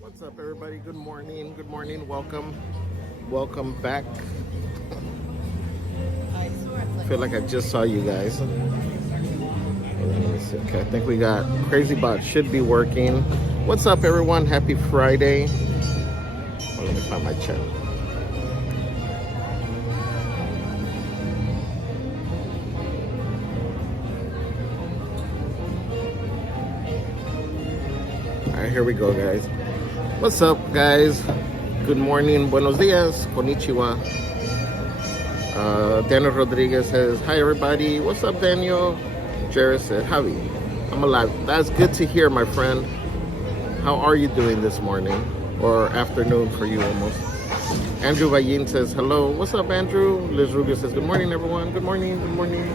What's up, everybody? Good morning. Good morning. Welcome back. I feel like I just saw you guys. Okay, I think we got Crazy Bot should be working. What's up, everyone? Happy Friday. Oh, let me find my chat. All right, here we go, guys. What's up, guys? Good morning. Buenos dias. Konnichiwa. Daniel Rodriguez says, hi, everybody. What's up, Daniel? Jared said, Javi, I'm alive. That's good to hear, my friend. How are you doing this morning? Or afternoon for you, almost. Andrew Vayin says, hello. What's up, Andrew? Liz Rubio says, good morning, everyone. Good morning. Good morning.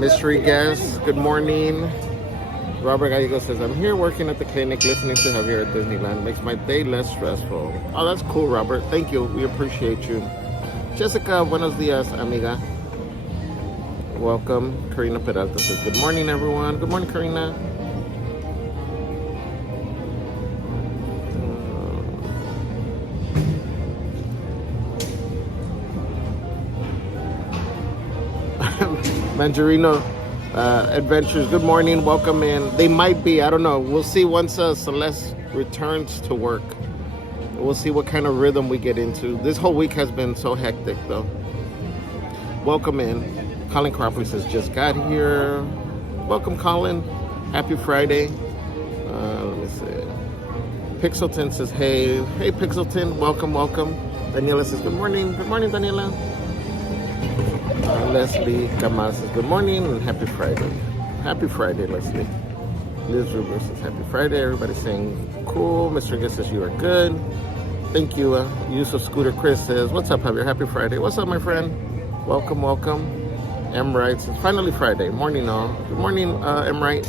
Mystery guest, good morning. Robert Gallego says, I'm here working at the clinic listening to Javier at Disneyland. Makes my day less stressful. Oh, that's cool, Robert. Thank you. We appreciate you. Jessica, buenos dias, amiga. Welcome. Karina Peralta says, good morning, everyone. Good morning, Karina. Mangerino Adventures, good morning, welcome in. They might be, I don't know. We'll see once Celeste returns to work. We'll see what kind of rhythm we get into. This whole week has been so hectic, though. Welcome in. Colin Crawford says, just got here. Welcome, Colin. Happy Friday. Let me see. Pixelton says, hey. Hey, Pixelton. Welcome, welcome. Daniela says, good morning. Good morning, Daniela. Leslie Kamal says, good morning and happy Friday. Happy Friday, Leslie. Liz Ruber says, happy Friday. Everybody's saying, cool. Mr. Guest says, you are good. Thank you. Yusuf Scooter Chris says, what's up, Javier? Happy Friday. What's up, my friend? Welcome, welcome. M. Wright says, finally Friday. Morning, all. Good morning, M. Wright.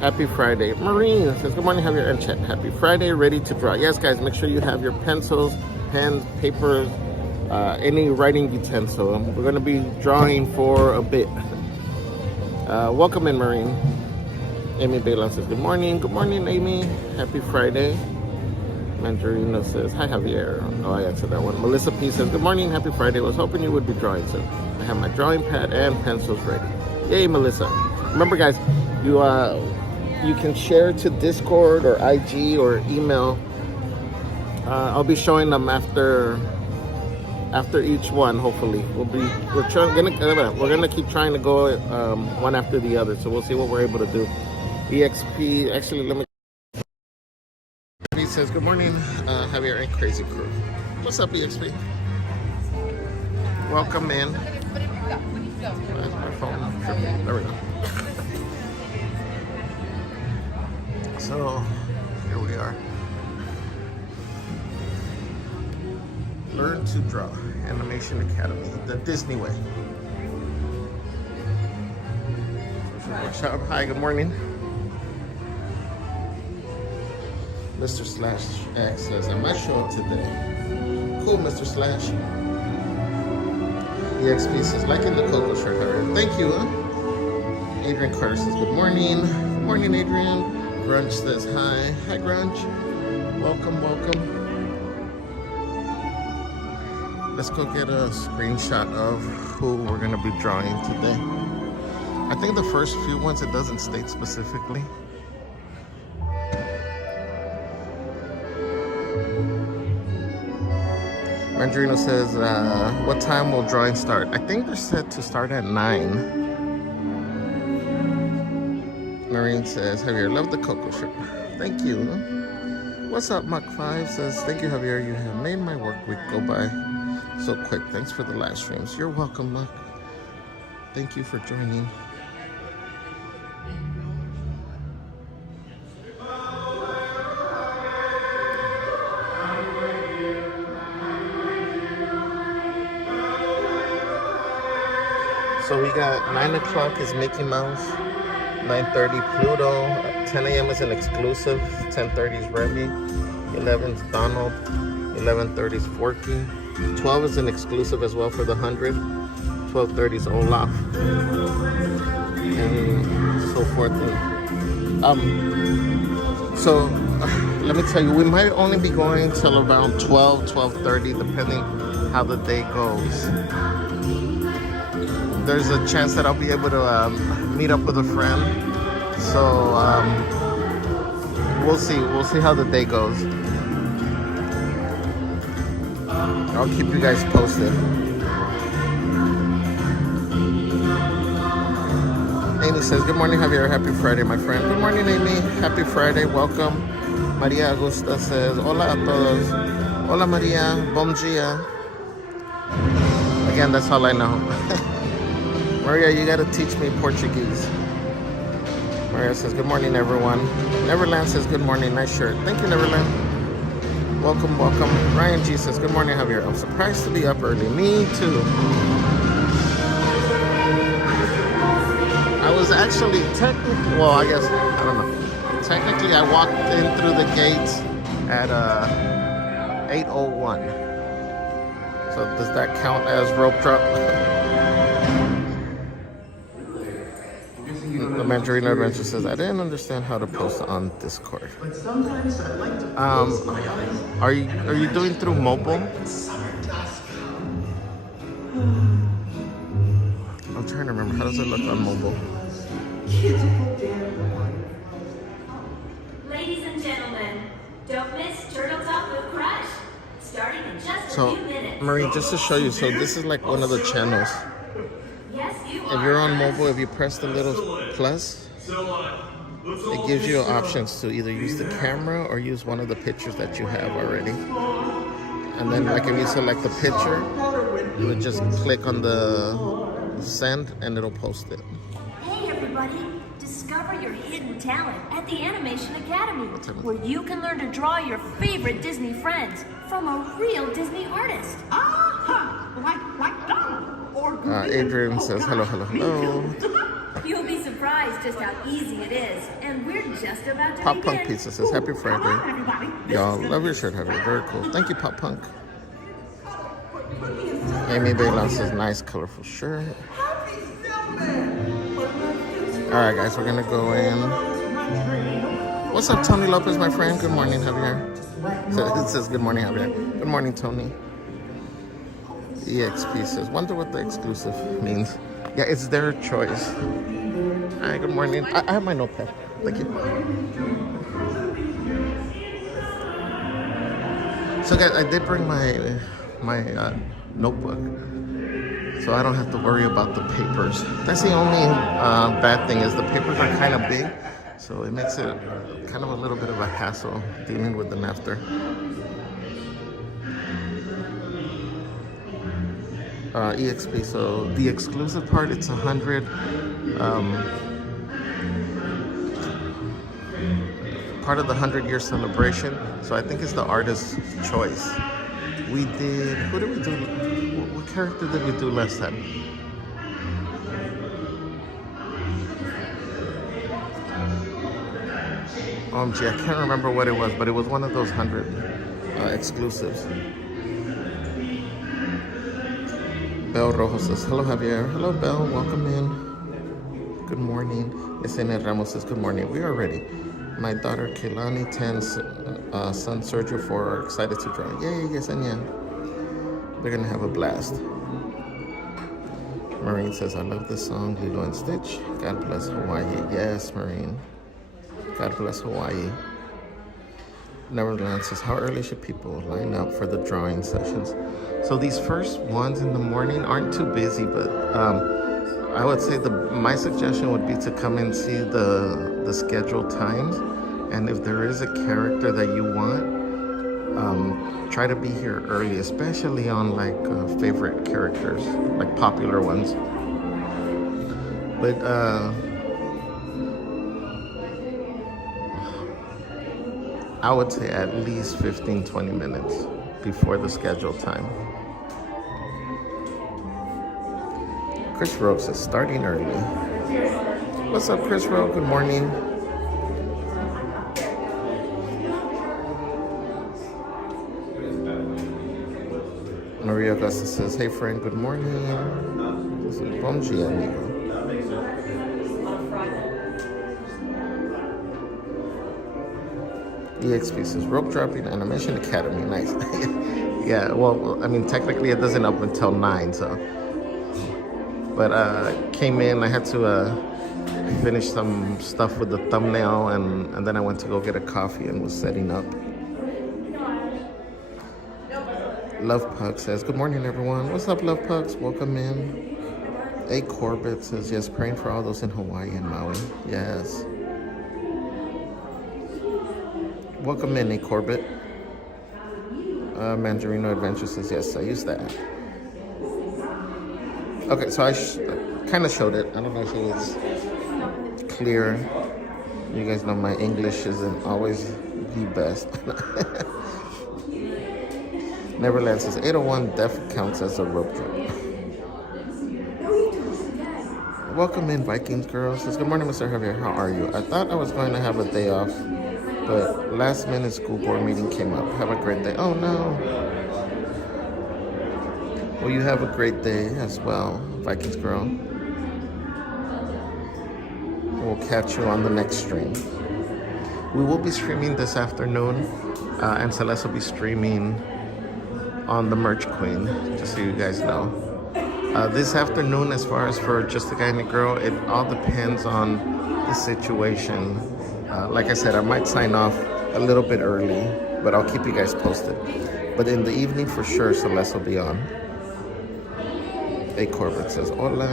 Happy Friday. Marine says, good morning, Javier and Chet. Happy Friday, ready to draw. Yes, guys, make sure you have your pencils, pens, papers, any writing utensil. We're going to be drawing for a bit. Welcome in, Marine. Amy Bailon says, good morning. Good morning, Amy. Happy Friday. Mandarino says, hi, Javier. Oh, I answered that one. Melissa P says, good morning. Happy Friday. I was hoping you would be drawing soon. I have my drawing pad and pencils ready. Yay, Melissa. Remember, guys, you can share to Discord or IG or email. I'll be showing them after each one. Hopefully we're gonna keep trying to go one after the other, so we'll see what we're able to do. EXP, actually, let me. He says, good morning, Javier and Crazy Crew. What's up, EXP? Welcome in. Where's my phone? There we go. So here we are. Learn to Draw, Animation Academy, the Disney way. Hi, good morning. Mr. Slash X says, I might show up today. Cool, Mr. Slash. EXP says, liking the Coco shirt, Javier. Thank you. Adrian Carter says, good morning. Good morning, Adrian. Grunge says, hi. Hi, Grunge. Welcome, welcome. Let's go get a screenshot of who we're going to be drawing today. I think the first few ones, it doesn't state specifically. Mandarino says, what time will drawing start? I think they're set to start at 9. Marine says, Javier, love the Coco shirt. Thank you. What's up, Muck5 says, thank you, Javier. You have made my work week go by so quick. Thanks for the live streams. You're welcome, Muck. Thank you for joining. So we got 9 o'clock is Mickey Mouse, 9:30 Pluto, 10 a.m. is an exclusive, 10:30 is Remy, 11 is Donald, 11:30 is Forky, 12 is an exclusive as well for the 100, 12:30 is Olaf, and so forth. So let me tell you, we might only be going till around 12:30, depending how the day goes. There's a chance that I'll be able to meet up with a friend. So we'll see. We'll see how the day goes. I'll keep you guys posted. Amy says, good morning, Javier. Happy Friday, my friend. Good morning, Amy. Happy Friday. Welcome. Maria Augusta says, hola a todos. Hola, Maria. Bom dia. Again, that's all I know. Maria, you got to teach me Portuguese. Maria says, good morning, everyone. Neverland says, good morning. Nice shirt. Thank you, Neverland. Welcome, welcome. Ryan G says, good morning, Javier. I'm surprised to be up early. Me too. I was actually technically, well, I guess, I don't know. Technically, I walked in through the gates at 8:01. So does that count as rope drop? The Mandarina Adventure says, I didn't understand how to post on Discord. Are you doing through mobile? I'm trying to remember, how does it look on mobile? Ladies and gentlemen, don't miss Turtle Talk with Crush. Starting in just a few minutes. Marie, just to show you, so this is like one of the channels. Yes, you are. If you're on mobile, if you press the little plus, it gives you options to either use the camera or use one of the pictures that you have already. And then like if you select the picture, you would just click on the send and it'll post it. Hey everybody, discover your hidden talent at the Animation Academy, where you can learn to draw your favorite Disney friends from a real Disney artist. Like Donald or Adrian says, hello, hello, hello. You'll be surprised just how easy it is, and we're just about to Pop begin. Punk Pizza says, happy Friday. Y'all, love your shirt, Javier. Very cool. Thank you, Pop Punk. Amy Bailon says, nice, colorful shirt. Alright, guys, we're going to go in. What's up, Tony Lopez, my friend? Good morning, Javier. It says, good morning, Javier. Good morning, Tony. EXP says, wonder what the exclusive means. Yeah, it's their choice. Hi, good morning. I have my notepad. Thank you. So, guys, I did bring my notebook, so I don't have to worry about the papers. That's the only bad thing is the papers are kind of big, so it makes it kind of a little bit of a hassle dealing with them after. EXP, so the exclusive part, it's 100 part of the 100-year celebration, so I think it's the artist's choice. We did, who did we do, what character did we do last time? OMG, I can't remember what it was, but it was one of those 100 exclusives. Bel Rojo says, hello, Javier. Hello, Bel. Welcome in. Good morning. Yesenia Ramos says, good morning. We are ready. My daughter, Kehlani, 10, son, Sergio, 4, are excited to draw. Yay, Yesenia. They're going to have a blast. Marine says, I love this song, Lilo and Stitch. God bless Hawaii. Yes, Marine. God bless Hawaii. Neverland says, how early should people line up for the drawing sessions? So these first ones in the morning aren't too busy, but I would say my suggestion would be to come and see the scheduled times. And if there is a character that you want, try to be here early, especially on like favorite characters, like popular ones. But I would say at least 15-20 minutes before the scheduled time. Chris Rowe says, starting early. What's up, Chris Rowe? Good morning. Maria Augusta says, hey friend, good morning. This is Bom dia, amigo. EXP says Rope Dropping Animation Academy. Nice. Yeah, well, I mean, technically it doesn't open until 9, so. But came in, I had to finish some stuff with the thumbnail, and then I went to go get a coffee and was setting up. Love Pug says, good morning, everyone. What's up, Love Pugs? Welcome in. A Corbett says, yes, praying for all those in Hawaii and Maui. Yes. Welcome in, A Corbett. Mandarino Adventure says, yes, I use that. Okay, so I kind of showed it. I don't know if it was clear. You guys know my English isn't always the best. Neverland says 801 def counts as a rope drop. Welcome in, Vikings girl. Says, good morning, Mr. Javier. How are you? I thought I was going to have a day off, but last minute school board meeting came up. Have a great day. Oh no. Well, you have a great day as well, Vikings girl. We'll catch you on the next stream. We will be streaming this afternoon, and Celeste will be streaming on the Merch Queen, just so you guys know. This afternoon, as far as for Just a Guy and a Girl, it all depends on the situation. Like I said, I might sign off a little bit early, but I'll keep you guys posted. But in the evening, for sure, Celeste will be on. A Corbett says, hola.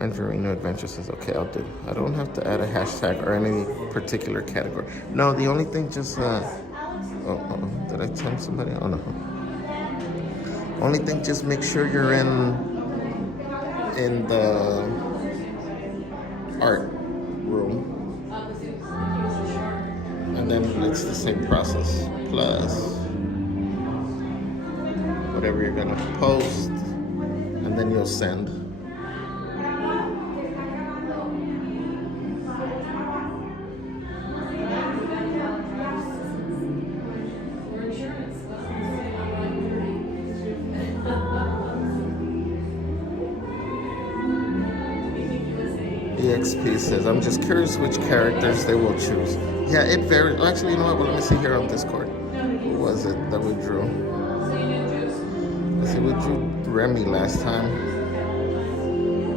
And Verino Adventure says, okay, I'll do. I don't have to add a hashtag or any particular category. No, the only thing just, did I tell somebody? Oh, no. Only thing, just make sure you're in the art room. And then it's the same process. Plus whatever you're gonna post, and then you'll send. EXP says, I'm just curious which characters they will choose. Yeah, it varies. Actually, you know what? Well, let me see here on Discord. Who was it that we drew? Let's see, we drew Remy last time.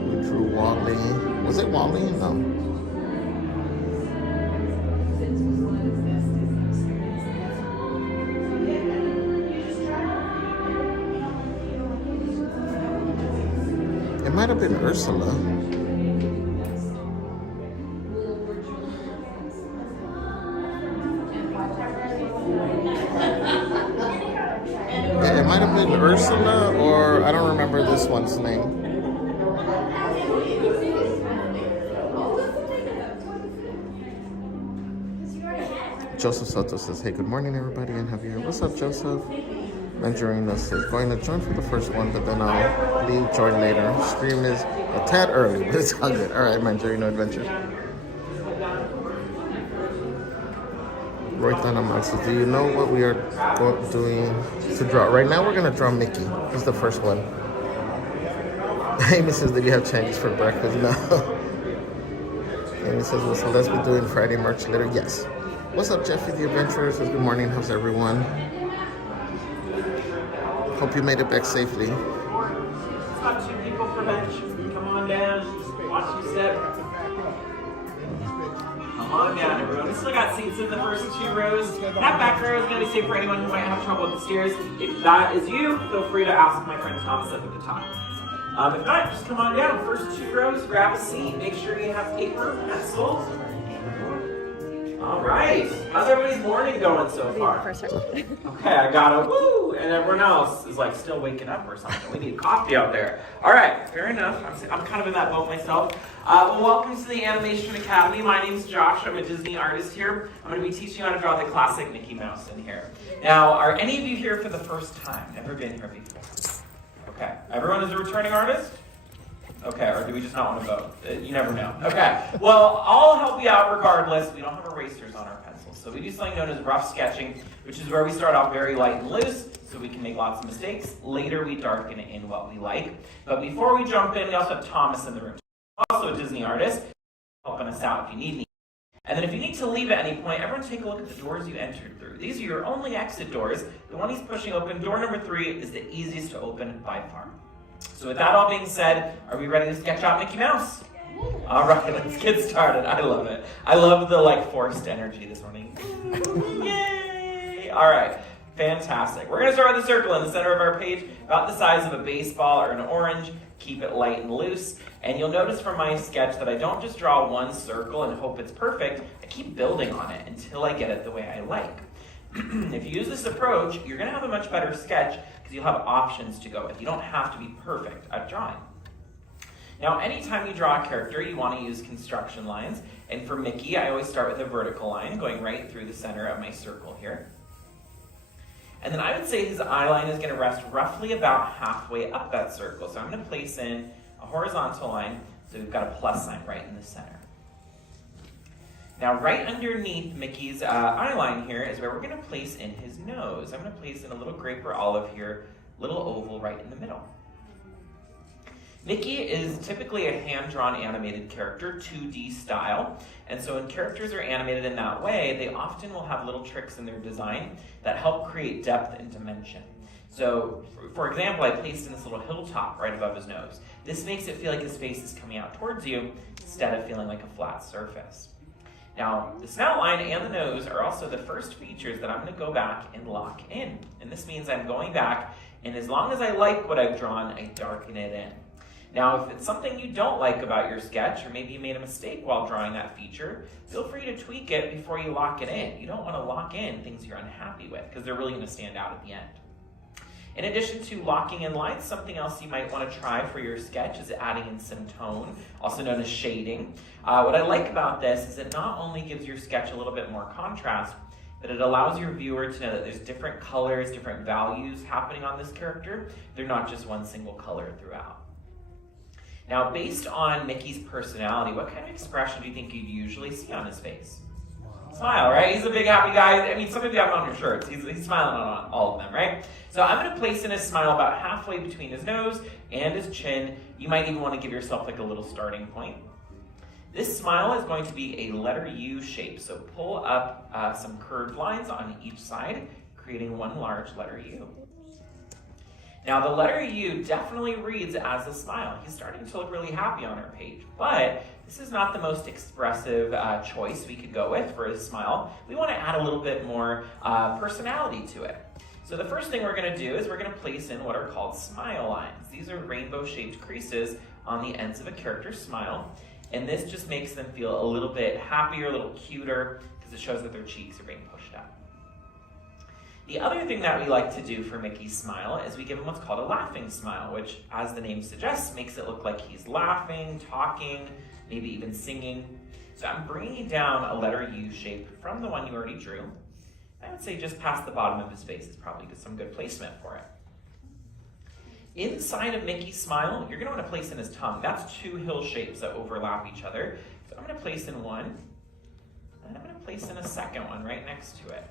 We drew Wally. Was it Wally? No. It might have been Ursula. Yeah, it might have been Ursula, or I don't remember this one's name. Joseph Soto says, hey, good morning, everybody, and Javier. What's up, Joseph? Mandarino says, going to join for the first one, but then I'll leave, join later. Stream is a tad early, but it's all good. All right, Mandarino Adventures. Roy Thunderman says, do you know what we are doing to draw? Right now, we're going to draw Mickey. This is the first one. Amy says, did you have Chinese for breakfast? No. Amy says, will Celeste be doing Friday merch later? Yes. What's up, Jeffy the Adventurer? Says, good morning. How's everyone? Hope you made it back safely. Got 2 people for bench. Come on down. Watch you step. Come on down, everyone. We still got seats in the first 2 rows. That back row is going to be safe for anyone who might have trouble with the stairs. If that is you, feel free to ask my friend Thomas up at the top. If not, just come on down. First 2 rows, grab a seat. Make sure you have paper, pencils. All right. How's everybody's morning going so far? Okay, I got a woo, and everyone else is like still waking up or something. We need coffee out there. All right, fair enough. I'm kind of in that boat myself. Well, welcome to the Animation Academy. My name's Josh. I'm a Disney artist here. I'm going to be teaching you how to draw the classic Mickey Mouse in here. Now, are any of you here for the first time? Never been here before? Okay. Everyone is a returning artist? Okay, or do we just not want to vote? You never know. Okay, well, I'll help you out regardless. We don't have erasers on our pencils. So we do something known as rough sketching, which is where we start off very light and loose, so we can make lots of mistakes. Later, we darken it in what we like. But before we jump in, we also have Thomas in the room. Also a Disney artist. helping us out if you need any. And then if you need to leave at any point, everyone take a look at the doors you entered through. These are your only exit doors. The one he's pushing open, door number 3, is the easiest to open by far. So with that all being said, are we ready to sketch out Mickey Mouse? All right, let's get started. I love it. I love the forced energy this morning. Yay! All right, fantastic. We're going to start with a circle in the center of our page, about the size of a baseball or an orange. Keep it light and loose. And you'll notice from my sketch that I don't just draw one circle and hope it's perfect. I keep building on it until I get it the way I like. If you use this approach, you're going to have a much better sketch because you'll have options to go with. You don't have to be perfect at drawing. Now, anytime you draw a character, you want to use construction lines. And for Mickey, I always start with a vertical line going right through the center of my circle here. And then I would say his eye line is going to rest roughly about halfway up that circle. So I'm going to place in a horizontal line, so we've got a plus sign right in the center. Now, right underneath Mickey's eye line here is where we're going to place in his nose. I'm going to place in a little grape or olive here, little oval right in the middle. Mickey is typically a hand-drawn animated character, 2D style, and so when characters are animated in that way, they often will have little tricks in their design that help create depth and dimension. So, for example, I placed in this little hilltop right above his nose. This makes it feel like his face is coming out towards you instead of feeling like a flat surface. Now, the snout line and the nose are also the first features that I'm going to go back and lock in. And this means I'm going back, and as long as I like what I've drawn, I darken it in. Now, if it's something you don't like about your sketch, or maybe you made a mistake while drawing that feature, feel free to tweak it before you lock it in. You don't want to lock in things you're unhappy with, because they're really going to stand out at the end. In addition to locking in lines, something else you might want to try for your sketch is adding in some tone, also known as shading. What I like about this is it not only gives your sketch a little bit more contrast, but it allows your viewer to know that there's different colors, different values happening on this character. They're not just one single color throughout. Now, based on Mickey's personality, what kind of expression do you think you'd usually see on his face? Smile, right? He's a big happy guy. I mean, some of you have it on your shirts. He's smiling on all of them, right? So I'm going to place in his smile about halfway between his nose and his chin. You might even want to give yourself like a little starting point. This smile is going to be a letter U shape. So pull up some curved lines on each side, creating one large letter U. Now, the letter U definitely reads as a smile. He's starting to look really happy on our page, but this is not the most expressive choice we could go with for his smile. We want to add a little bit more personality to it. So the first thing we're going to do is we're going to place in what are called smile lines. These are rainbow-shaped creases on the ends of a character's smile, and this just makes them feel a little bit happier, a little cuter, because it shows that their cheeks are being pushed up. The other thing that we like to do for Mickey's smile is we give him what's called a laughing smile, which, as the name suggests, makes it look like he's laughing, talking, maybe even singing. So I'm bringing down a letter U shape from the one you already drew. I would say just past the bottom of his face is probably some good placement for it. Inside of Mickey's smile, you're going to want to place in his tongue. That's two hill shapes that overlap each other. So I'm going to place in one, and I'm going to place in a second one right next to it.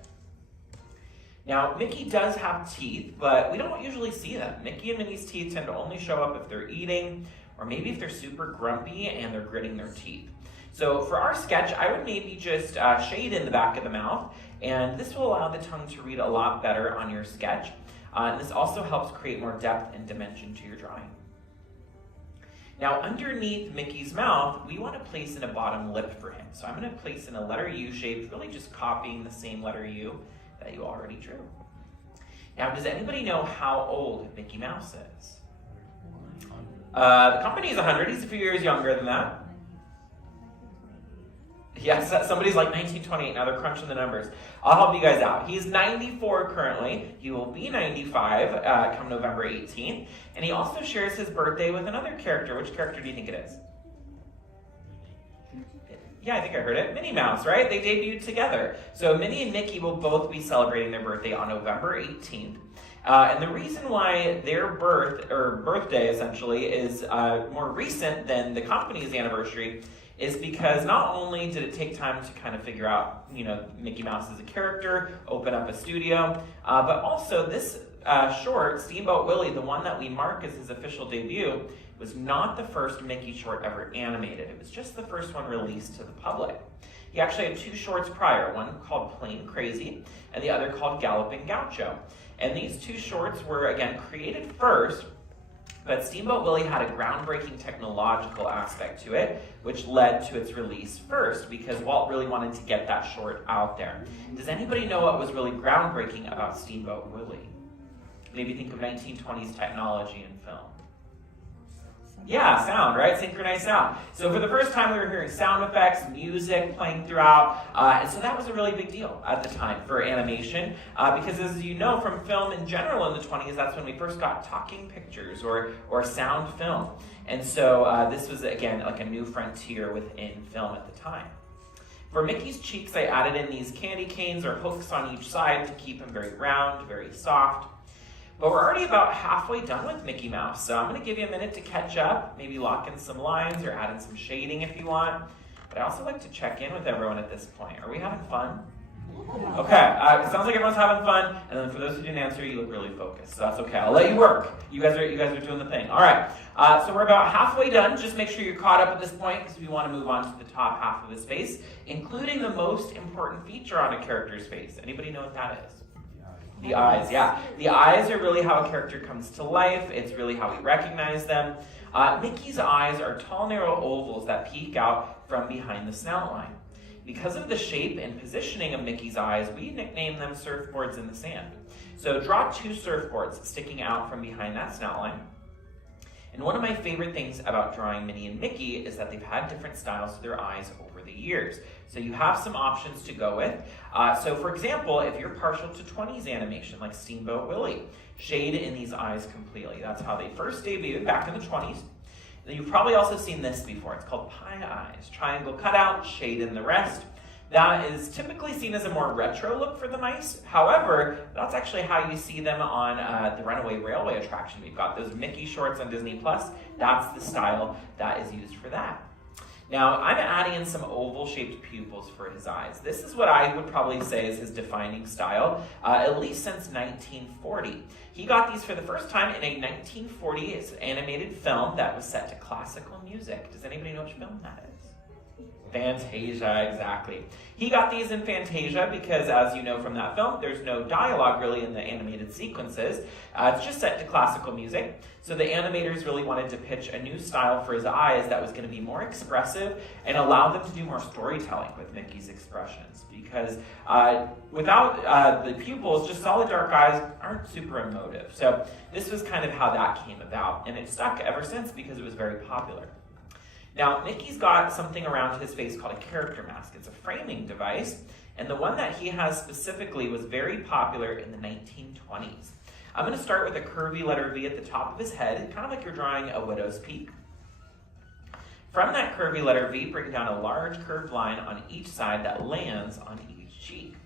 Now, Mickey does have teeth, but we don't usually see them. Mickey and Minnie's teeth tend to only show up if they're eating, or maybe if they're super grumpy and they're gritting their teeth. So for our sketch, I would maybe just shade in the back of the mouth, and this will allow the tongue to read a lot better on your sketch. And this also helps create more depth and dimension to your drawing. Now, underneath Mickey's mouth, we want to place in a bottom lip for him. So I'm going to place in a letter U shape, really just copying the same letter U that you already drew. Now, does anybody know how old Mickey Mouse is? The company is 100. He's a few years younger than that. Yes, somebody's like 1928. Now they're crunching the numbers. I'll help you guys out. He's 94 currently. He will be 95 come November 18th. And he also shares his birthday with another character. Which character do you think it is? Yeah, I think I heard it. Minnie Mouse, right? They debuted together. So Minnie and Mickey will both be celebrating their birthday on November 18th. And the reason why their birthday essentially is more recent than the company's anniversary is because not only did it take time to kind of figure out, Mickey Mouse as a character, open up a studio, but also this short, Steamboat Willie, the one that we mark as his official debut, was not the first Mickey short ever animated. It was just the first one released to the public. He actually had 2 shorts prior, one called Plain Crazy and the other called Galloping Gaucho. And these 2 shorts were, again, created first, but Steamboat Willie had a groundbreaking technological aspect to it, which led to its release first, because Walt really wanted to get that short out there. Does anybody know what was really groundbreaking about Steamboat Willie? Maybe think of 1920s technology in film. Yeah, sound, right? Synchronized sound. So for the first time, we were hearing sound effects, music playing throughout, and so that was a really big deal at the time for animation, because as you know from film in general in the 20s, that's when we first got talking pictures or sound film. And so this was, again, like a new frontier within film at the time. For Mickey's cheeks, I added in these candy canes or hooks on each side to keep him very round, very soft. But we're already about halfway done with Mickey Mouse, so I'm going to give you a minute to catch up, maybe lock in some lines or add in some shading if you want. But I also like to check in with everyone at this point. Are we having fun? Okay, it sounds like everyone's having fun, and then for those who didn't answer, you look really focused, so that's okay. I'll let you work. You guys are doing the thing. All right, so we're about halfway done. Just make sure you're caught up at this point, because we want to move on to the top half of his face, including the most important feature on a character's face. Anybody know what that is? The eyes, yeah. The eyes are really how a character comes to life. It's really how we recognize them. Mickey's eyes are tall, narrow ovals that peek out from behind the snout line. Because of the shape and positioning of Mickey's eyes, we nickname them surfboards in the sand. So draw 2 surfboards sticking out from behind that snout line. And one of my favorite things about drawing Minnie and Mickey is that they've had different styles to their eyes over the years. So you have some options to go with. So for example, if you're partial to 20s animation like Steamboat Willie, shade in these eyes completely. That's how they first debuted back in the 20s. And you've probably also seen this before. It's called pie eyes. Triangle cutout, shade in the rest. That is typically seen as a more retro look for the mice. However, that's actually how you see them on the Runaway Railway attraction. We've got those Mickey shorts on Disney+. That's the style that is used for that. Now, I'm adding in some oval-shaped pupils for his eyes. This is what I would probably say is his defining style, at least since 1940. He got these for the first time in a 1940 animated film that was set to classical music. Does anybody know which film that is? Fantasia, exactly. He got these in Fantasia because, as you know from that film, there's no dialogue really in the animated sequences. It's just set to classical music. So the animators really wanted to pitch a new style for his eyes that was going to be more expressive and allow them to do more storytelling with Mickey's expressions. Because without the pupils, just solid dark eyes aren't super emotive. So this was kind of how that came about. And it stuck ever since because it was very popular. Now, Mickey's got something around his face called a character mask. It's a framing device, and the one that he has specifically was very popular in the 1920s. I'm going to start with a curvy letter V at the top of his head, kind of like you're drawing a widow's peak. From that curvy letter V, bring down a large curved line on each side that lands on each cheek.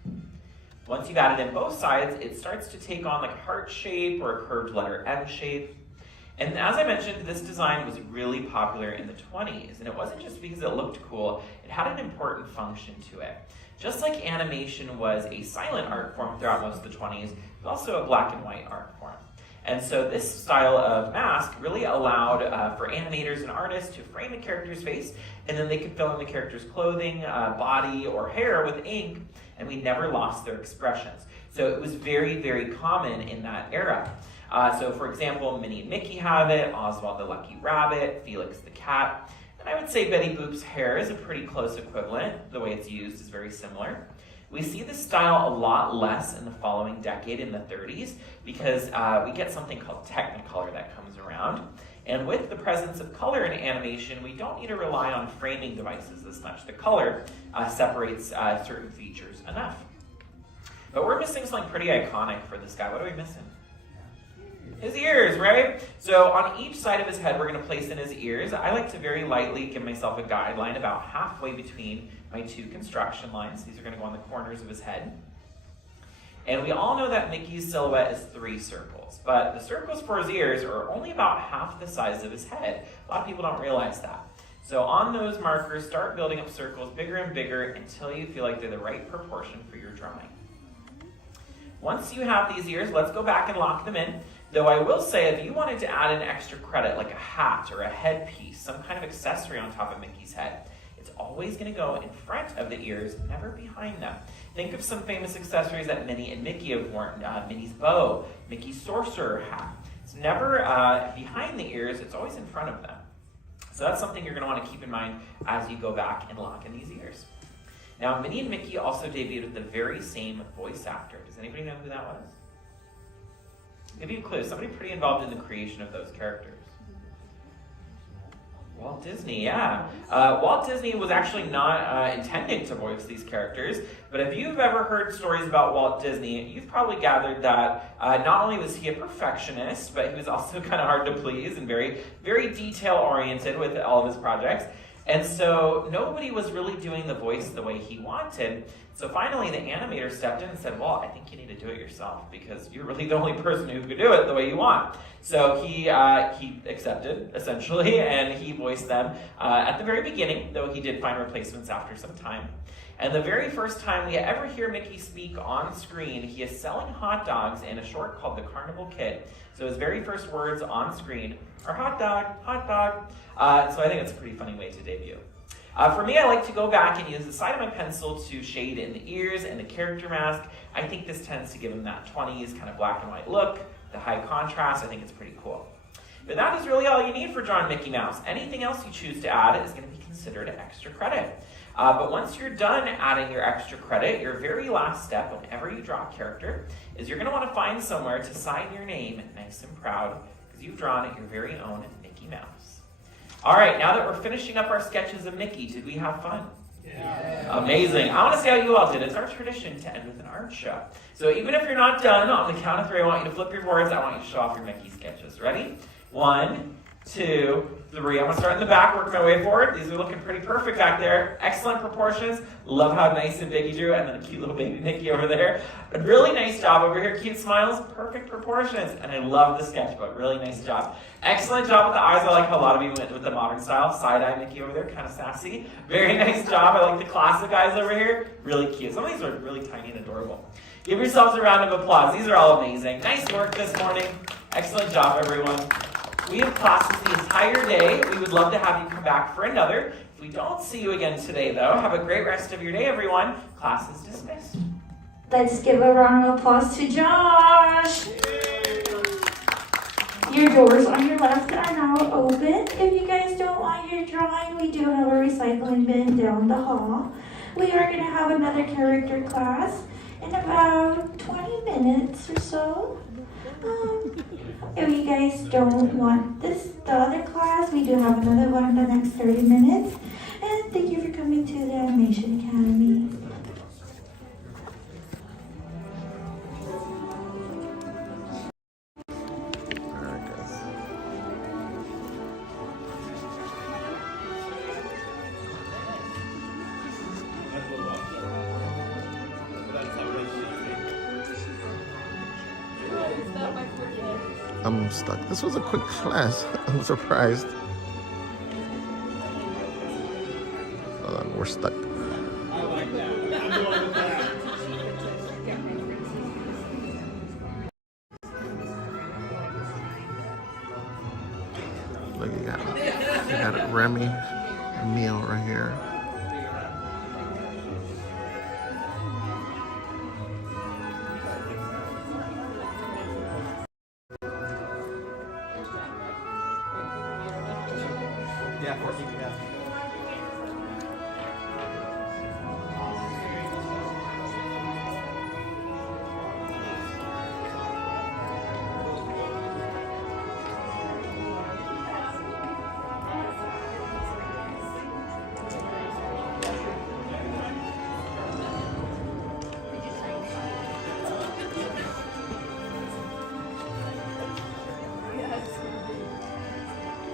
Once you've added in both sides, it starts to take on like a heart shape or a curved letter M shape. And as I mentioned, this design was really popular in the 20s, and it wasn't just because it looked cool, it had an important function to it. Just like animation was a silent art form throughout most of the 20s, it was also a black and white art form. And so this style of mask really allowed for animators and artists to frame a character's face, and then they could fill in the character's clothing, body, or hair with ink, and we never lost their expressions. So it was very, very common in that era. So for example, Minnie and Mickey have it, Oswald the Lucky Rabbit, Felix the Cat, and I would say Betty Boop's hair is a pretty close equivalent. The way it's used is very similar. We see this style a lot less in the following decade, in the 30s, because we get something called Technicolor that comes around. And with the presence of color in animation, we don't need to rely on framing devices as much. The color separates certain features enough. But we're missing something pretty iconic for this guy. What are we missing? His ears, right? So on each side of his head, we're going to place in his ears. I like to very lightly give myself a guideline about halfway between my 2 construction lines. These are going to go on the corners of his head. And we all know that Mickey's silhouette is 3 circles, but the circles for his ears are only about half the size of his head. A lot of people don't realize that. So on those markers, start building up circles bigger and bigger until you feel like they're the right proportion for your drawing. Once you have these ears, let's go back and lock them in. Though I will say, if you wanted to add an extra credit, like a hat or a headpiece, some kind of accessory on top of Mickey's head, it's always going to go in front of the ears, never behind them. Think of some famous accessories that Minnie and Mickey have worn. Minnie's bow, Mickey's sorcerer hat. It's never behind the ears, it's always in front of them. So that's something you're going to want to keep in mind as you go back and lock in these ears. Now, Minnie and Mickey also debuted with the very same voice actor. Does anybody know who that was? I'll give you a clue. Somebody pretty involved in the creation of those characters. Walt Disney, yeah. Walt Disney was actually not intending to voice these characters, but if you've ever heard stories about Walt Disney, you've probably gathered that not only was he a perfectionist, but he was also kind of hard to please and very, very detail-oriented with all of his projects. And so nobody was really doing the voice the way he wanted. So finally, the animator stepped in and said, well, I think you need to do it yourself because you're really the only person who could do it the way you want. So he accepted, essentially, and he voiced them at the very beginning, though he did find replacements after some time. And the very first time we ever hear Mickey speak on screen, he is selling hot dogs in a short called The Carnival Kid. So his very first words on screen are hot dog, hot dog. So I think it's a pretty funny way to debut. For me, I like to go back and use the side of my pencil to shade in the ears and the character mask. I think this tends to give him that 20s kind of black and white look, the high contrast. I think it's pretty cool. But that is really all you need for drawing Mickey Mouse. Anything else you choose to add is going to be considered extra credit. But once you're done adding your extra credit, your very last step whenever you draw a character is you're going to want to find somewhere to sign your name nice and proud because you've drawn your very own Mickey Mouse. All right, now that we're finishing up our sketches of Mickey, did we have fun? Yeah. Amazing. I want to see how you all did. It's our tradition to end with an art show. So even if you're not done, on the count of 3, I want you to flip your boards. I want you to show off your Mickey sketches. Ready? 1, 2, 3. I'm going to start in the back, work my way forward. These are looking pretty perfect back there. Excellent proportions. Love how nice and big you drew. And then a cute little baby Mickey over there. A really nice job over here. Cute smiles. Perfect proportions. And I love the sketchbook. Really nice job. Excellent job with the eyes. I like how a lot of you went with the modern style. Side-eye Mickey over there. Kind of sassy. Very nice job. I like the classic eyes over here. Really cute. Some of these are really tiny and adorable. Give yourselves a round of applause. These are all amazing. Nice work this morning. Excellent job, everyone. We have classes the entire day. We would love to have you come back for another. If we don't see you again today, though, have a great rest of your day, everyone. Class is dismissed. Let's give a round of applause to Josh. Your doors on your left are now open. If you guys don't want your drawing, we do have a recycling bin down the hall. We are going to have another character class in about 20 minutes or so. If you guys don't want the other class, we do have another one in the next 30 minutes. And thank you for coming to the Animation Academy. I'm stuck. This was a quick class. I'm surprised. Hold on, we're stuck. I like that. I'm going with that. Look, you got Remy meal right here. Yeah, Forky, yeah.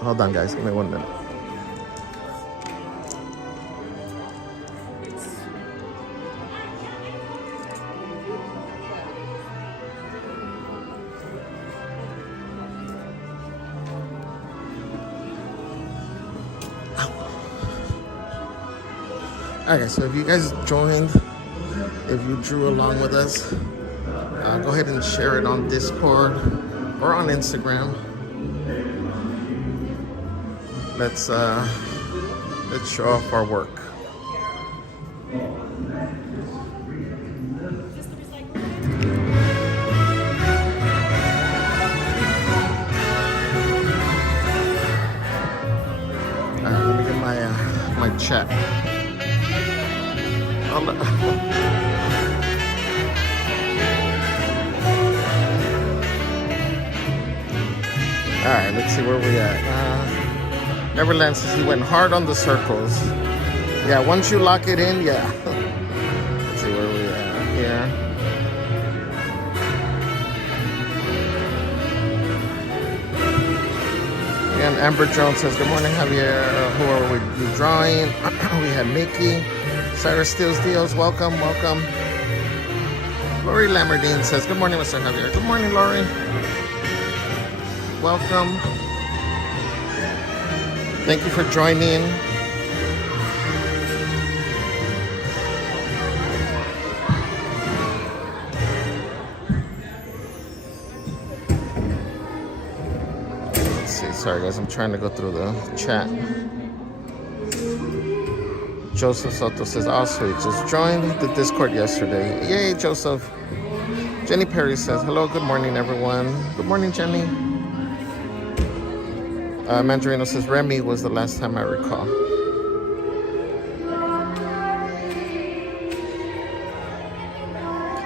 Hold on, guys. Give me 1 minute. Alright, so if you guys joined, if you drew along with us, go ahead and share it on Discord or on Instagram. Let's show off our work. Let me get my chat. Alright, let's see where we at. Neverland says he went hard on the circles. Yeah, once you lock it in, yeah. Let's see where we at here. And Amber Jones says, good morning, Javier. Who are we drawing? We had Mickey. Sarah Stills Dios, welcome, welcome. Lori Lamerdine says, good morning, Mr. Javier. Good morning, Lori. Welcome. Thank you for joining. Let's see, sorry guys, I'm trying to go through the chat. Joseph Soto says, oh sweet, just joined the Discord yesterday. Yay, Joseph. Jenny Perry says, hello, good morning, everyone. Good morning, Jenny. Mandarino says, Remy was the last time I recall.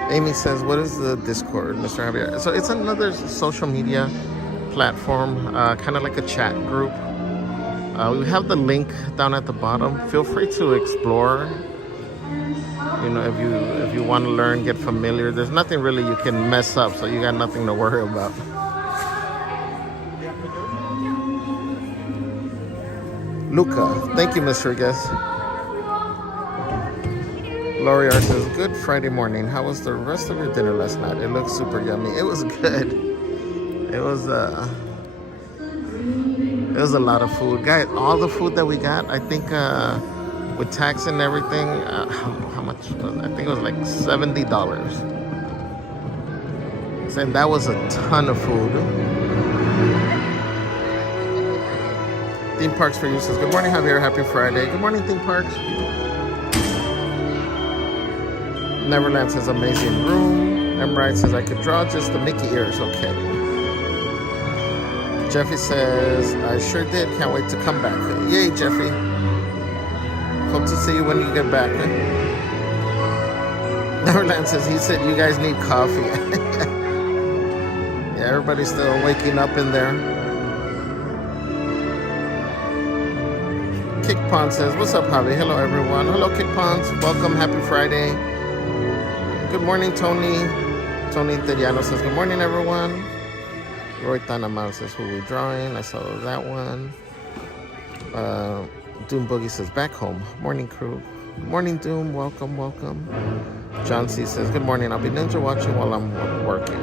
Amy says, what is the Discord, Mr. Javier? So it's another social media platform, kind of like a chat group. We have the link down at the bottom. Feel free to explore. You know, if you want to learn, get familiar. There's nothing really you can mess up, so you got nothing to worry about. Luca, thank you, Mr. Guest. Lori R says, good Friday morning. How was the rest of your dinner last night? It looked super yummy. It was good. It was a lot of food. Guys, all the food that we got, I think with tax and everything, how much was it? I think it was like $70. And that was a ton of food. Theme Parks for You says, good morning, Javier. Happy Friday. Good morning, Theme Parks. Neverland says, amazing room. Emerald says, I could draw just the Mickey ears. Okay. Jeffy says, I sure did. Can't wait to come back. Yay, Jeffy. Hope to see you when you get back. Neverland says, he said, you guys need coffee. Yeah, everybody's still waking up in there. Kick Pond says, what's up, Javi? Hello, everyone. Hello, Kick Ponds. Welcome. Happy Friday. Good morning, Tony. Tony Interiano says, good morning, everyone. Roy Tanamal says, who are we drawing? I saw that one. Doom Boogie says, back home. Morning, crew. Good morning, Doom. Welcome, welcome. John C says, good morning. I'll be ninja watching while I'm working.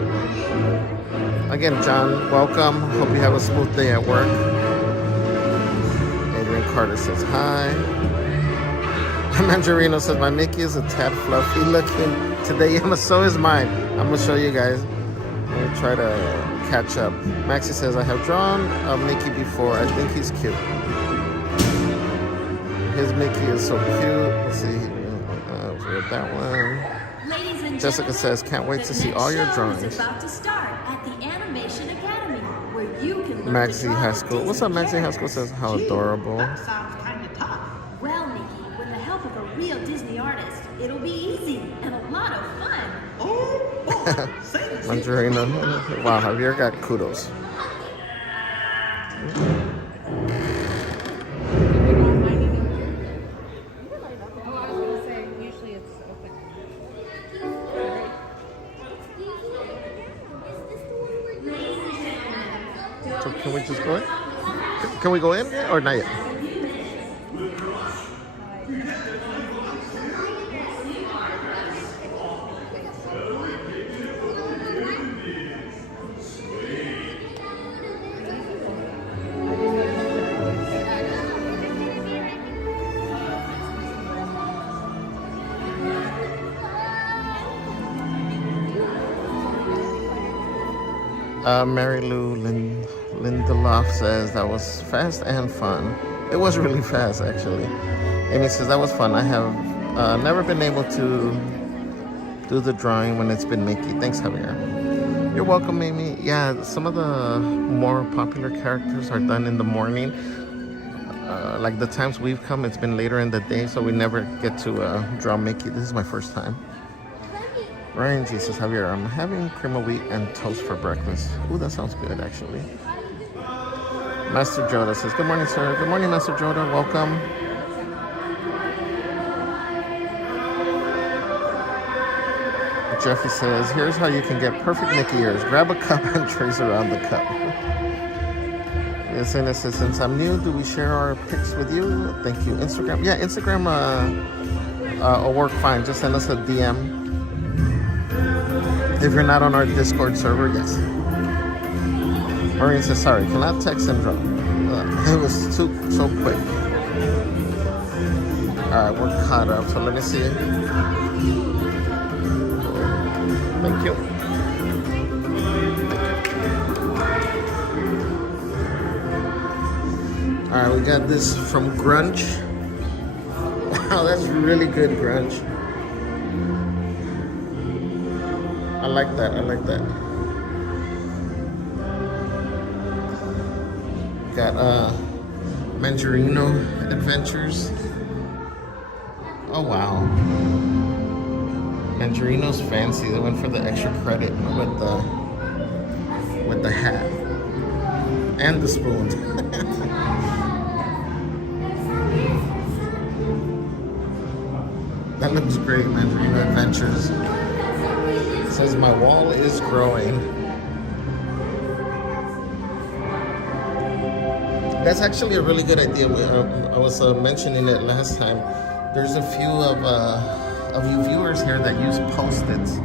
Again, John, welcome. Hope you have a smooth day at work. Carter says hi. Mandarino says, my Mickey is a tad fluffy looking today. So is mine. I'm going to show you guys. I'm going to try to catch up. Maxie says, I have drawn a Mickey before. I think he's cute. His Mickey is so cute. Let's see. With that one. Jessica says, can't wait to see all your drawings. About to start at the Animation Academy, where you can Maxie Haskell. What's up, Maxie Haskell says, how adorable. That sounds kind of tough. Well, Mickey, with the help of a real Disney artist, it'll be easy and a lot of fun. Mandarino. Wow, Javier got kudos. So can we just go in? Can we go in or not yet? Mary Lou Lindelof says that was fast and fun. It was really fast, actually. Amy says that was fun. I have never been able to do the drawing when it's been Mickey. Thanks, Javier. You're welcome, Amy. Yeah, some of the more popular characters are done in the morning. Like the times we've come, it's been later in the day, so we never get to draw Mickey. This is my first time. Ryan G says, Javier, I'm having cream of wheat and toast for breakfast. Ooh, that sounds good, actually. Master Joda says, good morning, sir. Good morning, Master Joda. Welcome. Jeffy says, here's how you can get perfect Mickey ears. Grab a cup and trace around the cup. Yesenia says, since I'm new, do we share our pics with you? Thank you. Instagram? Yeah, Instagram will work fine. Just send us a DM. If you're not on our Discord server, yes. Maureen says, sorry, cannot text and draw. It was so quick. Alright, we're caught up, so let me see. Thank you. Alright, we got this from Grunch. Wow, that's really good, Grunch. I like that, I like that. Got Mangerino Adventures. Oh wow. Mangerino's fancy. They went for the extra credit with the hat. And the spoons. That looks great, Mangerino Adventures. It says my wall is growing. That's actually a really good idea. I was mentioning it last time. There's a few of you viewers here that use Post-its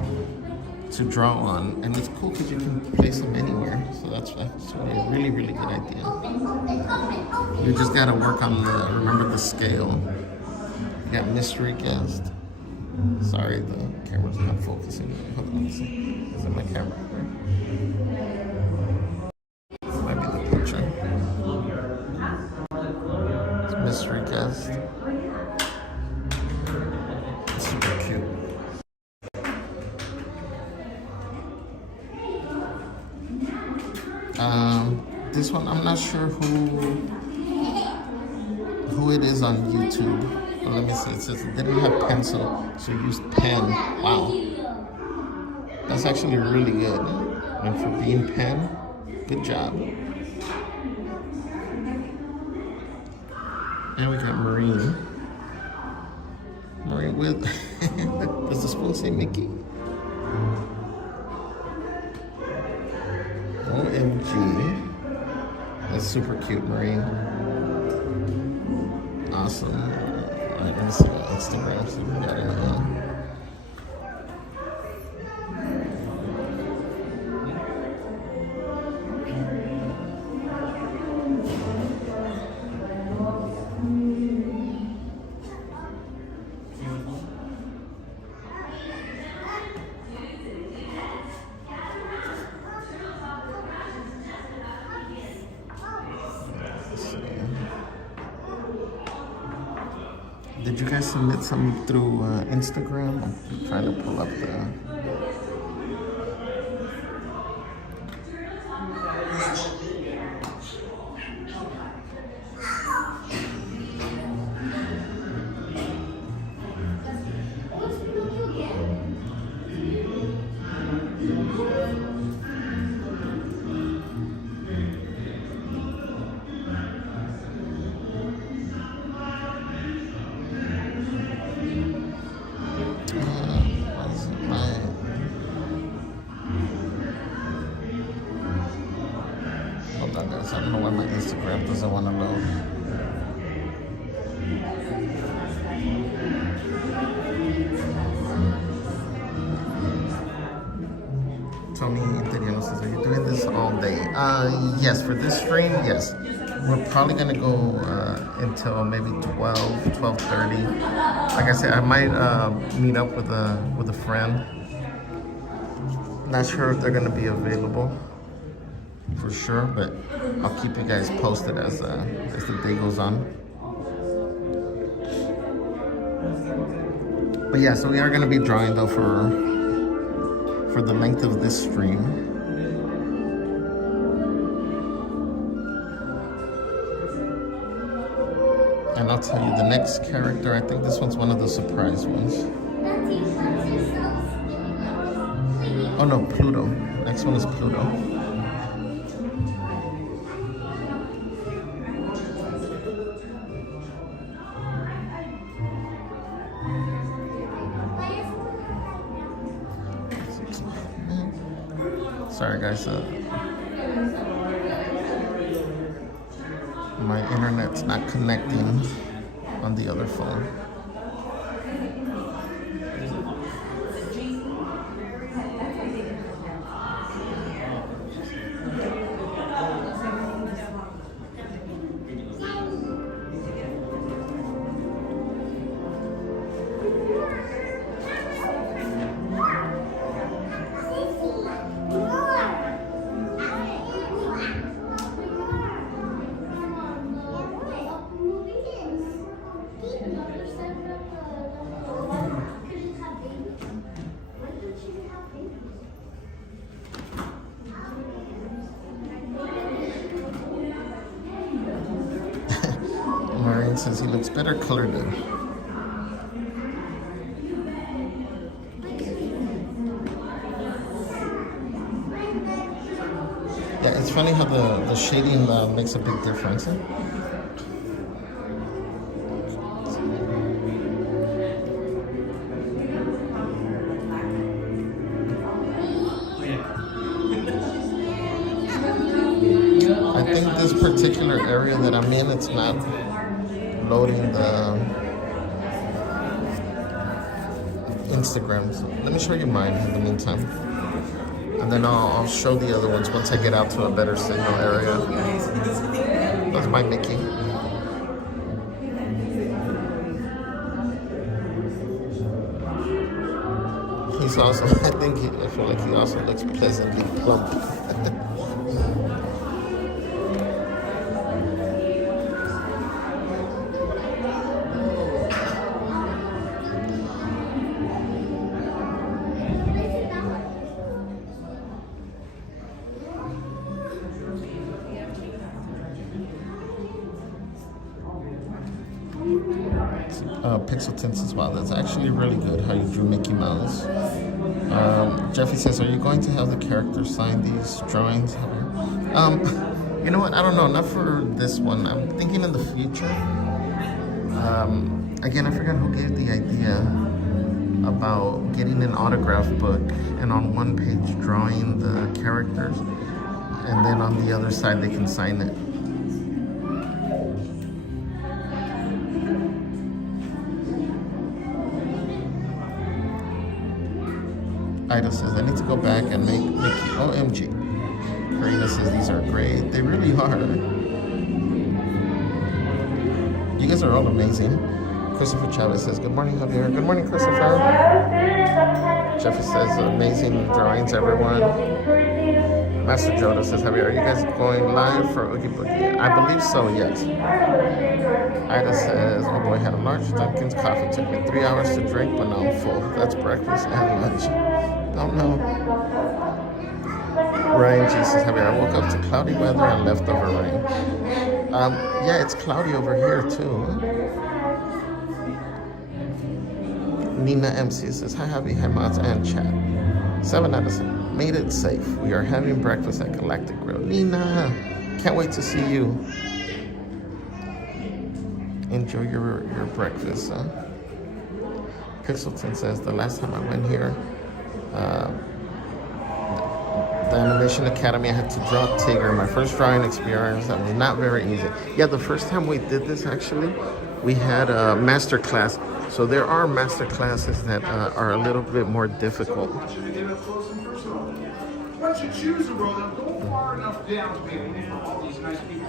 to draw on, and it's cool because you can place them anywhere. So that's actually a really, really good idea. You just gotta work on remember the scale. You got mystery guest. Sorry, the camera's not focusing. Hold on, let's see. Is it my camera? This might be the picture. It's mystery guest. It's super cute. This one, I'm not sure who it is on YouTube. But let me see. It says it didn't have pencil, so used pen. Wow, that's actually really good. And for being pen, good job. And we got Marine. Marine with. Does the spoon say Mickey? OMG. That's super cute, Marine. Awesome. Alright, let me see what Instagram so we got it on. Did you guys submit some through Instagram? I'm trying to pull up the... Hold on, guys. I don't know why my Instagram doesn't want to load. Tony Italiano says, are you doing this all day? Yes, for this stream, yes. We're probably gonna go until maybe 12:30. Like I said, I might meet up with a friend. Not sure if they're gonna be available. for sure, but I'll keep you guys posted as the day goes on. But yeah, so we are going to be drawing though for the length of this stream. And I'll tell you the next character, I think this one's one of the surprise ones. Oh no, Pluto. Next one is Pluto. Sorry guys, my internet's not connecting on the other phone. Says he looks better colored in. Yeah, it's funny how the shading makes a big difference. I think this particular area that I'm in, it's not loading the Instagram. So let me show you mine in the meantime, and then I'll show the other ones once I get out to a better signal area. That's my Mickey. He's also, I feel like he also looks pleasantly plump. Pixel tints as well. That's actually really good how you drew Mickey Mouse. Jeffy says, are you going to have the characters sign these drawings? You know what? I don't know. Not for this one. I'm thinking in the future. Again, I forgot who gave the idea about getting an autograph book and on one page drawing the characters, and then on the other side they can sign it. Ida says, I need to go back and make Mickey. OMG. Karina says, these are great. They really are. You guys are all amazing. Christopher Chavez says, good morning, Javier. Good morning, Christopher. Jeffy says, amazing drawings, everyone. Master Joda says, Javier, are you guys going live for Oogie Boogie? I believe so, yes. Ida says, oh boy, had a large Dunkin's coffee. Took me 3 hours to drink, but now I'm full. That's breakfast and lunch. Don't know. Ryan G says, Javier, I woke up to cloudy weather and leftover rain. Yeah, it's cloudy over here too. Nina MC says, hi Javi, hi mods and chat. 7 out of 7. Made it safe. We are having breakfast at Galactic Grill. Nina, can't wait to see you. Enjoy your breakfast. Pixelton says, the last time I went here, the Animation Academy, I had to draw Tigger. My first drawing experience, that was not very easy. Yeah, the first time we did this, actually, we had a master class. So there are master classes that are a little bit more difficult.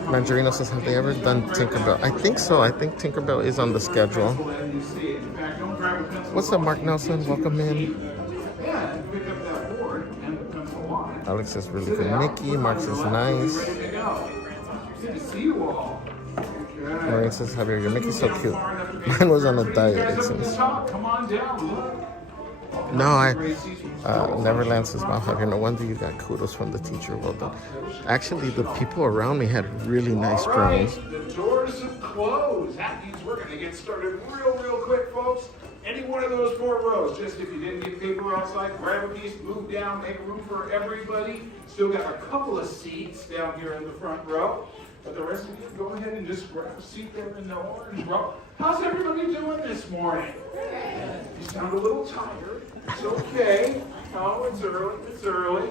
Mandarino says, have they ever done Tinkerbell? I think so. I think Tinkerbell is on the schedule. What's up, Mark Nelson? Welcome in. Yeah, pick up that board and the pencil line. Alex is really good. Mickey, Mark says nice. Good to see you all. Maureen says, Javier, your Mickey's so cute. Mine was on a diet, it seems. Come on down, look. No, Neverland says, wow, Javier, no wonder you got kudos from the teacher. Well done. Actually, the people around me had really nice drones. The doors have closed. That means we're going to get started real quick, folks. Any one of those 4 rows, just if you didn't get paper outside, grab a piece, move down, make room for everybody. Still got a couple of seats down here in the front row. But the rest of you, go ahead and just grab a seat there in the orange row. How's everybody doing this morning? You sound a little tired. It's okay. Oh, it's early.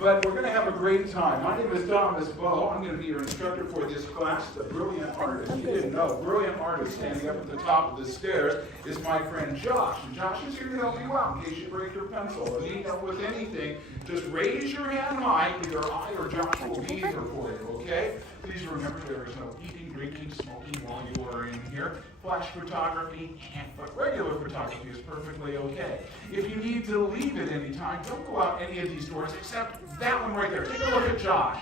But we're going to have a great time. My name is Thomas Bowe. I'm going to be your instructor for this class. The brilliant artist, you didn't know, brilliant artist standing up at the top of the stairs is my friend Josh. And Josh is here to help you out in case you break your pencil or need help with anything. Just raise your hand high. Either I or Josh will be here for you, okay? Please remember there is no eating, drinking, smoking while you are in here. Flash photography, but regular photography is perfectly okay. If you need to leave at any time, don't go out any of these doors except that one right there. Take a look at Josh.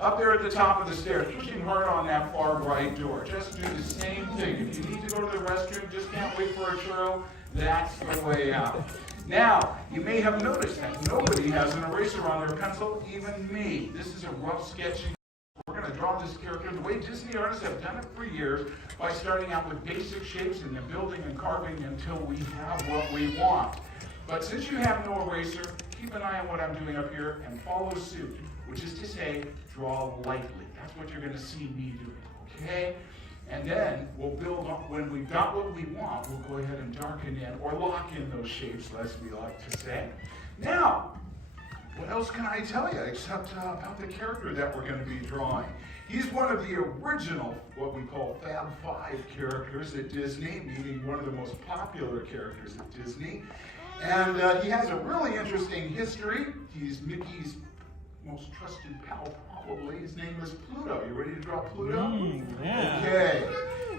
Up there at the top of the stairs, pushing hard on that far right door. Just do the same thing. If you need to go to the restroom, just can't wait for a churro, that's the way out. Now, you may have noticed that nobody has an eraser on their pencil, even me. This is a rough sketching. We're going to draw this character the way Disney artists have done it for years by starting out with basic shapes and then building and carving until we have what we want. But since you have no eraser, keep an eye on what I'm doing up here and follow suit, which is to say, draw lightly. That's what you're going to see me doing, okay? And then we'll build up, when we've got what we want, we'll go ahead and darken in or lock in those shapes, as we like to say. Now, what else can I tell you except about the character that we're going to be drawing? He's one of the original, what we call Fab Five characters at Disney, meaning one of the most popular characters at Disney. And he has a really interesting history. He's Mickey's most trusted pal, probably. His name is Pluto. You ready to draw Pluto? Yeah. Okay.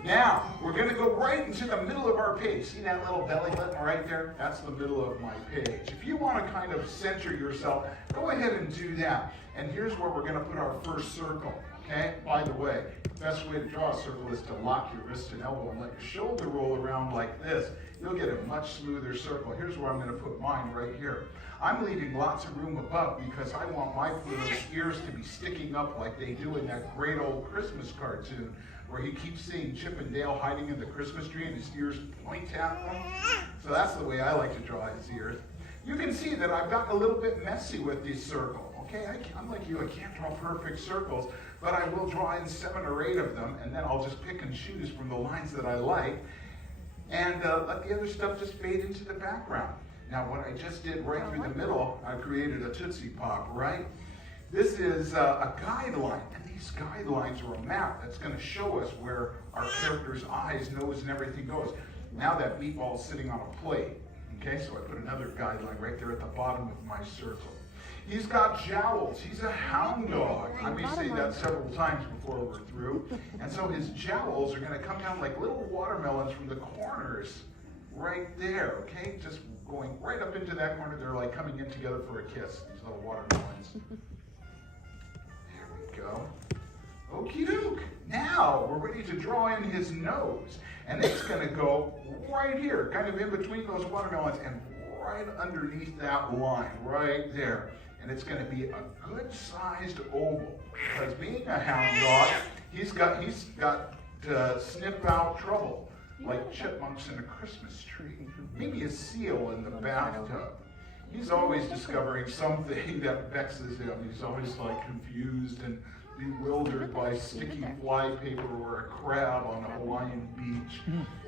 Now, we're going to go right into the middle of our page. See that little belly button right there? That's the middle of my page. If you want to kind of center yourself, go ahead and do that. And here's where we're going to put our first circle. Okay? By the way, the best way to draw a circle is to lock your wrist and elbow and let your shoulder roll around like this. You'll get a much smoother circle. Here's where I'm going to put mine right here. I'm leaving lots of room above because I want my Pluto's ears to be sticking up like they do in that great old Christmas cartoon where he keeps seeing Chip and Dale hiding in the Christmas tree and his ears point at them. So that's the way I like to draw his ears. You can see that I've gotten a little bit messy with this circle. Okay, I'm like you, I can't draw perfect circles, but I will draw in 7 or 8 of them, and then I'll just pick and choose from the lines that I like, and let the other stuff just fade into the background. Now, what I just did right through the middle, I created a Tootsie Pop, right? This is a guideline, and these guidelines are a map that's going to show us where our character's eyes, nose, and everything goes. Now that meatball's sitting on a plate, okay? So I put another guideline right there at the bottom of my circle. He's got jowls. He's a hound dog. I may say that several times before we're through. And so his jowls are going to come down like little watermelons from the corners right there, okay? Just going right up into that corner. They're like coming in together for a kiss, these little watermelons. There we go. Okie doke. Now we're ready to draw in his nose. And it's going to go right here, kind of in between those watermelons and right underneath that line, right there. And it's going to be a good-sized oval. Because being a hound dog, he's got to sniff out trouble, like chipmunks in a Christmas tree. Maybe a seal in the bathtub. He's always discovering something that vexes him. He's always like confused and bewildered by sticky fly paper or a crab on a Hawaiian beach.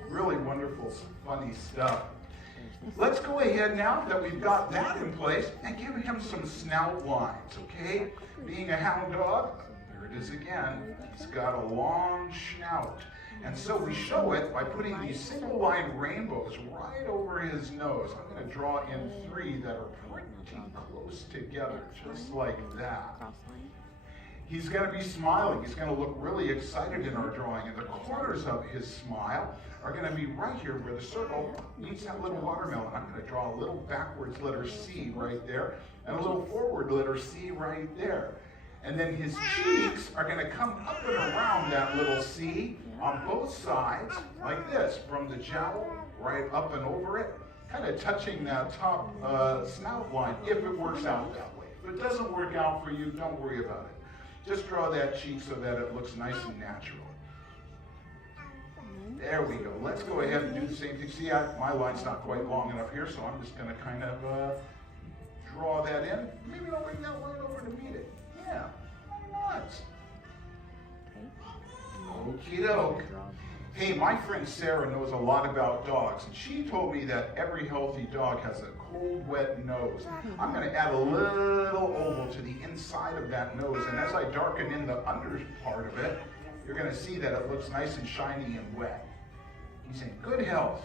Really wonderful, funny stuff. Let's go ahead now that we've got that in place and give him some snout lines, okay? Being a hound dog, there it is again, he's got a long snout. And so we show it by putting these single line rainbows right over his nose. I'm going to draw in 3 that are pretty close together, just like that. He's going to be smiling. He's going to look really excited in our drawing. And the corners of his smile are going to be right here where the circle meets that little watermelon. I'm going to draw a little backwards letter C right there. and a little forward letter C right there. And then his cheeks are going to come up and around that little C on both sides, like this, from the jowl right up and over it, kind of touching that top snout line, if it works out that way. If it doesn't work out for you, don't worry about it. Just draw that cheek so that it looks nice and natural. There we go. Let's go ahead and do the same thing. See, my line's not quite long enough here, so I'm just going to kind of draw that in. Maybe I'll bring that line over to meet it. Yeah, why not? Okie doke. Hey, my friend Sarah knows a lot about dogs, and she told me that every healthy dog has a cold, wet nose. I'm going to add a little oval to the inside of that nose, and as I darken in the under part of it, you're going to see that it looks nice and shiny and wet. He's in good health.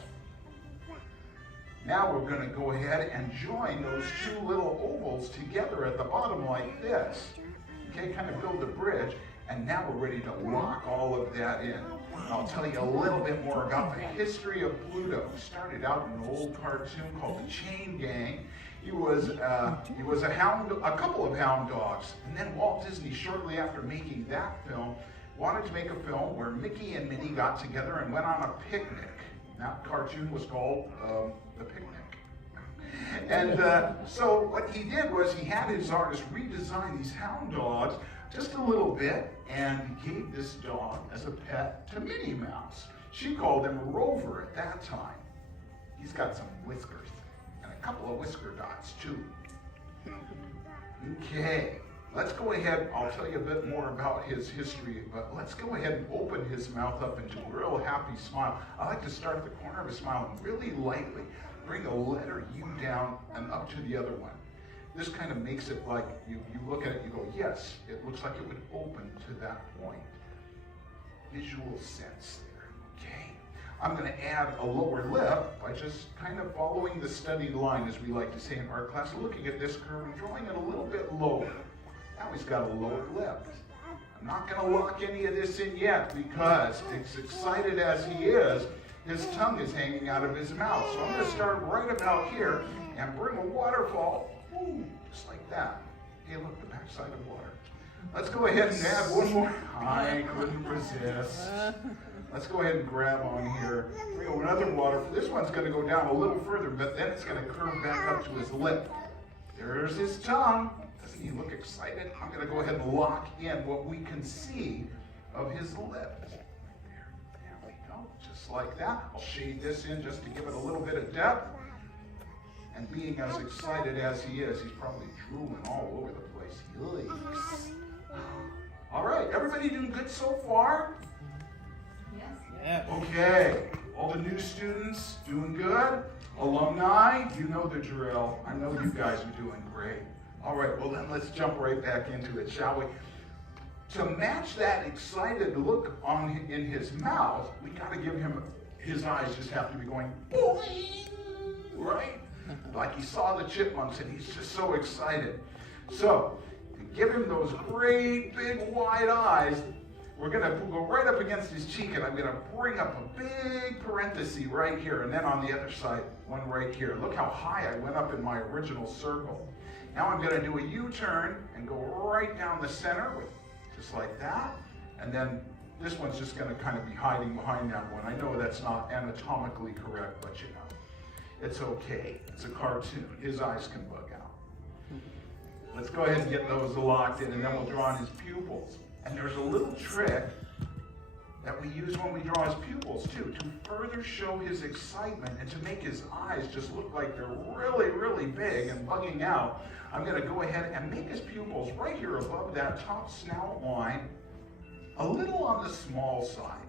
Now we're going to go ahead and join those two little ovals together at the bottom like this. Okay, kind of build a bridge, and now we're ready to lock all of that in. I'll tell you a little bit more about the history of Pluto. He started out in an old cartoon called The Chain Gang. He was a couple of hound dogs, and then Walt Disney, shortly after making that film, wanted to make a film where Mickey and Minnie got together and went on a picnic. That cartoon was called The Picnic. And so what he did was he had his artist redesign these hound dogs just a little bit, and he gave this dog as a pet to Minnie Mouse. She called him Rover at that time. He's got some whiskers, and a couple of whisker dots too. Okay, let's go ahead. I'll tell you a bit more about his history, but let's go ahead and open his mouth up into a real happy smile. I like to start at the corner of his smile and really lightly bring the letter U down and up to the other one. This kind of makes it like you look at it, you go, yes, it looks like it would open to that point. Visual sense there, okay? I'm going to add a lower lip by just kind of following the studied line, as we like to say in art class, looking at this curve and drawing it a little bit lower. Now he's got a lower lip. I'm not going to lock any of this in yet because, as excited as he is, his tongue is hanging out of his mouth. So I'm going to start right about here and bring a waterfall. Ooh, just like that. Hey, look, the backside of water. Let's go ahead and add one more. I couldn't resist. Let's go ahead and grab on here. Bring another waterfall. This one's going to go down a little further, but then it's going to curve back up to his lip. There's his tongue. Doesn't he look excited? I'm going to go ahead and lock in what we can see of his lip. There we go. Just like that. I'll shade this in just to give it a little bit of depth. And being as excited as he is, he's probably drooling all over the place. Yikes. All right, everybody doing good so far? Yes. Okay, all the new students doing good? Alumni, you know the drill. I know you guys are doing great. All right, well then let's jump right back into it, shall we? To match that excited look in his mouth, we got to give him, his eyes just have to be going, boing, right? Like he saw the chipmunks and he's just so excited. So, to give him those great big wide eyes, we're going to go right up against his cheek, and I'm going to bring up a big parenthesis right here, and then on the other side, one right here. Look how high I went up in my original circle. Now I'm going to do a U-turn and go right down the center, with just like that, and then this one's just going to kind of be hiding behind that one. I know that's not anatomically correct, but you know. It's okay. It's a cartoon. His eyes can bug out. Let's go ahead and get those locked in, and then we'll draw in his pupils. And there's a little trick that we use when we draw his pupils, too, to further show his excitement and to make his eyes just look like they're really, really big and bugging out. I'm going to go ahead and make his pupils right here above that top snout line a little on the small side.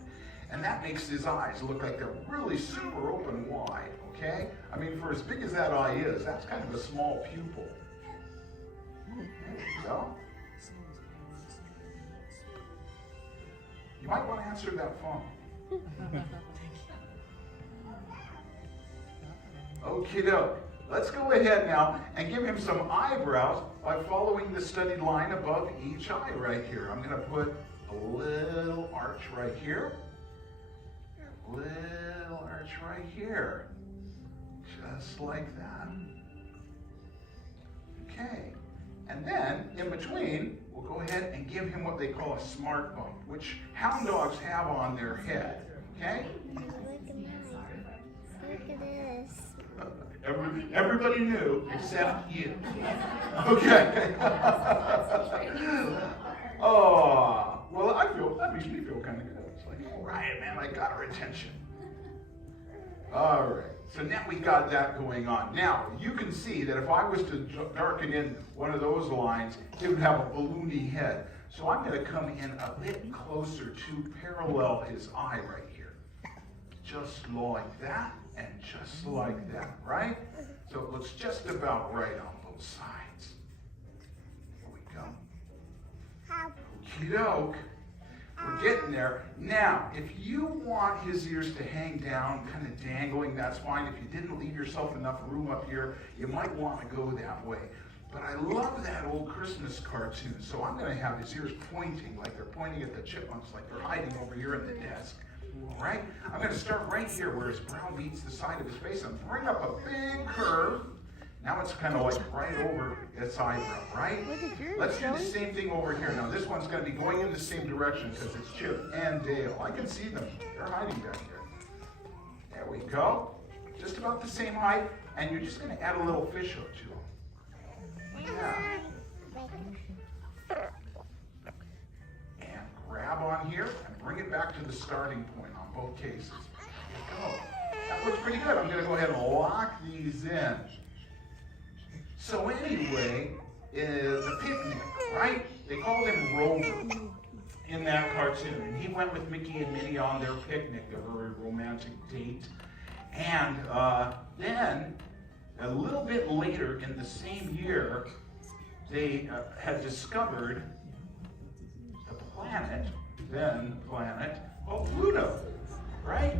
And that makes his eyes look like they're really super open wide. Okay? I mean, for as big as that eye is, that's kind of a small pupil. There you go. You might want to answer that phone. Okie doke. Let's go ahead now and give him some eyebrows by following the studied line above each eye right here. I'm going to put a little arch right here. A little arch right here. Just like that. Okay. And then, in between, we'll go ahead and give him what they call a smart bump, which hound dogs have on their head. Okay? Look at this. Everybody knew except you. Okay. Oh, well, that makes me feel kind of good. It's like, all right, man, I got her attention. All right. So now we got that going on. Now, you can see that if I was to darken in one of those lines, it would have a balloony head. So I'm going to come in a bit closer to parallel his eye right here. Just like that, and just like that, right? So it looks just about right on both sides. Here we go. Okie doke. We're getting there. Now, if you want his ears to hang down, kind of dangling, that's fine. If you didn't leave yourself enough room up here, you might want to go that way. But I love that old Christmas cartoon, so I'm going to have his ears pointing, like they're pointing at the chipmunks, like they're hiding over here in the desk. All right? I'm going to start right here where his brow meets the side of his face and bring up a big curve. Now it's kind of like right over its eyebrow, right? Let's do the same thing over here. Now this one's going to be going in the same direction because it's Chip and Dale. I can see them. They're hiding back here. There we go. Just about the same height. And you're just going to add a little fish hook to them. Yeah. And grab on here and bring it back to the starting point on both cases. There you go. That looks pretty good. I'm going to go ahead and lock these in. So anyway, the picnic, right? They called him Rover in that cartoon. And he went with Mickey and Minnie on their picnic, a very romantic date. And then, a little bit later in the same year, they had discovered the planet, called Pluto, right?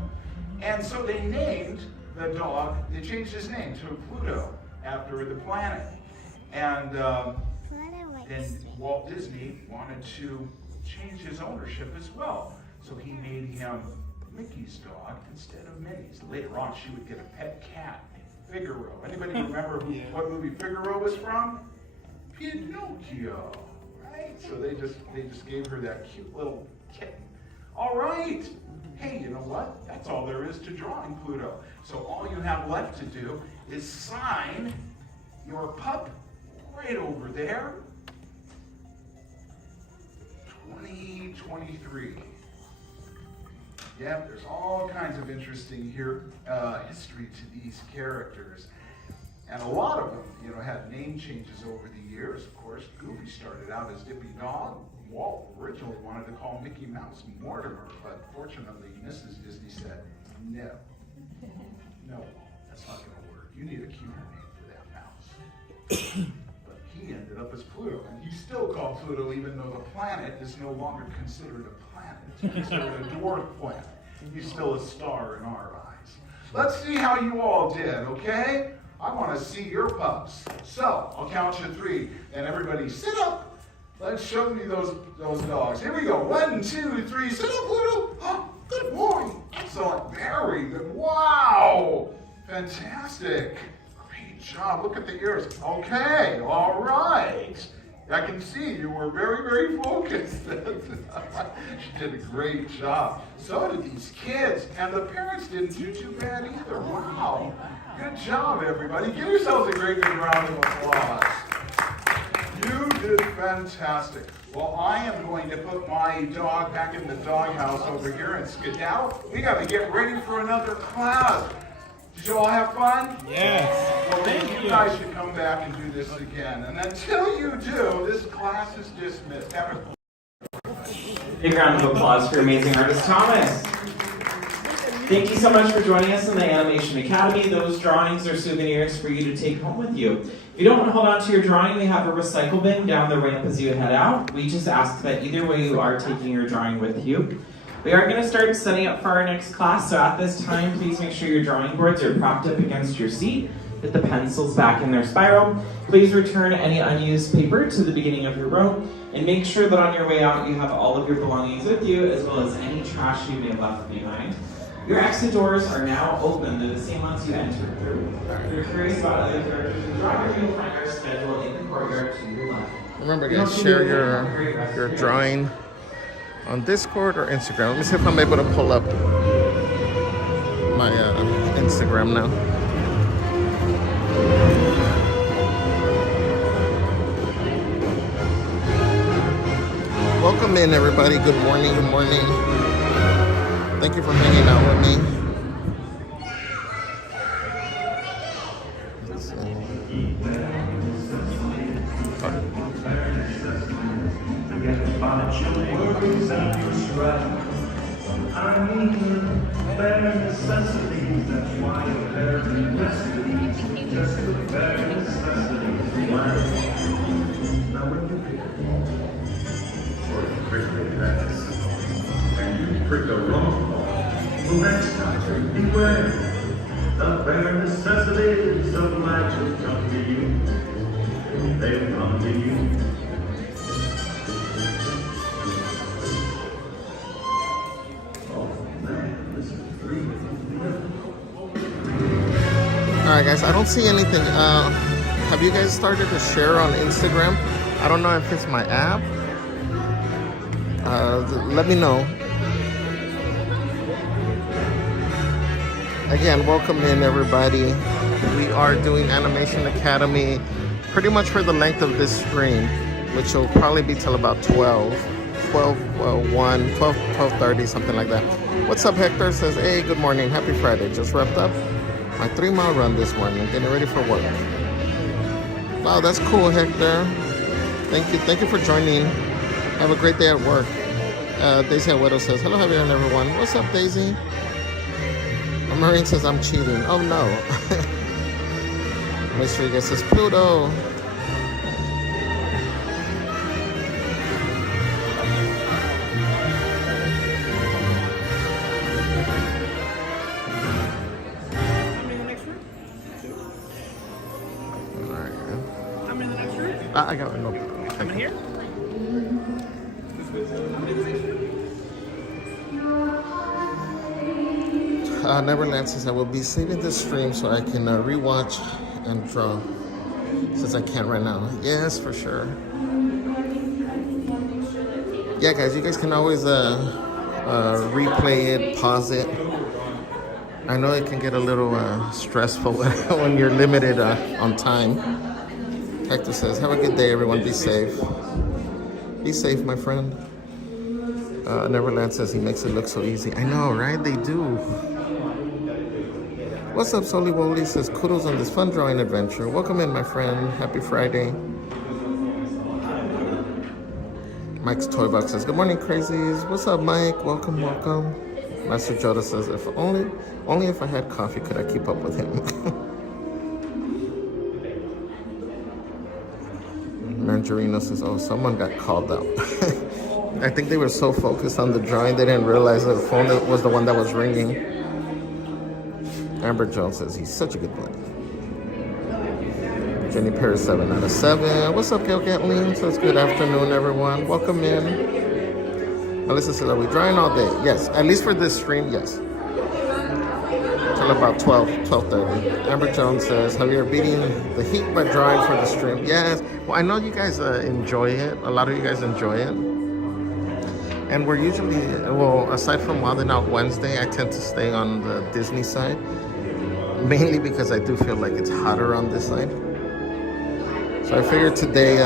And so they named the dog, they changed his name to Pluto, after the planet. And then Walt Disney wanted to change his ownership as well. So he made him Mickey's dog instead of Minnie's. Later on, she would get a pet cat named Figaro. Anybody remember what movie Figaro was from? Pinocchio, right? So they just gave her that cute little kitten. All right. Hey, you know what? That's all there is to drawing Pluto. So all you have left to do is sign your pup right over there. 2023. Yep, there's all kinds of interesting history to these characters. And a lot of them, had name changes over the years. Of course, Goofy started out as Dippy Dog. Walt originally wanted to call Mickey Mouse Mortimer, but fortunately, Mrs. Disney said, no, that's not going to work. You need a cuter name for that mouse. But he ended up as Pluto, and he's still called Pluto even though the planet is no longer considered a planet. It's considered a dwarf planet. He's still a star in our eyes. Let's see how you all did, okay? I want to see your pups. So, I'll count you 3, and everybody sit up. Let's show me those dogs. Here we go. 1, 2, 3. Sit up, Pluto. Oh, good boy. Excellent. Very good. Wow. Fantastic. Great job. Look at the ears. Okay. All right. I can see you were very, very focused. She did a great job. So did these kids. And the parents didn't do too bad either. Wow. Good job, everybody. Give yourselves a great big round of applause. You did fantastic. Well, I am going to put my dog back in the doghouse over here and skedaddle. We got to get ready for another class. Did you all have fun? Yes. Well, then you guys should come back and do this again. And until you do, this class is dismissed. Have a Big round of applause for amazing artist Thomas. Thank you so much for joining us in the Animation Academy. Those drawings are souvenirs for you to take home with you. If you don't want to hold on to your drawing, we have a recycle bin down the ramp as you head out. We just ask that either way you are taking your drawing with you. We are going to start setting up for our next class, so at this time, please make sure your drawing boards are propped up against your seat. Put the pencils back in their spiral. Please return any unused paper to the beginning of your row, and make sure that on your way out you have all of your belongings with you, as well as any trash you may have left behind. Your exit doors are now open. They're the same ones you entered through. If you're curious about other characters in the drawing, you'll find our schedule in the courtyard to your left. Remember, guys, share your drawing on Discord or Instagram. Let me see if I'm able to pull up my Instagram now. Welcome in, everybody. Good morning. Good morning. Thank you for hanging out with me. Let's see. And you prick the wrong ball. Well, next time, beware. The bare necessities of life will come to you. They'll come to you. Oh, man, this is free. Alright, guys, I don't see anything. Have you guys started to share on Instagram? I don't know if it's my app. Let me know. Again, welcome in, everybody. We are doing Animation Academy pretty much for the length of this stream, which will probably be till about 12:30, something like that. What's up, Hector? Says, hey, good morning. Happy Friday. Just wrapped up my 3-mile run this morning, getting ready for work. Wow, that's cool, Hector. Thank you for joining. Have a great day at work. Daisy Aguero says, hello, Javier and everyone. What's up, Daisy? Marine says, I'm cheating. Oh, no. Make sure you guys says, Pluto. I'm in the next room. I got it. No. I'm in here. Neverland says I will be saving this stream so I can rewatch and draw, since I can't right now. Yes, for sure. Yeah, guys, you guys can always replay it, pause it. I know it can get a little stressful when you're limited on time. Hector says, have a good day, everyone. Be safe. Be safe, my friend. Neverland says he makes it look so easy. I know, right? They do. What's up, Soli Woli? Says, kudos on this fun drawing adventure. Welcome in, my friend. Happy Friday. Mike's Toy Box says, good morning, crazies. What's up, Mike? Welcome, welcome. Master Joda says, if only if I had coffee could I keep up with him. Mangerino says, oh, someone got called out. I think they were so focused on the drawing they didn't realize that the phone was the one that was ringing. Amber Jones says he's such a good player. Jenny Perry 7 out of 7. What's up, Gail Gatlin? Says good afternoon, everyone. Welcome in. Alyssa says, are we drawing all day? Yes, at least for this stream, yes. Till about 12:30. Amber Jones says, Javier beating the heat by drawing for the stream. Yes. Well, I know you guys enjoy it. A lot of you guys enjoy it. And we're usually, well, aside from Wild 'N Out Wednesday, I tend to stay on the Disney side. Mainly because I do feel like it's hotter on this side. So I figured today,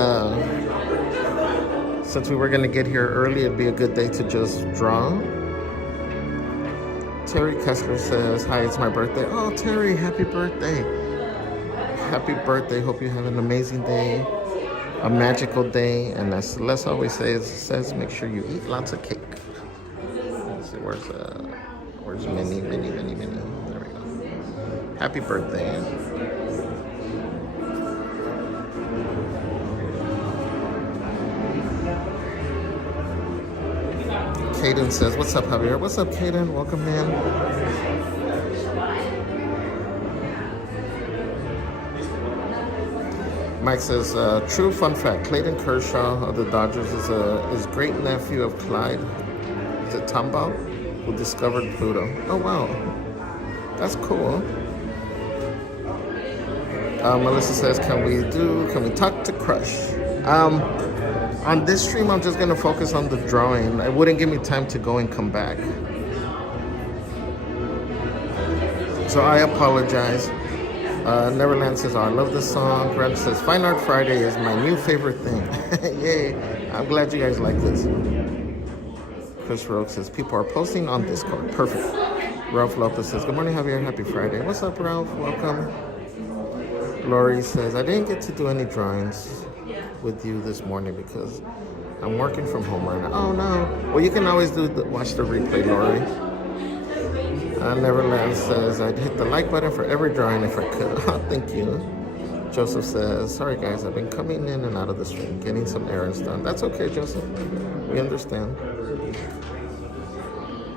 since we were going to get here early, it'd be a good day to just draw. Terry Kessler says, hi, it's my birthday. Oh, Terry, happy birthday. Happy birthday. Hope you have an amazing day. A magical day, and as Les always says, make sure you eat lots of cake. Let's see, where's Minnie? There we go. Happy birthday. Kaden says, what's up, Javier? What's up, Kaden? Welcome in. Mike says, true fun fact, Clayton Kershaw of the Dodgers is great nephew of Clyde. Is it Tomball? who discovered Pluto. Oh wow, that's cool. Melissa says, can we talk to Crush? On this stream, I'm just gonna focus on the drawing. It wouldn't give me time to go and come back. So I apologize. Neverland says, oh, I love this song. Grant says, Fine Art Friday is my new favorite thing. Yay, I'm glad you guys like this. Chris Rogue says, people are posting on Discord. Perfect. Ralph Lopez says, good morning, Javier. Happy Friday. What's up, Ralph? Welcome. Lori says, I didn't get to do any drawings with you this morning because I'm working from home right now. Oh, no. Well, you can always watch the replay, Lori. Neverland says, I'd hit the like button for every drawing if I could. Oh, thank you. Joseph says, sorry, guys. I've been coming in and out of the stream, getting some errands done. That's okay, Joseph. We understand.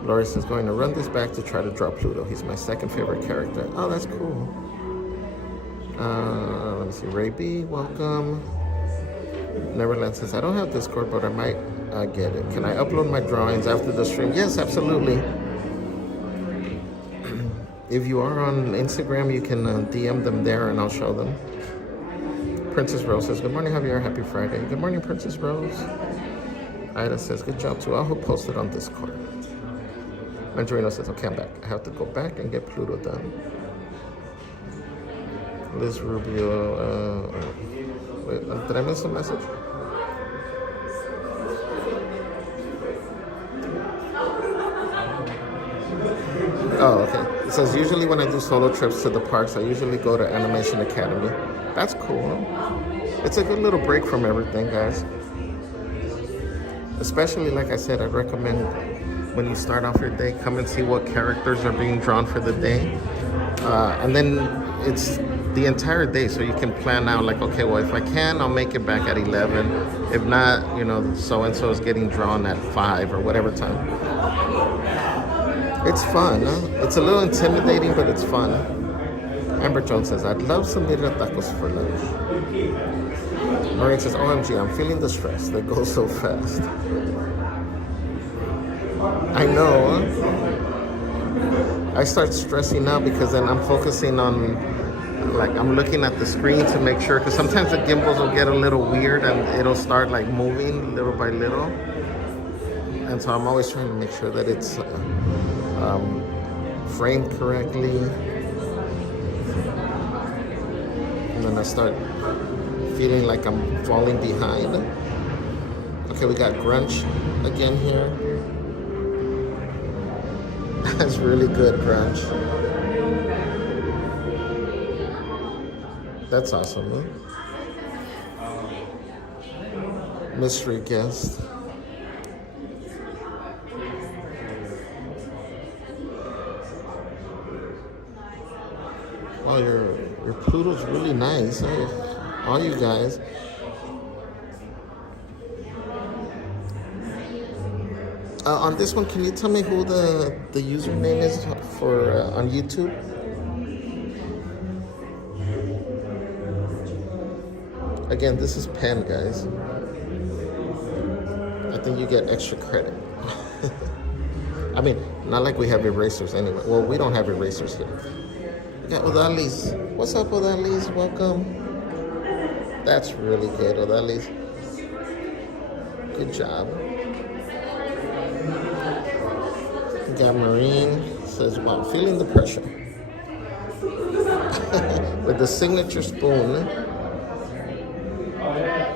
Lori says, going to run this back to try to draw Pluto. He's my second favorite character. Oh, that's cool. Let me see. Ray B, welcome. Neverland says, I don't have Discord, but I might get it. Can I upload my drawings after the stream? Yes, absolutely. If you are on Instagram, you can DM them there and I'll show them. Princess Rose says, good morning, Javier. Happy Friday. Good morning, Princess Rose. Ida says, good job to all who posted on Discord. Mandarino says, okay, I'm back. I have to go back and get Pluto done. Liz Rubio, wait, did I miss a message? Oh, okay. It says, usually when I do solo trips to the parks, I usually go to Animation Academy. That's cool. It's a good little break from everything, guys. Especially, like I said, I'd recommend when you start off your day, come and see what characters are being drawn for the day. And then it's the entire day, so you can plan out like, okay, well, if I can, I'll make it back at 11. If not, you know, so-and-so is getting drawn at 5 or whatever time. It's fun. Huh? It's a little intimidating, but it's fun. Amber Jones says, I'd love some birria tacos for lunch. Noreen says, OMG, I'm feeling the stress. They go so fast. I know. Huh? I start stressing out because then I'm focusing on, like, I'm looking at the screen to make sure, because sometimes the gimbals will get a little weird and it'll start like moving little by little. And so I'm always trying to make sure that it's framed correctly. And then I start feeling like I'm falling behind. Okay, we got Grunch again here. That's really good, Grunch. That's awesome, huh? Mystery guest. Wow, your Pluto's really nice, huh? All you guys. On this one, can you tell me who the username is for on YouTube? Again, this is pen, guys. I think you get extra credit. I mean, not like we have erasers anyway. Well, we don't have erasers here. We got Odalis. What's up, Odalis? Welcome. That's really good, Odalis. Good job. We got Marine. Says, wow, feeling the pressure. With the signature spoon.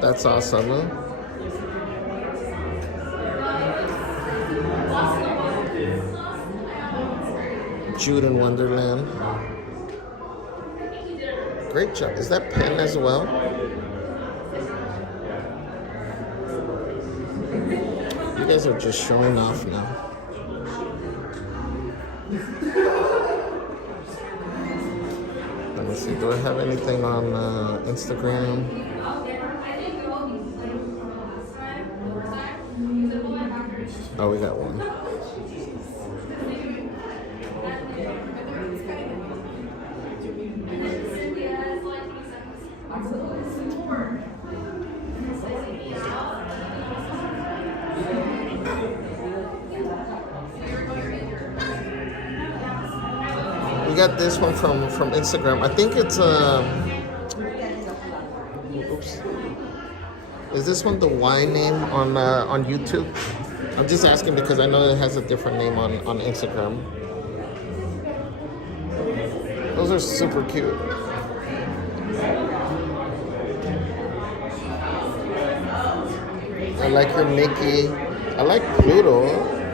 That's awesome, huh? Jude in Wonderland. Great job. Is that pen as well? You guys are just showing off now. Let me see. Do I have anything on Instagram? Oh, we got one. got this one from Instagram. I think it's oops. Is this one the Y name on YouTube? I'm just asking because I know it has a different name on Instagram. Those are super cute. I like her Mickey. I like Pluto.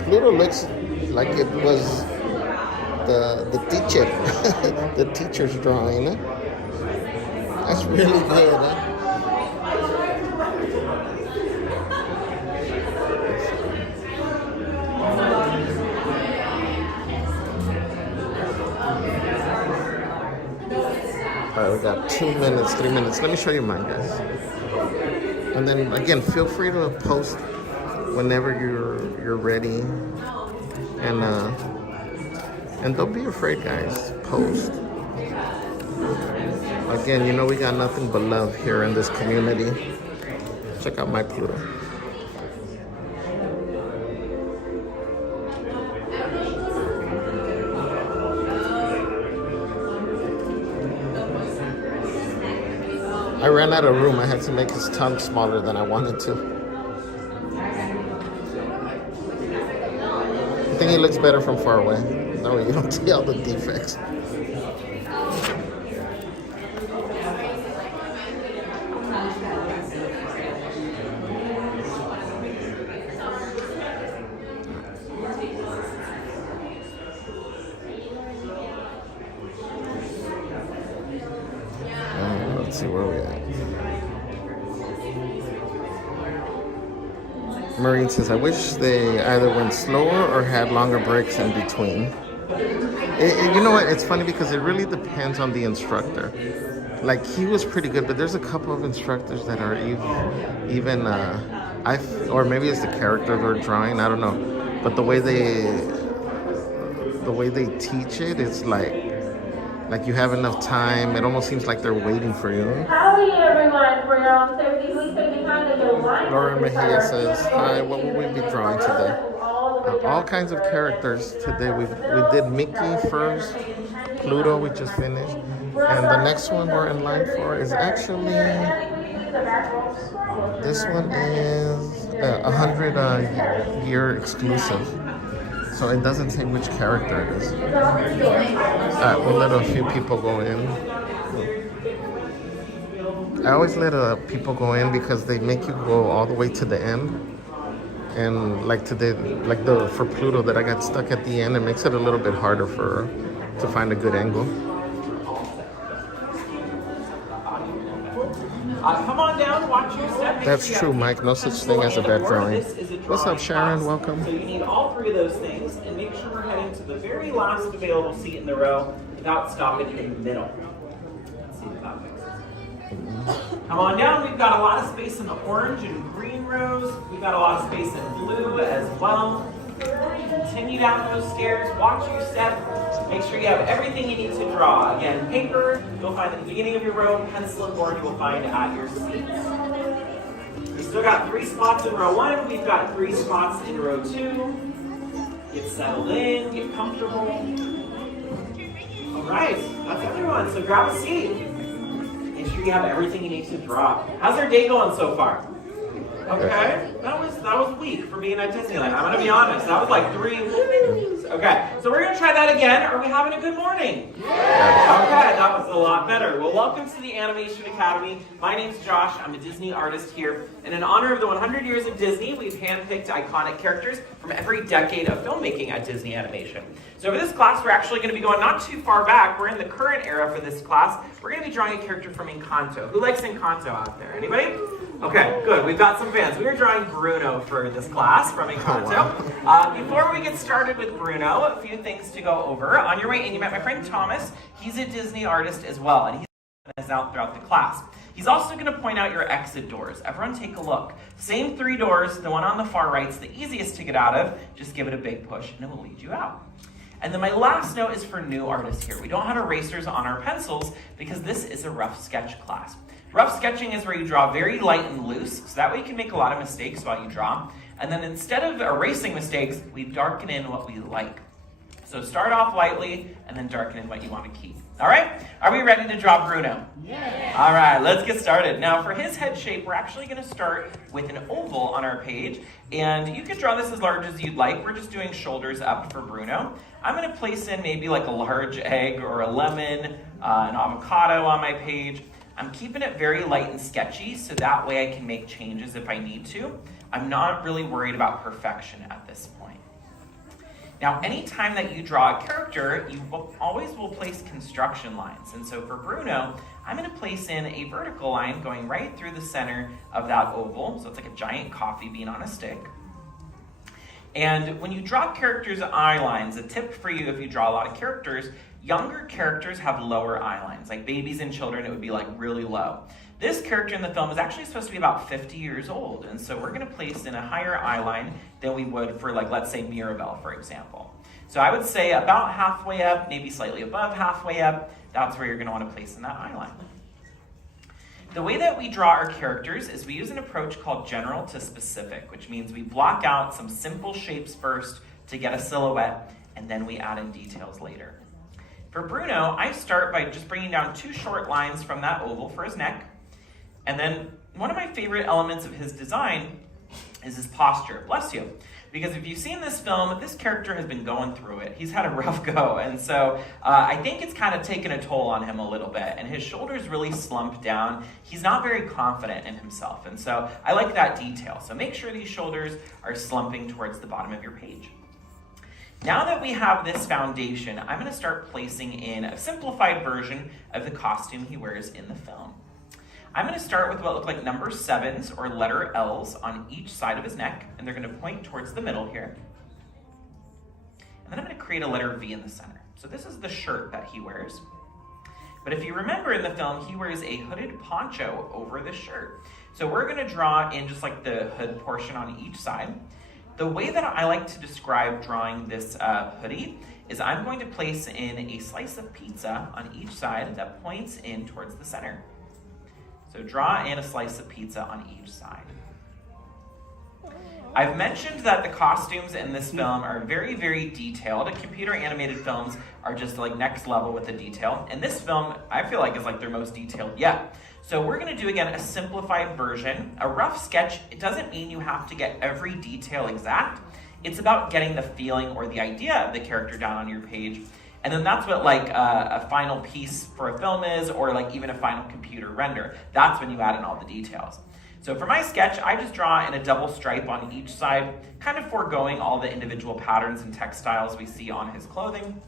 Pluto looks like it was the teacher, the teacher's drawing. That's really good. All right, we got 2 minutes, 3 minutes. Let me show you mine, guys. And then again, feel free to post whenever you're ready, and don't be afraid, guys. Post. Again, you know we got nothing but love here in this community. Check out my Pluto. I ran out of room. I had to make his tongue smaller than I wanted to. I think he looks better from far away. No, you don't see all the defects. Let's see where we at. Marine says, I wish they either went slower or had longer breaks in between. You know what? It's funny because it really depends on the instructor. Like, he was pretty good, but there's a couple of instructors that are even or maybe it's the character they're drawing. I don't know. But the way they teach it, it's like you have enough time. It almost seems like they're waiting for you. Howdy everyone, we're on 30 weeks behind the line. Laura Mejia says, hi, what will we be drawing today? All kinds of characters today. We did Mickey first, Pluto we just finished, and the next one we're in line for is actually, this one is 100 year exclusive. So it doesn't say which character it is. Alright, we'll let a few people go in. I always let people go in because they make you go all the way to the end. And like today, for Pluto that I got stuck at the end, it makes it a little bit harder to find a good angle. Come on down, watch your step. That's true, Mike. No such thing as a bad drawing. What's up, Sharon? Welcome. So you need all three of those things, and make sure we're heading to the very last available seat in the row without stopping in the middle. Let's see if that fixes it. Come on down. We've got a lot of space in the orange and green rows. We've got a lot of space in blue as well. Continue down those stairs. Watch your step. Make sure you have everything you need to draw. Again, paper, you'll find at the beginning of your row. Pencil and board, you will find at your seats. We still got 3 spots in row 1. We've got 3 spots in row 2. Get settled in, get comfortable. All right, that's everyone. So grab a seat. Make sure you have everything you need to draw. How's their day going so far? Okay, that was weak for being at Disneyland. I'm gonna be honest. That was like 3 woo-hoos. Okay, so we're gonna try that again. Are we having a good morning? Yeah. Okay, that was a lot better. Well, welcome to the Animation Academy. My name's Josh. I'm a Disney artist here, and in honor of the 100 years of Disney, we've handpicked iconic characters from every decade of filmmaking at Disney Animation. So for this class, we're actually going to be going not too far back. We're in the current era for this class. We're going to be drawing a character from Encanto. Who likes Encanto out there? Anybody? Okay, good. We've got some fans. We are drawing Bruno for this class from Encanto. Before we get started with Bruno, a few things to go over. On your way in, you met my friend Thomas. He's a Disney artist as well, and he's out throughout the class. He's also going to point out your exit doors. Everyone take a look. Same 3 doors. The one on the far right is the easiest to get out of. Just give it a big push, and it will lead you out. And then my last note is for new artists here. We don't have erasers on our pencils because this is a rough sketch class. Rough sketching is where you draw very light and loose, so that way you can make a lot of mistakes while you draw. And then instead of erasing mistakes, we darken in what we like. So start off lightly and then darken in what you want to keep. All right, are we ready to draw Bruno? Yes. All right, let's get started. Now for his head shape, we're actually going to start with an oval on our page. And you can draw this as large as you'd like. We're just doing shoulders up for Bruno. I'm going to place in maybe like a large egg or a lemon, an avocado on my page. I'm keeping it very light and sketchy so that way I can make changes if I need to. I'm not really worried about perfection at this point. Now, anytime that you draw a character, you always will place construction lines. And so for Bruno, I'm going to place in a vertical line going right through the center of that oval. So it's like a giant coffee bean on a stick. And when you draw characters' eye lines, a tip for you if you draw a lot of characters, younger characters have lower eye lines. Like babies and children, it would be like really low. This character in the film is actually supposed to be about 50 years old. And so we're going to place in a higher eye line than we would for, like, let's say Mirabelle, for example. So I would say about halfway up, maybe slightly above halfway up, that's where you're going to want to place in that eye line. The way that we draw our characters is we use an approach called general to specific, which means we block out some simple shapes first to get a silhouette, and then we add in details later. For Bruno, I start by just bringing down 2 short lines from that oval for his neck. And then one of my favorite elements of his design is his posture. Bless you. Because if you've seen this film, this character has been going through it. He's had a rough go. And so I think it's kind of taken a toll on him a little bit. And his shoulders really slumped down. He's not very confident in himself. And so I like that detail. So make sure these shoulders are slumping towards the bottom of your page. Now that we have this foundation, I'm going to start placing in a simplified version of the costume he wears in the film. I'm going to start with what look like number 7s or letter L's on each side of his neck, and they're going to point towards the middle here. And then I'm going to create a letter V in the center. So this is the shirt that he wears. But if you remember in the film, he wears a hooded poncho over the shirt. So we're going to draw in just like the hood portion on each side. The way that I like to describe drawing this hoodie is I'm going to place in a slice of pizza on each side that points in towards the center. So draw in a slice of pizza on each side. I've mentioned that the costumes in this film are very, very detailed. Computer animated films are just like next level with the detail. And this film, I feel like, is like their most detailed yet. So we're going to do, again, a simplified version. A rough sketch, it doesn't mean you have to get every detail exact. It's about getting the feeling or the idea of the character down on your page. And then that's what like a final piece for a film is, or like even a final computer render. That's when you add in all the details. So for my sketch, I just draw in a double stripe on each side, kind of foregoing all the individual patterns and textiles we see on his clothing.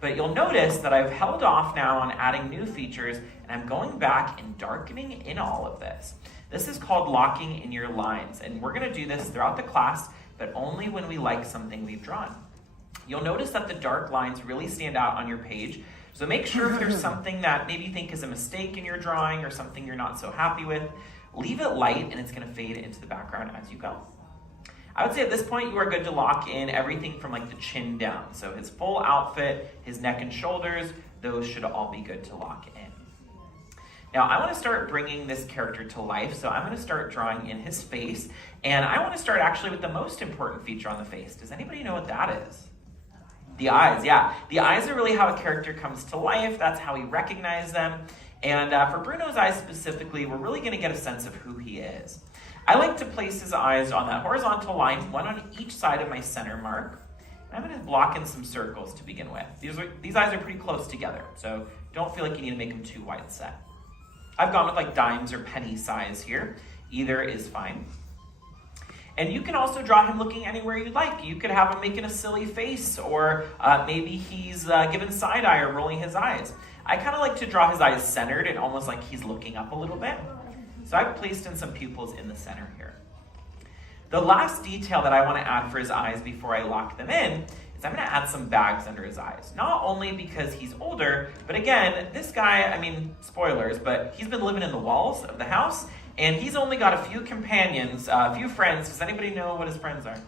But you'll notice that I've held off now on adding new features, and I'm going back and darkening in all of this. This is called locking in your lines, and we're going to do this throughout the class, but only when we like something we've drawn. You'll notice that the dark lines really stand out on your page. So make sure if there's something that maybe you think is a mistake in your drawing or something you're not so happy with, leave it light and it's going to fade into the background as you go. I would say at this point you are good to lock in everything from like the chin down. So his full outfit, his neck and shoulders, those should all be good to lock in. Now I want to start bringing this character to life, so I'm going to start drawing in his face. And I want to start actually with the most important feature on the face. Does anybody know what that is? The eyes, yeah. The eyes are really how a character comes to life. That's how we recognize them. And for Bruno's eyes specifically, we're really going to get a sense of who he is. I like to place his eyes on that horizontal line, one on each side of my center mark. And I'm going to block in some circles to begin with. These eyes are pretty close together, so don't feel like you need to make them too wide set. I've gone with like dimes or penny size here. Either is fine. And you can also draw him looking anywhere you'd like. You could have him making a silly face, or maybe he's giving side eye or rolling his eyes. I kind of like to draw his eyes centered and almost like he's looking up a little bit. So I've placed in some pupils in the center here. The last detail that I want to add for his eyes before I lock them in is I'm going to add some bags under his eyes. Not only because he's older, but again, this guy, I mean, spoilers, but he's been living in the walls of the house, and he's only got a few companions, a few friends. Does anybody know what his friends are?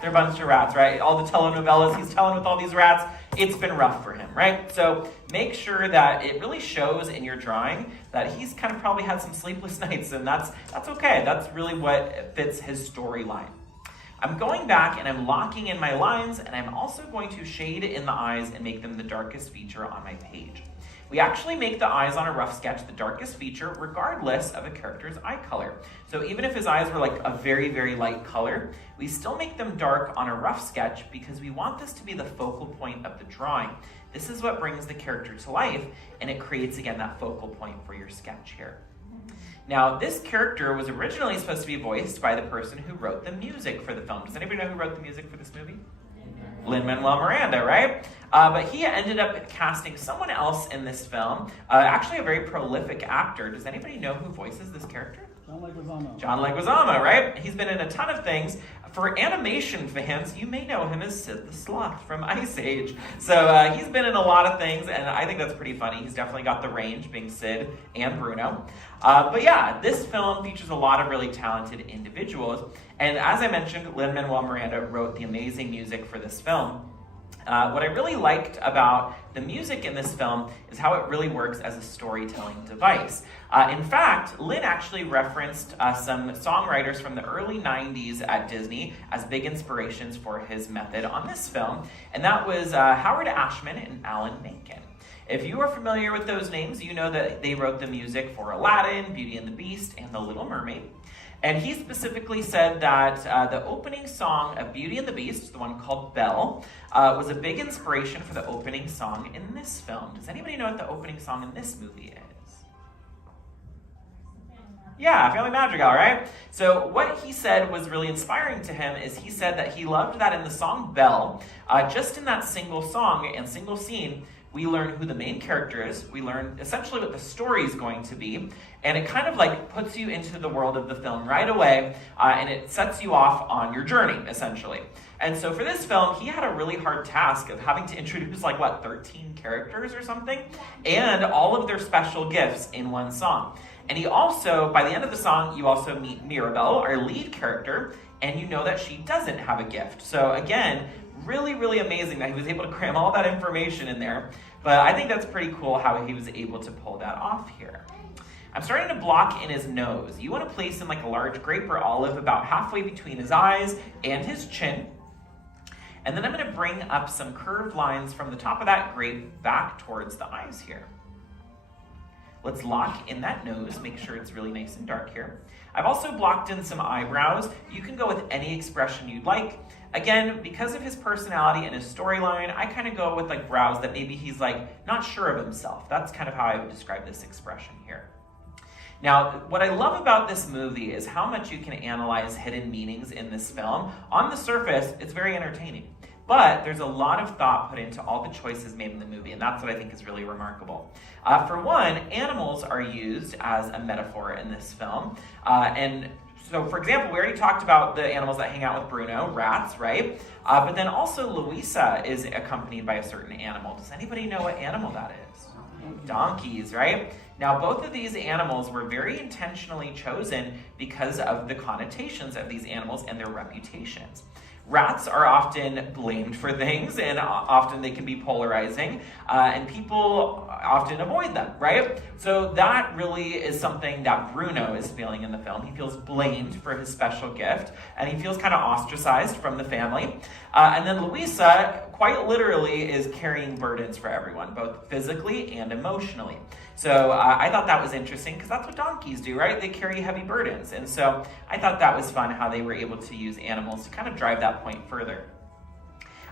They're a bunch of rats, right? All the telenovelas he's telling with all these rats, it's been rough for him, right? So make sure that it really shows in your drawing that he's kind of probably had some sleepless nights, and that's okay. That's really what fits his storyline. I'm going back and I'm locking in my lines, and I'm also going to shade in the eyes and make them the darkest feature on my page. We actually make the eyes on a rough sketch the darkest feature regardless of a character's eye color. So even if his eyes were like a very, very light color, we still make them dark on a rough sketch because we want this to be the focal point of the drawing. This is what brings the character to life, and it creates, again, that focal point for your sketch here. Now, this character was originally supposed to be voiced by the person who wrote the music for the film. Does anybody know who wrote the music for this movie? Lin-Manuel Miranda, right? But he ended up casting someone else in this film, actually a very prolific actor. Does anybody know who voices this character? John Leguizamo, right? He's been in a ton of things. For animation fans, you may know him as Sid the Sloth from Ice Age. So he's been in a lot of things, and I think that's pretty funny. He's definitely got the range, being Sid and Bruno. But yeah, this film features a lot of really talented individuals. And as I mentioned, Lin-Manuel Miranda wrote the amazing music for this film. What I really liked about the music in this film is how it really works as a storytelling device. In fact, Lin actually referenced some songwriters from the early 90s at Disney as big inspirations for his method on this film, and that was Howard Ashman and Alan Menken. If you are familiar with those names, you know that they wrote the music for Aladdin, Beauty and the Beast, and The Little Mermaid. And he specifically said that the opening song of Beauty and the Beast, the one called Belle, was a big inspiration for the opening song in this film. Does anybody know what the opening song in this movie is? Yeah, Family Madrigal, right? So what he said was really inspiring to him is he said that he loved that in the song Belle, just in that single song and single scene, we learn who the main character is, we learn essentially what the story is going to be, and it kind of like puts you into the world of the film right away, and it sets you off on your journey, essentially. And so for this film, he had a really hard task of having to introduce 13 characters or something, and all of their special gifts in one song. And he also, by the end of the song, you also meet Mirabelle, our lead character, and you know that she doesn't have a gift. So again, really, really amazing that he was able to cram all that information in there. But I think that's pretty cool how he was able to pull that off here. I'm starting to block in his nose. You want to place him like a large grape or olive about halfway between his eyes and his chin. And then I'm going to bring up some curved lines from the top of that grape back towards the eyes here. Let's lock in that nose, make sure it's really nice and dark here. I've also blocked in some eyebrows. You can go with any expression you'd like. Again, because of his personality and his storyline, I kind of go with brows that maybe he's not sure of himself. That's kind of how I would describe this expression here. Now, what I love about this movie is how much you can analyze hidden meanings in this film. On the surface, it's very entertaining. But there's a lot of thought put into all the choices made in the movie, and that's what I think is really remarkable. For one, animals are used as a metaphor in this film. So, for example, we already talked about the animals that hang out with Bruno, rats, right? But then also Louisa is accompanied by a certain animal. Does anybody know what animal that is? Donkeys, right? Now, both of these animals were very intentionally chosen because of the connotations of these animals and their reputations. Rats are often blamed for things, and often they can be polarizing, and people often avoid them, right? So that really is something that Bruno is feeling in the film. He feels blamed for his special gift, and he feels kind of ostracized from the family. And then Louisa, quite literally, is carrying burdens for everyone, both physically and emotionally. So I thought that was interesting because that's what donkeys do, right? They carry heavy burdens. And so I thought that was fun how they were able to use animals to kind of drive that point further.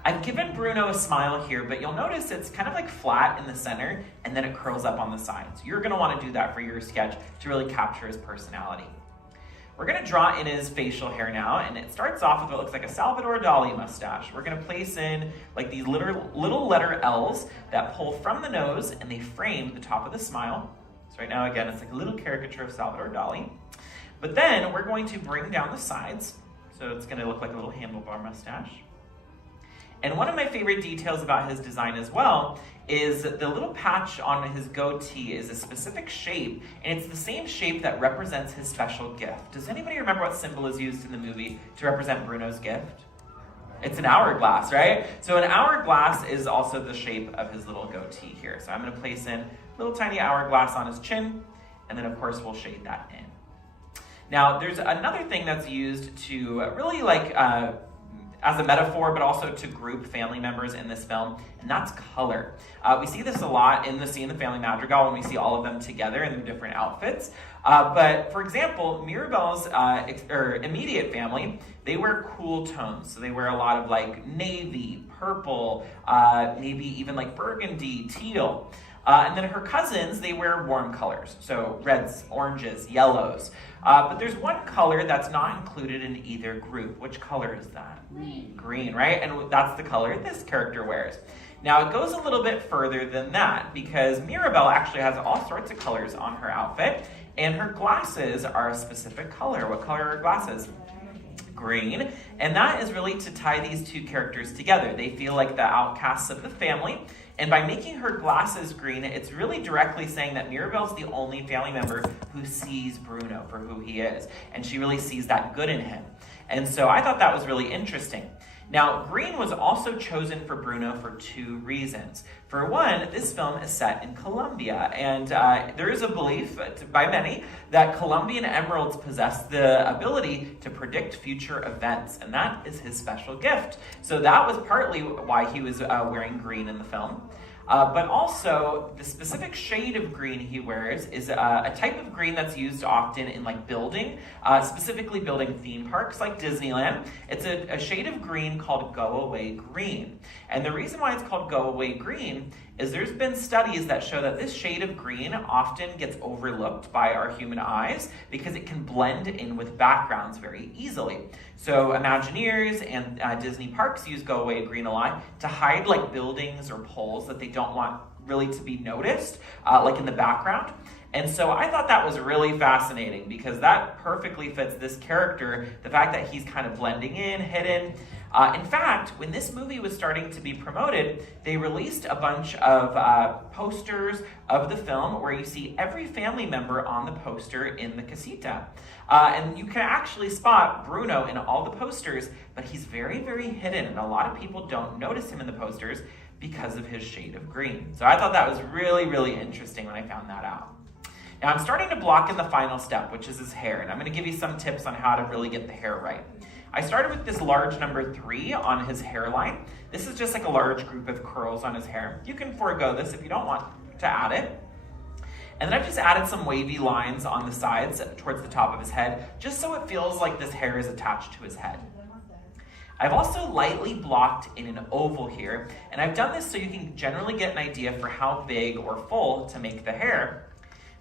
I've given Bruno a smile here, but you'll notice it's kind of flat in the center and then it curls up on the sides. You're going to want to do that for your sketch to really capture his personality. We're going to draw in his facial hair now, and it starts off with what looks like a Salvador Dali mustache. We're going to place in these little letter L's that pull from the nose, and they frame the top of the smile. So right now, again, it's like a little caricature of Salvador Dali. But then we're going to bring down the sides, so it's going to look like a little handlebar mustache. And one of my favorite details about his design as well is the little patch on his goatee is a specific shape, and it's the same shape that represents his special gift. Does anybody remember what symbol is used in the movie to represent Bruno's gift? It's an hourglass, right? So an hourglass is also the shape of his little goatee here. So I'm going to place in a little tiny hourglass on his chin, and then of course we'll shade that in. Now, there's another thing that's used to really as a metaphor, but also to group family members in this film, and that's color. We see this a lot in the scene, the family madrigal, when we see all of them together in their different outfits. But for example, Mirabel's immediate family, they wear cool tones. So they wear a lot of like navy, purple, maybe even like burgundy, teal. And then her cousins, they wear warm colors. So reds, oranges, yellows. But there's one color that's not included in either group. Which color is that? Green. Green, right? And that's the color this character wears. Now, it goes a little bit further than that because Mirabel actually has all sorts of colors on her outfit, and her glasses are a specific color. What color are her glasses? Green. And that is really to tie these two characters together. They feel like the outcasts of the family. And by making her glasses green, it's really directly saying that Mirabel's the only family member who sees Bruno for who he is. And she really sees that good in him. And so I thought that was really interesting. Now, green was also chosen for Bruno for two reasons. For one, this film is set in Colombia, and there is a belief by many that Colombian emeralds possess the ability to predict future events, and that is his special gift. So that was partly why he was wearing green in the film. But also, the specific shade of green he wears is a type of green that's used often in like building, specifically building theme parks like Disneyland. It's a shade of green called go away green. And the reason why it's called go away green is there's been studies that show that this shade of green often gets overlooked by our human eyes because it can blend in with backgrounds very easily. So Imagineers and Disney parks use go away green a lot to hide like buildings or poles that they don't want really to be noticed, like in the background. And so I thought that was really fascinating because that perfectly fits this character, the fact that he's kind of blending in, hidden. In fact, when this movie was starting to be promoted, they released a bunch of posters of the film where you see every family member on the poster in the casita. And you can actually spot Bruno in all the posters, but he's very, very hidden, and a lot of people don't notice him in the posters because of his shade of green. So I thought that was really, really interesting when I found that out. Now I'm starting to block in the final step, which is his hair, and I'm going to give you some tips on how to really get the hair right. I started with this large number 3 on his hairline. This is just like a large group of curls on his hair. You can forego this if you don't want to add it. And then I've just added some wavy lines on the sides towards the top of his head, just so it feels like this hair is attached to his head. I've also lightly blocked in an oval here, and I've done this so you can generally get an idea for how big or full to make the hair.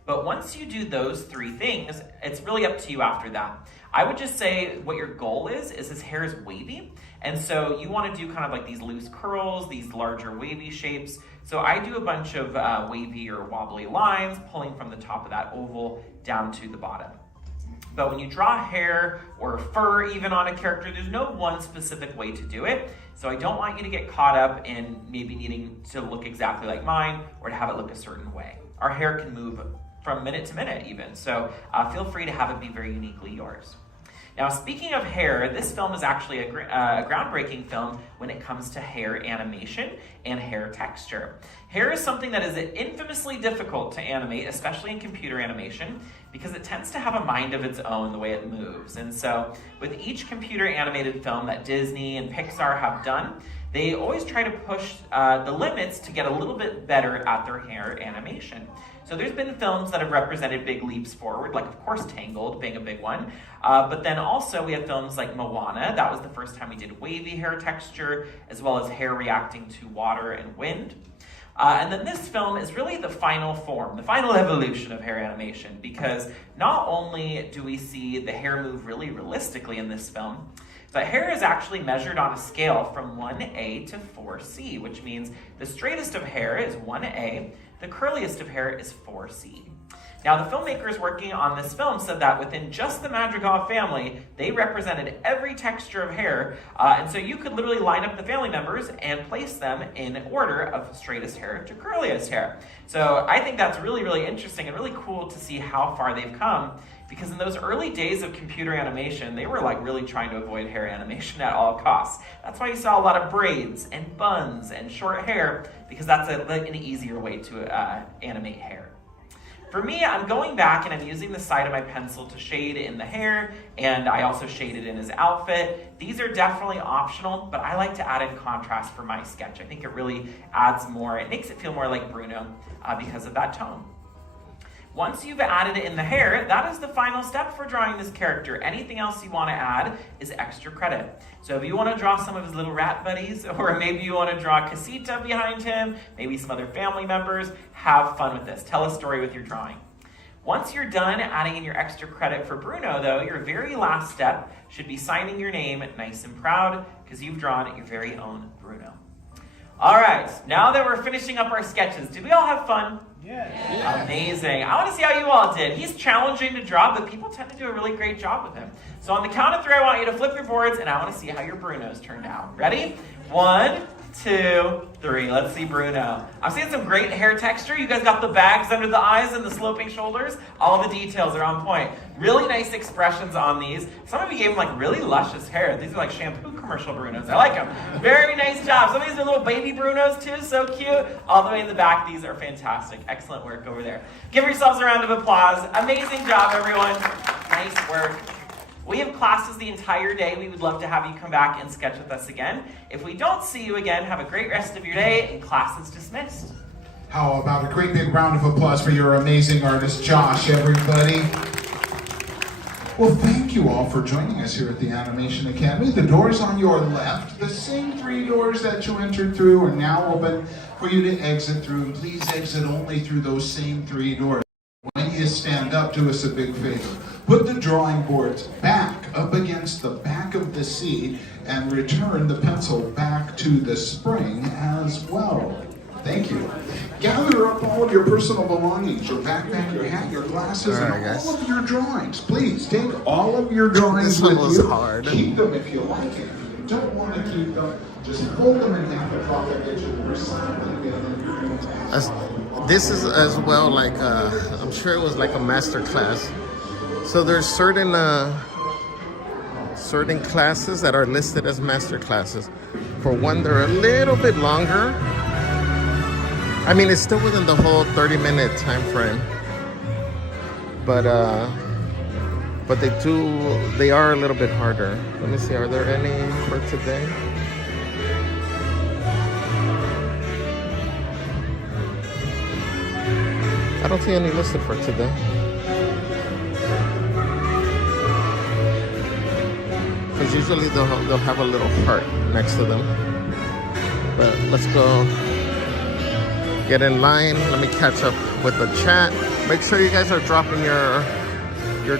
But once you do those 3 things, it's really up to you after that. I would just say what your goal is his hair is wavy. And so you want to do kind of like these loose curls, these larger wavy shapes. So I do a bunch of wavy or wobbly lines, pulling from the top of that oval down to the bottom. But when you draw hair or fur even on a character, there's no one specific way to do it. So I don't want you to get caught up in maybe needing to look exactly like mine or to have it look a certain way. Our hair can move from minute to minute even, so feel free to have it be very uniquely yours. Now, speaking of hair, this film is actually a groundbreaking film when it comes to hair animation and hair texture. Hair is something that is infamously difficult to animate, especially in computer animation, because it tends to have a mind of its own the way it moves. And so with each computer animated film that Disney and Pixar have done, they always try to push the limits to get a little bit better at their hair animation. So there's been films that have represented big leaps forward, like of course Tangled being a big one. But then also we have films like Moana. That was the first time we did wavy hair texture, as well as hair reacting to water and wind. And then this film is really the final form, the final evolution of hair animation, because not only do we see the hair move really realistically in this film, but hair is actually measured on a scale from 1A to 4C, which means the straightest of hair is 1A, the curliest of hair is 4C. Now, the filmmakers working on this film said that within just the Madrigal family, they represented every texture of hair, and so you could literally line up the family members and place them in order of straightest hair to curliest hair. So I think that's really, really interesting and really cool to see how far they've come, because in those early days of computer animation, they were like really trying to avoid hair animation at all costs. That's why you saw a lot of braids and buns and short hair, because that's an easier way to animate hair. For me, I'm going back and I'm using the side of my pencil to shade in the hair, and I also shaded in his outfit. These are definitely optional, but I like to add in contrast for my sketch. I think it really adds more. It makes it feel more like Bruno because of that tone. Once you've added it in the hair, that is the final step for drawing this character. Anything else you want to add is extra credit. So if you want to draw some of his little rat buddies, or maybe you want to draw Casita behind him, maybe some other family members, have fun with this. Tell a story with your drawing. Once you're done adding in your extra credit for Bruno, though, your very last step should be signing your name nice and proud, because you've drawn your very own Bruno. All right, now that we're finishing up our sketches, did we all have fun? Yeah. Amazing. I want to see how you all did. He's challenging to draw, but people tend to do a really great job with him. So on the count of 3, I want you to flip your boards, and I want to see how your Brunos turned out. Ready? 1, 2, 3. Let's see Bruno. I'm seeing some great hair texture. You guys got the bags under the eyes and the sloping shoulders. All the details are on point. Really nice expressions on these. Some of you gave him like really luscious hair. These are like shampoo commercial Brunos. I like them. Very nice job. Some of these are little baby Brunos too. So cute. All the way in the back. These are fantastic. Excellent work over there. Give yourselves a round of applause. Amazing job, everyone. Nice work. We have classes the entire day. We would love to have you come back and sketch with us again. If we don't see you again, have a great rest of your day, and class is dismissed. How about a great big round of applause for your amazing artist, Josh, everybody. Well, thank you all for joining us here at the Animation Academy. The doors on your left, the same 3 doors that you entered through, are now open for you to exit through. And please exit only through those same 3 doors. When you stand up, do us a big favor. Put the drawing boards back up against the back of the seat and return the pencil back to the spring as well. Thank you. Gather up all of your personal belongings, your backpack, your hat, your glasses, and all of your drawings. Please take all of your drawings with you. Hard. Keep them if you like it. If you don't want to keep them, just fold them in half and drop the edge and recycle again. This is as well like, I'm sure it was like a master class. So there's certain classes that are listed as master classes. For one, they're a little bit longer. I mean, it's still within the whole 30-minute time frame. But they are a little bit harder. Let me see, are there any for today? I don't see any listed for today. Because usually they'll have a little heart next to them. But let's go get in line. Let me catch up with the chat. Make sure you guys are dropping your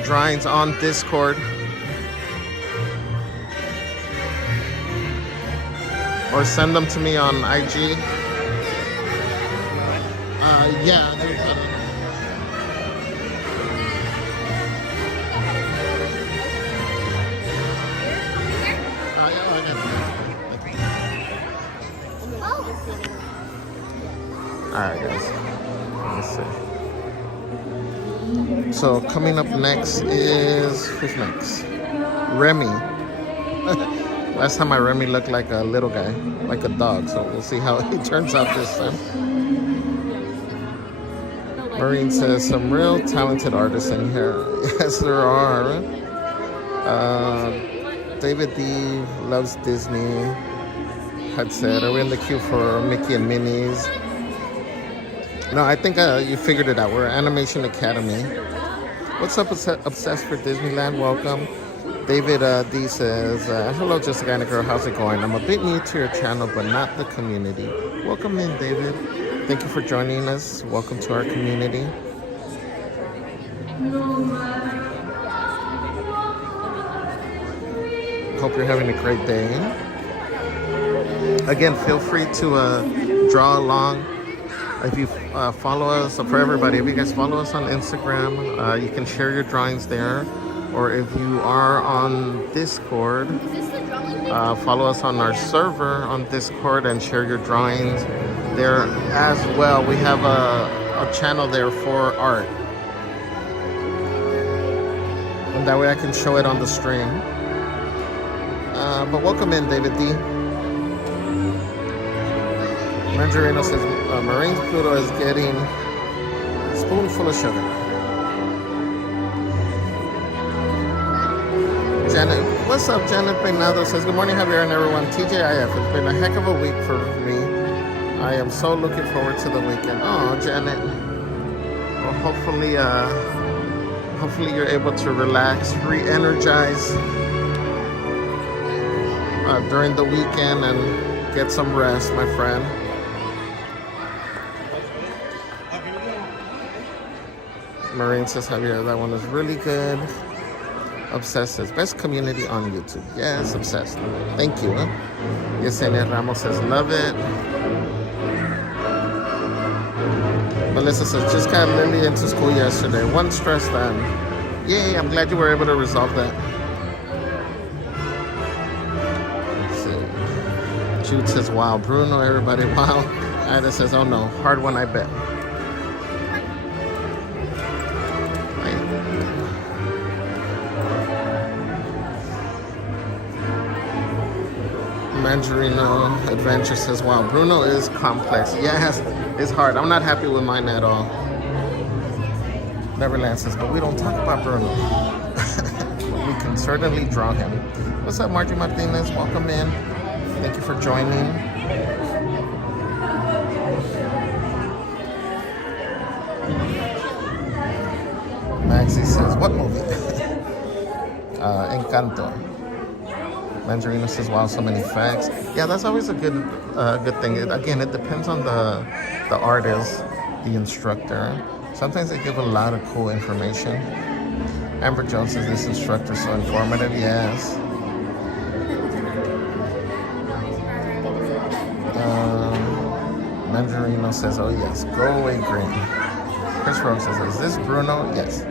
drawings on Discord. Or send them to me on IG. Yeah, there's Alright guys, let me see. So coming up next is, who's next? Remy. Last time I Remy looked like a little guy, like a dog, so we'll see how he turns out this time. Maureen says, some real talented artists in here. Yes, there are. David D loves Disney. Had said, are we in the queue for Mickey and Minnie's? No, I think you figured it out. We're Animation Academy. What's up, Obsessed for Disneyland? Welcome. David D says, hello, Jessica and Girl. How's it going? I'm a bit new to your channel, but not the community. Welcome in, David. Thank you for joining us. Welcome to our community. Hope you're having a great day. Again, feel free to draw along. If you follow us, so for everybody, if you guys follow us on Instagram, you can share your drawings there. Or if you are on Discord, follow us on our server on Discord and share your drawings there as well. We have a channel there for art. And that way I can show it on the stream. But welcome in, David D. Mandarino says, Marine's Pluto is getting spoonful of sugar. Janet, what's up, Janet Peinado says, good morning, Javier and everyone. TJIF, it's been a heck of a week for me. I am so looking forward to the weekend. Oh, Janet. Well, hopefully you're able to relax, re-energize during the weekend and get some rest, my friend. Marine says, Javier, that one is really good. Obsessed says, best community on YouTube. Yes, Obsessed. Thank you. Yesenia Ramos says, love it. Melissa says, just got Lily into school yesterday. One stress then. Yay, I'm glad you were able to resolve that. Let's see. Jude says, wow. Bruno, everybody, wow. Ida says, oh no, hard one, I bet. Mandarino Adventure says, wow, Bruno is complex. Yes, it's hard. I'm not happy with mine at all. Neverland says, but we don't talk about Bruno. We can certainly draw him. What's up, Margie Martinez? Welcome in. Thank you for joining. Maxie says, what movie? Encanto. Mandarino says, wow, so many facts. Yeah, that's always a good thing. Again, it depends on the artist, the instructor. Sometimes they give a lot of cool information. Amber Jones says, this instructor is so informative. Yes. Mandarino says, oh yes, go away green. Chris Rose says, is this Bruno? Yes.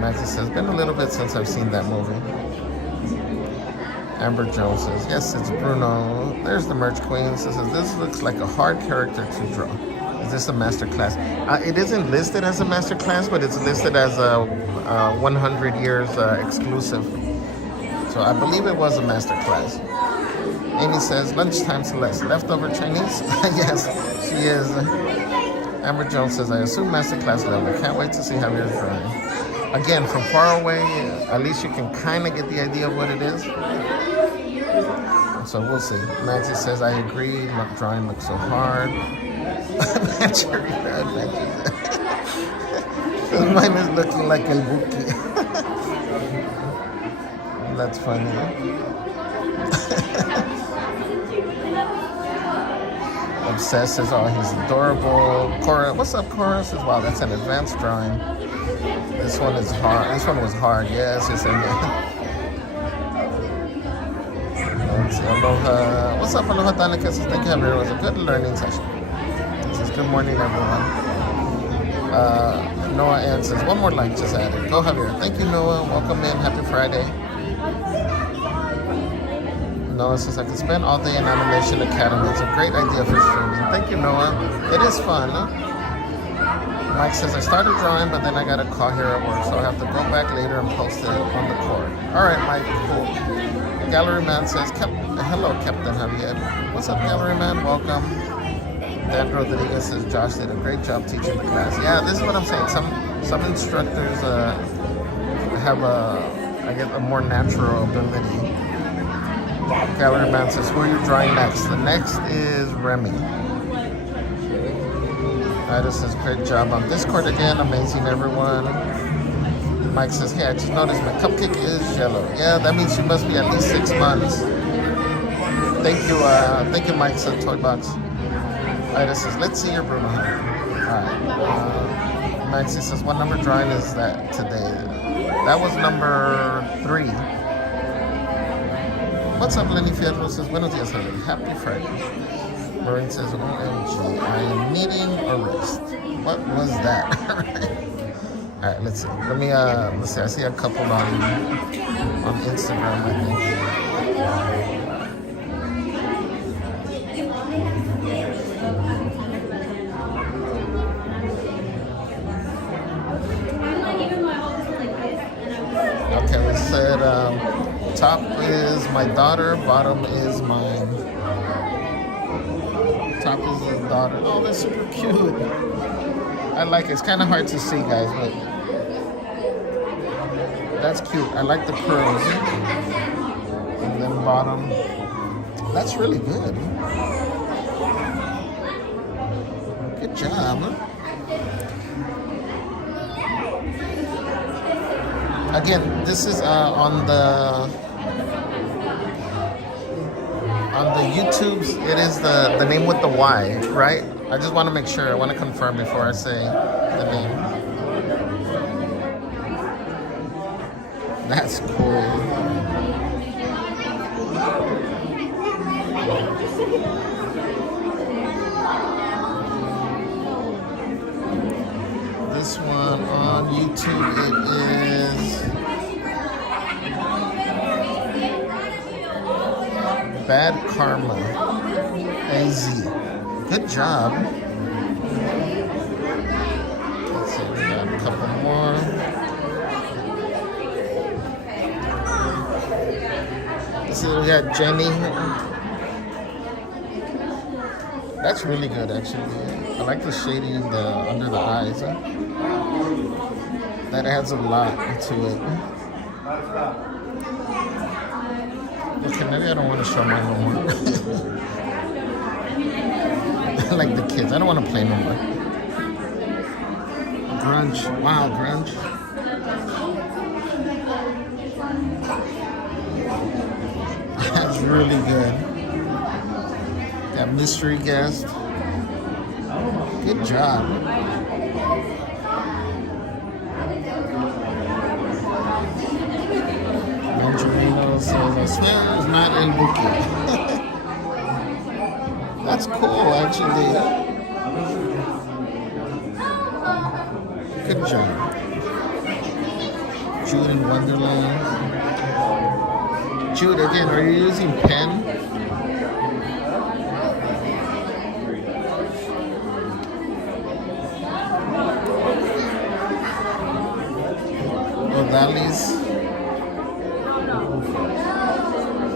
Maxie says, been a little bit since I've seen that movie. Amber Jones says, yes, it's Bruno. There's the Merch Queen. Says, this looks like a hard character to draw. Is this a master class? It isn't listed as a master class, but it's listed as a 100 years exclusive. So I believe it was a master class. Amy says, lunchtime Celeste. Leftover Chinese? Yes, she is. Amber Jones says, I assume master class level. Can't wait to see Javier's drawing. Again, from far away, at least you can kind of get the idea of what it is. So we'll see. Maxie says, I agree. Drawing looks so hard. Mine is looking like El Buki. That's funny. Obsessed says, oh, he's adorable. Cora, what's up, Cora? Says, wow, that's an advanced drawing. This one is hard. This one was hard. Yes, yes, and Aloha. What's up, Aloha Danica? Says, thank you, Javier. It was a good learning session. Says, good morning, everyone. Noah Ann says, one more like just added. Go, Javier. Thank you, Noah. Welcome in. Happy Friday. Noah says, I could spend all day in Animation Academy. It's a great idea for streaming. Thank you, Noah. It is fun, huh? Mike says, I started drawing, but then I got a call here at work, so I have to go back later and post it on the court. All right, Mike, cool. Gallery Man says, hello, Captain Javier. What's up, Gallery Man? Welcome. Dan Rodriguez says, Josh did a great job teaching the class. Yeah, this is what I'm saying. Some instructors have a more natural ability. Gallery Man says, who are you drawing next? The next is Remy. Ida says, great job on Discord again. Amazing, everyone. Mike says, hey, I just noticed my cupcake is yellow. Yeah, that means she must be at least 6 months. Thank you, Mike, said Toy Box. Ida says, let's see your Bruno. Alright. Maxie says, what number drawing is that today? That was number 3. What's up, Lenny Fierro? Says, buenos dias, happy Friday. Marine says, OMG, I am needing a rest. What was that? All right, let's see. Let's see. I see a couple on Instagram, I think. Okay, we said top is my daughter, bottom is mine. Top is his daughter. Oh, that's super cute. I like it. It's kind of hard to see, guys, but that's cute. I like the curls. And then bottom. That's really good. Good job. Again, this is on the YouTubes. It is the name with the Y, right? I just want to make sure. I want to confirm before I say the name. That's cool. This one on YouTube, it is Bad Karma AZ. Good job. Let's see, we got a couple more. Let's see, we got Jenny. That's really good, actually. I like the shading under the eyes. Huh? That adds a lot to it. Okay, maybe I don't want to show mine no more. Like the kids, I don't want to play no more. Grunge, wow, grunge. That's really good. Got mystery guest. Good job. Benjamino says, I swear it's not El Buki. That's cool, actually. Good job. Jude in Wonderland. Jude, again, are you using pen? Odalis.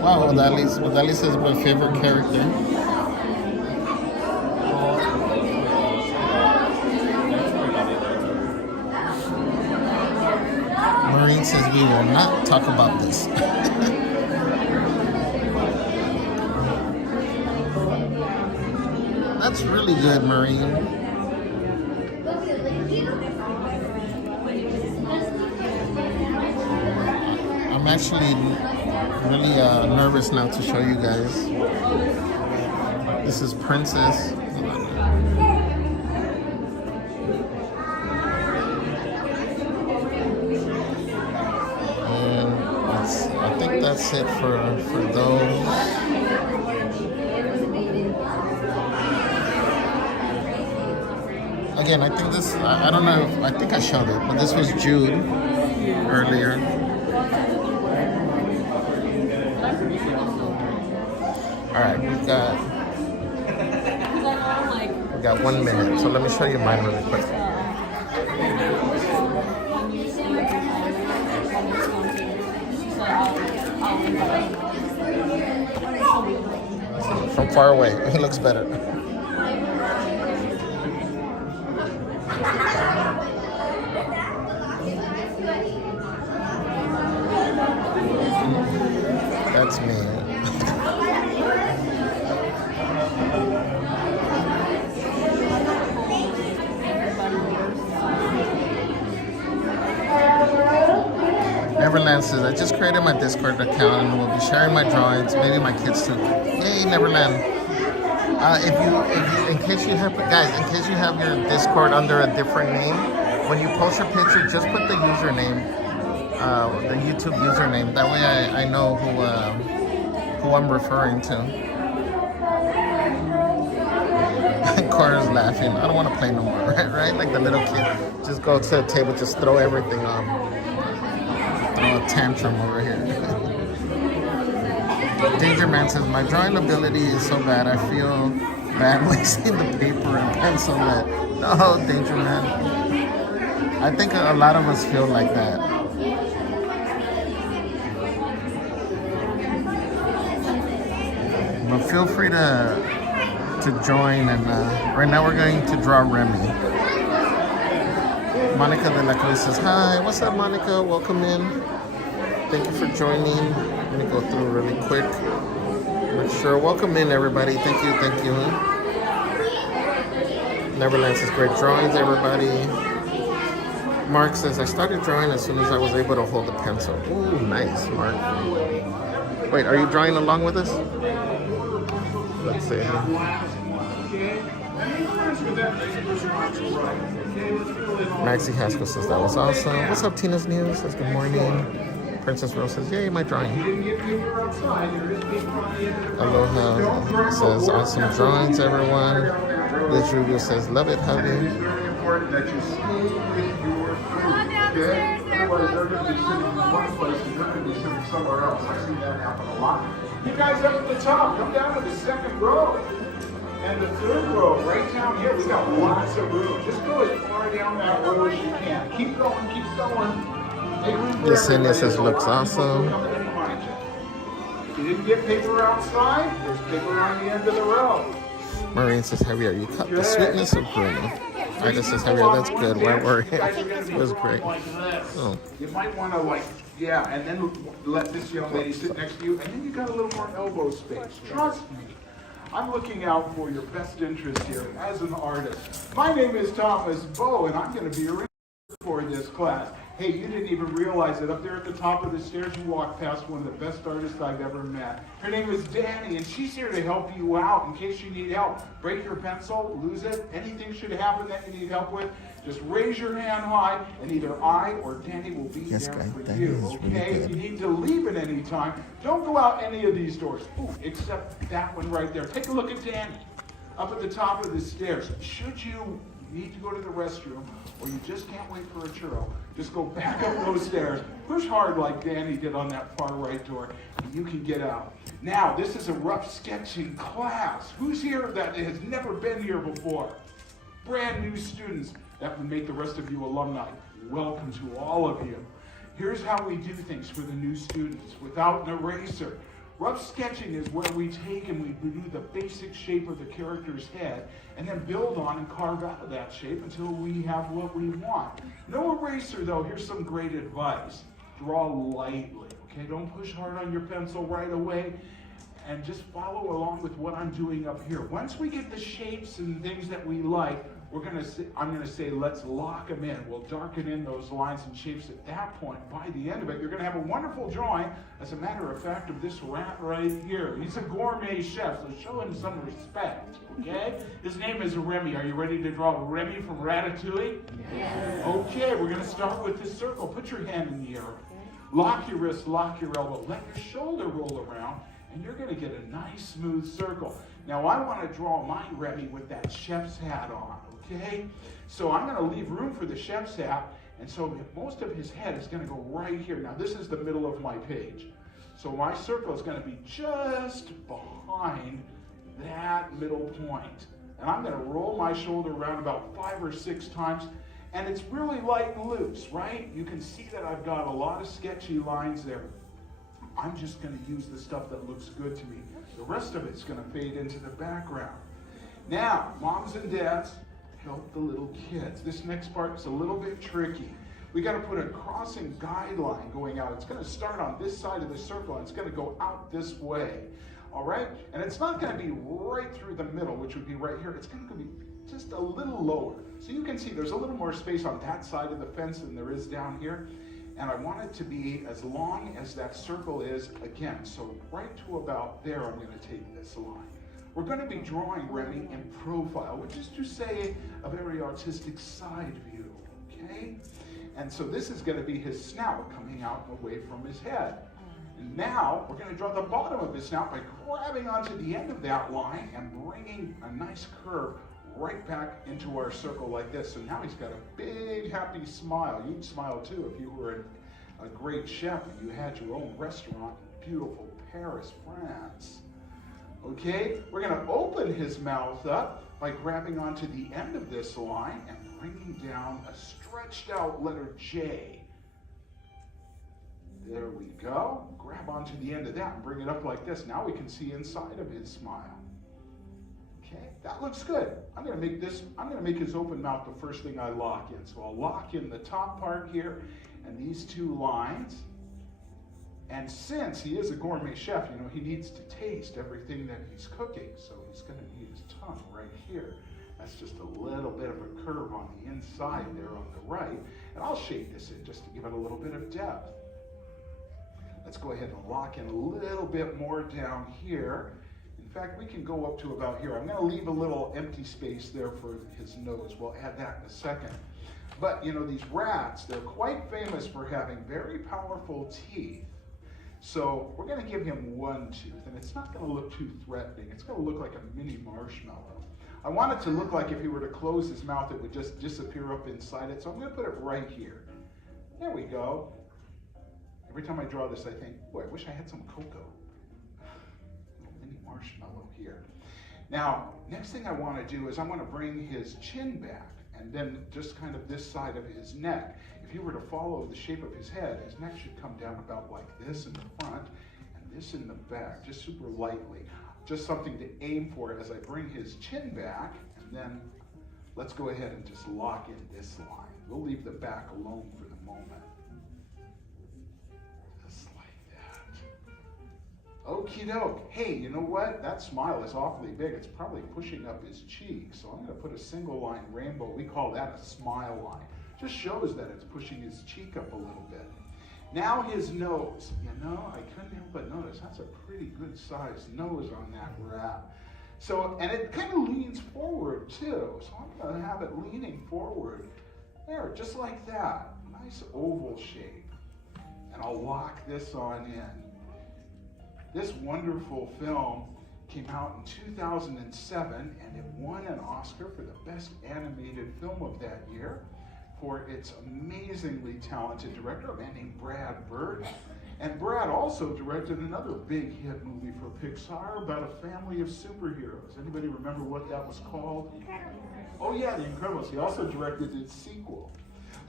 Wow, Odalis is my favorite character. Marine says we will not talk about this. That's really good, Marine. I'm actually really nervous now to show you guys. This is Princess. And I think that's it for those. Again, I think this, I don't know if, I think I showed it, but this was Jude earlier. Alright, we got 1 minute, so let me show you mine really quick. From far away, he looks better. That's me. Neverland says, I just created my Discord account and will be sharing my drawings, maybe my kids too. Yay, Neverland. In case you have your Discord under a different name, when you post your picture, just put the username, the YouTube username. That way I know who I'm referring to. Cora's laughing. I don't want to play no more, right? Like the little kid. Just go to the table, just throw everything on. Throw a tantrum over here. Danger Man says, my drawing ability is so bad, I feel bad wasting the paper and pencil lead. No, Danger Man. I think a lot of us feel like that. But feel free to join, and right now we're going to draw Remy. Monica de la Cruz says hi. What's up, Monica? Welcome in. Thank you for joining. I'm gonna go through really quick. Make sure. Welcome in, everybody. Thank you. Thank you. Neverland says great drawings, everybody. Mark says I started drawing as soon as I was able to hold the pencil. Ooh, nice, Mark. Wait, are you drawing along with us? Let's see. Maxie Haskell says that was awesome. What's up, Tina's News? Says good morning. Princess Rose says, yay, my drawing. Aloha says awesome drawings, everyone. Liz Rubio says, love it, hubby. It's very important that you speak with your food, okay? Otherwise, they're going to be sitting in one place and they're going to be sitting somewhere else. I've seen that happen a lot. You guys up at the top, come down to the second row. And the third row, right down here, we got lots of room. Just go as far down that row as you can. Keep going, keep going. Yesenia says, looks awesome. If you didn't get paper outside, there's paper on the end of the row. Maureen says, Javier, you cut the sweetness of Bruno. Ida says, Javier, that's good. Where were you? It was great. Oh. You might want to and then let this young lady sit next to you, and then you got a little more elbow space. Trust me. I'm looking out for your best interest here as an artist. My name is Thomas Bowe, and I'm going to be your for this class. Hey, you didn't even realize it. Up there at the top of the stairs, you walked past one of the best artists I've ever met. Her name is Danny, and she's here to help you out in case you need help. Break your pencil, lose it, anything should happen that you need help with, just raise your hand high, and either I or Danny will be there for you, okay? If you need to leave at any time, don't go out any of these doors. Ooh, except that one right there. Take a look at Danny up at the top of the stairs. Should you need to go to the restroom, or you just can't wait for a churro, just go back up those stairs, push hard like Danny did on that far right door, and you can get out. Now, this is a rough sketching class. Who's here that has never been here before? Brand new students. That would make the rest of you alumni. Welcome to all of you. Here's how we do things for the new students without an eraser. Rough sketching is where we take and we do the basic shape of the character's head and then build on and carve out of that shape until we have what we want. No eraser though, here's some great advice. Draw lightly, okay? Don't push hard on your pencil right away and just follow along with what I'm doing up here. Once we get the shapes and things that we like, I'm gonna say, let's lock them in. We'll darken in those lines and shapes at that point. By the end of it, you're gonna have a wonderful drawing, as a matter of fact, of this rat right here. He's a gourmet chef, so show him some respect, okay? His name is Remy. Are you ready to draw Remy from Ratatouille? Yes. Okay, we're gonna start with this circle. Put your hand in the air. Lock your wrist, lock your elbow. Let your shoulder roll around, and you're gonna get a nice smooth circle. Now I wanna draw my Remy with that chef's hat on. Okay, so I'm going to leave room for the chef's hat, and so most of his head is going to go right here. Now this is the middle of my page, so my circle is going to be just behind that middle point, and I'm going to roll my shoulder around about 5 or 6 times, and it's really light and loose, right? You can see that I've got a lot of sketchy lines there. I'm just going to use the stuff that looks good to me. The rest of it's going to fade into the background. Now, moms and dads, help the little kids. This next part is a little bit tricky. We got to put a crossing guideline going out. It's going to start on this side of the circle and it's going to go out this way. All right? And it's not going to be right through the middle, which would be right here. It's going to be just a little lower. So you can see there's a little more space on that side of the fence than there is down here. And I want it to be as long as that circle is again. So right to about there, I'm going to take this line. We're going to be drawing Remy in profile, which is to say a very artistic side view, okay? And so this is going to be his snout coming out away from his head. And now we're going to draw the bottom of his snout by grabbing onto the end of that line and bringing a nice curve right back into our circle like this. So now he's got a big happy smile. You'd smile too if you were a great chef and you had your own restaurant in beautiful Paris, France. Okay, we're going to open his mouth up by grabbing onto the end of this line and bringing down a stretched out letter J. There we go. Grab onto the end of that and bring it up like this. Now we can see inside of his smile. Okay, that looks good. I'm gonna make his open mouth the first thing I lock in. So I'll lock in the top part here and these two lines. And since he is a gourmet chef, you know, he needs to taste everything that he's cooking. So he's gonna need his tongue right here. That's just a little bit of a curve on the inside there on the right. And I'll shade this in just to give it a little bit of depth. Let's go ahead and lock in a little bit more down here. In fact, we can go up to about here. I'm going to leave a little empty space there for his nose. We'll add that in a second. But, you know, these rats, they're quite famous for having very powerful teeth. So we're going to give him one tooth, and it's not going to look too threatening. It's going to look like a mini marshmallow. I want it to look like if he were to close his mouth, it would just disappear up inside it. So I'm going to put it right here. There we go. Every time I draw this, I think, boy, I wish I had some cocoa. Mini marshmallow here. Now, next thing I want to do is I want to bring his chin back, and then just kind of this side of his neck. If you were to follow the shape of his head, his neck should come down about like this in the front and this in the back, just super lightly. Just something to aim for as I bring his chin back, and then let's go ahead and just lock in this line. We'll leave the back alone for the moment. Just like that. Okie doke. Hey, you know what? That smile is awfully big. It's probably pushing up his cheek. So I'm going to put a single line rainbow. We call that a smile line. Just shows that it's pushing his cheek up a little bit. Now his nose. You know, I couldn't help but notice that's a pretty good sized nose on that rat. So, and it kind of leans forward too. So I'm going to have it leaning forward. There, just like that. Nice oval shape. And I'll lock this on in. This wonderful film came out in 2007, and it won an Oscar for the best animated film of that year for its amazingly talented director, a man named Brad Bird. And Brad also directed another big hit movie for Pixar about a family of superheroes. Anybody remember what that was called? Oh yeah, The Incredibles. He also directed its sequel.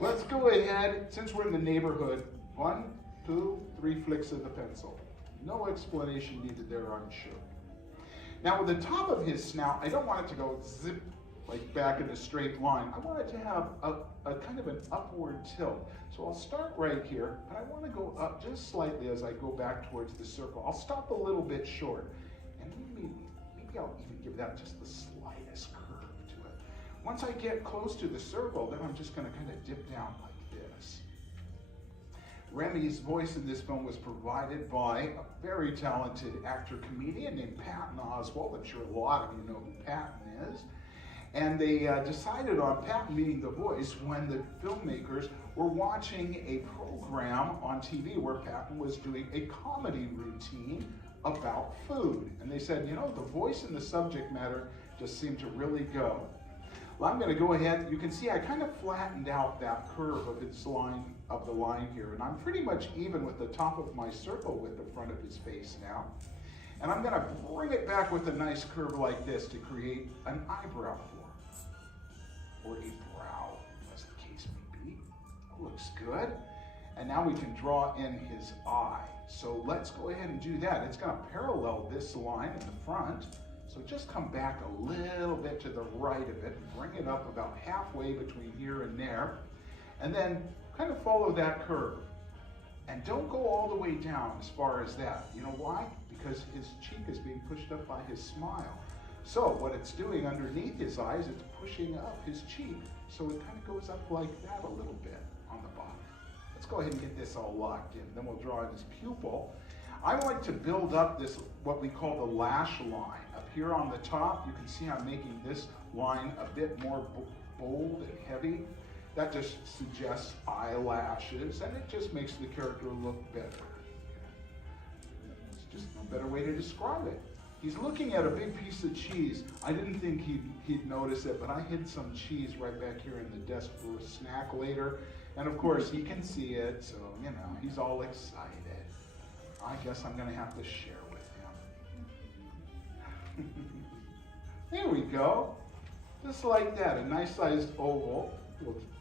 Let's go ahead, since we're in the neighborhood, 1, 2, 3 flicks of the pencil. No explanation needed there, I'm sure. Now with the top of his snout, I don't want it to go zip like back in a straight line. I want it to have a kind of an upward tilt. So I'll start right here, and I want to go up just slightly as I go back towards the circle. I'll stop a little bit short, and maybe I'll even give that just the slightest curve to it. Once I get close to the circle, then I'm just going to kind of dip down like this. Remy's voice in this film was provided by a very talented actor-comedian named Patton Oswalt. I'm sure a lot of you know who Patton is. And they decided on Patton being the voice when the filmmakers were watching a program on TV where Patton was doing a comedy routine about food. And they said, you know, the voice and the subject matter just seemed to really go. Well, I'm going to go ahead. You can see I kind of flattened out that curve of its line, of the line here, and I'm pretty much even with the top of my circle with the front of his face now. And I'm going to bring it back with a nice curve like this to create an eyebrow form, or a brow, as the case may be. That looks good. And now we can draw in his eye. So let's go ahead and do that. It's going to parallel this line in the front. So just come back a little bit to the right of it and bring it up about halfway between here and there. And then kind of follow that curve. And don't go all the way down as far as that. You know why? Because his cheek is being pushed up by his smile. So what it's doing underneath his eyes, it's pushing up his cheek. So it kind of goes up like that a little bit on the bottom. Let's go ahead and get this all locked in. Then we'll draw in his pupil. I like to build up this, what we call the lash line. Up here on the top, you can see I'm making this line a bit more bold and heavy. That just suggests eyelashes, and it just makes the character look better. It's just no better way to describe it. He's looking at a big piece of cheese. I didn't think he'd notice it, but I hid some cheese right back here in the desk for a snack later. And of course, he can see it, so, you know, he's all excited. I guess I'm gonna have to share with him. There we go. Just like that, a nice sized oval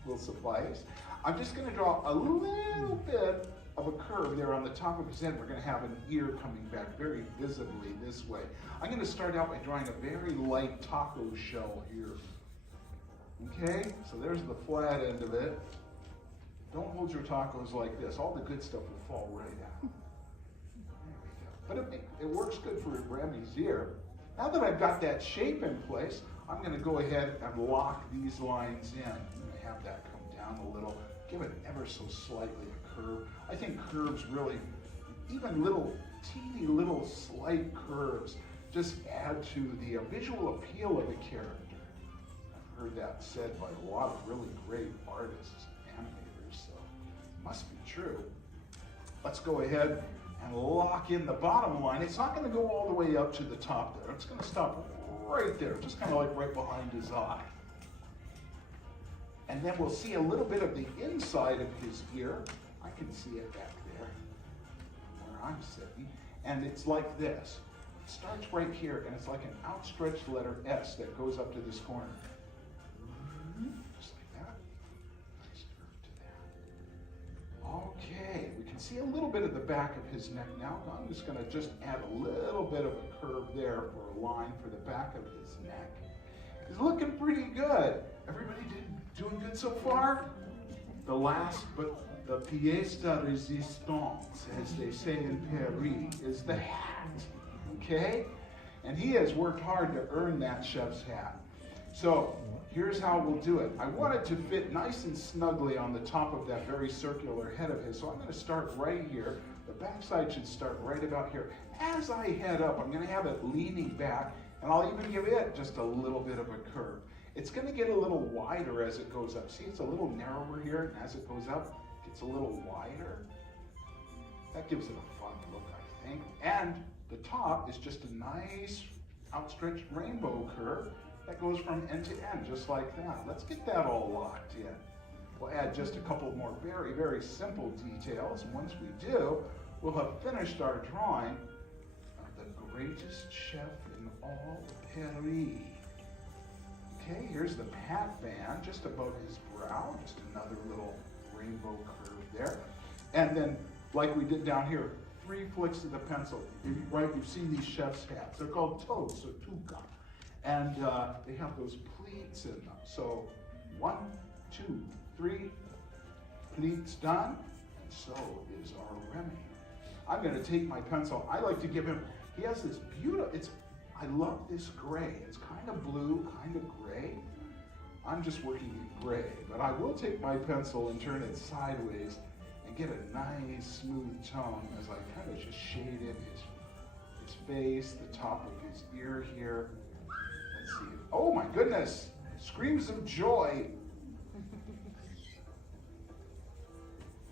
will suffice. I'm just gonna draw a little bit of a curve there on the top of his head. We're going to have an ear coming back very visibly this way. I'm going to start out by drawing a very light taco shell here. Okay, so there's the flat end of it. Don't hold your tacos like this. All the good stuff will fall right out. There we go. But it works good for Remy's ear. Now that I've got that shape in place, I'm going to go ahead and lock these lines in. I'm going to have that come down a little, give it ever so slightly a curve. I think curves really, even little, teeny little slight curves, just add to the visual appeal of a character. I've heard that said by a lot of really great artists and animators, so it must be true. Let's go ahead and lock in the bottom line. It's not going to go all the way up to the top there. It's going to stop right there, just kind of like right behind his eye. And then we'll see a little bit of the inside of his ear. I can see it back there where I'm sitting. And it's like this. It starts right here, and it's like an outstretched letter S that goes up to this corner. Just like that. Nice curve to that. Okay, we can see a little bit of the back of his neck now. I'm just going to just add a little bit of a curve there for a line for the back of his neck. He's looking pretty good. Everybody doing good so far? The last, but the pièce de résistance, as they say in Paris, is the hat, okay? And he has worked hard to earn that chef's hat. So here's how we'll do it. I want it to fit nice and snugly on the top of that very circular head of his. So I'm going to start right here. The backside should start right about here. As I head up, I'm going to have it leaning back, and I'll even give it just a little bit of a curve. It's going to get a little wider as it goes up. See, it's a little narrower here, and as it goes up, it gets a little wider. That gives it a fun look, I think. And the top is just a nice outstretched rainbow curve that goes from end to end, just like that. Let's get that all locked in. We'll add just a couple more very, very simple details, and once we do, we'll have finished our drawing of the greatest chef in all of Paris. Okay, here's the pat band just above his brow, just another little rainbow curve there. And then, like we did down here, 3 flicks of the pencil. Right, you've seen these chef's hats. They're called toques or tuca. And they have those pleats in them. So 1, 2, 3, pleats done. And so is our Remy. I'm going to take my pencil. I like to give him, he has this beautiful, I love this gray. It's kind of blue, kind of gray. I'm just working in gray, but I will take my pencil and turn it sideways and get a nice smooth tone as I kind of just shade in his face, the top of his ear here. Let's see. Oh my goodness! Screams of joy.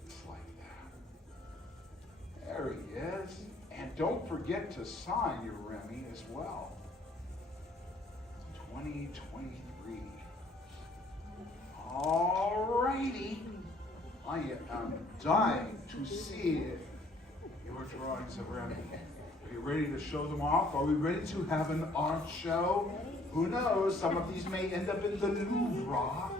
Just like that. There he is. And don't forget to sign your Remy as well. 2023. Alrighty. I am dying to see your drawings of Remy. Are you ready to show them off? Are we ready to have an art show? Who knows? Some of these may end up in the Louvre.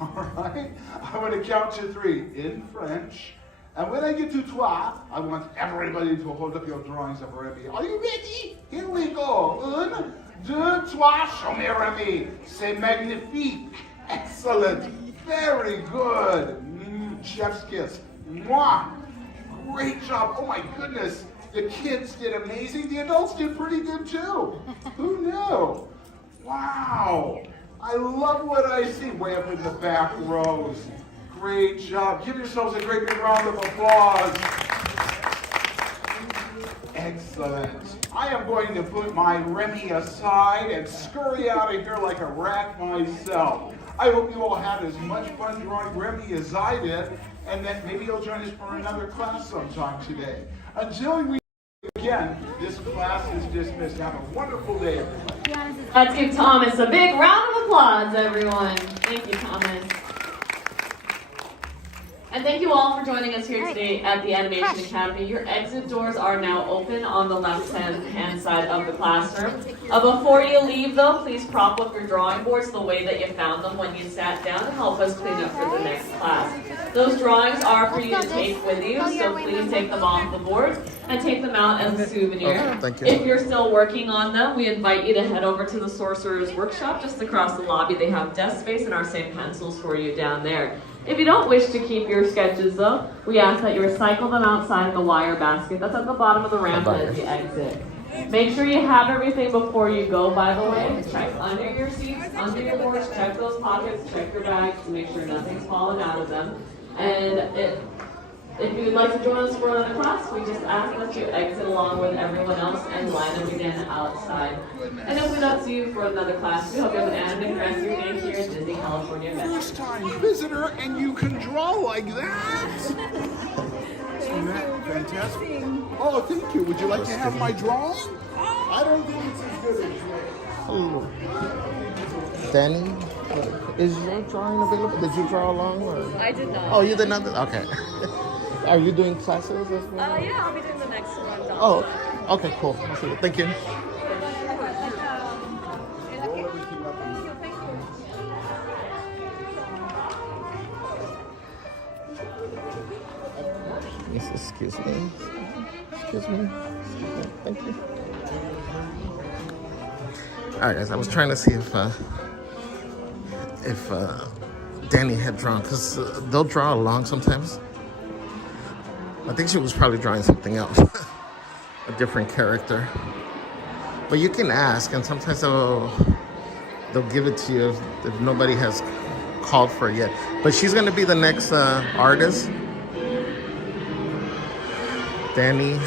Alright? I'm going to count to 3 in French. And when I get to 3, I want everybody to hold up your drawings of Remy. Are you ready? Here we go. 1, 2, 3. Show me Remy. C'est magnifique. Excellent. Very good. Chef's kiss. Mwah. Great job. Oh my goodness. The kids did amazing. The adults did pretty good too. Who knew? Wow. I love what I see way up in the back rows. Great job. Give yourselves a great big round of applause. Excellent. I am going to put my Remy aside and scurry out of here like a rat myself. I hope you all had as much fun drawing Remy as I did, and that maybe you'll join us for another class sometime today. Until we again, this class is dismissed. Have a wonderful day, everybody. Let's give Thomas a big round of applause, everyone. Thank you, Thomas. And thank you all for joining us here today at the Animation Academy. Your exit doors are now open on the left-hand side of the classroom. Before you leave, though, please prop up your drawing boards the way that you found them when you sat down to help us clean up for the next class. Those drawings are for you to take with you, so please take them off the board and take them out as a souvenir. Okay, thank you. If you're still working on them, we invite you to head over to the Sorcerer's Workshop just across the lobby. They have desk space and our same pencils for you down there. If you don't wish to keep your sketches though, we ask that you recycle them outside in the wire basket. That's at the bottom of the ramp as you exit. Make sure you have everything before you go, by the way. Check under your seats, under your boards, check those pockets, check your bags to make sure nothing's falling out of them. And if you'd like to join us for another class, we just ask that you exit along with everyone else and line up again outside. And if we don't see you for another class, we hope you have an animated rest of your day here in Disney, California. First time visitor, and you can draw like that? Isn't that fantastic? Oh, thank you. Would you like to have my drawing? I don't think it's as good as yours. Hello. Danny, is your drawing available? Did you draw along? Or? I did not. Oh, you did not? Okay. Are you doing classes as well? Yeah, I'll be doing the next one. Oh, okay, cool. I'll see you. Thank you. Yes, excuse me. Excuse me. Thank you. All right, guys. I was trying to see if Danny had drawn, because they'll draw along sometimes. I think she was probably drawing something else, a different character. But you can ask, and sometimes they'll give it to you if nobody has called for it yet. But she's gonna be the next artist, Danny.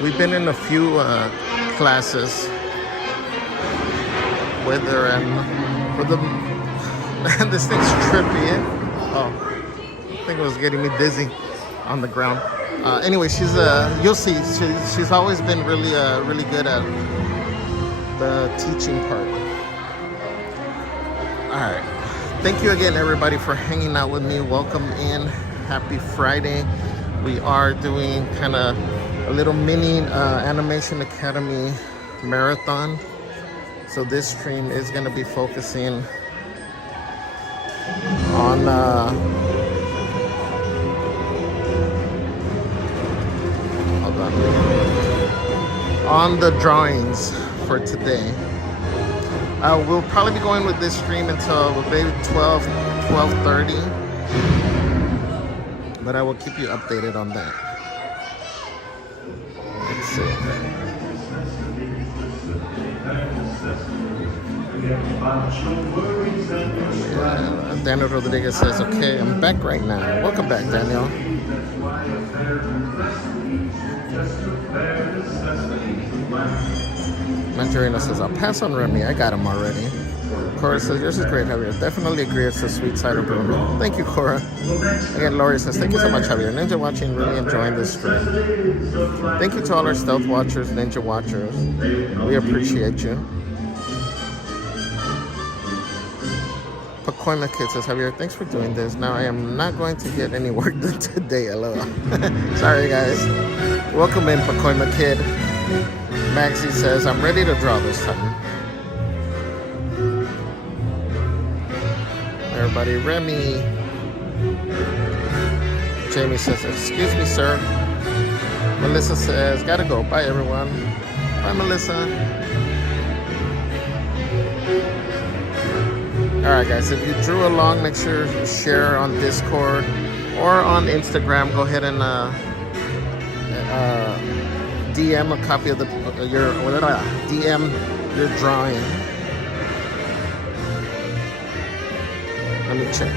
We've been in a few classes with her, and with the man, this thing's trippy. Oh, I think it was getting me dizzy on the ground. Anyway, she's you'll see, she's always been really really good at the teaching part. All right, thank you again everybody for hanging out with me. Welcome in. Happy Friday. We are doing kind of a little mini Animation Academy marathon. So this stream is going to be focusing on on the drawings for today. We'll probably be going with this stream until maybe 12:30, but I will keep you updated on that. Let's see. Yeah, Daniel Rodriguez says, okay, I'm back right now. Welcome back, Daniel. Mandarina says, I'll pass on Remy. I got him already. Cora says, yours is great, Javier. Definitely agree it's the sweet side of Bruno. Thank you, Cora. Again, Lori says, thank you so much, Javier. Ninja watching, really enjoying this stream. Thank you to all our stealth watchers, ninja watchers. We appreciate you. Pacoima Kid says, Javier, thanks for doing this. Now I am not going to get any work done today, lol. Sorry, guys. Welcome in, Pacoima Kid. Maxie says, I'm ready to draw this time. Everybody, Remy. Jamie says, excuse me, sir. Melissa says, gotta go. Bye, everyone. Bye, Melissa. Alright, guys, if you drew along, make sure you share on Discord or on Instagram. Go ahead and DM a copy of DM your drawing. Let me check.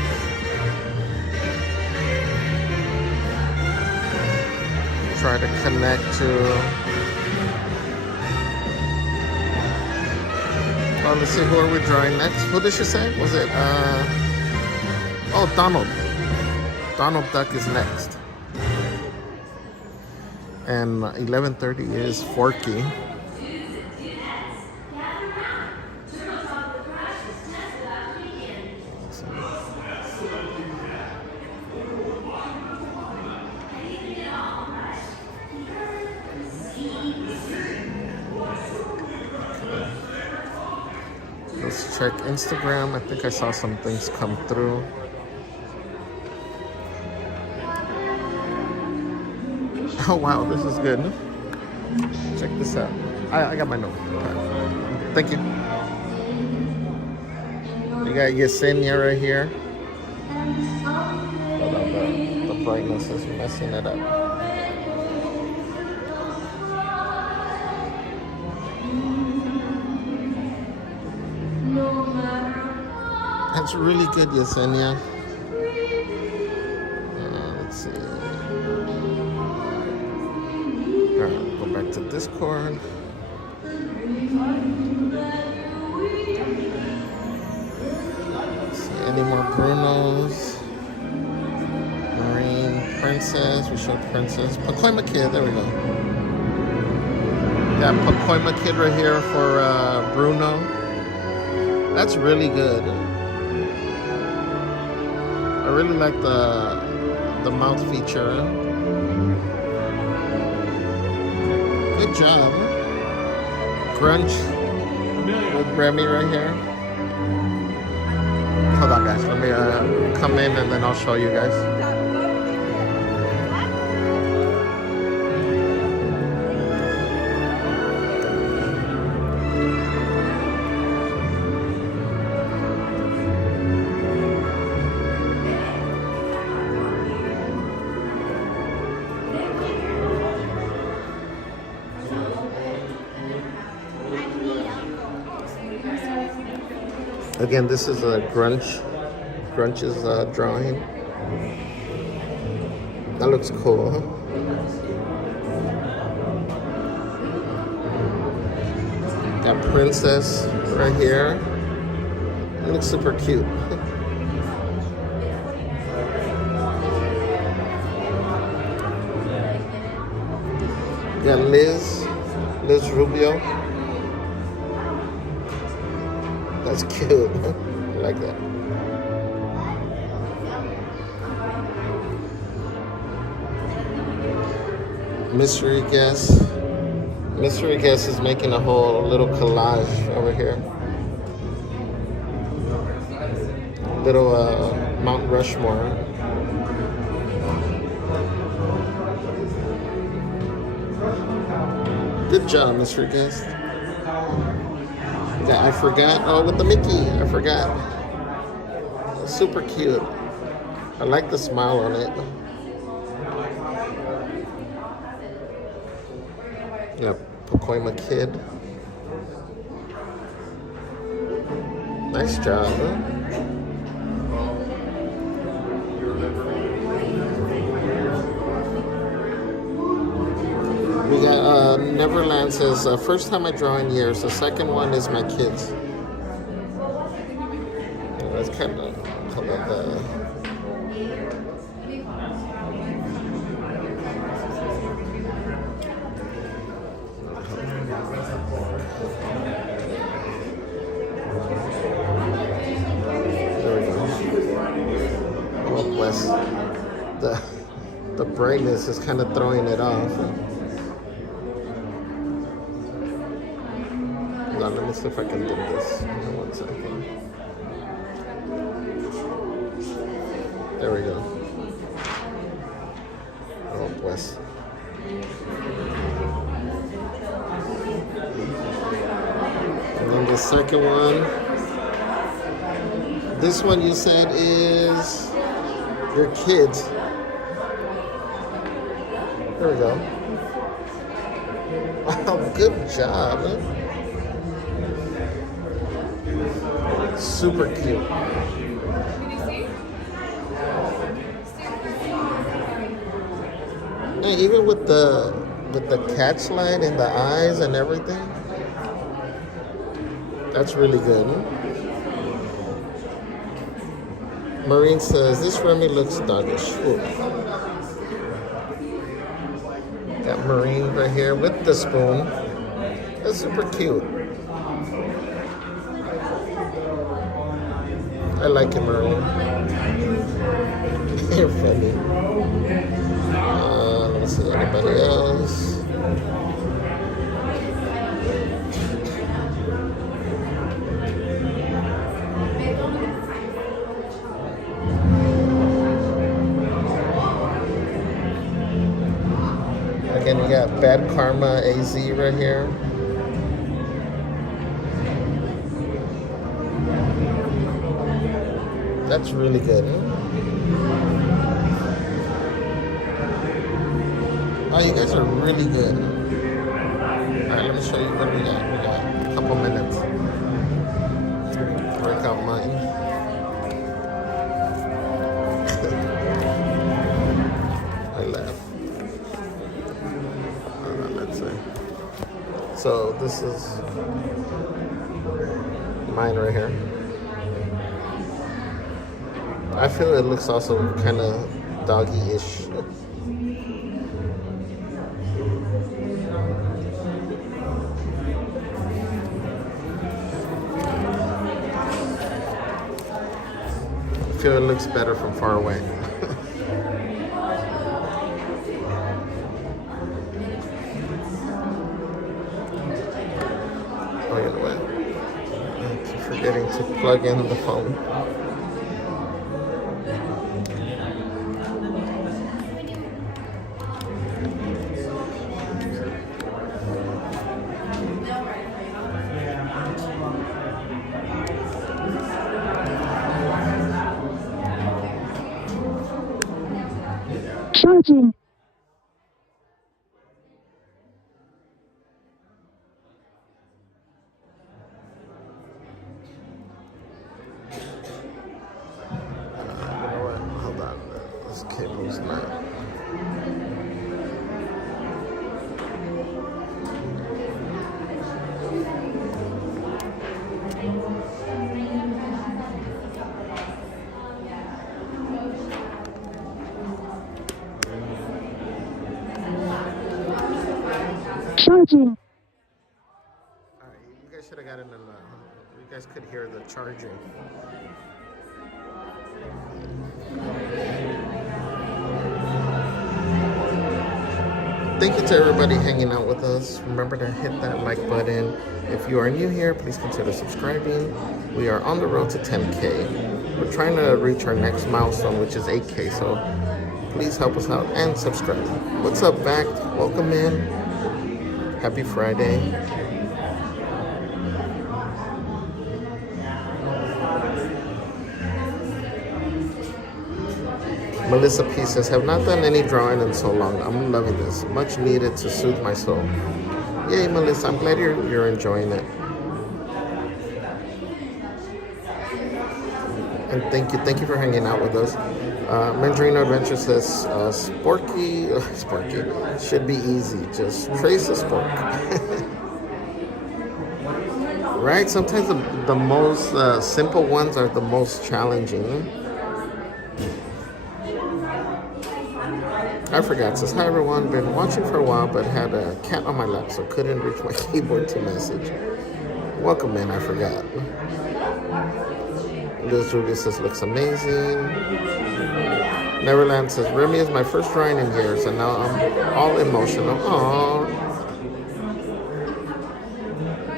Try to connect to. Oh, let's see, who are we drawing next? Who did she say? Was it oh, Donald. Donald Duck is next. And 11:30 is Forky. Let's check Instagram. I think I saw some things come through. Oh wow, this is good. Check this out. I got my note. Thank you. You got Yesenia right here. Hold on, the brightness is messing it up. That's really good, Yesenia. Let's see. Alright, go back to Discord. Let's see, any more Brunos? Marine Princess, we showed Princess. Pacoima Kid, there we go. Got Pacoima Kid right here for Bruno. That's really good. I really like the mouth feature. Good job. Grunge with Remy right here. Hold on, guys. Let me come in and then I'll show you guys. Again, this is a Grunch's drawing. That looks cool, huh? Got Princess right here. It looks super cute. Got Liz Rubio. That's cute. I like that. Mystery guest. Mystery guest is making a whole little collage over here. Little Mount Rushmore. Good job, mystery guest. Yeah, I forgot. Oh, with the Mickey. I forgot. Super cute. I like the smile on it. Yeah, Pacoima Kid. Nice job, huh? We got Neverland says, first time I draw in years. The second one is my kids. Yeah, that's kind of the... There we go. Oh, bless. The brightness is kind of throwing it off. Let me see if I can do this. One second. There we go. Oh, bless. And then the second one. This one you said is your kids. There we go. Wow, good job. Huh? Super cute. And even with the catch light in the eyes and everything, that's really good. Marine says this Remy looks doggish. Ooh. Got Marine right here with the spoon. That's super cute. I like it, Marine. You're funny. Let me see anybody else. We got Bad Karma AZ right here. That's really good. Oh, you guys are really good. Alright, let me show you what we got. We got a couple minutes. Work out mine. I laugh. Let's see. So this is mine right here. I feel it looks also kind of doggy-ish. I feel it looks better from far away. Oh, you know what? I keep forgetting to plug in the phone. Charging. Hold on. This cable's not. Charging. Alright, you guys should have gotten you guys could hear the charging. Thank you to everybody hanging out with us. Remember to hit that like button. If you are new here, please consider subscribing. We are on the road to 10K. We're trying to reach our next milestone, which is 8K. So please help us out and subscribe. What's up, Vac? Welcome in. Happy Friday. Melissa P says, have not done any drawing in so long. I'm loving this. Much needed to soothe my soul. Yay, Melissa. I'm glad you're enjoying it. And thank you for hanging out with us. Mandrino Adventure says, Sporky should be easy. Just trace a spork. Right? Sometimes the most simple ones are the most challenging. I forgot. Says, hi everyone. Been watching for a while, but had a cat on my lap, so couldn't reach my keyboard to message. Welcome in. I forgot. Liz Ruby says, looks amazing. Neverland says, Remy is my first drawing in years, and now I'm all emotional. Aww.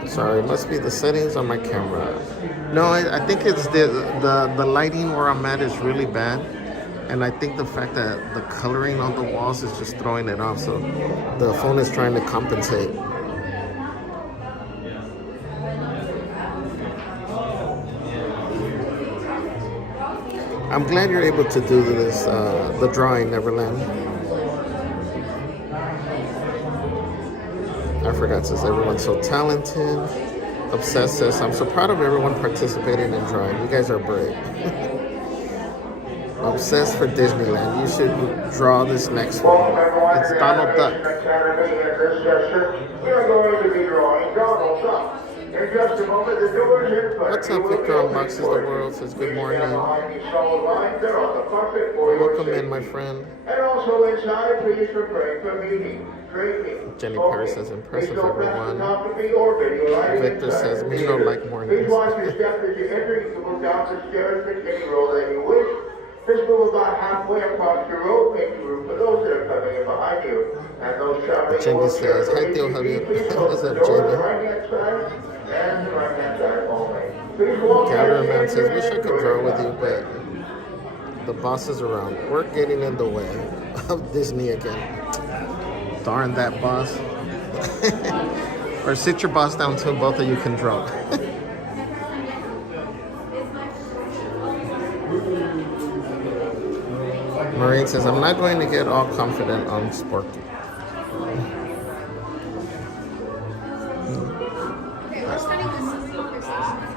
Sorry, it must be the settings on my camera. No, I think it's the lighting where I'm at is really bad. And I think the fact that the coloring on the walls is just throwing it off. So the phone is trying to compensate. I'm glad you're able to do this, the drawing, Neverland. I forgot, says everyone's so talented. Obsessed says, I'm so proud of everyone participating in drawing. You guys are brave. Obsessed for Disneyland. You should draw this next one. It's Donald Duck. We're going to be drawing Donald Duck. In just a moment, the doors in front. What's up, Victor Unboxes the World? Says good morning. Welcome in, my friend. And also inside, please refrain from eating, drinking. Jenny Paris says impressive, everyone. Victor says me no like mornings. Please watch your step as you enter. You can move down the stairs to any row that you wish. Just move about halfway across the road, making room for those that are coming in behind you. And those traveling. Jenny says, hi, Theo Javier. What's up, Jenny? And the right-hand side only. Cameraman says, wish I could draw with you, but the boss is around. We're getting in the way of Disney again. star in that, boss. Or sit your boss down so both of you can draw. Maureen says, I'm not going to get all confident on Sporky. It's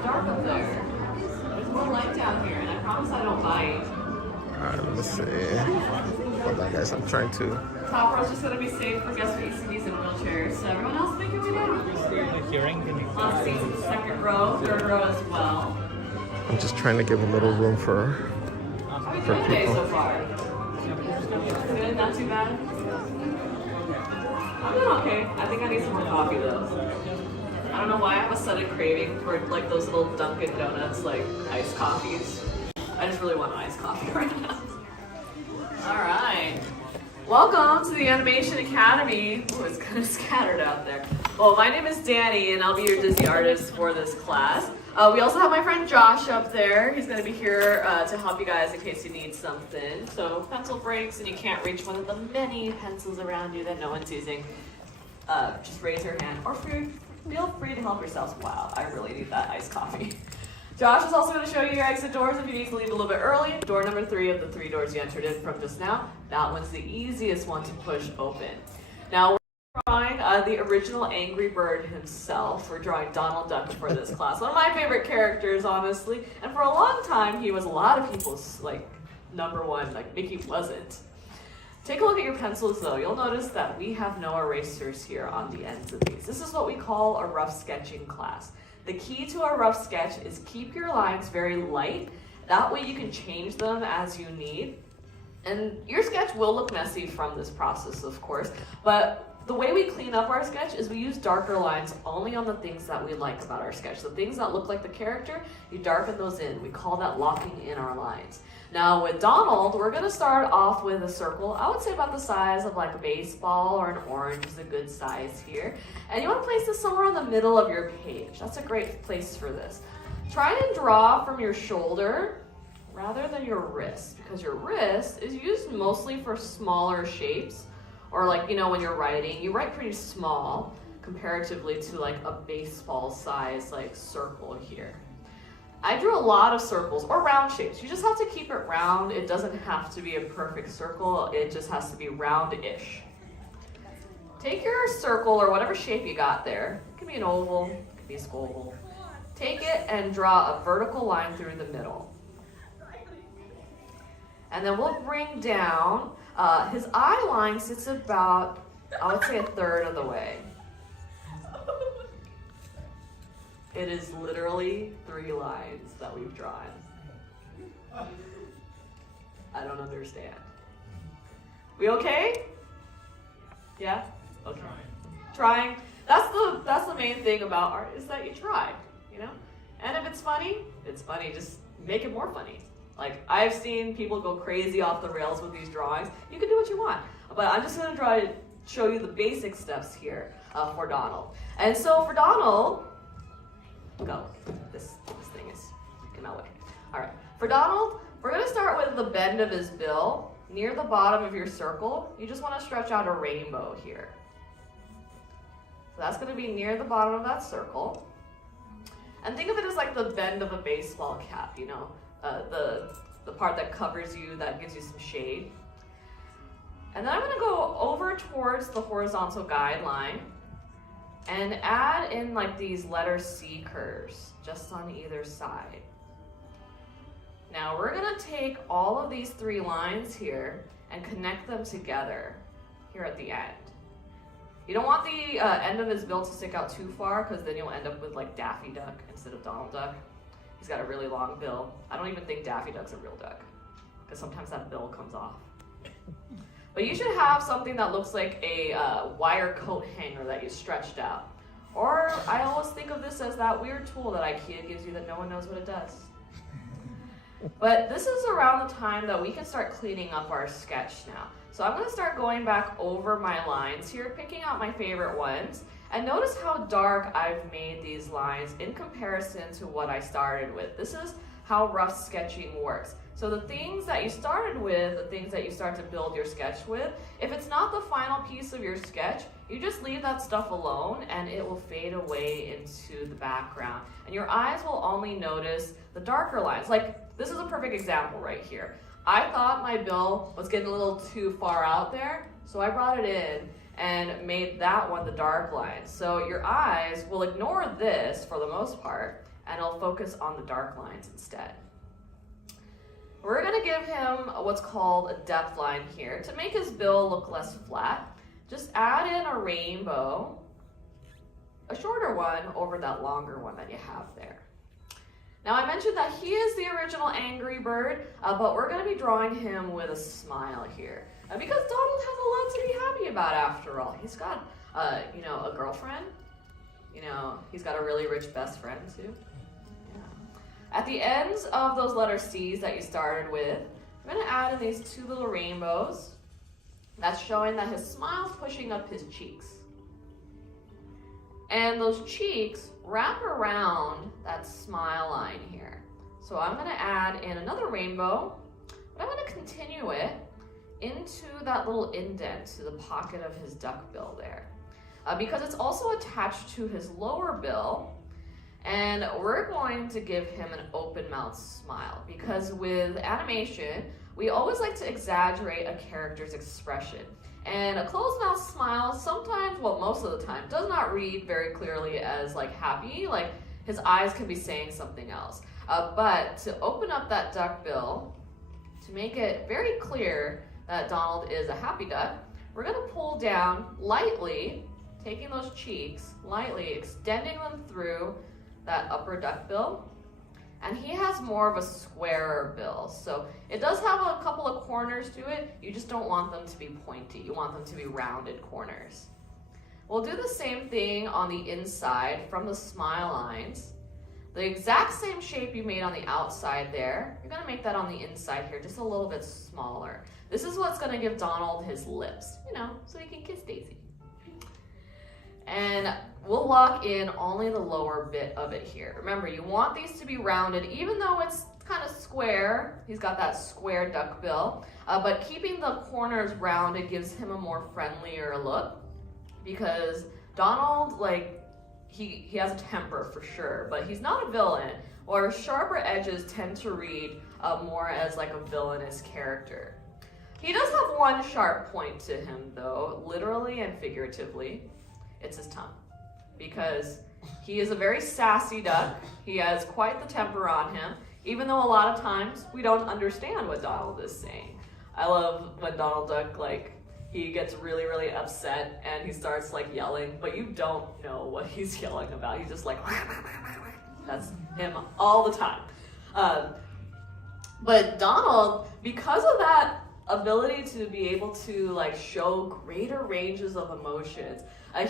dark up there. There's more light down here, and I promise I don't bite. Alright, let's see. Hold on, guys. I'm trying to. Top row's just going to be safe for guests with ECVs and wheelchairs. So everyone else make your way down. On seats, second row, third row as well. I'm just trying to give a little room for How are you doing today so far? Good, not too bad. I'm doing okay. I think I need some more coffee though. I don't know why I have a sudden craving for like those little Dunkin' Donuts, like iced coffees. I just really want iced coffee right now. All right. Welcome to the Animation Academy. Ooh, it's kind of scattered out there. Well, my name is Danny, and I'll be your Disney artist for this class. We also have my friend Josh up there. He's going to be here to help you guys in case you need something. So if pencil breaks and you can't reach one of the many pencils around you that no one's using, just raise your hand or feel free to help yourselves. Wow, I really need that iced coffee. Josh is also going to show you your exit doors if you need to leave a little bit early. Door number 3 of the 3 doors you entered in from just now. That one's the easiest one to push open. Now, drawing the original Angry Bird himself. We're drawing Donald Duck for this class. One of my favorite characters, honestly. And for a long time, he was a lot of people's like #1. Like Mickey wasn't. Take a look at your pencils, though. You'll notice that we have no erasers here on the ends of these. This is what we call a rough sketching class. The key to a rough sketch is keep your lines very light. That way you can change them as you need. And your sketch will look messy from this process, of course, but the way we clean up our sketch is we use darker lines only on the things that we like about our sketch. The things that look like the character, you darken those in. We call that locking in our lines. Now with Donald, we're gonna start off with a circle. I would say about the size of like a baseball, or an orange is a good size here. And you wanna place this somewhere in the middle of your page. That's a great place for this. Try and draw from your shoulder rather than your wrist, because your wrist is used mostly for smaller shapes, or like, you know, when you're writing, you write pretty small comparatively to like a baseball size like circle here. I drew a lot of circles or round shapes. You just have to keep it round. It doesn't have to be a perfect circle. It just has to be round-ish. Take your circle or whatever shape you got there. It could be an oval, it could be a squoval. Take it and draw a vertical line through the middle. And then we'll bring down, his eye line sits about, I would say, 1/3 of the way. It is literally 3 lines that we've drawn. I don't understand. We okay? Yeah? Okay. Trying. That's the main thing about art, is that you try, you know? And if it's funny, it's funny. Just make it more funny. Like, I've seen people go crazy off the rails with these drawings. You can do what you want. But I'm just gonna try to show you the basic steps here for Donald. And so for Donald, go. This thing is in my way. All right. For Donald, we're going to start with the bend of his bill. Near the bottom of your circle, you just want to stretch out a rainbow here. So that's going to be near the bottom of that circle. And think of it as like the bend of a baseball cap, you know, the part that covers you, that gives you some shade. And then I'm going to go over towards the horizontal guideline and add in like these letter C curves just on either side. Now we're gonna take all of these 3 lines here and connect them together here at the end. You don't want the end of his bill to stick out too far, because then you'll end up with like Daffy Duck instead of Donald Duck. He's got a really long bill. I don't even think Daffy Duck's a real duck, because sometimes that bill comes off. But you should have something that looks like a wire coat hanger that you stretched out. Or I always think of this as that weird tool that IKEA gives you that no one knows what it does. But this is around the time that we can start cleaning up our sketch now. So I'm going to start going back over my lines here, picking out my favorite ones. And notice how dark I've made these lines in comparison to what I started with. This is how rough sketching works. So the things that you started with, the things that you start to build your sketch with, if it's not the final piece of your sketch, you just leave that stuff alone and it will fade away into the background. And your eyes will only notice the darker lines. Like, this is a perfect example right here. I thought my bill was getting a little too far out there, so I brought it in and made that one the dark line. So your eyes will ignore this for the most part, and it'll focus on the dark lines instead. We're gonna give him what's called a depth line here. To make his bill look less flat, just add in a rainbow, a shorter one over that longer one that you have there. Now I mentioned that he is the original Angry Bird, but we're gonna be drawing him with a smile here. Because Donald has a lot to be happy about after all. He's got, you know, a girlfriend. You know, he's got a really rich best friend too. Yeah. At the ends of those letter C's that you started with, I'm gonna add in these two little rainbows. That's showing that his smile's pushing up his cheeks. And those cheeks wrap around that smile line here. So I'm gonna add in another rainbow, but I'm gonna continue it into that little indent to the pocket of his duck bill there. Because it's also attached to his lower bill, and we're going to give him an open mouth smile, because with animation, we always like to exaggerate a character's expression. And a closed mouth smile sometimes, well, most of the time, does not read very clearly as like happy, like his eyes could be saying something else. But to open up that duck bill, to make it very clear that Donald is a happy duck, we're gonna pull down lightly, taking those cheeks, lightly extending them through that upper duck bill. And he has more of a squarer bill. So it does have a couple of corners to it. You just don't want them to be pointy. You want them to be rounded corners. We'll do the same thing on the inside from the smile lines. The exact same shape you made on the outside there, you're gonna make that on the inside here, just a little bit smaller. This is what's gonna give Donald his lips, you know, so he can kiss Daisy. And we'll lock in only the lower bit of it here. Remember, you want these to be rounded, even though it's kind of square. He's got that square duck bill, but keeping the corners rounded gives him a more friendlier look, because Donald, like, he has a temper for sure, but he's not a villain, or sharper edges tend to read more as like a villainous character. He does have one sharp point to him though, literally and figuratively. It's his tongue, because he is a very sassy duck. He has quite the temper on him, even though a lot of times we don't understand what Donald is saying. I love when Donald Duck, like, he gets really, really upset and he starts like yelling, but you don't know what he's yelling about. He's just like, that's him all the time. But Donald, because of that ability to be able to like show greater ranges of emotions,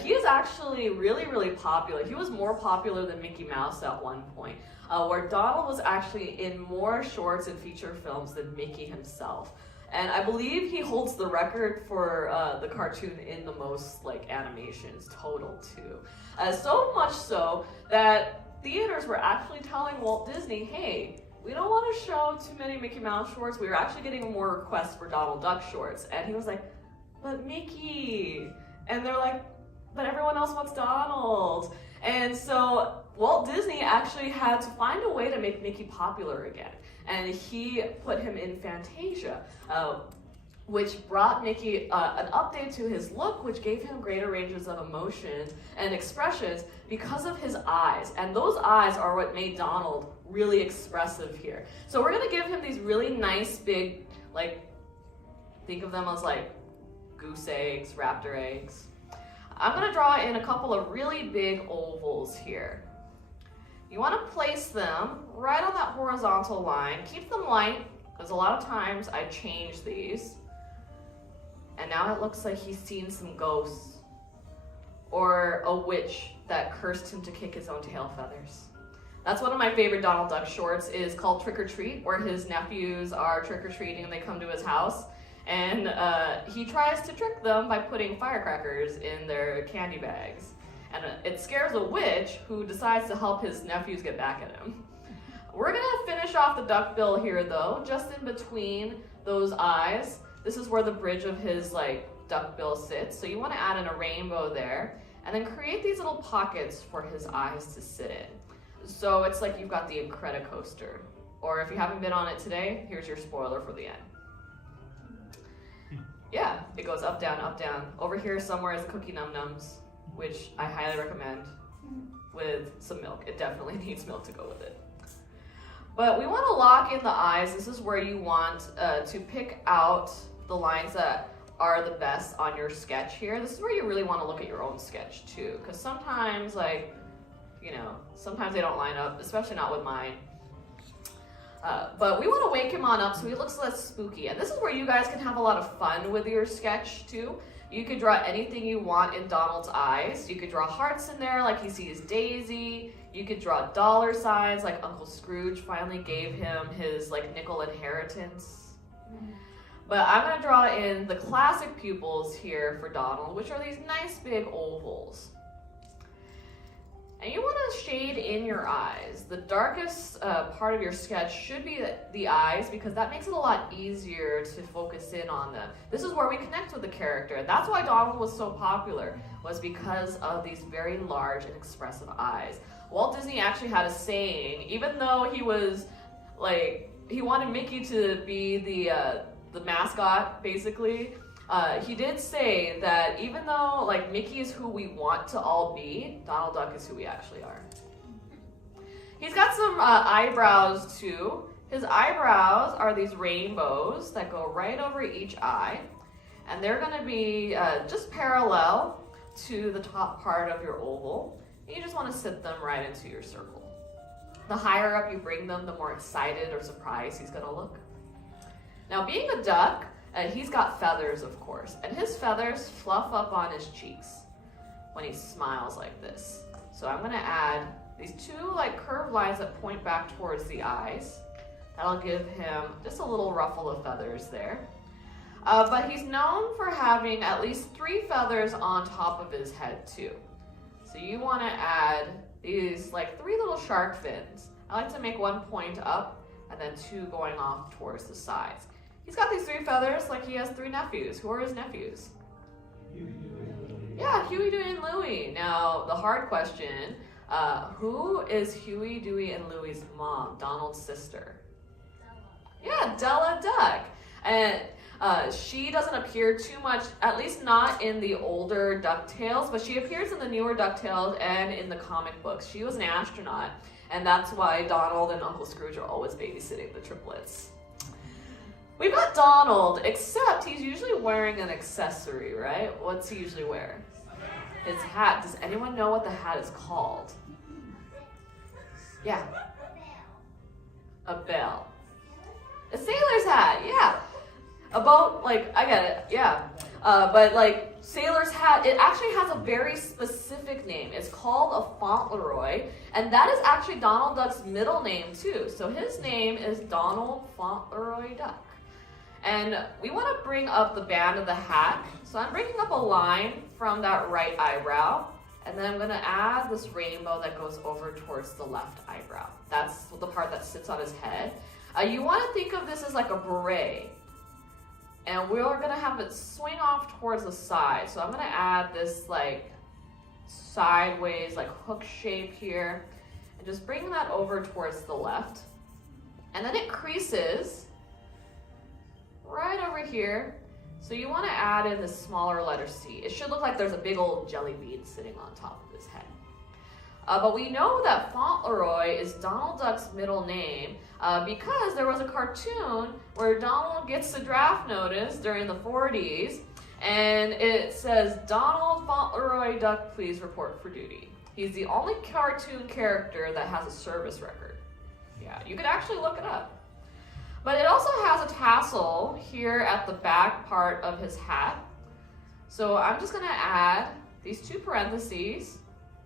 he is actually really, really popular. He was more popular than Mickey Mouse at one point, where Donald was actually in more shorts and feature films than Mickey himself. And I believe he holds the record for the cartoon in the most like animations total too. So much so that theaters were actually telling Walt Disney, hey, we don't want to show too many Mickey Mouse shorts. We were actually getting more requests for Donald Duck shorts. And he was like, but Mickey. And they're like, but everyone else wants Donald. And so Walt Disney actually had to find a way to make Mickey popular again. And he put him in Fantasia, which brought Mickey an update to his look, which gave him greater ranges of emotions and expressions because of his eyes. And those eyes are what made Donald really expressive here. So we're gonna give him these really nice big, like, think of them as like goose eggs, raptor eggs. I'm gonna draw in a couple of really big ovals here. You wanna place them right on that horizontal line. Keep them light, because a lot of times I change these. And now it looks like he's seen some ghosts, or a witch that cursed him to kick his own tail feathers. That's one of my favorite Donald Duck shorts, is called Trick or Treat, where his nephews are trick-or-treating and they come to his house. And he tries to trick them by putting firecrackers in their candy bags. And it scares a witch who decides to help his nephews get back at him. We're gonna finish off the duck bill here though, just in between those eyes. This is where the bridge of his like duck bill sits. So you wanna add in a rainbow there, and then create these little pockets for his eyes to sit in. So it's like you've got the Incredicoaster. Or if you haven't been on it today, here's your spoiler for the end. Yeah, it goes up, down, up, down. Over here somewhere is the Cookie Num Nums, which I highly recommend with some milk. It definitely needs milk to go with it. But we want to lock in the eyes. This is where you want to pick out the lines that are the best on your sketch here. This is where you really want to look at your own sketch too, because sometimes, like, you know, sometimes they don't line up, especially not with mine. But we want to wake him on up so he looks less spooky. And this is where you guys can have a lot of fun with your sketch too. You could draw anything you want in Donald's eyes. You could draw hearts in there like he sees Daisy. You could draw dollar signs like Uncle Scrooge finally gave him his like nickel inheritance. But I'm going to draw in the classic pupils here for Donald, which are these nice big ovals. And you want to shade in your eyes. The darkest part of your sketch should be the eyes, because that makes it a lot easier to focus in on them. This is where we connect with the character. That's why Donald was so popular, was because of these very large and expressive eyes. Walt Disney actually had a saying, even though he was like, he wanted Mickey to be the mascot, basically. He did say that even though like Mickey is who we want to all be, Donald Duck is who we actually are. He's got some eyebrows too. His eyebrows are these rainbows that go right over each eye, and they're going to be just parallel to the top part of your oval. And you just want to sit them right into your circle. The higher up you bring them, the more excited or surprised he's going to look. Now, being a duck, he's got feathers, of course, and his feathers fluff up on his cheeks when he smiles like this. So I'm going to add these two like curved lines that point back towards the eyes. That'll give him just a little ruffle of feathers there. But he's known for having at least 3 feathers on top of his head too. So you want to add these like 3 little shark fins. I like to make one point up and then 2 going off towards the sides. He's got these 3 feathers like he has 3 nephews. Who are his nephews? Yeah, Huey, Dewey, and Louie. Now, the hard question, who is Huey, Dewey, and Louie's mom, Donald's sister? Yeah, Della Duck. And she doesn't appear too much, at least not in the older DuckTales, but she appears in the newer DuckTales and in the comic books. She was an astronaut, and that's why Donald and Uncle Scrooge are always babysitting the triplets. We've got Donald, except he's usually wearing an accessory, right? What's he usually wear? His hat. Does anyone know what the hat is called? Yeah. A bell. A sailor's hat, yeah. About, like, I get it, yeah. But, like, sailor's hat, it actually has a very specific name. It's called a Fauntleroy, and that is actually Donald Duck's middle name, too. So his name is Donald Fauntleroy Duck. And we want to bring up the band of the hat. So I'm bringing up a line from that right eyebrow, and then I'm going to add this rainbow that goes over towards the left eyebrow. That's the part that sits on his head. You want to think of this as like a beret. And we're going to have it swing off towards the side. So I'm going to add this like sideways, like hook shape here, and just bring that over towards the left. And then it creases right over here. So you want to add in the smaller letter C. It should look like there's a big old jelly bean sitting on top of his head. But we know that Fauntleroy is Donald Duck's middle name because there was a cartoon where Donald gets a draft notice during the 40s, and it says, "Donald Fauntleroy Duck, please report for duty." He's the only cartoon character that has a service record. Yeah, you could actually look it up. But it also has a tassel here at the back part of his hat. So I'm just going to add these 2 parentheses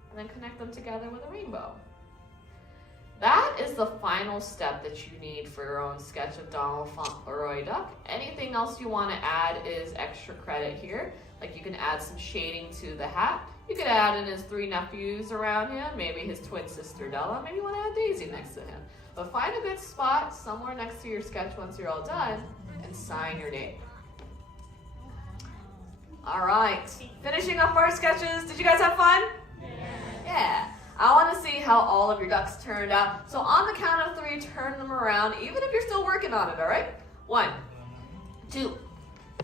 and then connect them together with a rainbow. That is the final step that you need for your own sketch of Donald Fauntleroy Duck. Anything else you want to add is extra credit here. Like you can add some shading to the hat. You could add in his 3 nephews around him, maybe his twin sister Della. Maybe you want to add Daisy next to him. But find a good spot somewhere next to your sketch once you're all done and sign your name. All right, finishing up our sketches. Did you guys have fun? Yeah. I want to see how all of your ducks turned out. So on the count of 3, turn them around, even if you're still working on it, all right? 1, 2,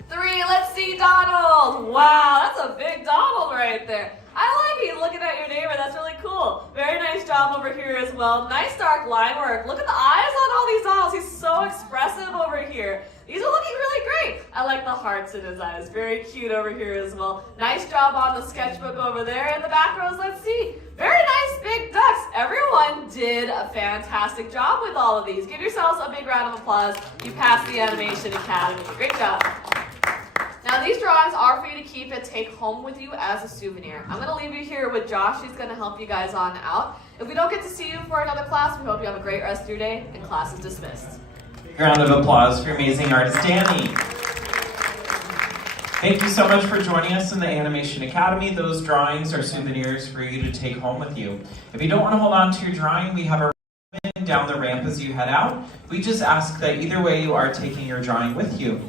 3. Let's see Donald. Wow, that's a big Donald right there. I like you looking at your neighbor. That's really cool. Very nice job over here as well. Nice dark line work. Look at the eyes on all these Donalds. He's so expressive over here. These are looking really great. I like the hearts in his eyes. Very cute over here as well. Nice job on the sketchbook over there. In the back rows, let's see. Very nice big ducks. Everyone did a fantastic job with all of these. Give yourselves a big round of applause. You passed the Animation Academy. Great job. Now these drawings are for you to keep and take home with you as a souvenir. I'm going to leave you here with Josh. He's going to help you guys on out. If we don't get to see you for another class, we hope you have a great rest of your day, and class is dismissed. Round of applause for amazing artist Danny. Thank you so much for joining us in the Animation Academy. Those drawings are souvenirs for you to take home with you. If you don't want to hold on to your drawing, we have a ribbon down the ramp as you head out. We just ask that either way you are taking your drawing with you.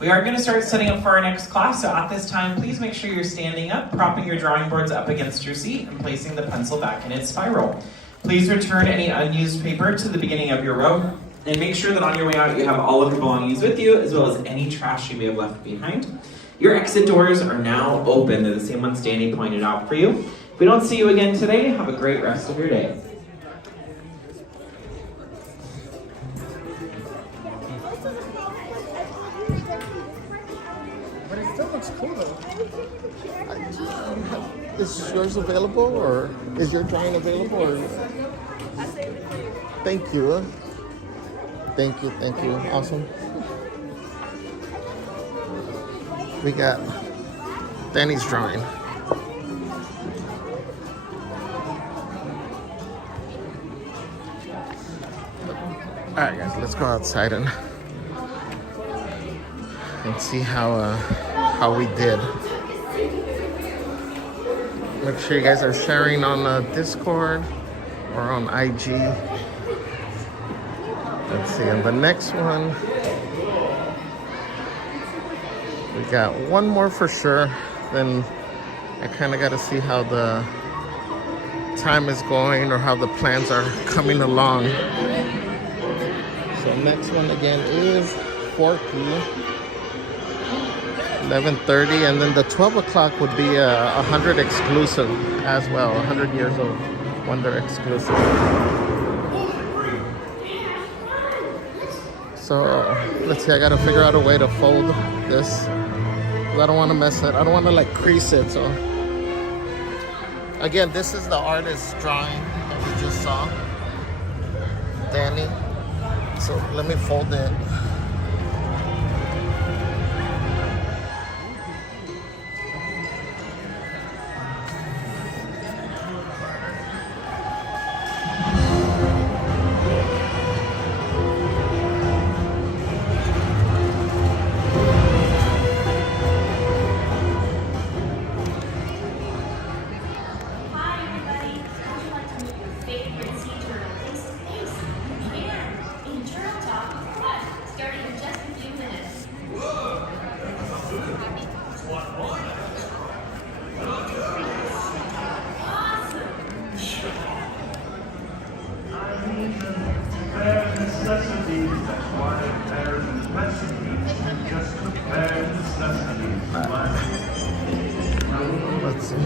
We are going to start setting up for our next class, so at this time, please make sure you're standing up, propping your drawing boards up against your seat, and placing the pencil back in its spiral. Please return any unused paper to the beginning of your row, and make sure that on your way out you have all of your belongings with you, as well as any trash you may have left behind. Your exit doors are now open. They're the same ones Danny pointed out for you. If we don't see you again today, have a great rest of your day. But it still looks cool though. Is yours available, or is your drawing available? Or... Thank you. Thank you. Awesome. We got Danny's drawing. All right, guys, let's go outside and see how we did. Make sure you guys are sharing on Discord or on IG. Let's see, and the next one, we got one more for sure. Then I kind of got to see how the time is going or how the plans are coming along. So next one again is Forky, 11:30, and then the 12 o'clock would be 100 exclusive as well, 100 years of Wonder exclusive. So let's see, I gotta figure out a way to fold this. I don't want to mess it. I don't want to like crease it. So again, this is the artist's drawing that we just saw, Danny. So let me fold it. Let's see.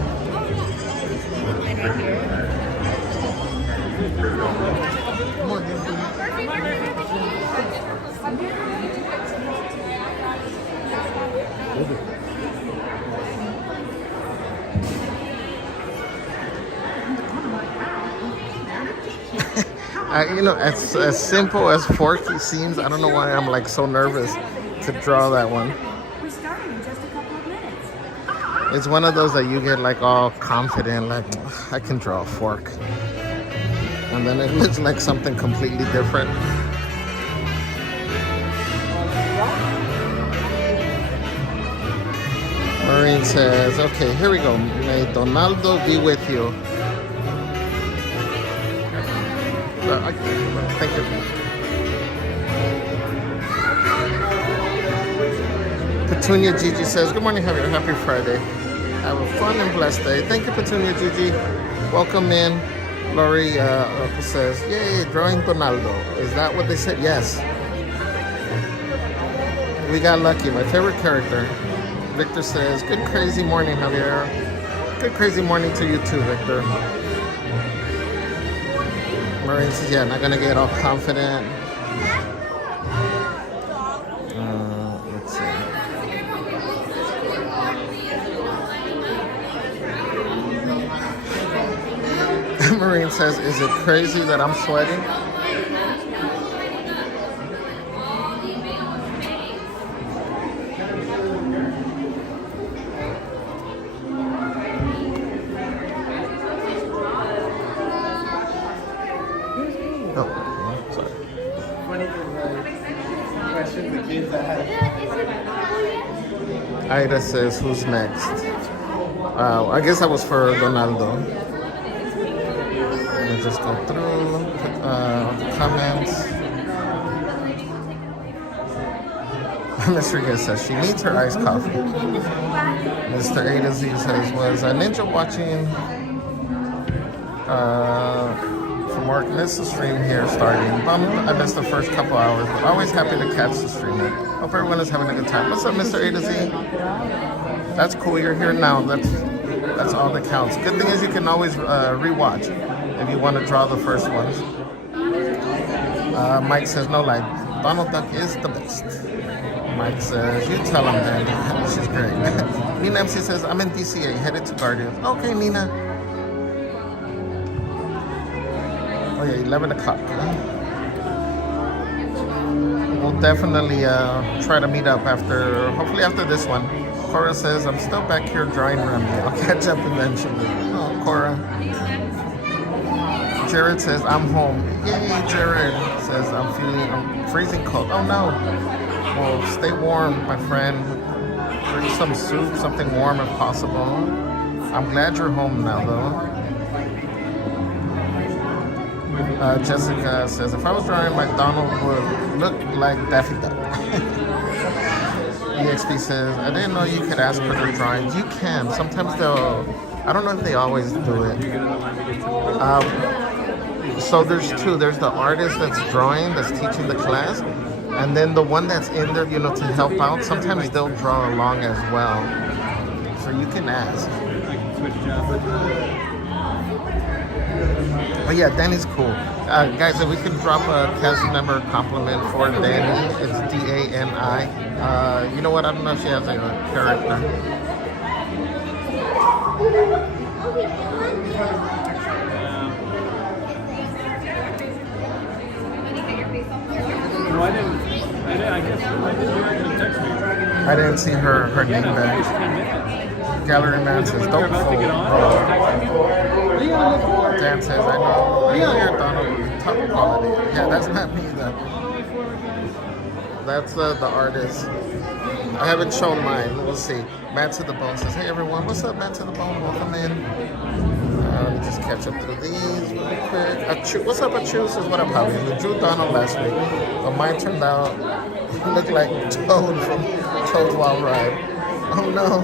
You know, as simple as Forky seems, I don't know why I'm like so nervous to draw that one. We're starting in just a couple of minutes. It's one of those that you get like all confident, like I can draw a fork, and then it looks like something completely different. Maureen says, okay, here we go. May Donaldo be with you. Thank you. Petunia Gigi says, good morning, Javier. Happy Friday. Have a fun and blessed day. Thank you, Petunia Gigi. Welcome in. Lori says, yay, drawing Donaldo. Is that what they said? Yes. We got lucky. My favorite character. Victor says, good crazy morning, Javier. Good crazy morning to you too, Victor. Maureen says, yeah, not gonna get all confident. Let's see. Maureen says, is it crazy that I'm sweating? Ida says, who's next? I guess that was for Donaldo. Let me just go through the comments. Mr. Giz says, she needs her iced coffee. Mr. A to Z says, was a ninja watching from work. Missed the stream here starting. Bummed I missed the first couple hours, but always happy to catch the stream. Hope everyone is having a good time. What's up, Mr. A to Z? That's cool. You're here now. That's all that counts. Good thing is you can always rewatch if you want to draw the first ones. Mike says, no lie, Donald Duck is the best. Mike says, you tell him, Danny. She's great. Nina MC says, I'm in DCA, headed to Guardians. Okay, Nina. Oh yeah, 11 o'clock. We'll definitely try to meet up hopefully after this one. Cora says, I'm still back here drawing Remy. I'll catch up eventually. Oh, Cora. Jared says, I'm home. Yay, Jared says, I'm freezing cold. Oh no. Well, stay warm, my friend. Drink some soup, something warm if possible. I'm glad you're home now, though. Jessica says, if I was drawing, my Donald would look like Daffy Duck. EXP says, I didn't know you could ask for their drawings. You can. Sometimes I don't know if they always do it. So there's two. There's the artist that's drawing, that's teaching the class. And then the one that's in there, to help out. Sometimes they'll draw along as well. So you can ask. But yeah, Danny's cool. Guys, if we can drop a cast member compliment for Danny, it's D-A-N-I. You know what? I don't know if she has a character. I didn't see her name back. Gallery Man says, don't fold. Dan says, I know you're Donald, top quality. Yeah, that's not me though. That's the artist. I haven't shown mine. We'll see. Matt to the Bone says, hey everyone, what's up, Matt to the Bone? Welcome in. Let me just catch up through these really quick. What's up, Achu? Says, what up, Javi? We drew Donald last week, but mine turned out looked like Toad from Toad's Wild Ride. Oh no.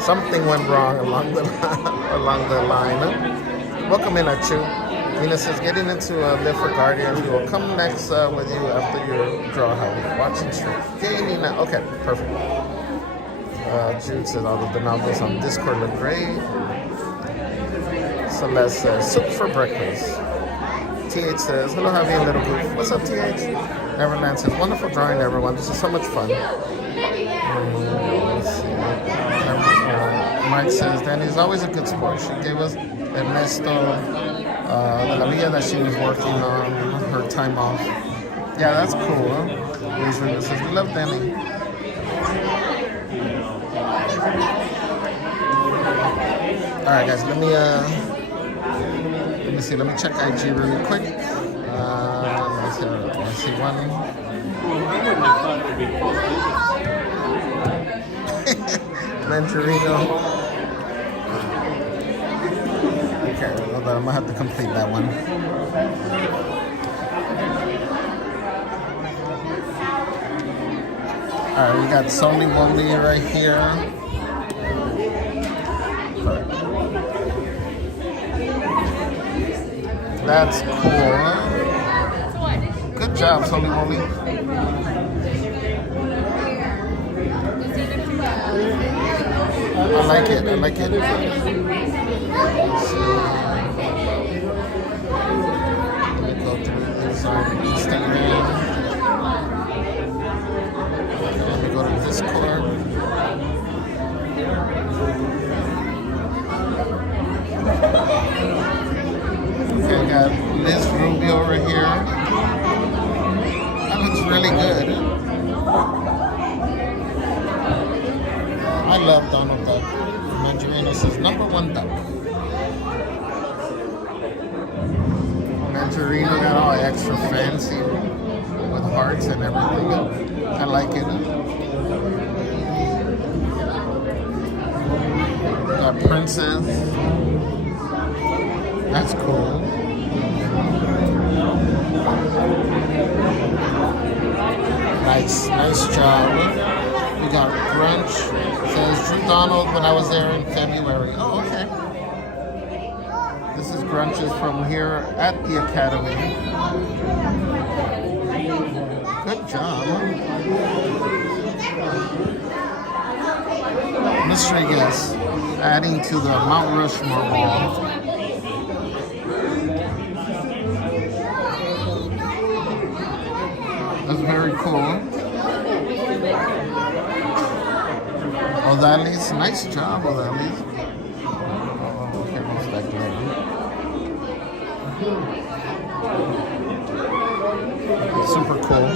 Something went wrong along the line. Welcome in, Achu. Nina says, getting into Live for Guardians. We will come next with you after your draw, Javi. Watching stream. Yay, Nina. Okay, perfect. Jude says all the Donaldos on Discord look great. Celeste says, soup for breakfast. TH says, hello, Javi and Little Goof. What's up, TH? Neverland says, wonderful drawing, everyone. This is so much fun. Let's see. Mike says, Danny's always a good sport. She gave us Ernesto de la Villa that she was working on her time off. Yeah, that's cool, huh? Luis says, we love Danny. Alright guys, let me see, let me check IG really quick. Let's see one. Mandarino. Okay, well, then I'm gonna have to complete that one. Alright, we got Soli Woli right here. That's cool. Good job, Soli Woli. I like it. I like it. Go through this state name. Let me go to Discord. Okay, I got Liz Ruby over here. That looks really good. I love Donald Duck. Mandarina says #1 duck. Mandarina got all extra fancy with hearts and everything. I like it. Got Princess. That's cool. Nice job. We got Grunch. Says Drew Donald when I was there in February. Oh, okay. This is Grunches from here at the Academy. Good job. Mystery guest adding to the Mount Rushmore wall. That's very cool. Odalis, nice job, Odalis. Oh, okay, what's that glitter? Super cool.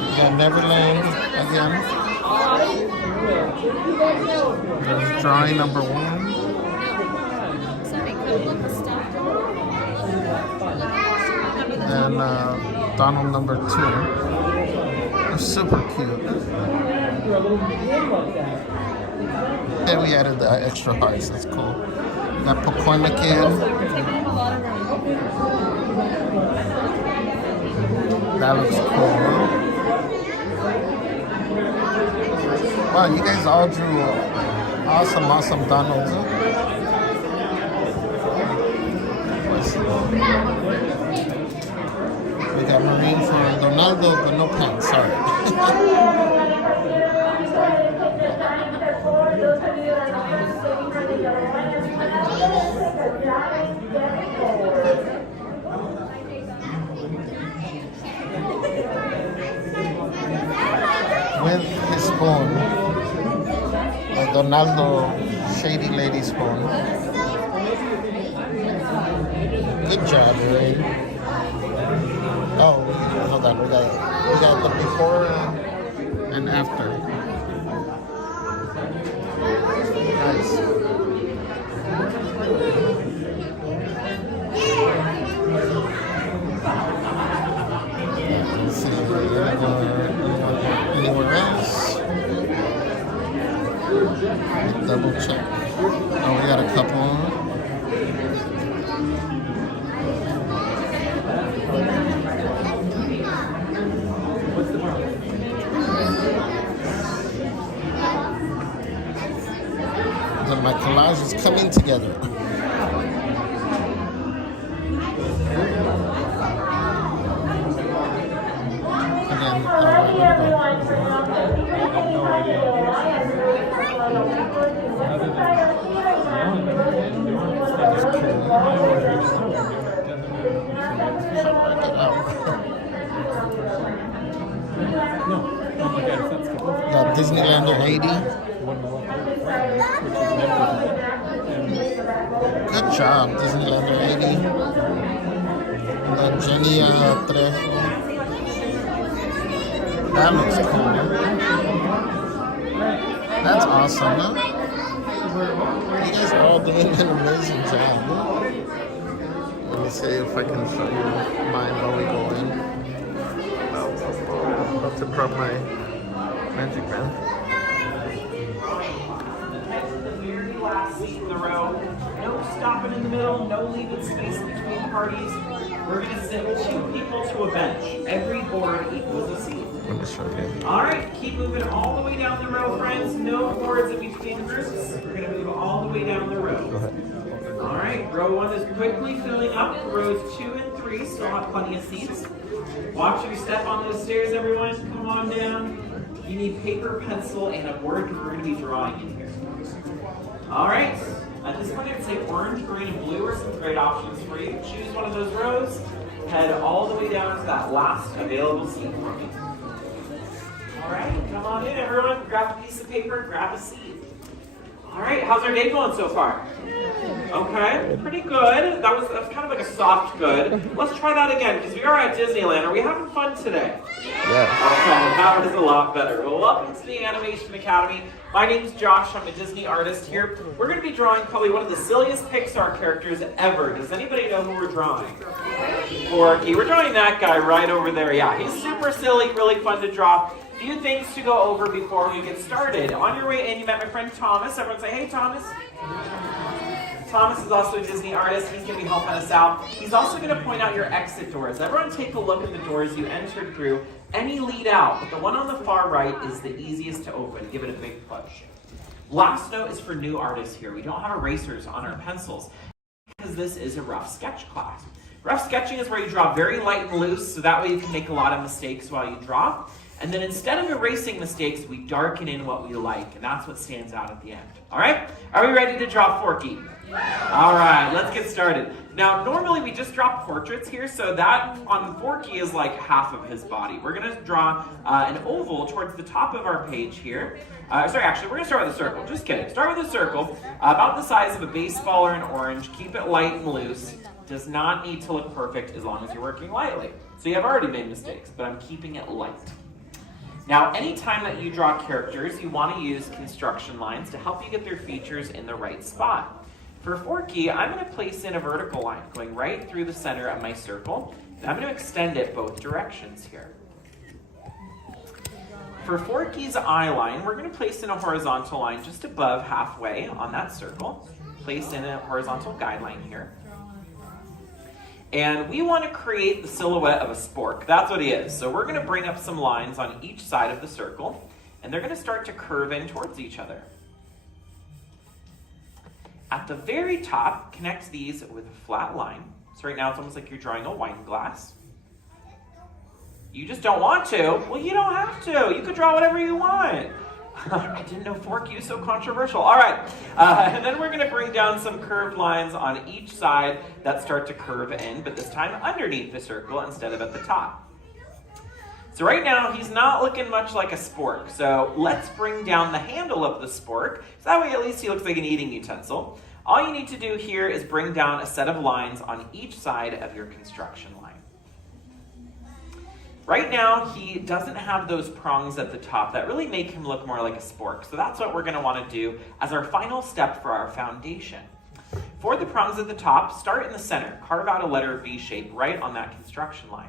We got Neverland again. There's drawing #1. And Donald #2. They're super cute. And we added the extra hearts. That's cool. Got Pokoima Kid. That looks cool. Wow, you guys all drew awesome Donalds. We got Marine for Donaldo, but no pants. Sorry. With his spoon, the Donaldo Shady Lady spoon. Good job, Ray. Oh, hold on, we got the before and after. Nice. Let's see if anywhere else. Double check. Oh, we got a couple. My collage is coming together. Again, got Disneylander 80. Good job, Disneylander 80. And then Genia Trejo. That looks cool. That's awesome, huh? You guys are all doing an amazing job. Let me see if I can show you mine while we go in. I'm about to drop my magic band. The very last seat in the row. no stopping in the middle, no leaving space between parties. We're going to sit 2 people to a bench. Every board equals a seat. I'm just showing you. All right, keep moving all the way down the row, friends. No boards in between groups. We're going to move all the way down the row. Go ahead. All right, row 1 is quickly filling up. Rows 2 and 3 still have plenty of seats. Watch your step on those stairs, everyone. Come on down. You need paper, pencil, and a board because we're going to be drawing in here. All right. At this point, I'd say orange, green, and blue are some great options for you. Choose one of those rows. Head all the way down to that last available seat for me. All right, come on in, everyone. Grab a piece of paper, grab a seat. All right, how's our day going so far? Okay, pretty good. That was kind of like a soft good. Let's try that again, because we are at Disneyland. Are we having fun today? Yes. Okay, that was a lot better. Well, welcome to the Animation Academy. My name's Josh. I'm a Disney artist here. We're going to be drawing probably one of the silliest Pixar characters ever. Does anybody know who we're drawing? Forky. We're drawing that guy right over there. Yeah, he's super silly, really fun to draw. Few things to go over before we get started. On your way in, you met my friend Thomas. Everyone say, hey, Thomas. Thomas is also a Disney artist. He's going to be helping us out. He's also going to point out your exit doors. Everyone take a look at the doors you entered through. Any lead out, but the one on the far right is the easiest to open. Give it a big push. Last note is for new artists here. We don't have erasers on our pencils because this is a rough sketch class. Rough sketching is where you draw very light and loose, so that way you can make a lot of mistakes while you draw. And then instead of erasing mistakes, we darken in what we like, and that's what stands out at the end. All right? Are we ready to draw Forky? All right, let's get started. Now, normally we just draw portraits here, so that on Forky is like half of his body. We're going to draw an oval towards the top of our page here. Actually, we're going to start with a circle. Just kidding. Start with a circle about the size of a baseball or an orange. Keep it light and loose. Does not need to look perfect as long as you're working lightly. So you have already made mistakes, but I'm keeping it light. Now, anytime that you draw characters, you want to use construction lines to help you get their features in the right spot. For Forky, I'm going to place in a vertical line going right through the center of my circle, and I'm going to extend it both directions here. For Forky's eye line, we're going to place in a horizontal line just above halfway on that circle. Place in a horizontal guideline here. And we want to create the silhouette of a spork. That's what he is. So we're going to bring up some lines on each side of the circle, and they're going to start to curve in towards each other. At the very top, connect these with a flat line. So right now it's almost like you're drawing a wine glass. You just don't want to. Well, you don't have to. You could draw whatever you want. I didn't know Forky was so controversial. All right, and then we're going to bring down some curved lines on each side that start to curve in, but this time underneath the circle instead of at the top. So right now, he's not looking much like a spork, so let's bring down the handle of the spork, so that way at least he looks like an eating utensil. All you need to do here is bring down a set of lines on each side of your construction line. Right now, he doesn't have those prongs at the top that really make him look more like a spork. So that's what we're going to want to do as our final step for our foundation. For the prongs at the top, start in the center. Carve out a letter V shape right on that construction line.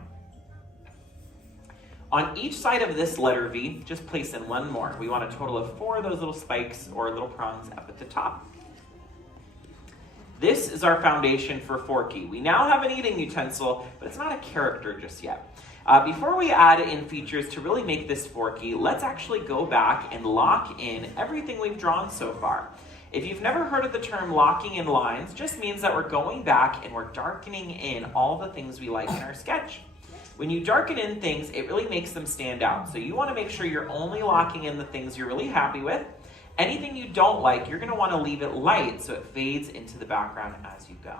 On each side of this letter V, just place in one more. We want a total of 4 of those little spikes or little prongs up at the top. This is our foundation for Forky. We now have an eating utensil, but it's not a character just yet. Before we add in features to really make this Forky, let's actually go back and lock in everything we've drawn so far. If you've never heard of the term locking in lines, just means that we're going back and we're darkening in all the things we like in our sketch. When you darken in things, it really makes them stand out. So you want to make sure you're only locking in the things you're really happy with. Anything you don't like, you're going to want to leave it light so it fades into the background as you go.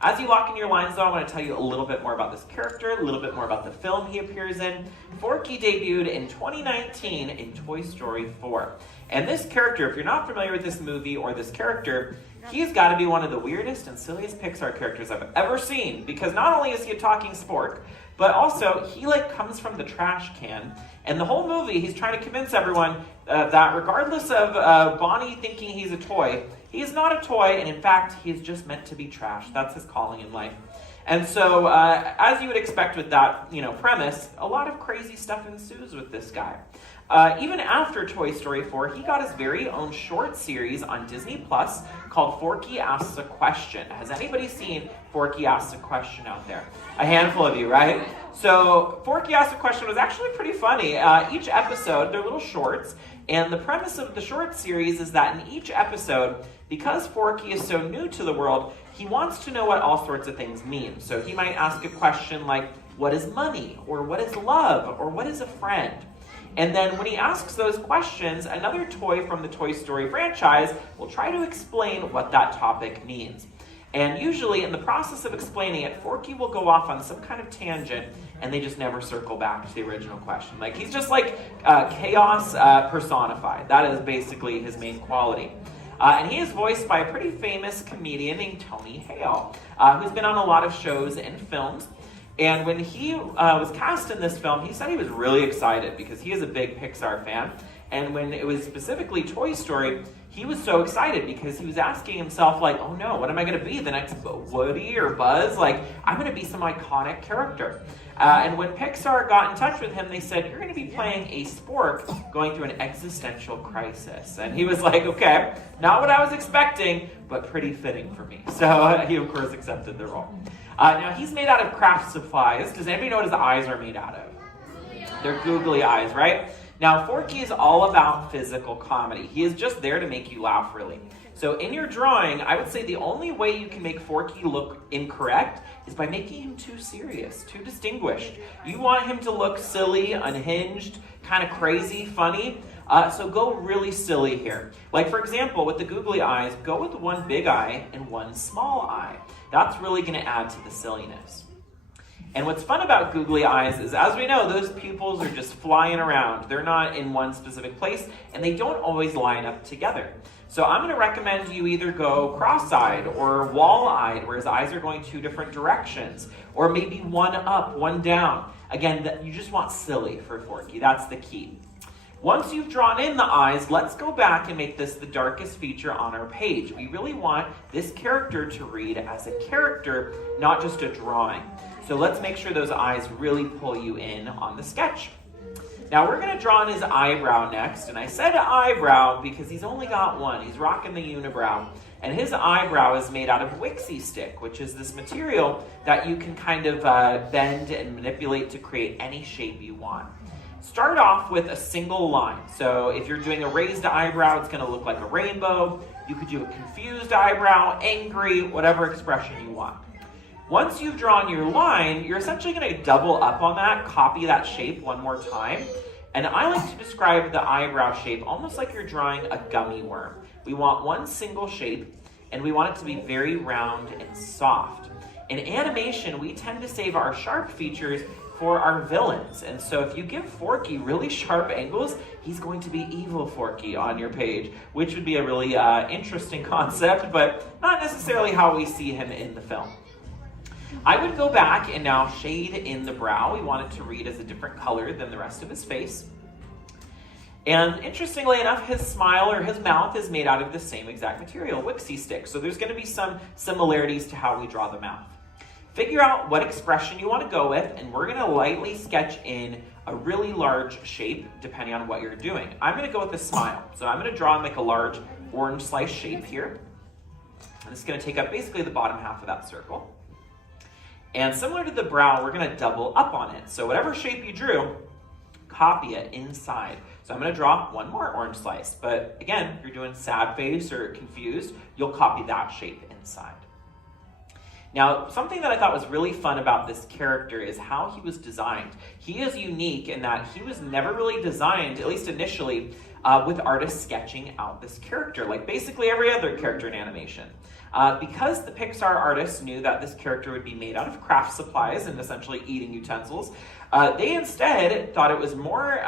As you lock in your lines, though, I want to tell you a little bit more about this character, a little bit more about the film he appears in. Forky debuted in 2019 in Toy Story 4. And this character, if you're not familiar with this movie or this character, he's got to be one of the weirdest and silliest Pixar characters I've ever seen, because not only is he a talking spork, but also he comes from the trash can. And the whole movie, he's trying to convince everyone that regardless of Bonnie thinking he's a toy, he's not a toy, and in fact, he's just meant to be trash. That's his calling in life. And so, as you would expect with that, premise, a lot of crazy stuff ensues with this guy. Even after Toy Story 4, he got his very own short series on Disney Plus called Forky Asks a Question. Has anybody seen Forky Asks a Question out there? A handful of you, right? So Forky Asks a Question was actually pretty funny. Each episode, they're little shorts, and the premise of the short series is that in each episode, because Forky is so new to the world, he wants to know what all sorts of things mean. So he might ask a question like, what is money? Or what is love? Or what is a friend? And then when he asks those questions, another toy from the Toy Story franchise will try to explain what that topic means. And usually in the process of explaining it, Forky will go off on some kind of tangent and they just never circle back to the original question. Like, he's just like chaos personified. That is basically his main quality. And he is voiced by a pretty famous comedian named Tony Hale, who's been on a lot of shows and films. And when he was cast in this film, he said he was really excited because he is a big Pixar fan. And when it was specifically Toy Story, he was so excited because he was asking himself, like, oh no, what am I going to be? The next Woody or Buzz? Like, I'm going to be some iconic character. And when Pixar got in touch with him, they said, you're going to be playing a spork going through an existential crisis. And he was like, okay, not what I was expecting, but pretty fitting for me. So he, of course, accepted the role. Now, he's made out of craft supplies. Does anybody know what his eyes are made out of? They're googly eyes, right? Now, Forky is all about physical comedy. He is just there to make you laugh, really. So in your drawing, I would say the only way you can make Forky look incorrect is by making him too serious, too distinguished. You want him to look silly, unhinged, kind of crazy, funny. So go really silly here. Like, for example, with the googly eyes, go with one big eye and one small eye. That's really going to add to the silliness. And what's fun about googly eyes is, as we know, those pupils are just flying around. They're not in one specific place, and they don't always line up together. So I'm going to recommend you either go cross-eyed or wall-eyed, where his eyes are going two different directions, or maybe one up, one down. Again, you just want silly for Forky. That's the key. Once you've drawn in the eyes, let's go back and make this the darkest feature on our page. We really want this character to read as a character, not just a drawing. So let's make sure those eyes really pull you in on the sketch. Now we're going to draw in his eyebrow next, and I said eyebrow because he's only got one. He's rocking the unibrow, and his eyebrow is made out of Wixie stick, which is this material that you can kind of bend and manipulate to create any shape you want. Start off with a single line. So if you're doing a raised eyebrow, it's going to look like a rainbow. You could do a confused eyebrow, angry, whatever expression you want. Once you've drawn your line, you're essentially going to double up on that, copy that shape one more time. And I like to describe the eyebrow shape almost like you're drawing a gummy worm. We want one single shape, and we want it to be very round and soft. In animation, we tend to save our sharp features for our villains. And so if you give Forky really sharp angles, he's going to be evil Forky on your page, which would be a really interesting concept, but not necessarily how we see him in the film. I would go back and now shade in the brow. We want it to read as a different color than the rest of his face. And interestingly enough, his smile or his mouth is made out of the same exact material, Wixie stick. So there's going to be some similarities to how we draw the mouth. Figure out what expression you want to go with, and we're going to lightly sketch in a really large shape depending on what you're doing. I'm going to go with a smile. So I'm going to draw and make a large orange slice shape here. And this is going to take up basically the bottom half of that circle. And similar to the brow, we're going to double up on it. So whatever shape you drew, copy it inside. So I'm going to draw one more orange slice. But again, if you're doing sad face or confused, you'll copy that shape inside. Now, something that I thought was really fun about this character is how he was designed. He is unique in that he was never really designed, at least initially, with artists sketching out this character, like basically every other character in animation. Because the Pixar artists knew that this character would be made out of craft supplies and essentially eating utensils, they instead thought it was more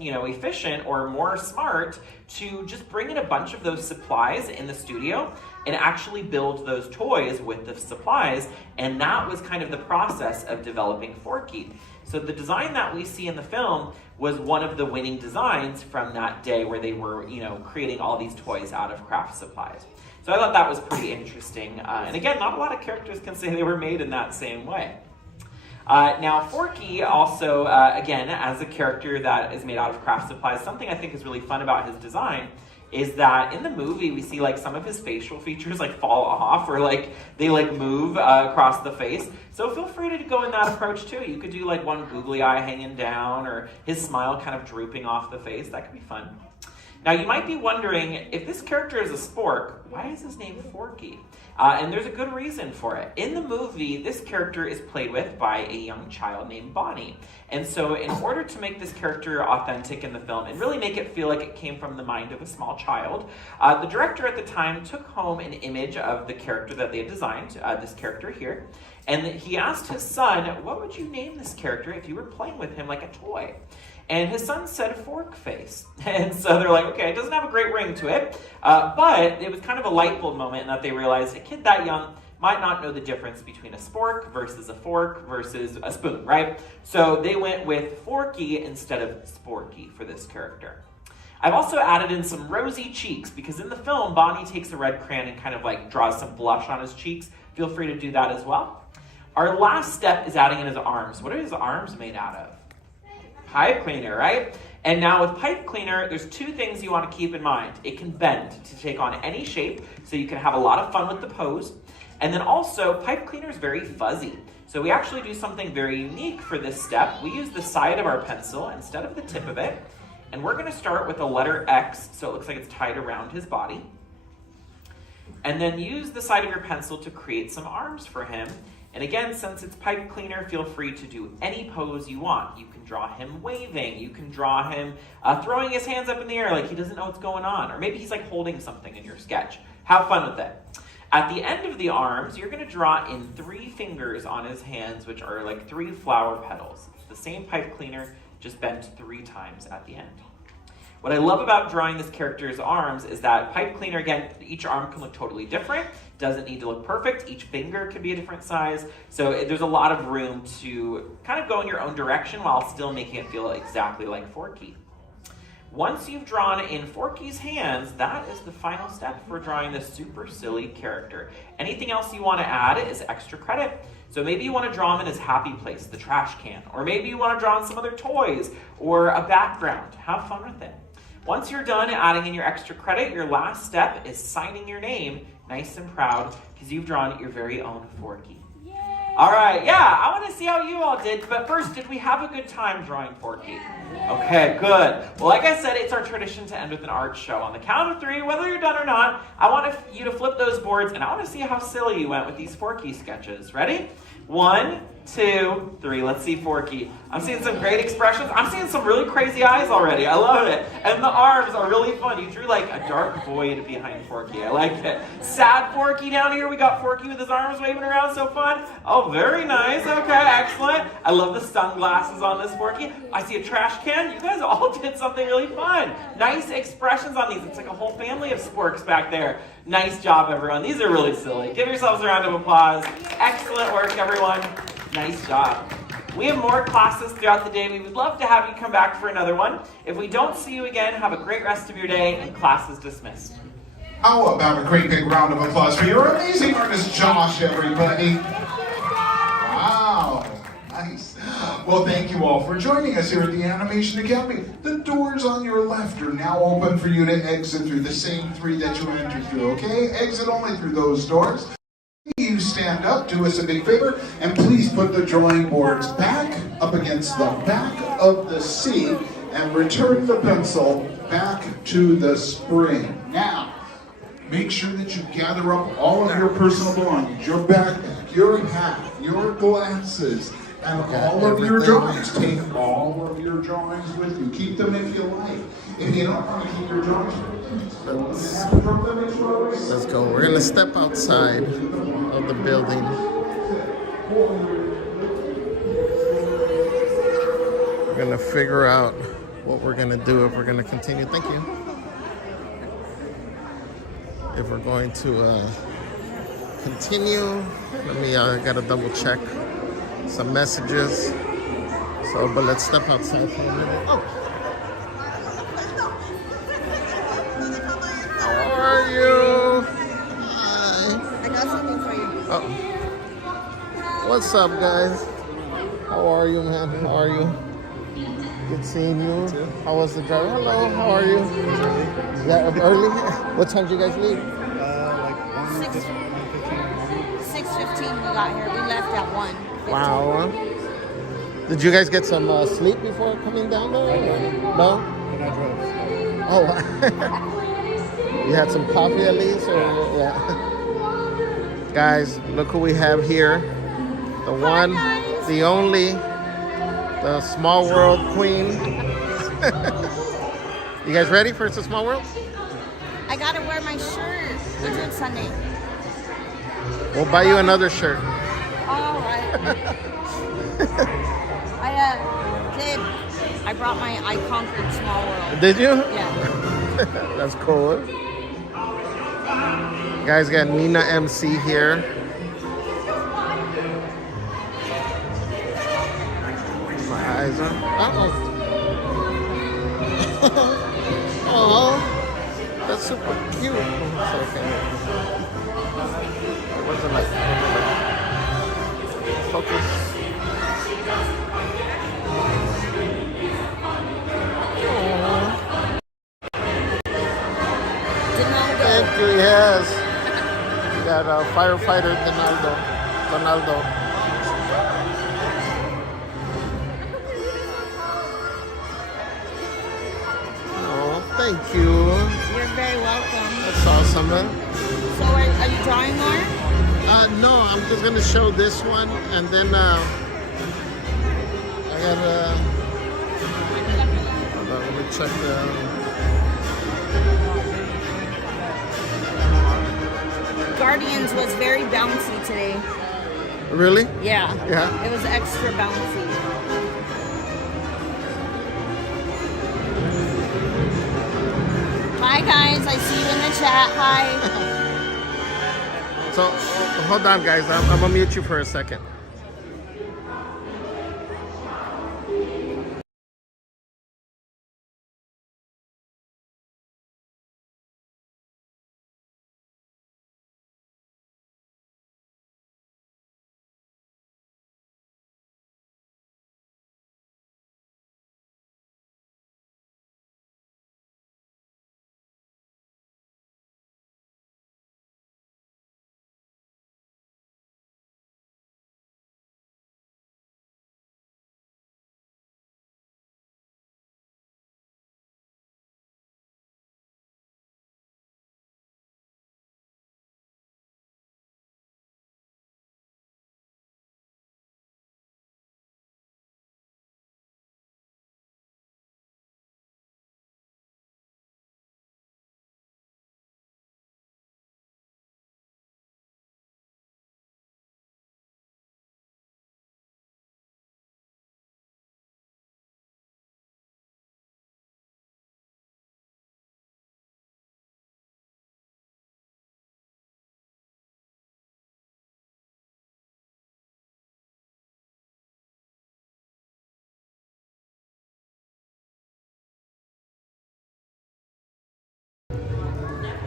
efficient or more smart to just bring in a bunch of those supplies in the studio and actually build those toys with the supplies, and that was kind of the process of developing Forky. So the design that we see in the film was one of the winning designs from that day where they were, creating all these toys out of craft supplies. So I thought that was pretty interesting. And again, not a lot of characters can say they were made in that same way. Now, Forky also, again, as a character that is made out of craft supplies, something I think is really fun about his design is that in the movie we see like some of his facial features like fall off or like they like move across the face. So feel free to go in that approach too. You could do like one googly eye hanging down or his smile kind of drooping off the face. That could be fun. Now you might be wondering, if this character is a spork, why is his name Forky? And there's a good reason for it. In the movie, this character is played with by a young child named Bonnie. And so in order to make this character authentic in the film and really make it feel like it came from the mind of a small child, the director at the time took home an image of the character that they had designed, this character here, and he asked his son, what would you name this character if you were playing with him like a toy? And his son said Fork Face. And so they're like, okay, it doesn't have a great ring to it, but it was kind of a light bulb moment in that they realized a kid that young might not know the difference between a spork versus a fork versus a spoon, right? So they went with Forky instead of Sporky for this character. I've also added in some rosy cheeks because in the film, Bonnie takes a red crayon and kind of like draws some blush on his cheeks. Feel free to do that as well. Our last step is adding in his arms. What are his arms made out of? Pipe cleaner, right? And now with pipe cleaner, there's two things you want to keep in mind. It can bend to take on any shape, so you can have a lot of fun with the pose. And then also, pipe cleaner is very fuzzy. So we actually do something very unique for this step. We use the side of our pencil instead of the tip of it. And we're going to start with a letter X, so it looks like it's tied around his body. And then use the side of your pencil to create some arms for him. And again, since it's pipe cleaner, feel free to do any pose you want. You can draw him waving. You can draw him throwing his hands up in the air like he doesn't know what's going on. Or maybe he's like holding something in your sketch. Have fun with it. At the end of the arms, you're going to draw in 3 fingers on his hands, which are like 3 flower petals. It's the same pipe cleaner, just bent 3 times at the end. What I love about drawing this character's arms is that pipe cleaner, again, each arm can look totally different. Doesn't need to look perfect. Each finger can be a different size. So there's a lot of room to kind of go in your own direction while still making it feel exactly like Forky. Once you've drawn in Forky's hands, that is the final step for drawing this super silly character. Anything else you want to add is extra credit. So maybe you want to draw him in his happy place, the trash can. Or maybe you want to draw in some other toys or a background. Have fun with it. Once you're done adding in your extra credit, your last step is signing your name nice and proud because you've drawn your very own Forky. Yay. All right, yeah, I want to see how you all did, but first, did we have a good time drawing Forky? Okay, good. Well, like I said, it's our tradition to end with an art show. On the count of 3, whether you're done or not, I want you to flip those boards, and I want to see how silly you went with these Forky sketches. Ready? 1, 2, 3. Let's see Forky. I'm seeing some great expressions. I'm seeing some really crazy eyes already. I love it. And the arms are really fun. You drew like a dark void behind Forky. I like it. Sad Forky down here. We got Forky with his arms waving around. So fun. Oh, very nice. Okay, excellent. I love the sunglasses on this Forky. I see a trash can. You guys all did something really fun. Nice expressions on these. It's like a whole family of sporks back there. Nice job, everyone. These are really silly. Give yourselves a round of applause. Excellent work, everyone. Nice job. We have more classes throughout the day. We would love to have you come back for another one. If we don't see you again, have a great rest of your day, and class is dismissed. How about a great big round of applause for your amazing artist, Josh, everybody. Wow, nice. Well, thank you all for joining us here at the Animation Academy. The doors on your left are now open for you to exit through the same 3 that you entered through, okay? Exit only through those doors. You stand up, do us a big favor, and please put the drawing boards back up against the back of the seat and return the pencil back to the spring. Now, make sure that you gather up all of your personal belongings, your backpack, your hat, your glasses, and all of your drawings. Take all of your drawings with you. Keep them if you like. If you don't want to keep your drawings with you, Let's go. We're going to step outside of the building. We're going to figure out what we're going to do, if we're going to continue. Thank you. If we're going to continue. Let me, I got to double check some messages. So, but let's step outside for a minute. Oh. How are you? Hi. I got something for you. Oh. What's up, guys? How are you, man? How are you? Good seeing you. How was the drive? Hello, how are you? Yeah, early? What time did you guys leave? Like 6:15 we got here. We left at 1:15. Wow. Did you guys get some sleep before coming down there? No? Oh. You had some coffee at least? Or, yeah. Guys, look who we have here. The one, the only, the Small World Queen. You guys ready for It's a Small World? I gotta wear my shirt. We do it Sunday. We'll buy you another shirt. All right. I brought my I Conquered Small World. Did you? Yeah. That's cool. Guys, got Nina MC here. My eyes are. Oh, that's super cute. What's it like? Focus. Thank you, yes. We got a firefighter, Donaldo. Oh, thank you. You're very welcome. That's awesome, man. So are you drawing more? No, I'm just gonna show this one, and then I gotta. Hold on, let me check the. Guardians was very bouncy today. Really? Yeah. Yeah. It was extra bouncy. Hi guys, I see you in the chat. Hi. So, hold on, guys. I'm gonna mute you for a second.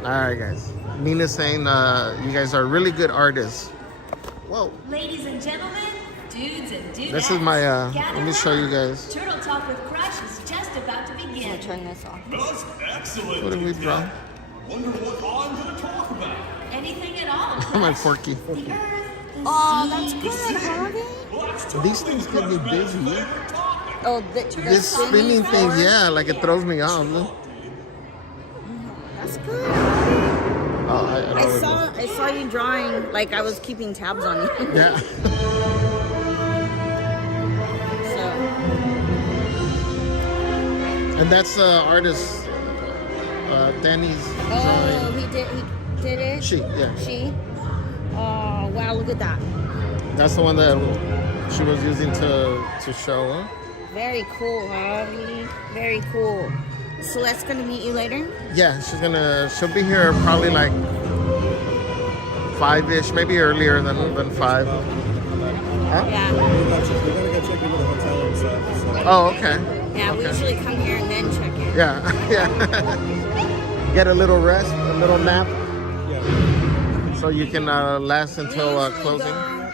All right, guys. Nina's saying you guys are really good artists. Whoa. Ladies and gentlemen, dudes and dudettes. This is my, let me show you guys. Turtle Talk with Crush is just about to begin. Turn this off. That's excellent. What did we draw? Wonder what I'm gonna talk about. Anything at all. My Forky. The earth, the Oh, that's sea, good, Harvey. These things get me busy. Oh, This spinning thing, yeah, like it throws me off. That's good. Oh, I saw you drawing like I was keeping tabs on you. Yeah. So. And that's the artist, Danny's. Oh, he did it? She, yeah. She? Oh, wow, look at that. That's the one that she was using to show. Huh? Very cool, Harvey. Very cool. Celeste's gonna meet you later? Yeah, she'll be here probably like 5-ish, maybe earlier than 5. Huh? Yeah. We're gonna go check into the hotel and stuff. So. Oh, okay. Yeah, we Okay. usually come here and then check in. Yeah, yeah. Get a little rest, a little nap, Yeah. so you can last until We usually closing. go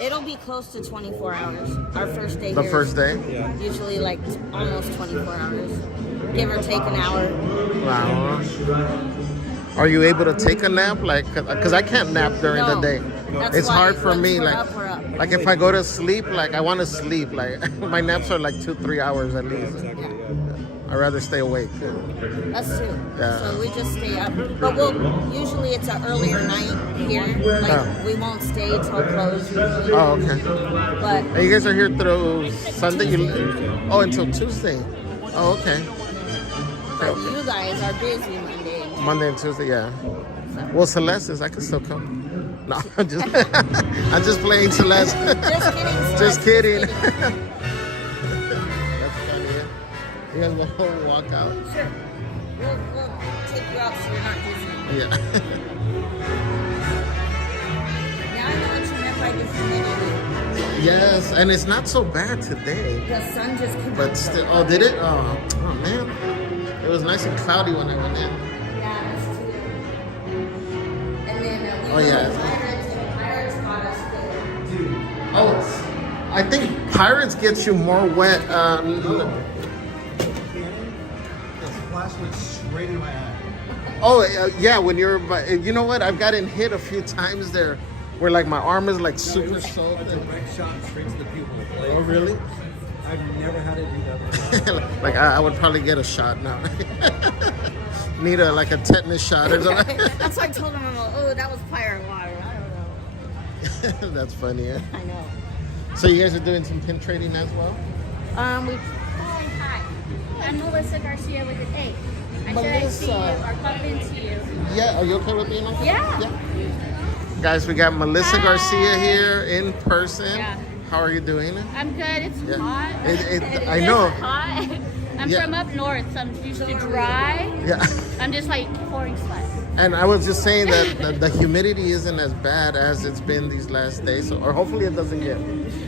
It'll be close to 24 hours. Our first day The here first is day? usually like almost 24 hours. Give or take an hour. Wow. Are you able to take a nap? Like, cause I can't nap during the No. day. That's It's why hard for once me. we're Like, up, we're up. like if I go to sleep, like I want to sleep. Like my naps are like 2-3 hours at least. Exactly. I'd rather stay awake. Us too. Yeah. So we just stay up. But usually it's an earlier night here. Like Oh. we won't stay till close usually. Oh, okay. But And you guys are here through Sunday? Oh, until Tuesday. Oh, okay. but you guys are busy Monday. Monday and Tuesday, yeah. Well, Celeste is. I can still come. No, I'm just, I'm just playing Celeste. Just kidding. Just Celeste, kidding. That's funny. Yeah. You guys want to walk out? Sure. We'll take you out so you're not busy. Yeah. Now I know what you meant by the humidity. Yes, and it's not so bad today. The sun just came But out. still, oh, did it? Oh man. It was nice and cloudy when I went in. Yeah, that's too. And then we Oh, yeah. Pirates got us good. Oh, I think Pirates gets you more wet. This flash went straight in my eye. Oh, yeah, when you're, you know what? I've gotten hit a few times there where like my arm is like super soaked. A direct shot straight to the pupil. Like, Oh, really? I've never had it do that. Like I would probably get a shot now. Need like a tetanus shot or something. That's why I told him, I'm like, oh, that was pirate water. I don't know. That's funny, yeah. I know. So you guys are doing some pin trading as well? We Hi, I'm Melissa Garcia with an A. I said I see you Melissa. or bump into you. Yeah, are you okay with being on camera? Yeah. Guys, we got Melissa Hi. Garcia here in person. Yeah. How are you doing? I'm good. It's Yeah. hot. I know. It's hot. I'm Yeah. from up north, so I'm used to dry. Yeah. I'm just like pouring sweat. And I was just saying that the humidity isn't as bad as it's been these last days. So, or hopefully it doesn't get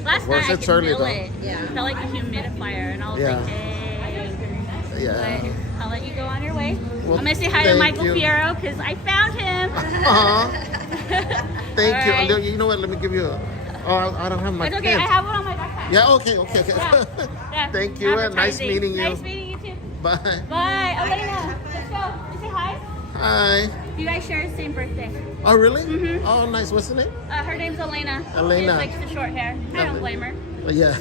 Last worse. night I It's could early feel though. it. Yeah. It felt like a humidifier, and I was Yeah. like, dang. Yeah. But I'll let you go on your way. Well, I'm gonna say hi to thank Michael you. Fierro because I found him. Aw. Thank All you. right. You know what? Let me give you a. Oh, I don't have my. It's okay. I pins. have one on my backpack. Yeah. Okay. Okay. Yeah. Thank you. And nice Advertising. meeting you. Nice meeting you too. Bye. Bye. I'll let you know. Let's go. You say hi. Hi. You guys share the same birthday. Oh, really? Mhm. Oh, nice. What's the name? Her name's Elena. Elena. She likes the short hair. I don't blame her. Oh, yeah.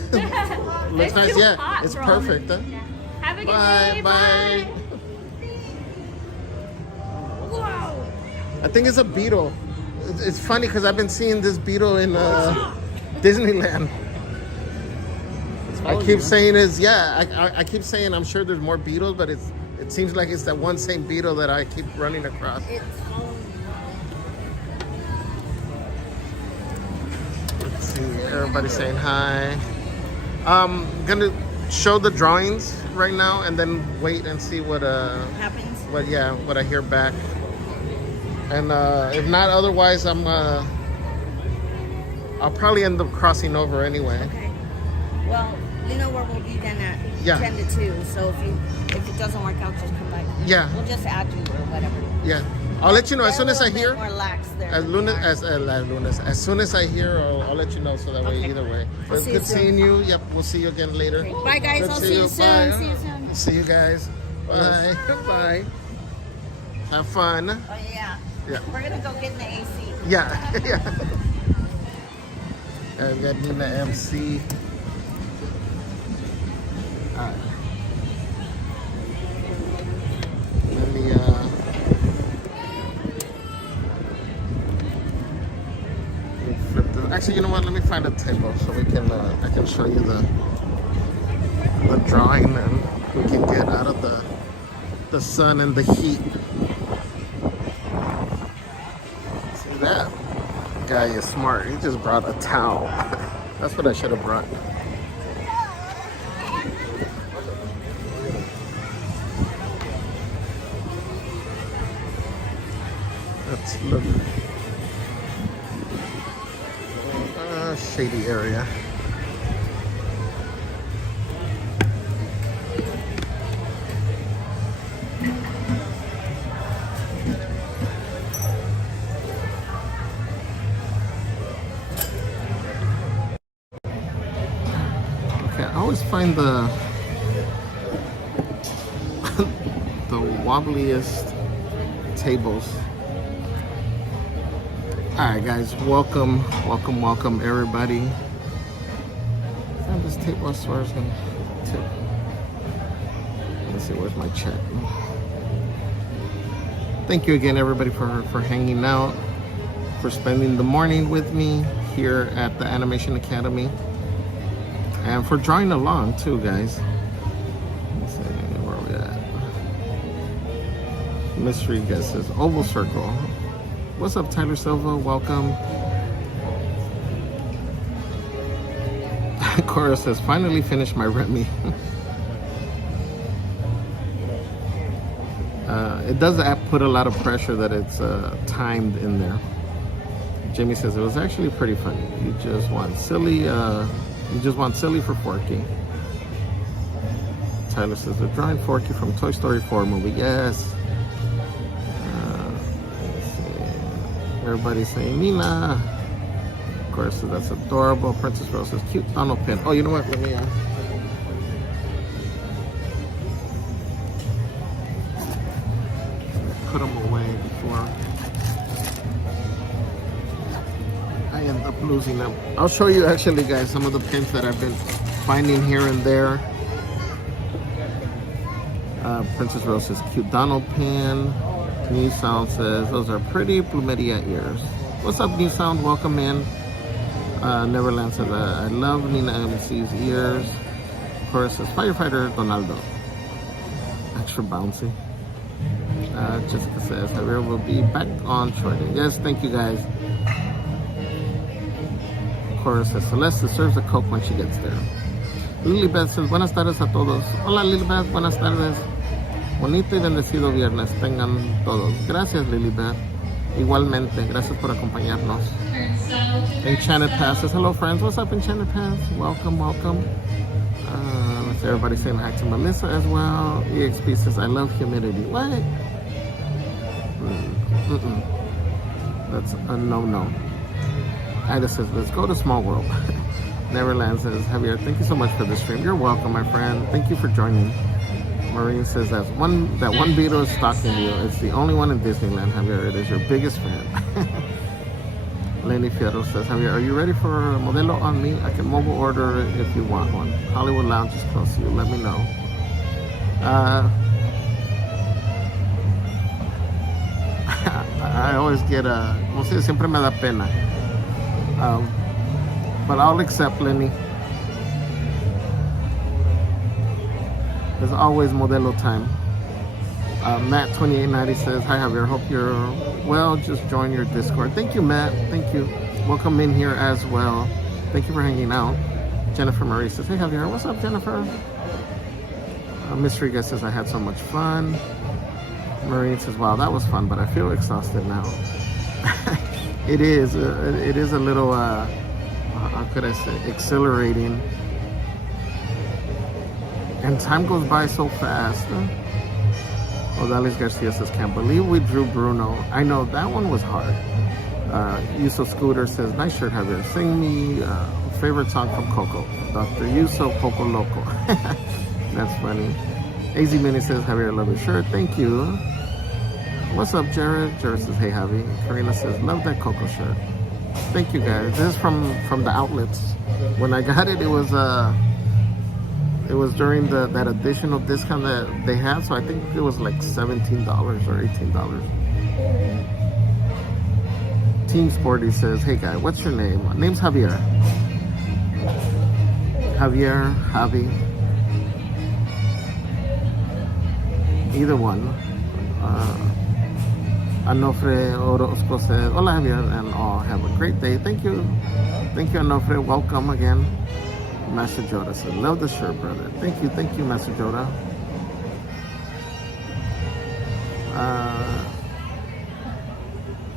Looks It's nice. too Yeah. hot It's for all this. perfect. Huh? Yeah. Have a good Bye. day. Bye. Whoa. I think it's a beetle. It's funny because I've been seeing this beetle in Disneyland. I keep saying I keep saying I'm sure there's more beetles, but it seems like it's that one same beetle that I keep running across. Let's see, everybody's saying hi. I'm gonna show the drawings right now and then wait and see what happens. What I hear back. And if not, otherwise I'll probably end up crossing over anyway. Okay. Well, you know where we'll be then at Yeah. 10 to 2. So if it doesn't work out, just come back. Yeah. We'll just add you or whatever. Yeah, I'll let you know as They're soon as a I little hear. bit more lax there As than we soon as soon as I hear, I'll let you know. So that way, Okay. either way. We'll see you Good soon. seeing you. Yep, we'll see you again later. Okay. Bye, guys. Good I'll seeing see you soon. Bye. See you soon. See you guys. Bye. Bye. Have fun. Oh, yeah. Yeah. We're going to go get in the AC. Yeah. Yeah. And got Nina MC. Alright. Let me flip this. Actually, you know what? Let me find a table so we can I can show you the drawing and we can get out of the sun and the heat. See that? Guy is smart. He just brought a towel. That's what I should have brought. Let's look. Shady area. find the the wobbliest tables. Alright guys, welcome everybody. This table I swear is gonna tip. Let's see, where's my check? Thank you again everybody for hanging out, for spending the morning with me here at the Animation Academy, and for drawing along too, guys. Let's see, where are we at? Mystery guesses. Oval circle. What's up, Tyler Silva? Welcome. Cora says, finally finished my Remy. It does put a lot of pressure that it's timed in there. Jamie says it was actually pretty funny. You just want silly for Forky. Tyler says they're drawing Forky from Toy Story 4 movie. Yes. Let's see. Everybody's saying Nina. Of course, so that's adorable. Princess Rose says cute Donald pin. Oh, you know what? Let me put them away before I end up losing them. I'll show you actually, guys, some of the pins that I've been finding here and there. Princess Rose says cute Donald pin. New Sound says those are pretty plumeria ears. What's up, New Sound? Welcome in. Neverland says I love Nina MC's ears. Of course, says Firefighter Donaldo. Extra bouncy. Jessica says Javier will be back on shortly. Yes, thank you guys. Cora says Celeste serves a Coke when she gets there. Lilibeth says buenas tardes a todos. Hola Lilibeth, buenas tardes. Bonito y bendecido viernes tengan todos. Gracias Lilibeth. Igualmente, gracias por acompañarnos. Enchanted Pass says hello friends. What's up, Enchanted Pass? Welcome. Let's see, everybody saying hi to Melissa as well. EXP says I love humidity. What? That's a no. Ida says let's go to Small World. Neverland says Javier, thank you so much for the stream. You're welcome, my friend. Thank you for joining. Maureen says that one Beetle is stalking you. It's the only one in Disneyland, Javier. It is your biggest fan. Lenny Fierro says, Javier, are you ready for a Modelo on me? I can mobile order it if you want one. Hollywood Lounge is close to you. Let me know. I always get no sé, siempre me da pena. But I'll accept, Lenny. There's always Modelo time. Matt2890 says, hi Javier, hope you're well. Just join your Discord. Thank you, Matt. Thank you. Welcome in here as well. Thank you for hanging out. Jennifer Marie says, hey Javier, what's up, Jennifer? Mystery Guy says, I had so much fun. Maureen says, wow, that was fun, but I feel exhausted now. It is a little, how could I say, exhilarating. And time goes by so fast. Odalis Garcia says, can't believe we drew Bruno. I know, that one was hard. Yuso Scooter says, nice shirt, Javier. Sing me favorite song from Coco. Dr. Yuso, Poco Loco. That's funny. AZ Mini says, Javier, love your shirt. Thank you. What's up, Jared? Jared says, hey, Javi. Karina says, love that Coco shirt. Thank you, guys. This is from the outlets. When I got it, it was during that additional discount that they had, so I think it was like $17 or $18. Team Sporty says, hey guy, what's your name? My name's Javier. Javi. Either one. Anofre Orozco says, hola Javier, and all have a great day. Thank you, Anofre. Welcome again. Master Joda said, love the shirt, brother. Thank you, Master Joda.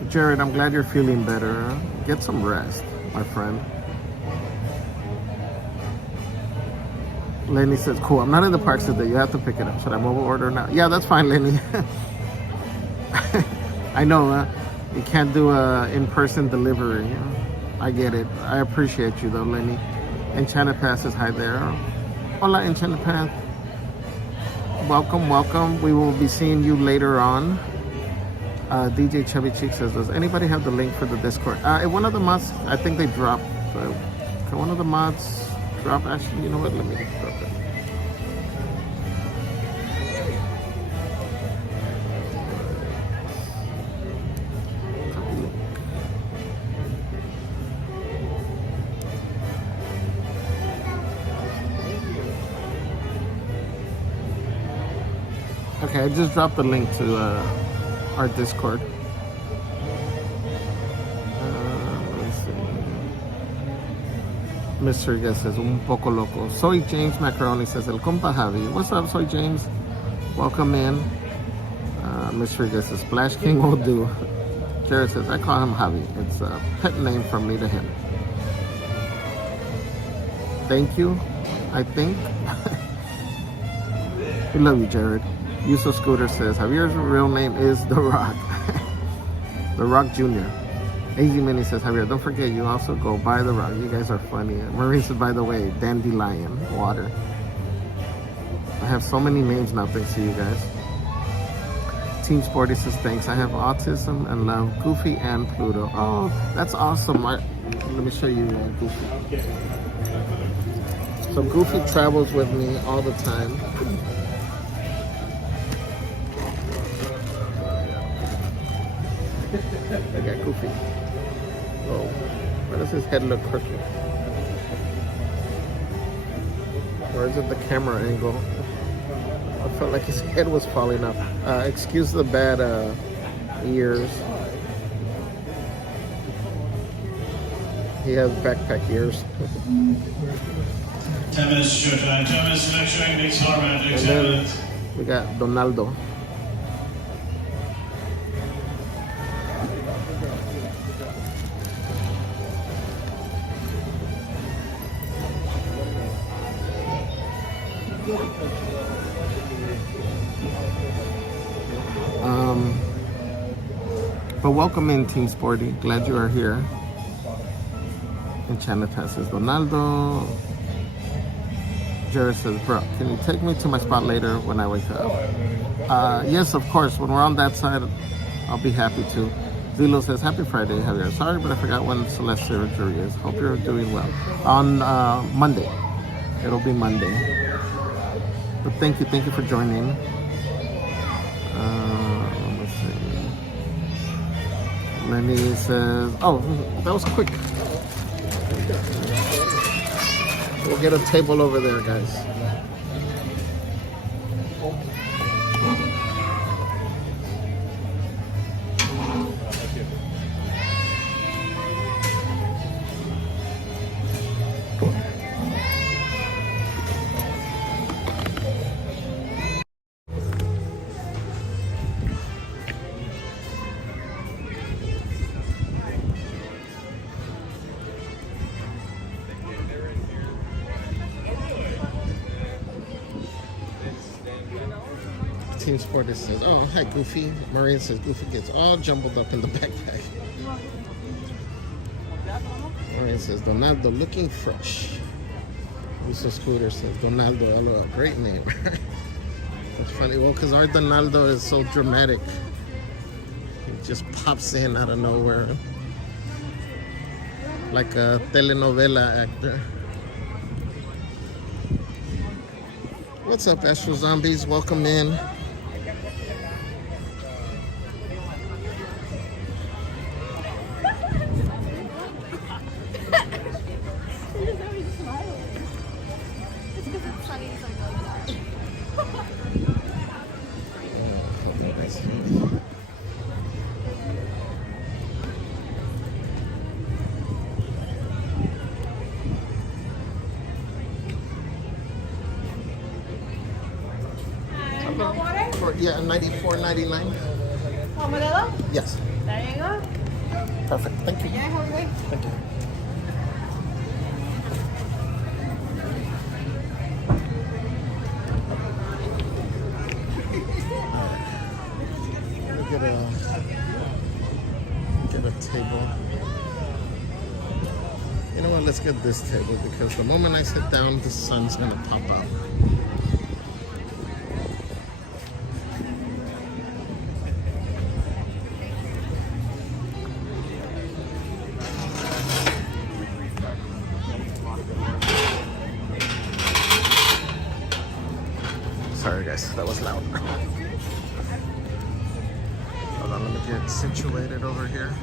Jared, I'm glad you're feeling better. Get some rest, my friend. Lenny says, cool, I'm not in the parks today. You have to pick it up. Should I mobile order now? Yeah, that's fine, Lenny. I know, you can't do a in-person delivery. You know? I get it. I appreciate you, though, Lenny. Enchanted Pass says, hi there. Hola, Enchanted Path. Welcome, welcome. We will be seeing you later on. DJ Chubby Cheek says, does anybody have the link for the Discord? One of the mods, I think they dropped. Can one of the mods drop? Actually, you know what? Let me drop it. Okay, I just dropped the link to our Discord. Mr. Guest says, un poco loco. Soy James Macaroni says, el compa Javi. What's up, Soy James? Welcome in. Mr. Guest says, Splash King will do. Jared says, I call him Javi. It's a pet name from me to him. Thank you, I think. We love you, Jared. Yuso Scooter says, Javier's real name is The Rock. The Rock Jr. AZ Mini says, Javier, don't forget you also go by The Rock. You guys are funny. Marie says, by the way, Dandelion Water. I have so many names now thanks to you guys. Team Sporty says, thanks. I have autism and love Goofy and Pluto. Oh, that's awesome. Let me show you Goofy. So Goofy travels with me all the time. I got Goofy. Oh, why does his head look crooked? Or is it the camera angle? I felt like his head was falling off. Excuse the bad ears. He has backpack ears. 10 minutes show time. 10 minutes next showing makes Horror Magic. And 10 then minutes. we got Donaldo. But welcome in, Team Sporty. Glad you are here. Enchanted Pass says Donaldo. Jared says, bro, can you take me to my spot later when I wake up? Yes, of course. When we're on that side, I'll be happy to. Zilo says, happy Friday, Javier. Sorry, but I forgot when Celeste's surgery is. Hope you're doing well. On Monday. It'll be Monday. But thank you for joining. Let's see. Lenny says, oh, that was quick. We'll get a table over there, guys. Team Sporty says, oh, hi, Goofy. Maureen says, Goofy gets all jumbled up in the backpack. Maureen says, Donaldo looking fresh. Mr. Scooter says, Donaldo, hello, great name. That's funny. Well, because our Donaldo is so dramatic. He just pops in out of nowhere. Like a telenovela actor. What's up, Astro Zombies? Welcome in. Yeah, $94.99. Yes. There you go. Perfect. Thank you. Thank you. Get a table. You know what? Let's get this table because the moment I sit down, the sun's gonna pop up. Sorry guys, that was loud. Hold on, let me get situated over here.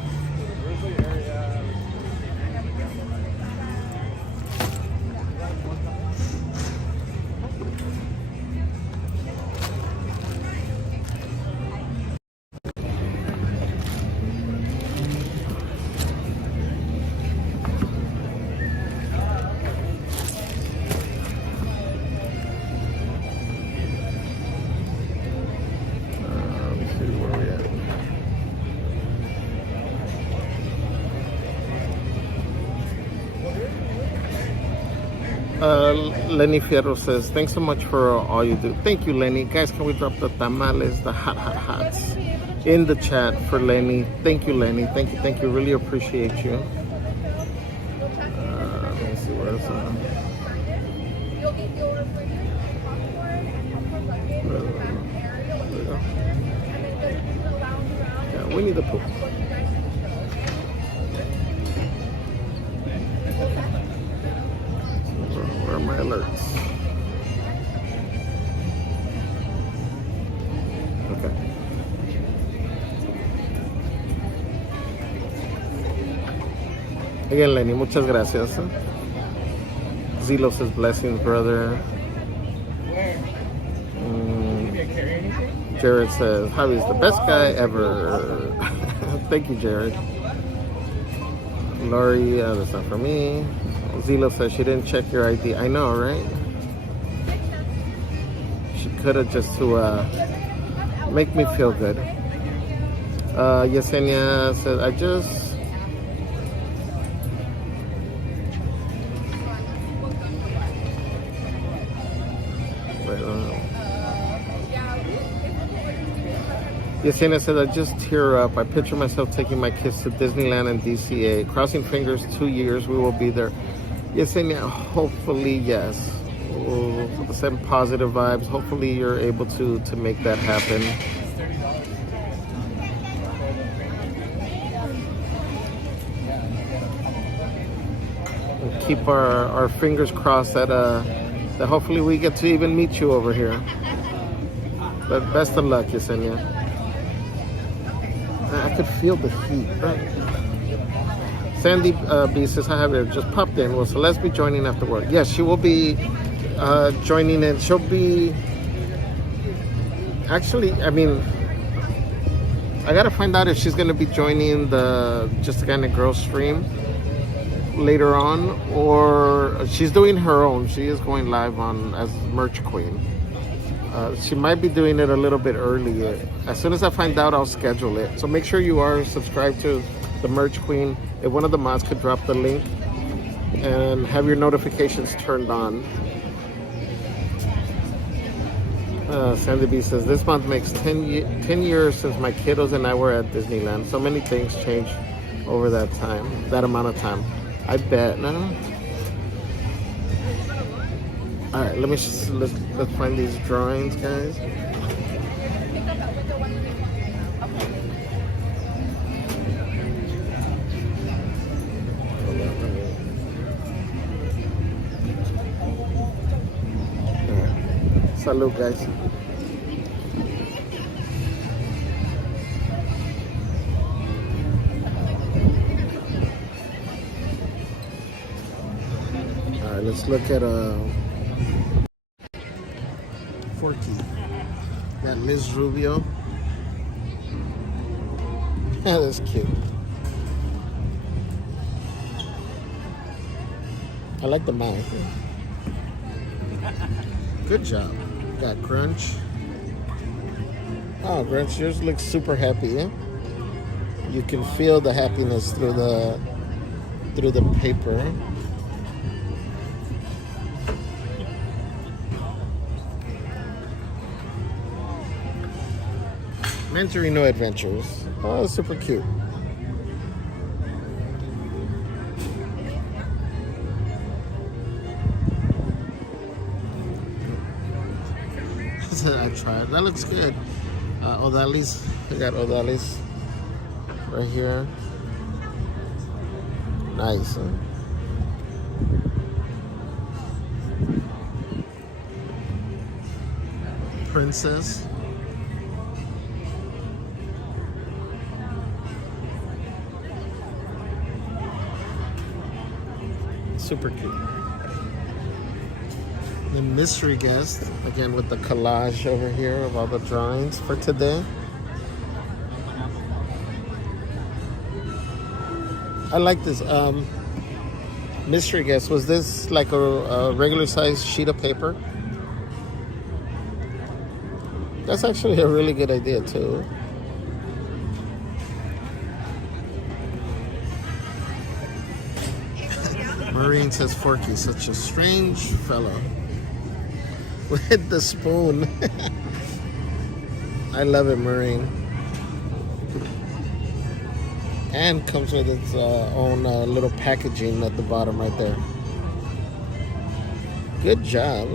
Lenny Fierro says, thanks so much for all you do. Thank you, Lenny. Guys, can we drop the tamales, the hots in the chat for Lenny? Thank you, Lenny. Thank you. Really appreciate you. Let me see where else. Yeah, Winnie the Pooh. Where are my alerts? Okay. Again, Lenny, muchas gracias. Zilo says blessings, brother. Jared says, Javi's the best guy ever. Thank you, Jared. Lori, that's not for me. Zila says she didn't check your ID. I know, right? She could have just to make me feel good. Yesenia says, I just... Wait, Yesenia says, I just tear up. I picture myself taking my kids to Disneyland and DCA. Crossing fingers, 2 years, we will be there. Yesenia, hopefully, yes. We'll send positive vibes. Hopefully you're able to make that happen. And keep our fingers crossed that that hopefully we get to even meet you over here. But best of luck, Yesenia. I could feel the heat, right? Sandy B says, hi, Javier, just popped in. Will Celeste be joining after work? Yes, she will be joining in. She'll be... Actually, I mean, I gotta find out if she's gonna be joining the Just a Guy and a Girl stream later on, or she's doing her own. She is going live on as Merch Queen. She might be doing it a little bit earlier. As soon as I find out, I'll schedule it. So make sure you are subscribed to the Merch Queen. If one of the mods could drop the link and have your notifications turned on. Sandy B says, this month makes 10 years since my kiddos and I were at Disneyland. So many things changed over that amount of time. I bet. No? All right, let's find these drawings, guys. Salud, guys. All right, let's look at Forky. That Ms. Rubio. Yeah, that's cute. I like the mouth. Good job. Got Grunch. Oh, Grunch, yours looks super happy, eh? You can feel the happiness through the paper. Mentorino Adventures. Oh, super cute. I tried. That looks good. Odali's. I got Odali's right here. Nice. Huh? Princess. Super cute. The mystery guest, again with the collage over here of all the drawings for today. I like this. Mystery guest, was this like a regular size sheet of paper? That's actually a really good idea too. Marine says Forky, such a strange fellow. With the spoon. I love it, Marine. And comes with its own little packaging at the bottom right there. Good job.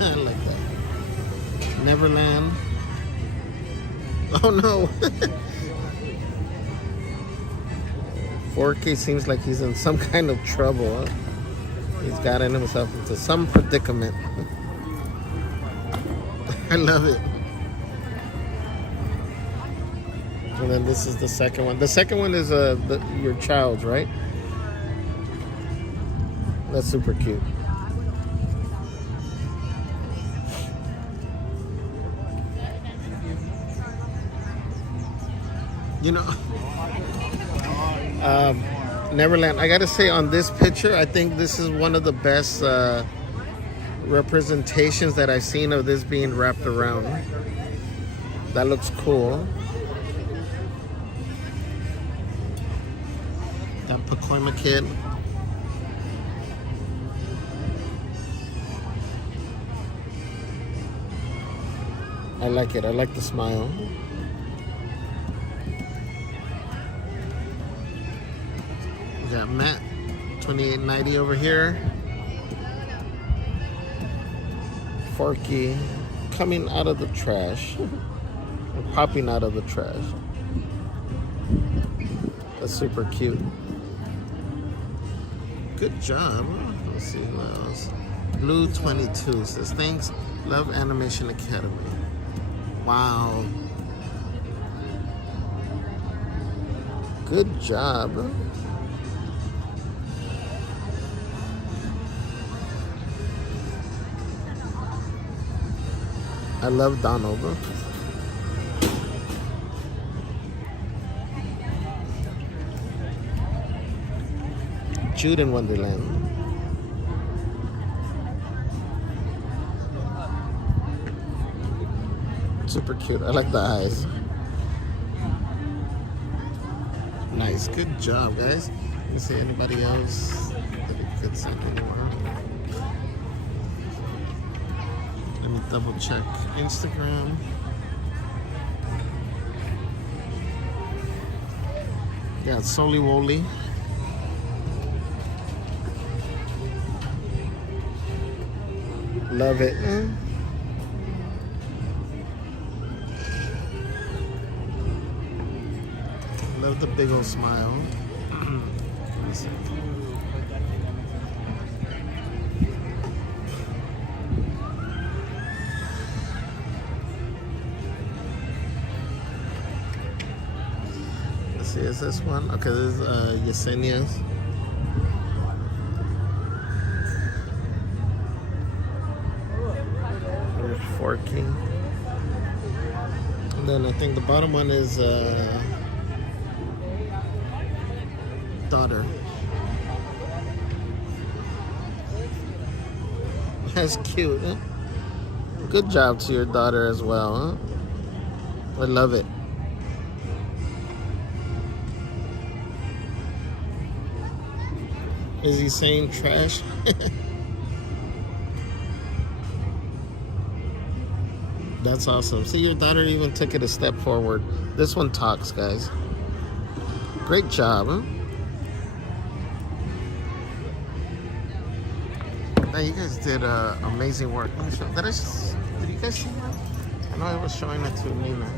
I like that. Neverland. Oh no. Forky seems like he's in some kind of trouble. Huh? He's gotten himself into some predicament. I love it. And then this is the second one. The second one is your child's, right? That's super cute. You know, Neverland, I gotta say, on this picture, I think this is one of the best representations that I've seen of this being wrapped around. That looks cool. That Pacoima kid. I like it. I like the smile. We got Matt, 2890 over here. Forky coming out of the trash. Or popping out of the trash. That's super cute. Good job. Let's see what else. Blue 22 says, thanks, Love Animation Academy. Wow. Good job. I love Donald. Jude in Wonderland. Super cute. I like the eyes. Nice. Good job, guys. Let me see anybody else that we could send anymore. Let me double check Instagram. Yeah, Soli Woli. Love it. Love the big old smile. Let me see. Let's see, is this one? Okay, this is Yesenia's. Forky. And then I think the bottom one is daughter. That's cute, huh? Good job to your daughter as well, huh? I love it. Is he saying trash? That's awesome. See, your daughter even took it a step forward. This one talks, guys. Great job, huh? Man, you guys did amazing work. Let me show. Did you guys see that? I know I was showing it to Nina.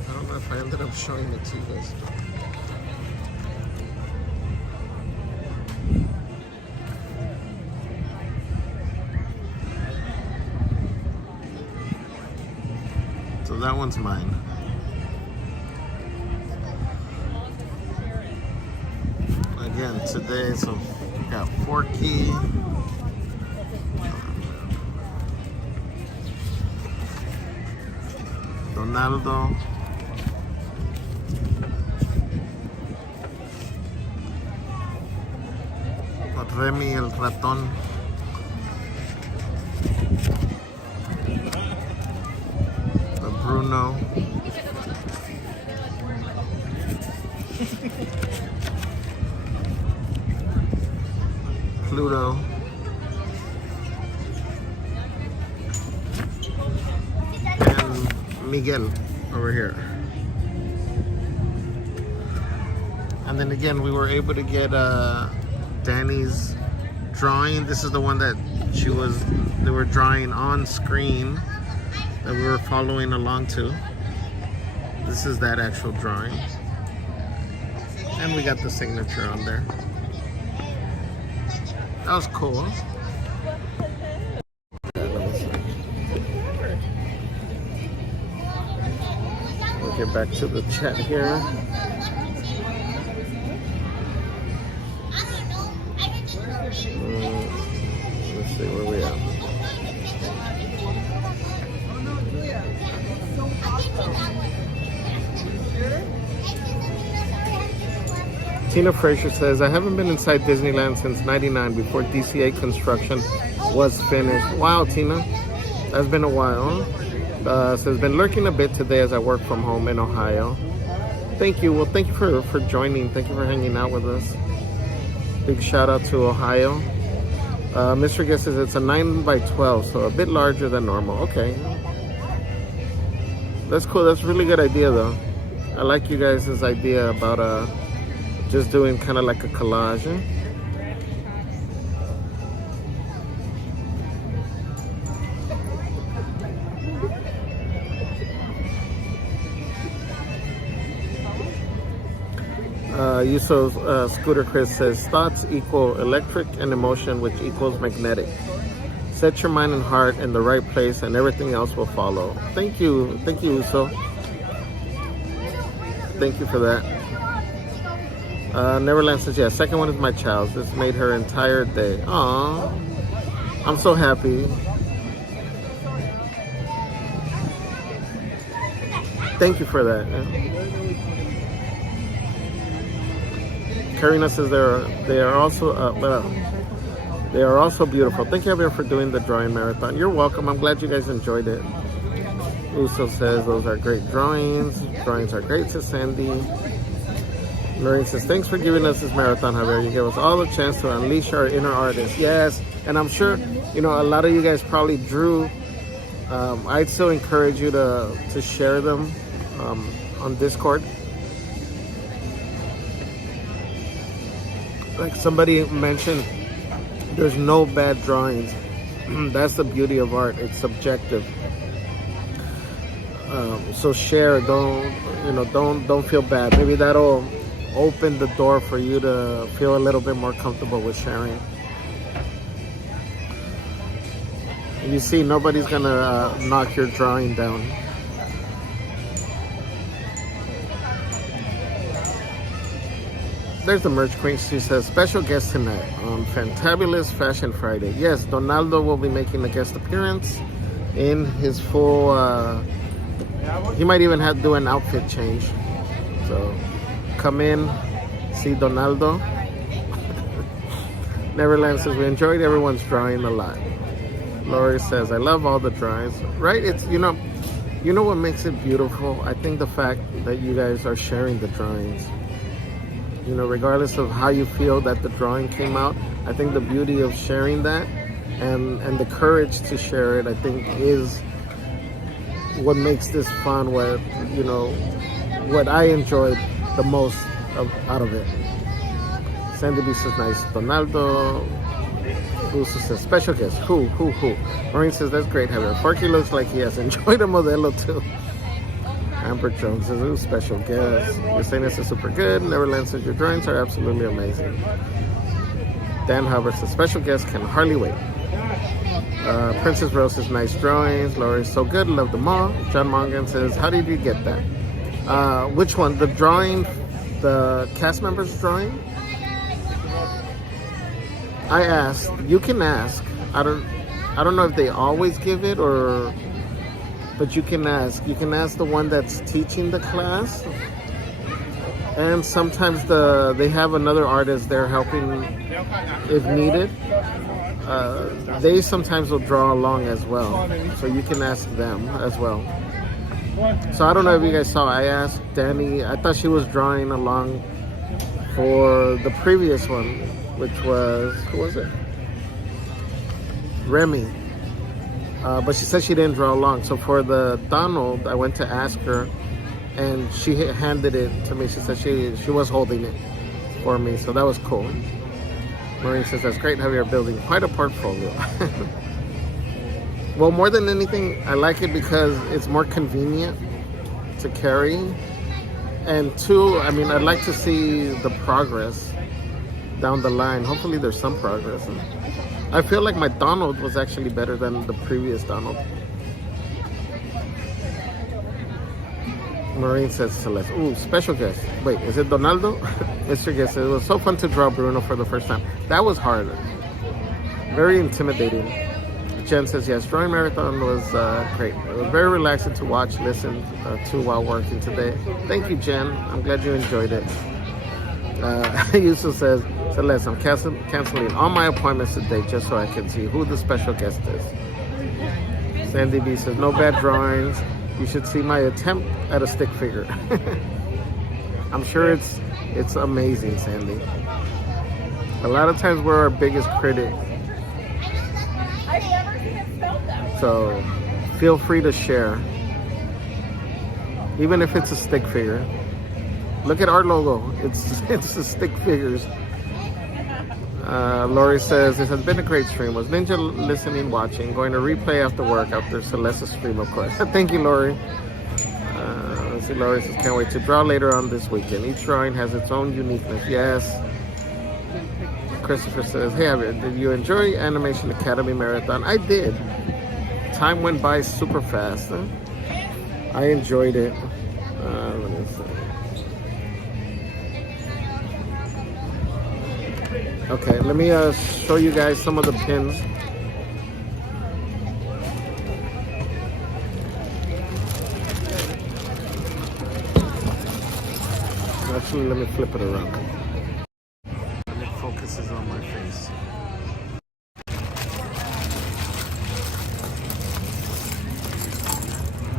I don't know if I ended up showing it to you guys. So that one's mine. Again, today, so we got Forky, Donaldo, Remy el ratón, the Bruno, Pluto, and Miguel over here. And then again, we were able to get Danny's drawing. This is the one that they were drawing on screen that we were following along to. This is that actual drawing. And we got the signature on there. That was cool. We'll get back to the chat here. Let's see where we are. Tina Fraser says, I haven't been inside Disneyland since '99 before DCA construction was finished. Wow, Tina, that's been a while. Says, been lurking a bit today as I work from home in Ohio. Thank you. Well, thank you for joining. Thank you for hanging out with us. Big shout out to Ohio. Mr. Guest says it's a 9x12, so a bit larger than normal. Okay. That's cool. That's a really good idea, though. I like you guys' idea about just doing kind of like a collage. Scooter Chris says, thoughts equal electric and emotion, which equals magnetic. Set your mind and heart in the right place and everything else will follow. Thank you, Uso. Thank you for that. Neverland says, yeah, second one is my child's. This made her entire day. Aww, I'm so happy. Thank you for that. Karina says they are also beautiful. Thank you, everyone, for doing the drawing marathon. You're welcome. I'm glad you guys enjoyed it. Uso says those are great drawings. Drawings are great, says Sandy. Maureen says, thanks for giving us this marathon, Javier. You gave us all the chance to unleash our inner artist. Yes, and I'm sure, a lot of you guys probably drew. I'd still encourage you to share them on Discord. Like somebody mentioned, there's no bad drawings. That's the beauty of art. It's subjective. So share. Don't feel bad. Maybe that'll open the door for you to feel a little bit more comfortable with sharing. And you see, nobody's gonna knock your drawing down. There's the merch queen. She says, special guest tonight on Fantabulous Fashion Friday. Yes, Donaldo will be making a guest appearance in his full, he might even have to do an outfit change. So come in, see Donaldo. Neverland says, we enjoyed everyone's drawing a lot. Lori says, I love all the drawings. Right? It's, you know what makes it beautiful? I think the fact that you guys are sharing the drawings. Regardless of how you feel that the drawing came out, I think the beauty of sharing that and the courage to share it, I think, is what makes this fun. What I enjoyed the most out of it. Sandy B says nice. Donaldo Uso says special guest. Who? Maureen says that's great, Javier. Forky looks like he has enjoyed a Modelo too. Amber Jones says, ooh, special guest. Your saying is super good. Neverland says your drawings are absolutely amazing. Dan Hubbard says special guest, can hardly wait. Princess Rose says nice drawings. Lori's so good, love them all. John Mongan says, how did you get that? Which one? The drawing, the cast members drawing? I asked. You can ask. I don't know if they always give it but you can ask. You can ask the one that's teaching the class. And sometimes they have another artist there helping if needed. They sometimes will draw along as well. So you can ask them as well. So I don't know if you guys saw, I asked Danny, I thought she was drawing along for the previous one, which was, who was it? Remy. But she said she didn't draw along. So for the Donald, I went to ask her, and she handed it to me. She said she was holding it for me, so that was cool. Maureen says, that's great how you're building quite a portfolio. Well, more than anything, I like it because it's more convenient to carry. And two, I mean, I'd like to see the progress down the line. Hopefully there's some progress. And I feel like my Donald was actually better than the previous Donald. Maureen says Celeste, ooh, special guest. Wait, is it Donaldo? Mr. Guest, it was so fun to draw Bruno for the first time. That was hard. Very intimidating. Jen says, yes, drawing marathon was great. It was very relaxing to watch, listen to while working today. Thank you, Jen. I'm glad you enjoyed it. Yusuf says, Celeste, I'm canceling all my appointments today just so I can see who the special guest is. Sandy B says, no bad drawings. You should see my attempt at a stick figure. I'm sure it's amazing, Sandy. A lot of times we're our biggest critic. So feel free to share. Even if it's a stick figure. Look at our logo. It's the stick figures. Lori says, this has been a great stream. Was Ninja listening, watching? Going to replay after work after Celeste's stream, of course. Thank you, Lori. Let's see, Lori says, can't wait to draw later on this weekend. Each drawing has its own uniqueness. Yes. Christopher says, hey, did you enjoy Animation Academy Marathon? I did. Time went by super fast. Huh? I enjoyed it. Let me see. Okay, let me show you guys some of the pins. Actually, let me flip it around. And it focuses on my face.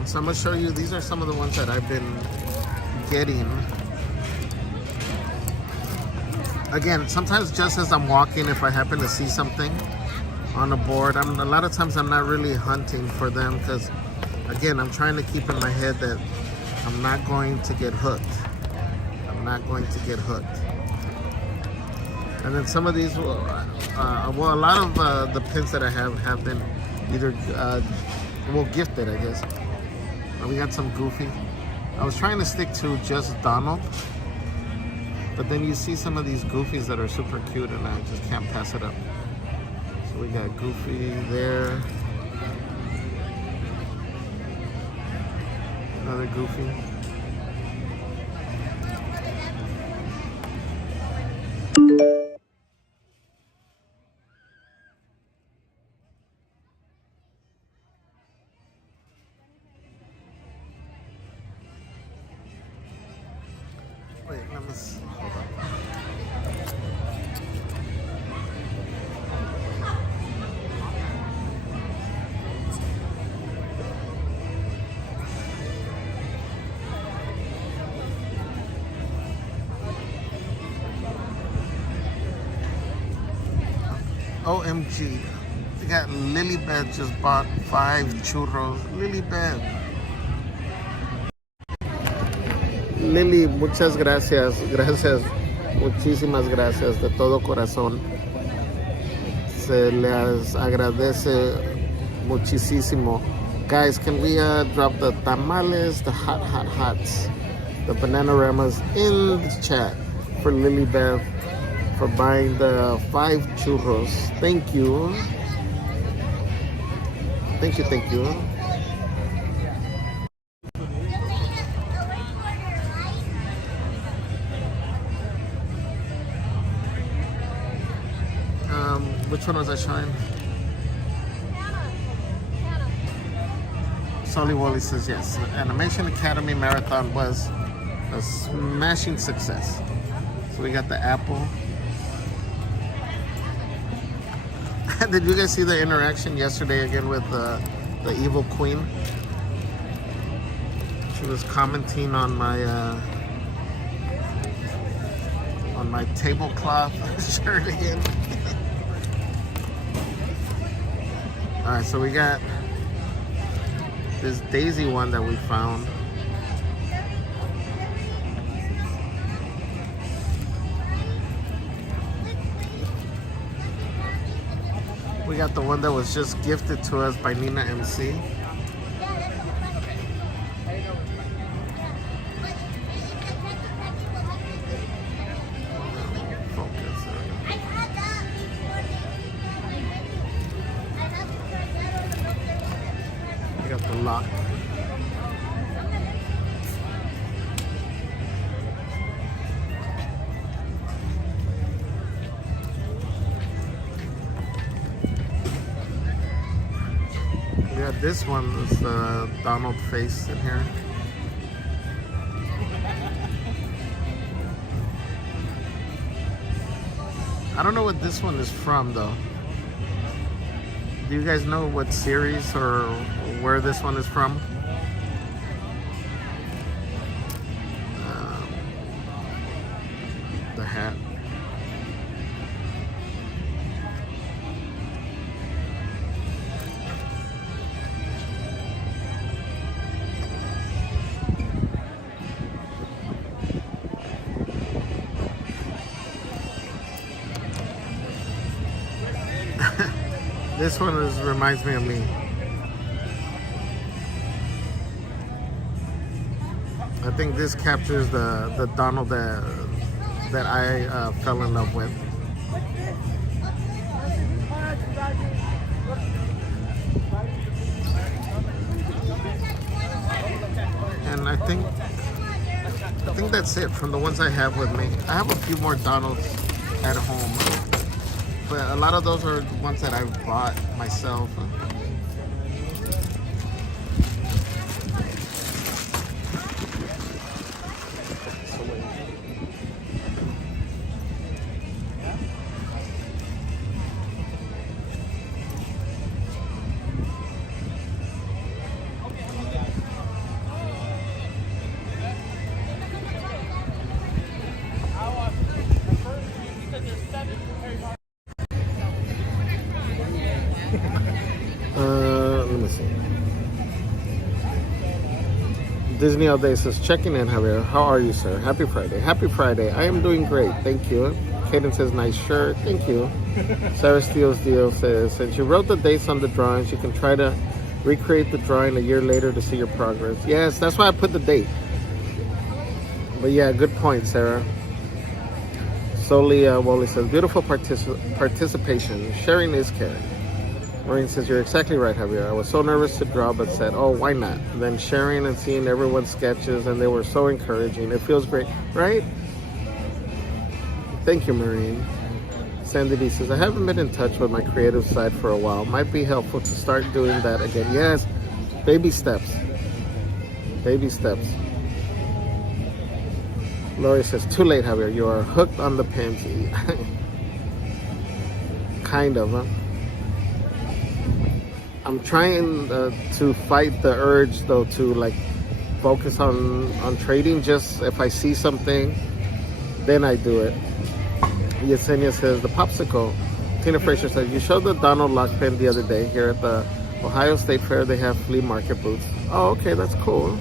So I'm going to show you, these are some of the ones that I've been getting. Again, sometimes just as I'm walking, if I happen to see something on a board, a lot of times I'm not really hunting for them because, again, I'm trying to keep in my head that I'm not going to get hooked. I'm not going to get hooked. And then some of these, a lot of the pins that I have been either, gifted, I guess. We got some Goofy. I was trying to stick to just Donald. But then you see some of these Goofies that are super cute and I just can't pass it up. So we got Goofy there. Another Goofy. Wait, let me see. Hold on. OMG. We got Lilybeth just bought 5 churros. Lilybeth. Lily, muchas gracias. Gracias. Muchísimas gracias de todo corazón. Se les agradece muchísimo. Guys, can we drop the tamales, the hots, the bananaremas in the chat for Lily Beth for buying the 5 churros. Thank you. Thank you, thank you. Which one was I showing? Solly Wally says yes. The Animation Academy Marathon was a smashing success. So we got the apple. Did you guys see the interaction yesterday again with the evil queen? She was commenting on my tablecloth shirt again. All right, so we got this daisy one that we found. We got the one that was just gifted to us by Nina MC. We got the lock. This one is the Donald face in here. I don't know what this one is from though. Do you guys know what series or where this one is from? The hat. This one reminds me of me. I think this captures the Donald that I fell in love with. And I think that's it from the ones I have with me. I have a few more Donalds at home. But a lot of those are the ones that I bought myself. Let me see. Disney All Day says, checking in, Javier. How are you, sir? Happy Friday. Happy Friday. I am doing great. Thank you. Kaden says, nice shirt. Thank you. Sarah Steele's Deal says, since you wrote the dates on the drawings, you can try to recreate the drawing a year later to see your progress. Yes, that's why I put the date. But yeah, good point, Sarah. Solly Wally says, beautiful participation. Sharing is caring. Maureen says, you're exactly right, Javier. I was so nervous to draw, but said, oh, why not? Then sharing and seeing everyone's sketches, and they were so encouraging. It feels great, right? Thank you, Maureen. Sandy D says, I haven't been in touch with my creative side for a while. Might be helpful to start doing that again. Yes, baby steps. Baby steps. Lori says, too late, Javier. You are hooked on the pansy. Kind of, huh? I'm trying to fight the urge, though, to like focus on trading. Just if I see something, then I do it. Yesenia says, the popsicle. Tina Fraser says, you showed the Donald lock pen the other day here at the Ohio State Fair. They have flea market booths. Oh, okay, that's cool.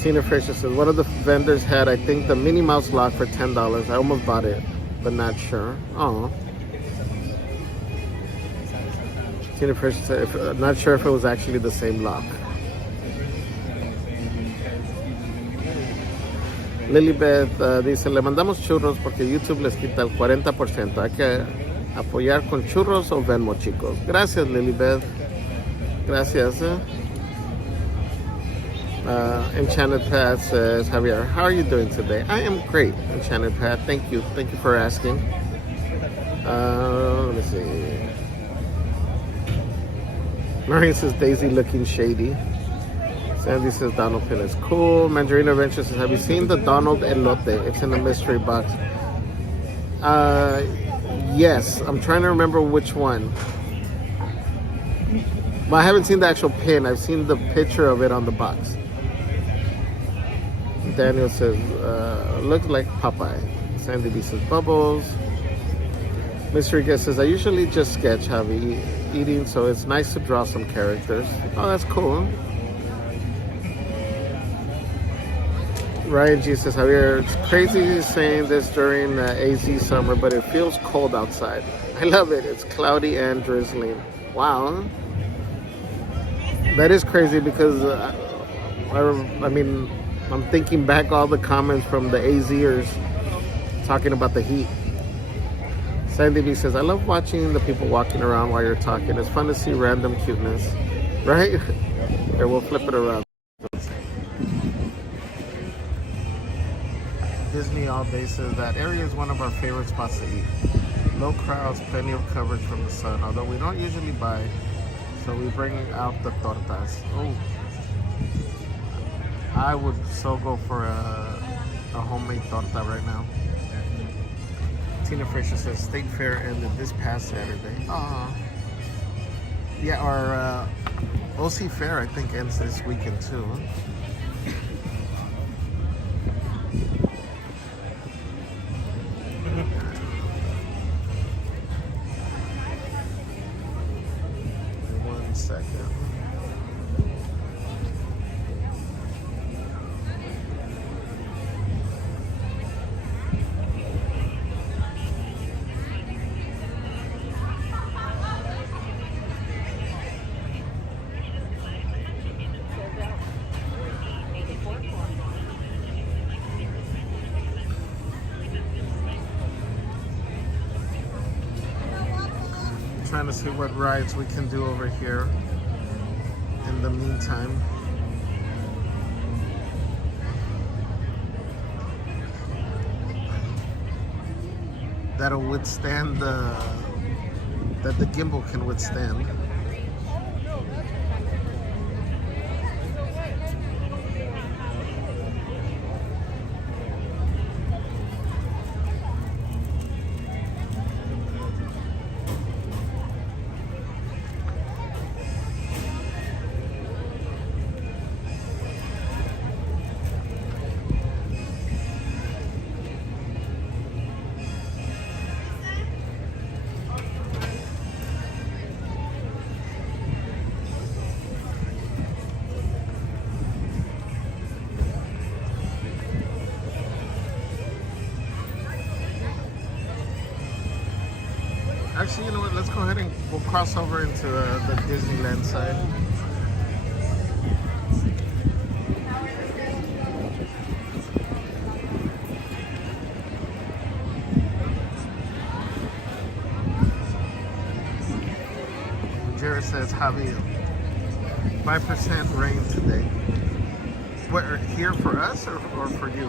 Tina Fraser says, one of the vendors had, I think, the Minnie Mouse lock for $10. I almost bought it, but not sure. Oh. Tina Fraser said, not sure if it was actually the same lock. Lilibeth dice, le mandamos churros porque YouTube les quita el 40%. Hay que apoyar con churros o Venmo, chicos. Gracias, Lilibeth. Gracias. Enchanted Pat says, Javier, how are you doing today? I am great, Enchanted Pat. Thank you. Thank you for asking. Let me see. Maria says, Daisy looking shady. Sandy says, Donald Pin is cool. Mandarina Adventure says, have you seen the Donald Elote? It's in the mystery box. Yes. I'm trying to remember which one. Well, I haven't seen the actual pin. I've seen the picture of it on the box. Daniel says, looks like Popeye. Sandy B says, Bubbles. Mystery Guest says, I usually just sketch Javi eating, so it's nice to draw some characters. Oh, that's cool. Ryan G says, Javier, it's crazy saying this during AZ summer, but it feels cold outside. I love it. It's cloudy and drizzling. Wow. That is crazy because, I mean, I'm thinking back all the comments from the AZers talking about the heat. Sandy B says, I love watching the people walking around while you're talking. It's fun to see random cuteness. Right? Here, we'll flip it around. Disney All Day says that area is one of our favorite spots to eat. Low crowds, plenty of coverage from the sun, although we don't usually buy, so we bring out the tortas. Oh, I would so go for a homemade torta right now. Tina Fraser says State Fair ended this past Saturday. Yeah, our OC Fair I think ends this weekend too. Second. Trying to see what rides we can do over here in the meantime. That'll withstand that the gimbal can withstand. Actually, you know what? Let's go ahead and we'll cross over into the Disneyland side. Jared says, Javi, 5% rain today. What, here for us or for you?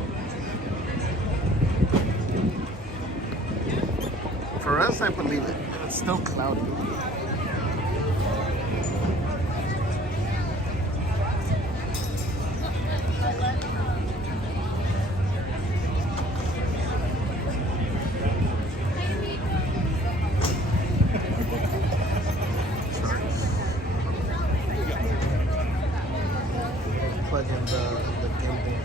For us, I believe it. It's still cloudy. Plug in the gimbal.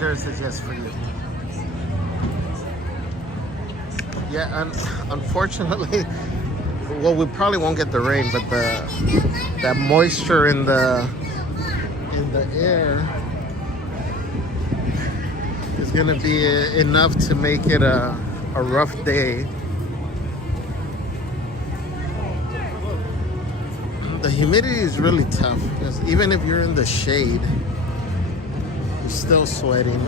Jared says yes for you. Yeah, unfortunately, well, we probably won't get the rain, but that moisture in the air is gonna be enough to make it a rough day. The humidity is really tough because even if you're in the shade, you're still sweating.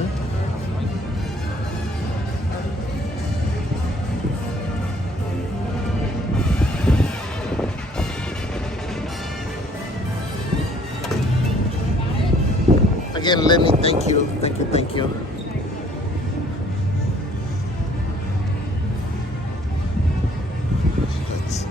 Again, Lenny, thank you. Let's see.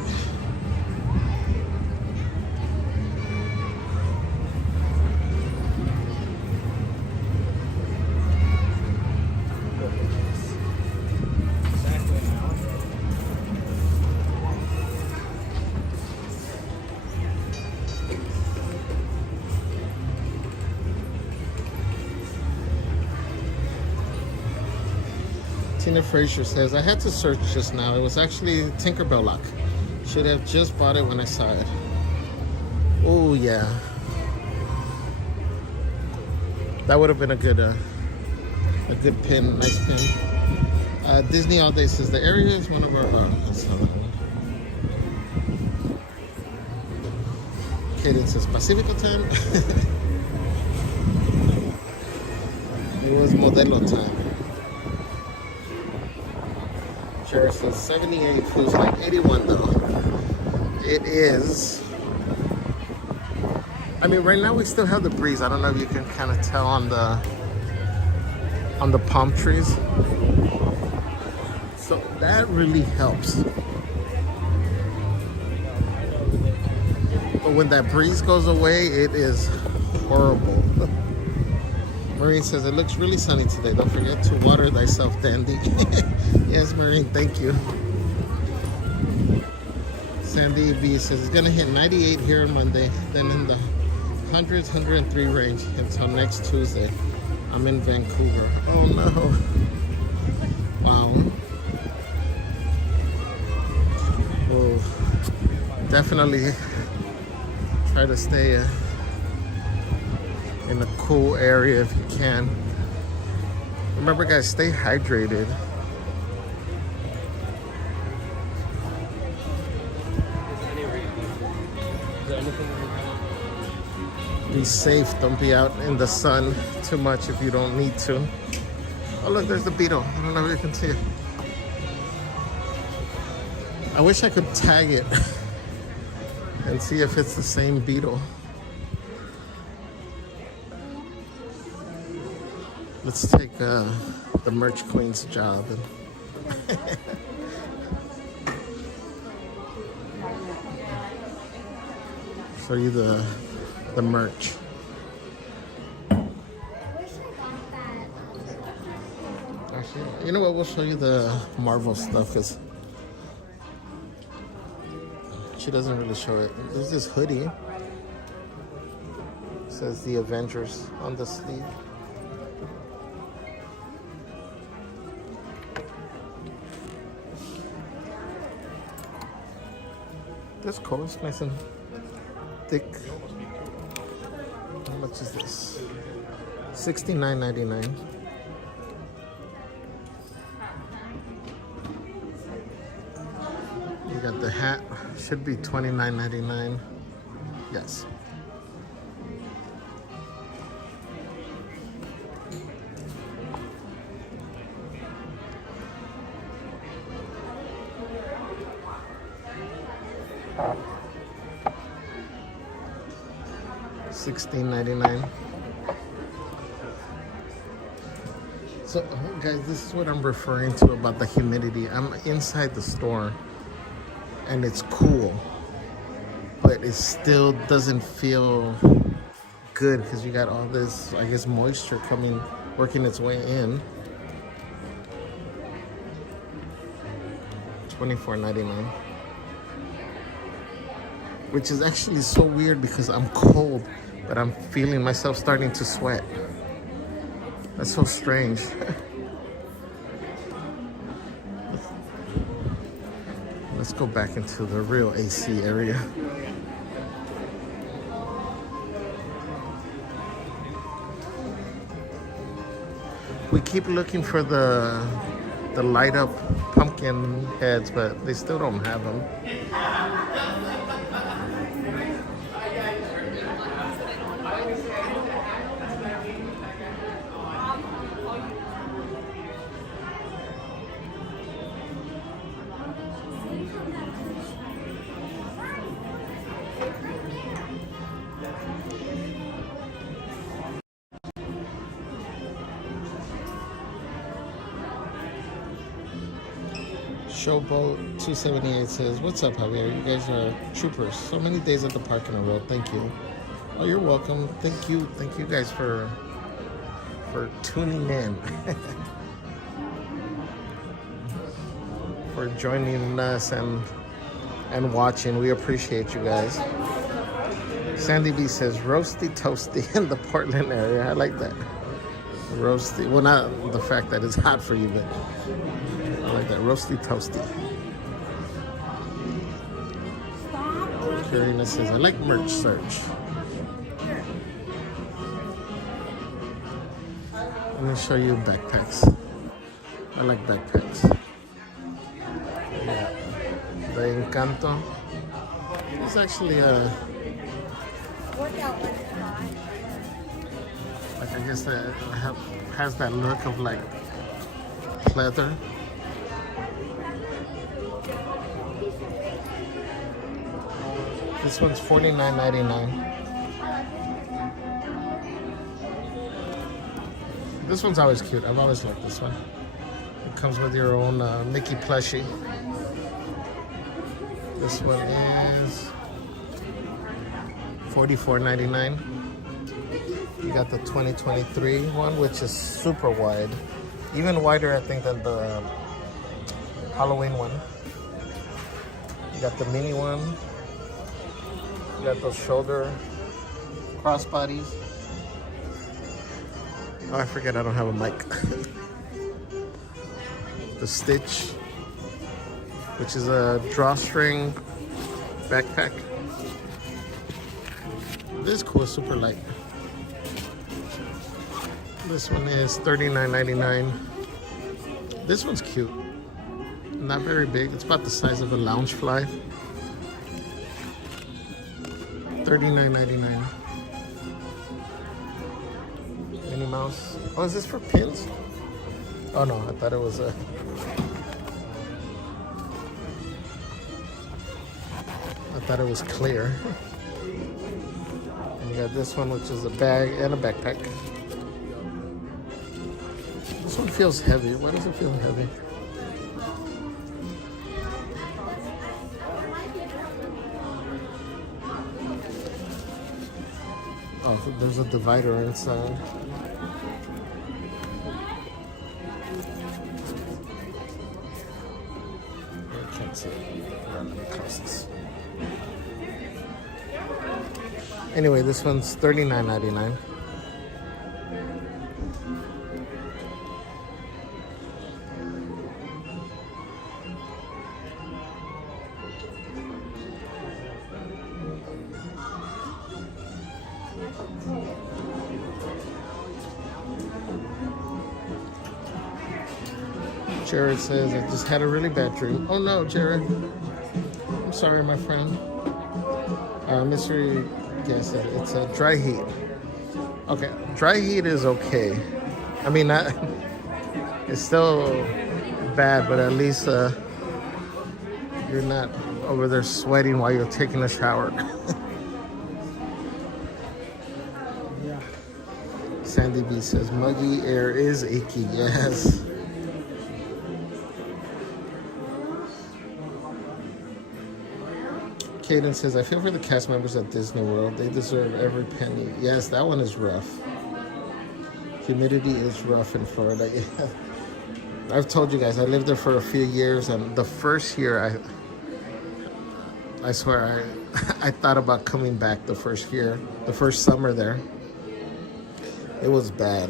Tina Frazier says, I had to search just now. It was actually Tinkerbell lock. Should have just bought it when I saw it. Oh, yeah. That would have been a good pin, nice pin. Disney All Day says, the area is one of our... that's not that one. Kaden says, Pacifico time. It was Modelo time. Jared says 78 feels like 81 though. It is. I mean, right now we still have the breeze. I don't know if you can kind of tell on the palm trees. So that really helps. But when that breeze goes away, it is horrible. Marine says, it looks really sunny today. Don't forget to water thyself, dandy. Yes, Marine, thank you. Sandy B says, it's going to hit 98 here on Monday. Then in the hundreds, 103 range until next Tuesday. I'm in Vancouver. Oh, no. Wow. Oh, definitely try to stay in a cool area if you can. Remember, guys, stay hydrated. Be safe. Don't be out in the sun too much if you don't need to. Oh, look, there's the beetle. I don't know if you can see it. I wish I could tag it and see if it's the same beetle. Let's take the merch queen's job and show you the merch. Actually, you know what? We'll show you the Marvel stuff because she doesn't really show it. There's this hoodie. It says the Avengers on the sleeve. This coat is nice and thick. How much is this? $69.99. You got the hat. Should be $29.99. Yes. $16.99. So, guys, this is what I'm referring to about the humidity. I'm inside the store, and it's cool, but it still doesn't feel good because you got all this, I guess, moisture working its way in. $24.99. Which is actually so weird because I'm cold, but I'm feeling myself starting to sweat. That's so strange. Let's go back into the real AC area. We keep looking for the light up pumpkin heads, but they still don't have them. Showboat 278 says, "What's up, Javier? You guys are troopers. So many days at the park in a row. Thank you." Oh, you're welcome. Thank you guys for tuning in, for joining us and watching. We appreciate you guys. Sandy B says, "Roasty toasty in the Portland area." I like that. Roasty. Well, not the fact that it's hot for you, but I like that. Roasty toasty. Karina says, "I like merch search." I'm gonna show you backpacks. I like backpacks. Yeah. The Encanto. It's actually a like, I guess that has that look of like leather. This one's $49.99. This one's always cute. I've always liked this one. It comes with your own Mickey plushie. This one is $44.99. You got the 2023 one, which is super wide. Even wider, I think, than the Halloween one. You got the mini one. You got those shoulder crossbodies. Oh, I forget I don't have a mic. The Stitch, which is a drawstring backpack. This is cool, super light. This one is $39.99. This one's cute. Not very big. It's about the size of a lounge fly. $39.99. Minnie Mouse. Oh, is this for pins? Oh no, I thought it was a... I thought it was clear. And you got this one, which is a bag and a backpack. This one feels heavy. Why does it feel heavy? Oh, there's a divider inside. I can't see random costs. Anyway, this one's $39.99. Jared says, "I just had a really bad dream." Oh no, Jared. I'm sorry, my friend. Mystery guess it. It's a dry heat. Okay, dry heat is okay. I mean, not, it's still bad, but at least you're not over there sweating while you're taking a shower. Sandy B says, "Muggy air is icky." Yes. Caden says, "I feel for the cast members at Disney World. They deserve every penny." Yes, that one is rough. Humidity is rough in Florida. I've told you guys, I lived there for a few years, and the first year, I swear, I thought about coming back the first year, the first summer there. It was bad.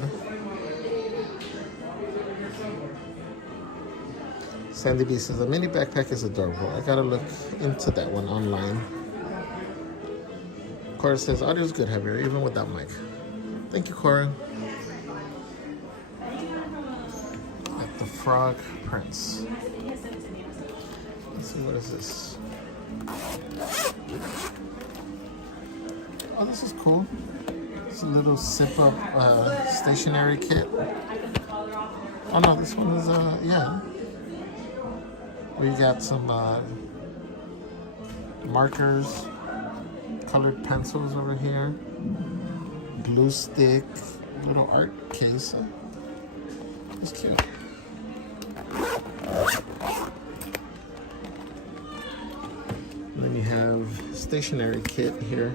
Sandy B says, a mini backpack is adorable. I gotta look into that one online. Cora says, audio's good, Javier, even without mic. Thank you, Cora. At the Frog Prince. Let's see, what is this? Oh, this is cool. It's a little zip-up stationery kit. Oh no, this one is, yeah. We got some markers, colored pencils over here, glue stick, little art case. It's cute. And then you have stationery kit here.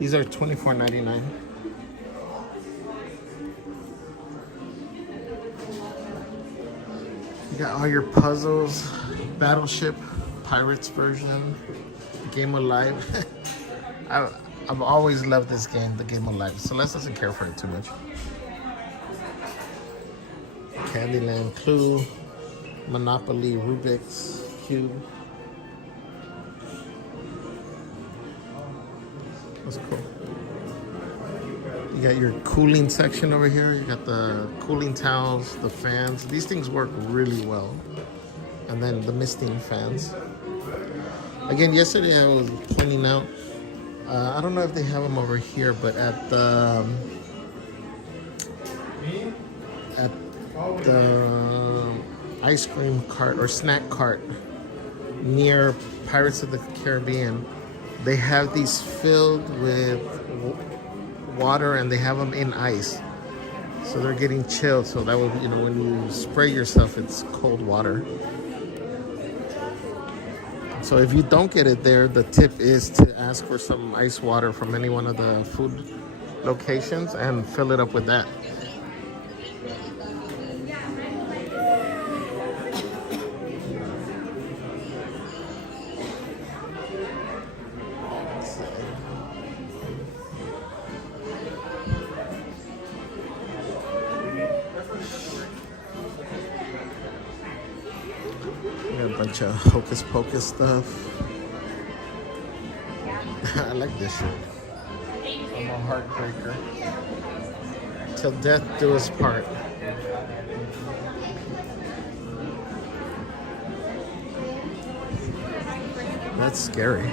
These are $24.99. You got all your puzzles, Battleship, Pirates version, Game of Life. I've always loved this game, the Game of Life. Celeste doesn't care for it too much. Candyland, Clue, Monopoly, Rubik's Cube. That's cool. You got your cooling section over here. You got the cooling towels, the fans. These things work really well. And then the misting fans. Again, yesterday I was pointing out, I don't know if they have them over here, but at the ice cream cart or snack cart near Pirates of the Caribbean, they have these filled with water and they have them in ice. So they're getting chilled, so that way, you know, when you spray yourself, it's cold water. So if you don't get it there, the tip is to ask for some ice water from any one of the food locations and fill it up with that. A bunch of hocus pocus stuff. I like this shit. I'm a heartbreaker. Till death do us part. That's scary.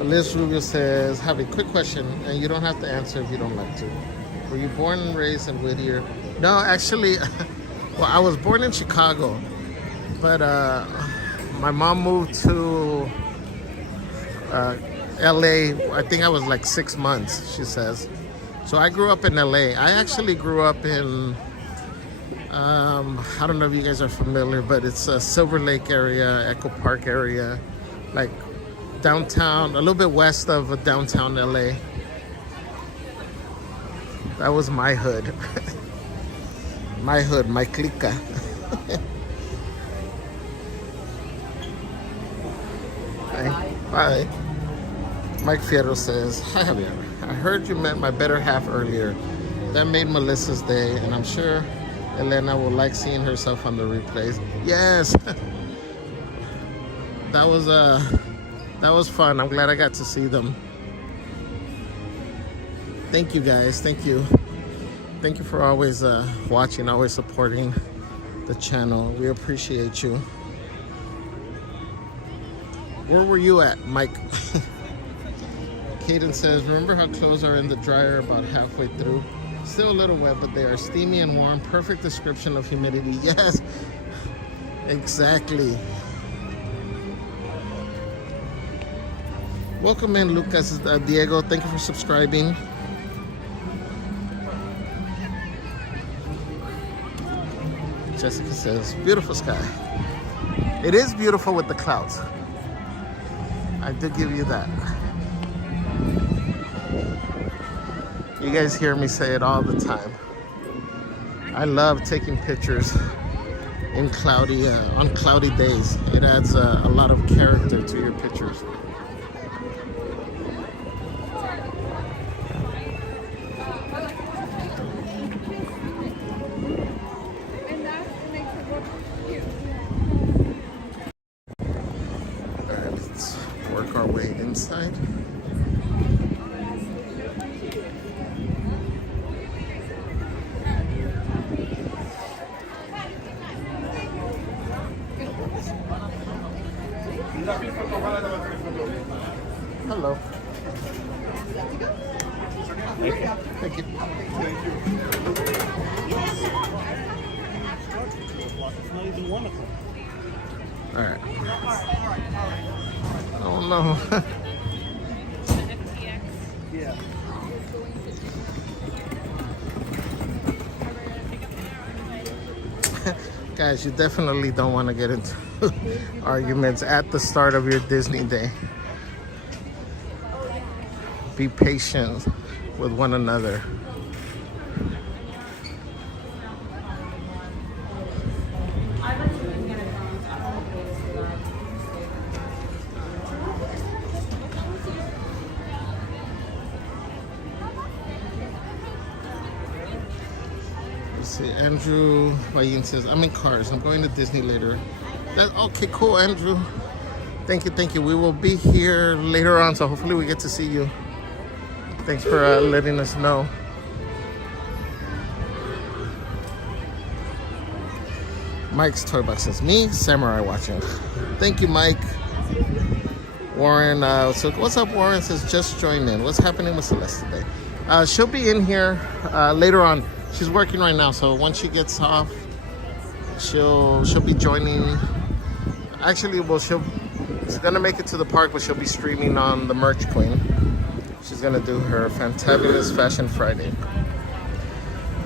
Liz Rubio says, have a quick question, and you don't have to answer if you don't like to. Were you born and raised in Whittier? No, actually, well, I was born in Chicago, but my mom moved to LA. I think I was like 6 months, she says. So I grew up in LA. I actually grew up in, I don't know if you guys are familiar, but it's a Silver Lake area, Echo Park area, like downtown, a little bit west of downtown LA. That was my hood. My hood, my clica. Hi. Bye. Mike Fierro says, hi Javier. I heard you met my better half earlier. That made Melissa's day, and I'm sure Elena will like seeing herself on the replays. Yes. That was fun. I'm glad I got to see them. Thank you guys, thank you. Thank you for always watching, always supporting the channel. We appreciate you. Where were you at, Mike? Caden says, remember how clothes are in the dryer about halfway through? Still a little wet, but they are steamy and warm. Perfect description of humidity. Yes, exactly. Welcome in, Lucas, Diego. Thank you for subscribing. Jessica says, beautiful sky. It is beautiful with the clouds. I did give you that. You guys hear me say it all the time. I love taking pictures in cloudy, on cloudy days. It adds a lot of character to your pictures. inside. Hello. Thank you. All right. Oh no. Guys, you definitely don't want to get into arguments at the start of your Disney day. Be patient with one another. See, Andrew Wayin says, I'm in cars. I'm going to Disney later. Okay, cool, Andrew. Thank you, thank you. We will be here later on, so hopefully we get to see you. Thanks for letting us know. Mike's Toy Box says, me, Samurai watching. Thank you, Mike. Warren, so what's up, Warren? Says, just joined in. What's happening with Celeste today? She'll be in here later on. She's working right now, so once she gets off, she'll be joining. Actually, well, she's gonna make it to the park, but she'll be streaming on the Merch Queen. She's gonna do her Fantabulous Fashion Friday.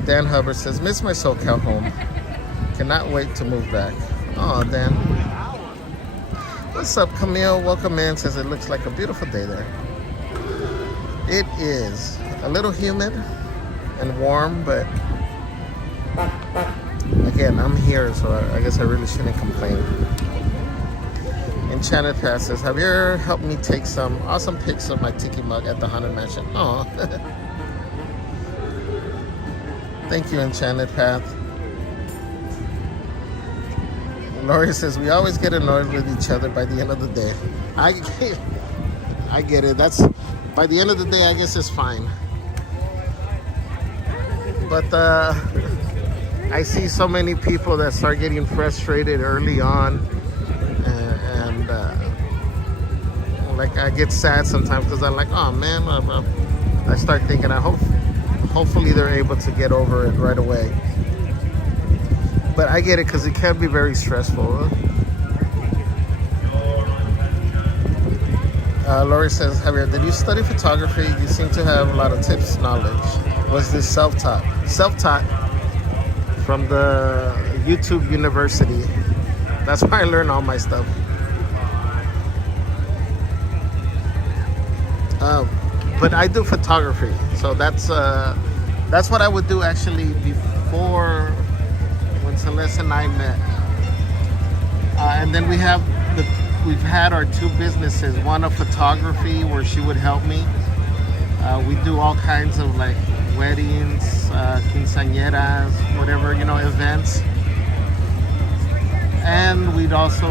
Dan Hubbard says, miss my SoCal home. Cannot wait to move back. Oh, Dan. What's up, Camille? Welcome in. Says it looks like a beautiful day there. It is a little humid and warm, but again, I'm here, so I guess I really shouldn't complain. Enchanted Path says, Javier helped me take some awesome pics of my tiki mug at the Haunted Mansion. Aw. Thank you, Enchanted Path. Lori says, we always get annoyed with each other by the end of the day. I get it. That's, by the end of the day, I guess it's fine. But I see so many people that start getting frustrated early on, and like I get sad sometimes because I'm like, oh man, I start thinking, hopefully they're able to get over it right away. But I get it because it can be very stressful. Lori says, Javier, did you study photography? You seem to have a lot of tips knowledge. Was this self-taught? Self-taught from the YouTube University. That's where I learn all my stuff. But I do photography, so that's what I would do actually before when Celeste and I met. And then we've had our two businesses. One of photography, where she would help me. We do all kinds of like weddings, quinceañeras, whatever, events. And we'd also,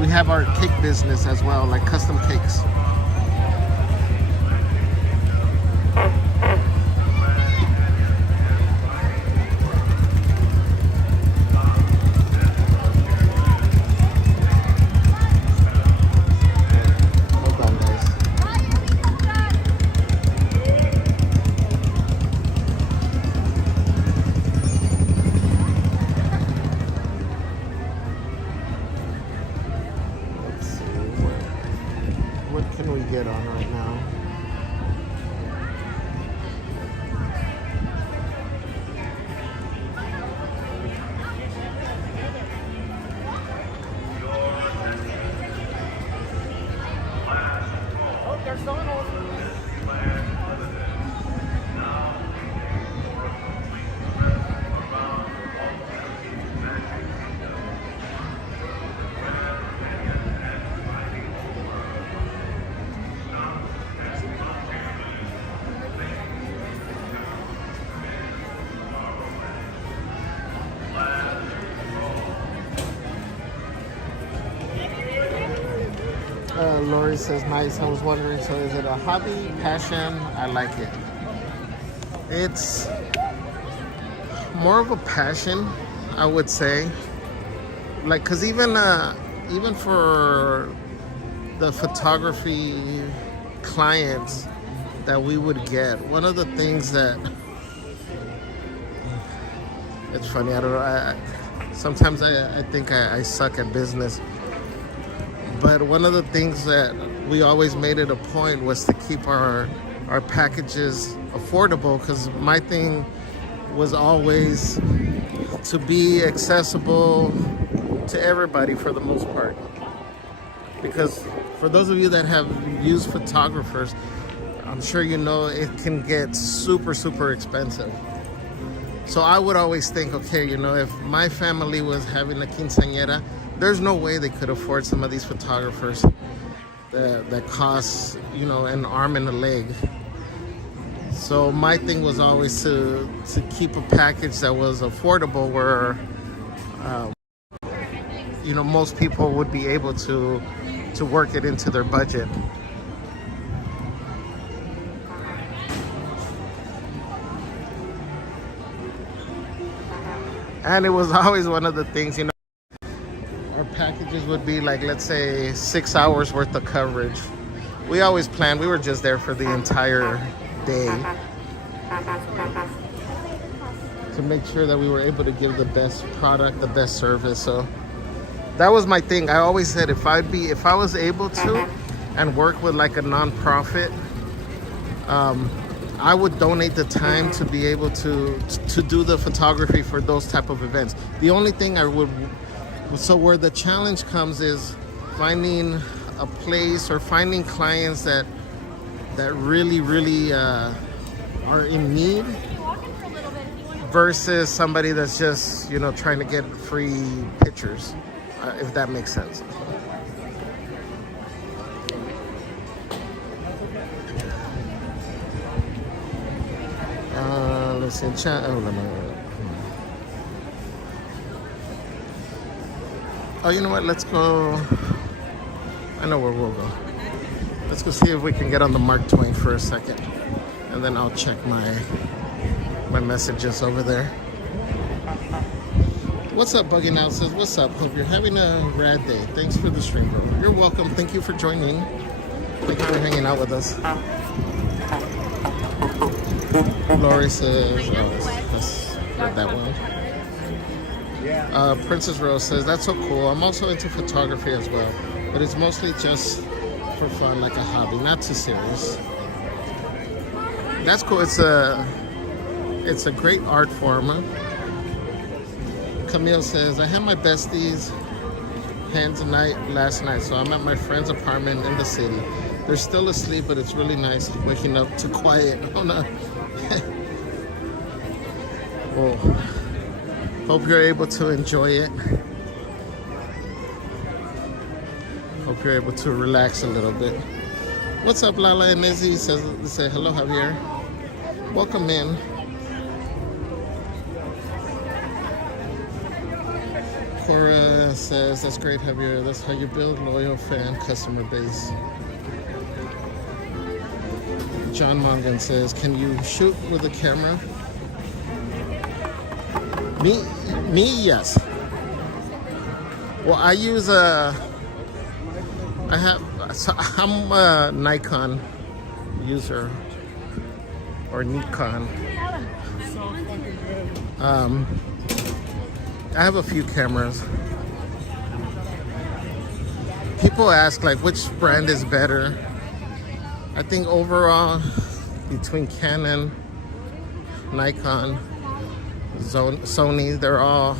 we have our cake business as well, like custom cakes. Lori says, nice. I was wondering, so is it a hobby, passion? I like it. It's more of a passion, I would say. Like, cause even for the photography clients that we would get, one of the things that, it's funny, I don't know, sometimes I think I suck at business, but one of the things that we always made it a point was to keep our packages affordable, because my thing was always to be accessible to everybody for the most part. Because for those of you that have used photographers, I'm sure you know it can get super, super expensive. So I would always think, okay, you know, if my family was having a quinceañera, there's no way they could afford some of these photographers that cost, you know, an arm and a leg. So my thing was always to keep a package that was affordable, where you know, most people would be able to work it into their budget. And it was always one of the things, you know, our packages would be like, let's say 6 hours worth of coverage. We always planned, we were just there for the entire day to make sure that we were able to give the best product, the best service. So that was my thing. I always said if I was able to and work with like a nonprofit, I would donate the time to be able to do the photography for those type of events. The only thing so where the challenge comes is finding a place or finding clients that really are in need, versus somebody that's just, you know, trying to get free pictures, if that makes sense. Let's see, chat. Oh, you know what? Let's go. I know where we'll go. Let's go see if we can get on the Mark Twain for a second, and then I'll check my messages over there. What's up, Bugging Out says, what's up? Hope you're having a rad day. Thanks for the stream, bro. You're welcome. Thank you for joining. Thank you for hanging out with us. Lori says, that's not that one. Princess Rose says, that's so cool. I'm also into photography as well, but it's mostly just for fun, like a hobby, not too serious. That's cool. It's a great art form. Huh? Camille says, I had my besties hands night last night, so I'm at my friend's apartment in the city. They're still asleep, but it's really nice waking up to quiet. Oh no. Well, hope you're able to enjoy it. Hope you're able to relax a little bit. What's up, Lala and Izzy? Say hello, Javier. Welcome in. Cora says, that's great, Javier. That's how you build loyal fan customer base. John Mongan says, can you shoot with a camera? Me, yes. Well, I'm a Nikon user, or Nikon. I have a few cameras. People ask, like, which brand is better? I think overall, between Canon, Nikon, Sony, they're all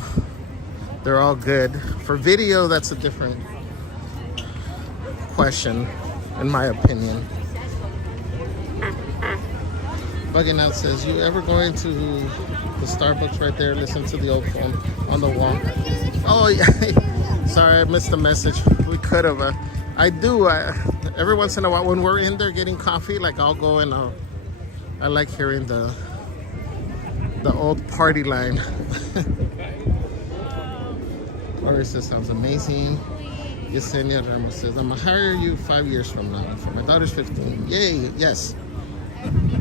good. For video, that's a different question, in my opinion. Bugging Out says, you ever going to the Starbucks right there, listen to the old phone on the wall? Oh yeah, sorry, I missed the message. We could have. I do. Every once in a while when we're in there getting coffee, like I'll go and I like hearing the old party line. Marissa sounds amazing. Yesenia Ramos says, I'm gonna hire you 5 years from now. For my daughter's 15. Yay, yes.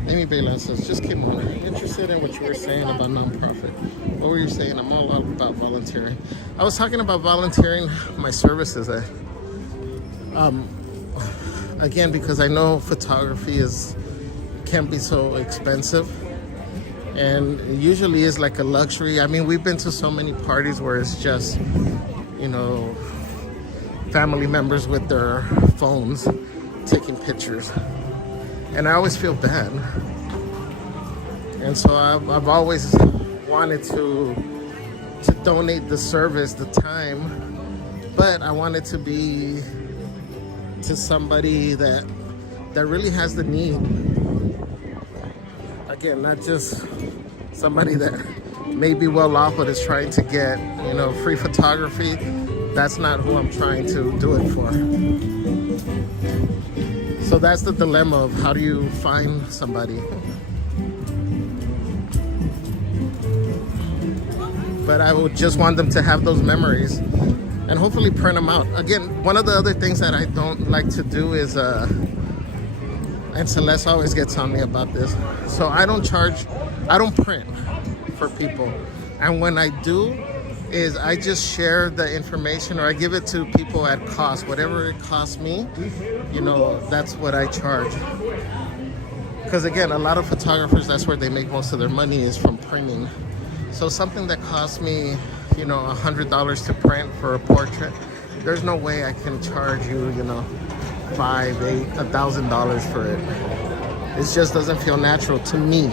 Amy Bailon says, just keep on. Interested in what you were saying about nonprofit. What were you saying? I'm all about volunteering. I was talking about volunteering my services. Again, because I know photography can be so expensive, and it usually is like a luxury. I mean, we've been to so many parties where it's just, you know, family members with their phones taking pictures, and I always feel bad. And so I've always wanted to donate the service, the time, but I want it to be to somebody that really has the need. Again, not just somebody that may be well off but is trying to get, you know, free photography. That's not who I'm trying to do it for. So that's the dilemma of how do you find somebody. But I would just want them to have those memories and hopefully print them out. Again, one of the other things that I don't like to do is, and Celeste always gets on me about this, so I don't print for people. And when I do, is I just share the information, or I give it to people at cost. Whatever it costs me, you know, that's what I charge. Because again, a lot of photographers, that's where they make most of their money, is from printing. So something that costs me, you know, $100 to print for a portrait, there's no way I can charge you, you know, $5,000, $8,000, $1,000 for it. It just doesn't feel natural to me.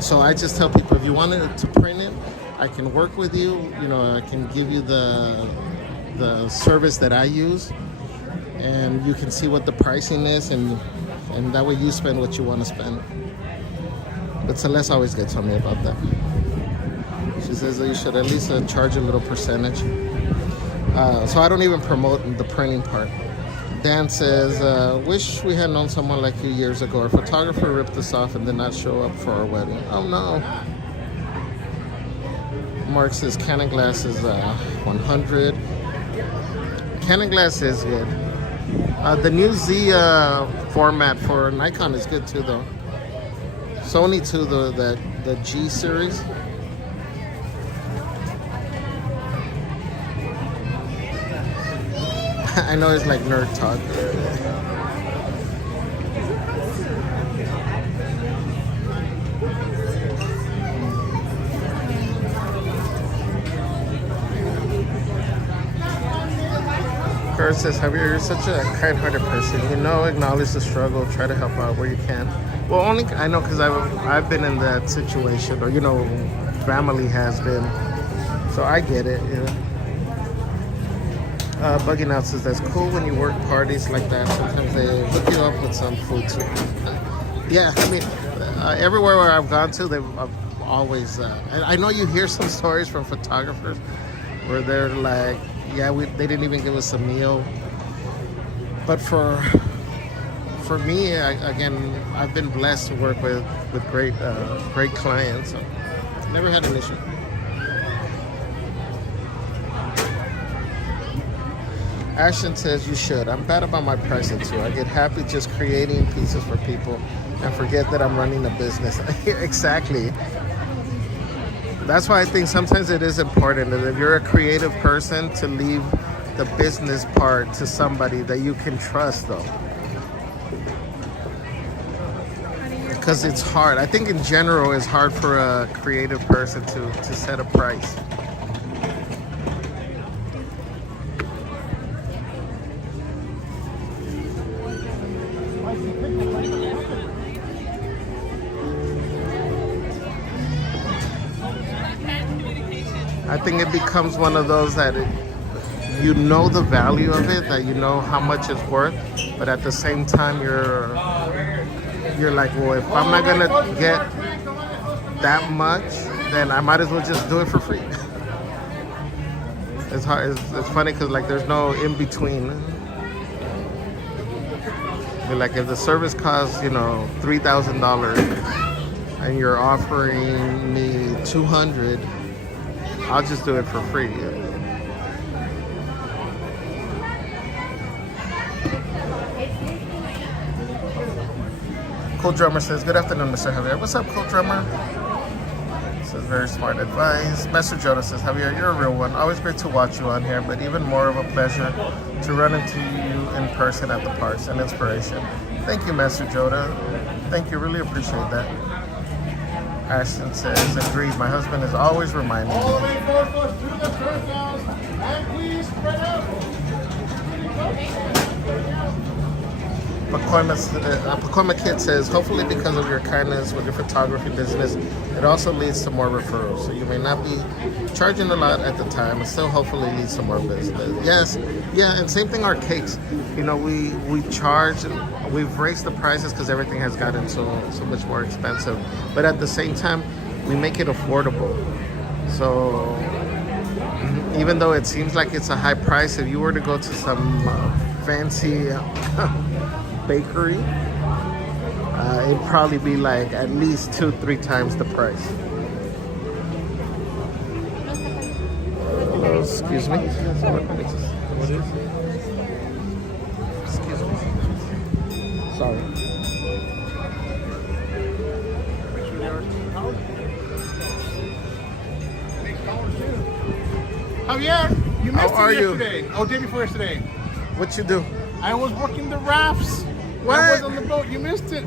So I just tell people, if you wanted to print it, I can work with you. You know, I can give you the service that I use, and you can see what the pricing is, and that way you spend what you want to spend. But Celeste always gets on me about that. She says that you should at least charge a little percentage. So I don't even promote the printing part. Dan says, wish we had known someone like you years ago. Our photographer ripped us off and did not show up for our wedding. Oh no. Mark says Canon glass is 100. Canon glass is good. The new Z format for Nikon is good too though. Sony too, the G series. I know it's like nerd talk. Kurt says, Javier, you're such a kind-hearted person. You know, acknowledge the struggle, try to help out where you can. Well, only I know because I've been in that situation, or you know, family has been, so I get it. You know. Bugging Out says that's cool when you work parties like that. Sometimes they hook you up with some food too. Yeah, I mean, everywhere where I've gone to, I've always. I know you hear some stories from photographers where they're like, yeah, they didn't even give us a meal. But for me, again, I've been blessed to work with great clients. So never had an issue. Ashton says you should. I'm bad about my pricing too. I get happy just creating pieces for people and forget that I'm running a business. Exactly. That's why I think sometimes it is important that if you're a creative person to leave the business part to somebody that you can trust though. Because it's hard. I think in general it's hard for a creative person to set a price. I think it becomes one of those that you know the value of it, that you know how much it's worth, but at the same time you're like, well, if I'm not gonna get that much, then I might as well just do it for free. It's hard. It's funny because like there's no in between. Like if the service costs, you know, $3,000 and you're offering me $200, I'll just do it for free. Cool Drummer says, good afternoon, Mr. Javier. What's up, Cool Drummer? Says, very smart advice. Master Joda says, Javier, you're a real one. Always great to watch you on here, but even more of a pleasure to run into you in person at the parks. An inspiration. Thank you, Master Joda. Thank you. Really appreciate that. Ashton says, agreed. My husband is always reminding me. All the way forward, through the turn downs, and please spread out. Pacoima Kid says, hopefully because of your kindness with your photography business, it also leads to more referrals. So you may not be charging a lot at the time, but still hopefully leads to more business. Yes, yeah, and same thing our cakes. You know, we charge, we've raised the prices because everything has gotten so much more expensive. But at the same time, we make it affordable. So even though it seems like it's a high price, if you were to go to some fancy bakery, it'd probably be like at least 2-3 times the price. Hello, excuse me. What is? Excuse me. Sorry. Javier, you missed How are it you? yesterday. Oh, day before yesterday. What you do? I was working the rafts. What? I was on the boat. You missed it.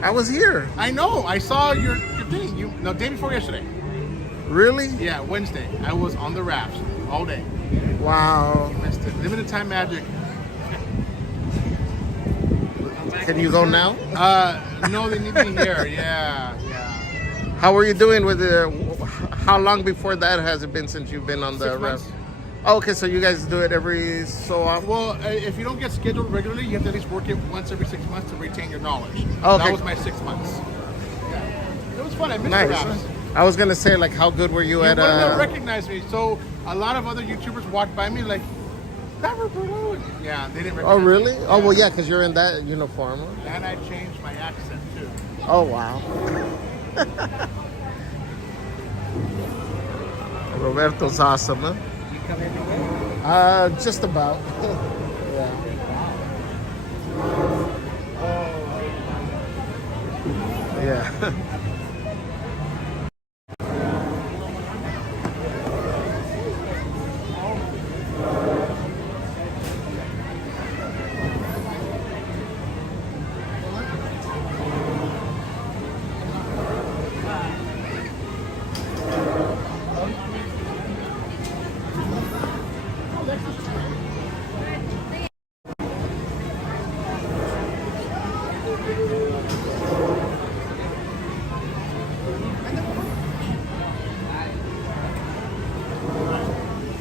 I was here. I know. I saw your thing. Day before yesterday. Really? Yeah, Wednesday. I was on the rafts all day. Wow. You missed it. Limited time magic. Can you go now? No, they need me here. Yeah. How are you doing with it? How long before that has it been since you've been on the 6 months. raft? Oh, okay, so you guys do it every so often? Well, if you don't get scheduled regularly, you have to at least work it once every 6 months to retain your knowledge. Oh, okay. That was my 6 months. Yeah. It was fun. I missed the Nice. rafts. I was gonna say, like, how good were you You at? wouldn't have recognized me. So a lot of other YouTubers walked by me like, that was Bruno. Yeah, they didn't recognize Oh, really? me. Oh, Yeah. well, yeah, because you're in that uniform. And I changed my accent too. Oh, wow. Roberto's awesome, huh? You come everywhere? Just about. Yeah. Yeah.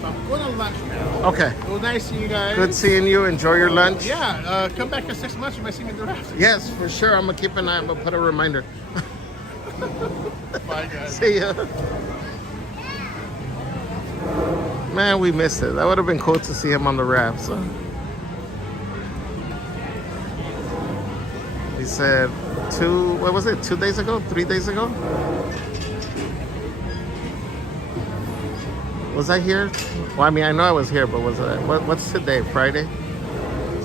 I'm going to lunch now. Okay. It was nice seeing you guys. Good seeing you. Enjoy your lunch. Yeah, come back in 6 months. You might see me in the raft. Yes, for sure. I'm gonna keep an eye. I'm gonna put a reminder. Bye, guys. See ya. Man, we missed it. That would have been cool to see him on the raft. So. He said 2 days ago? 3 days ago? Was I here? Well, I mean, I know I was here, but was I? What's today? Friday?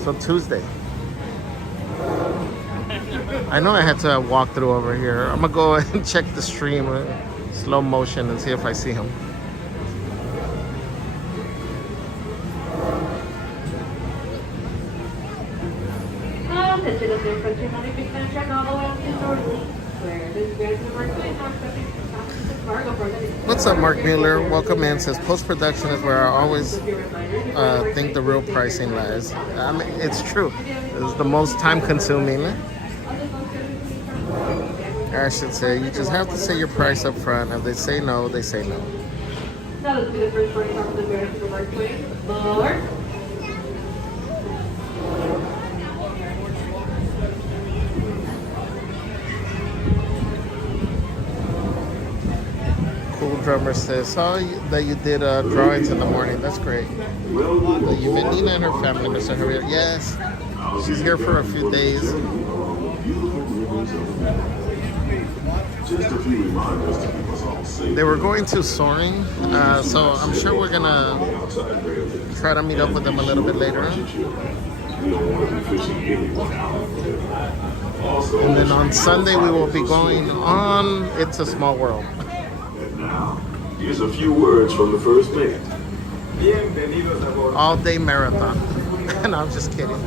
So Tuesday. I know I had to walk through over here. I'm gonna go and check the stream slow motion and see if I see him. What's up, Mark Mueller? Welcome in. Says post-production is where I always think the real pricing lies. I mean, it's true. It's the most time-consuming. I should say, you just have to say your price up front. If they say no, they say no. That would be the first one from the very Mark Twain. Mark. Cool Drummer says, saw that you did drawings in the morning. That's great. You met Nina and her family, Mr. Javier. Yes, she's here for a few days. They were going to Soaring, so I'm sure we're gonna try to meet up with them a little bit later on. We don't want to be fishing anyone out. Also, And then on Sunday we will be going on It's a Small World. and now, here's a few words from the first mate. All day marathon. No, I'm just kidding.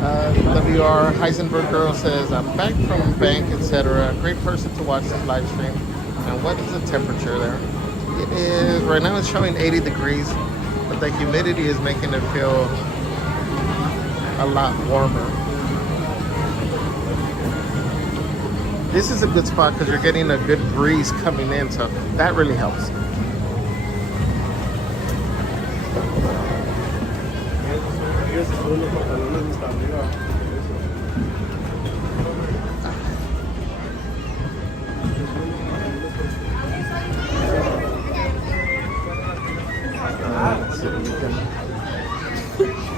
WR Heisenberg Girl says, I'm back from bank, etc. Great person to watch this live stream. And what is the temperature there? It is, right now it's showing 80 degrees, but the humidity is making it feel a lot warmer. This is a good spot because you're getting a good breeze coming in, so that really helps. Let's see if we can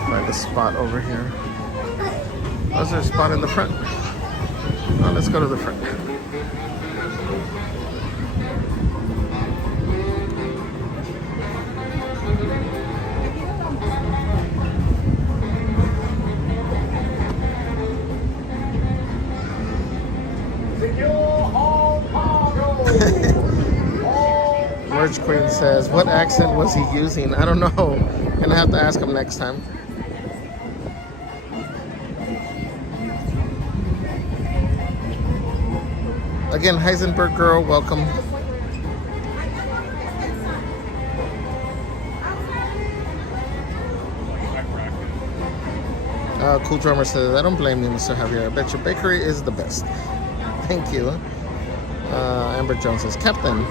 find a spot over here. Oh, is there a spot in the front? Oh, let's go to the front. Merge Queen says, what accent was he using? I don't know. Gonna have to ask him next time. Again, Heisenberg Girl, welcome. Cool Drummer says, I don't blame you, Mr. Javier. I bet your bakery is the best. Thank you. Amber Jones says, Captain.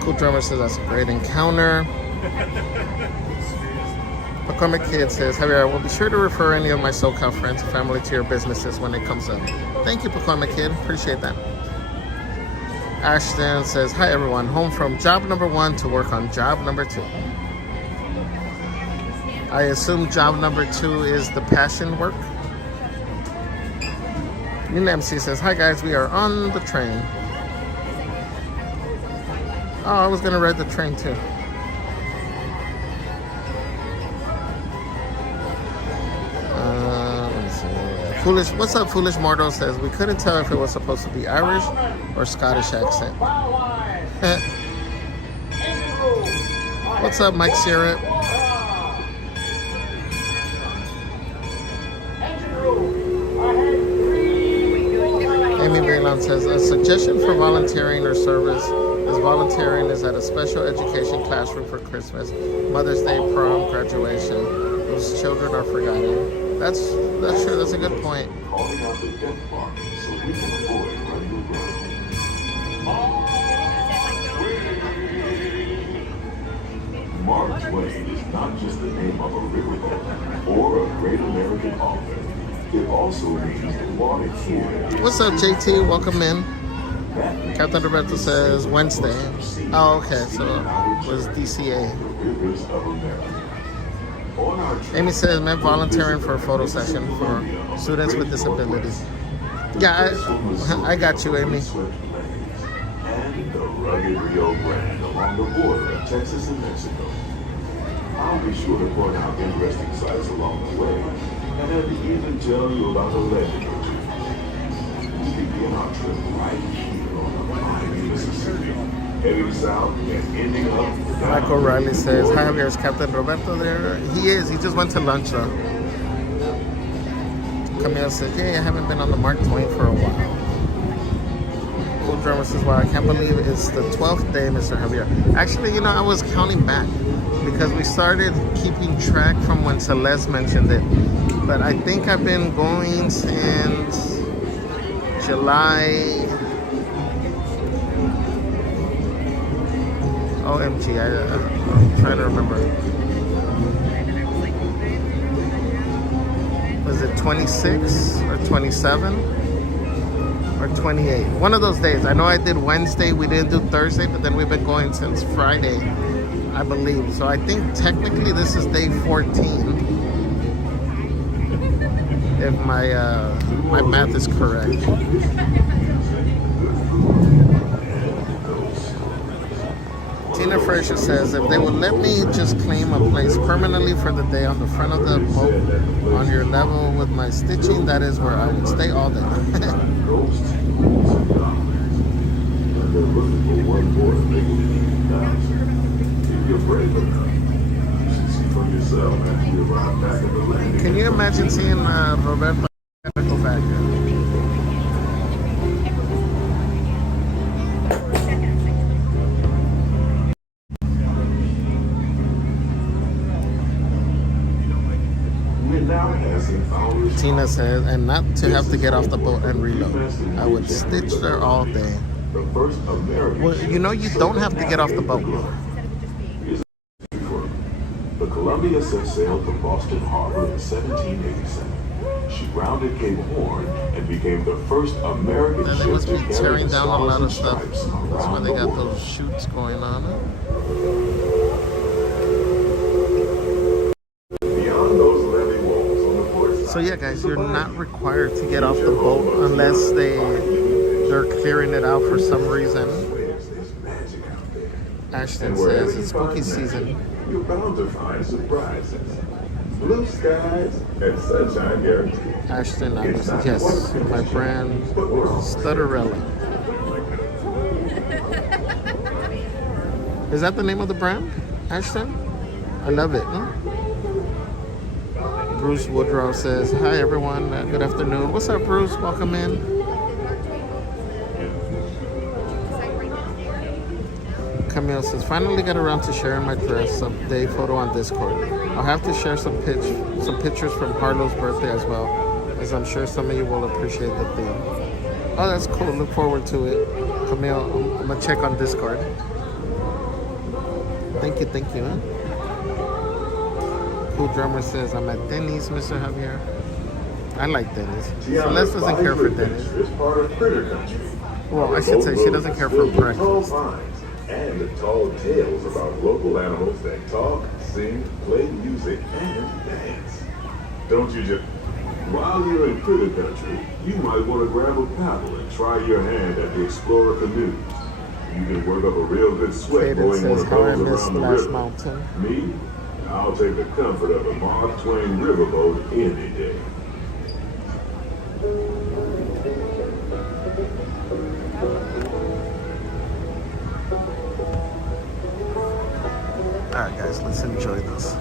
Cool Drummer says, that's a great encounter. McCormick Kid says, Javier, we'll be sure to refer any of my SoCal friends and family to your businesses when it comes up. Thank you, McCormick Kid. Appreciate that. Ashton says, hi everyone, home from job number 1 to work on job number 2. I assume job number 2 is the passion work. Nina MC says, hi guys, we are on the train. Oh, I was gonna ride the train too. Let's see. Foolish, what's up, Foolish Mortal says, we couldn't tell if it was supposed to be Irish or Scottish accent. What's up, Mike Sierra? Amy Bailon says, a suggestion for volunteering or service is volunteering is at a special education classroom for Christmas, Mother's Day, prom, graduation. Those children are forgotten. That's true. That's a good point. Calling out the death mark so we can avoid running aground. Mark Twain is not just the name of a riverboat or a great American author. It also means the water here. What's up, JT? Welcome in. Captain Roberto says Wednesday. Oh, okay. So it was DCA. Amy says, I'm volunteering for a photo session for students with disabilities. Yeah, I got you, Amy. And the rugged Rio Grande along the border of Texas and Mexico. I'll be sure to point out interesting sights along the way, and I'll even tell you about the legend or two. We begin our trip right here on the mighty Mississippi, heading south and ending up. Michael Riley says, hi, here's Captain Roberto there. He is. He just went to lunch though. Camille says, hey, I haven't been on the Mark Twain for a while. Cool Drummer says, wow, I can't believe it's the 12th day, Mr. Javier. Actually, you know, I was counting back because we started keeping track from when Celeste mentioned it. But I think I've been going since July. OMG, I'm trying to remember. Was it 26 or 27 or 28? One of those days. I know I did Wednesday, we didn't do Thursday, but then we've been going since Friday, I believe. So I think technically this is day 14. If my math is correct. Tina Fraser says, if they would let me just claim a place permanently for the day on the front of the boat on your level with my stitching, that is where I would stay all day. Can you imagine seeing Roberto go back there? Tina says, and not to have to get off the boat and reload. I would stitch there all day. Well, you know, you don't have to get off the boat. The Columbia set sail from Boston Harbor in 1787. She rounded Cape Horn and became the first American And they ship must to be carry tearing the down a lot of Stars stuff. and That's Stripes why around they the got world. those shoots going on. Beyond those levee walls on the port side. So yeah, guys, you're not required to get off the boat unless they're clearing it out for some reason. Ashton says it's spooky season. You're bound to find surprises. Blue skies and sunshine guaranteed. Ashton, yes, my brand, Stutterella. Is that the name of the brand, Ashton? I love it. Huh? Bruce Woodrow says, hi everyone, good afternoon. What's up, Bruce? Welcome in. Camille says, finally got around to sharing my dress day photo on Discord. I'll have to share some pictures from Harlow's birthday as well, as I'm sure some of you will appreciate the theme. Oh, that's cool. Look forward to it. Camille, I'm going to check on Discord. Thank you. Huh? Cool Drummer says, I'm at Denny's, Mr. Javier. I like Denny's. Celeste doesn't care for Denny's. It's part of critter country. Well, I should say she doesn't care for breakfast. And the tall tales about local animals that talk, sing, play music, and dance. Don't you just... While you're in critter country, you might want to grab a paddle and try your hand at the Explorer canoes. You can work up a real good sweat going one of those around the river. Mountain. Me, I'll take the comfort of a Mark Twain riverboat any day. Alright guys, let's enjoy this.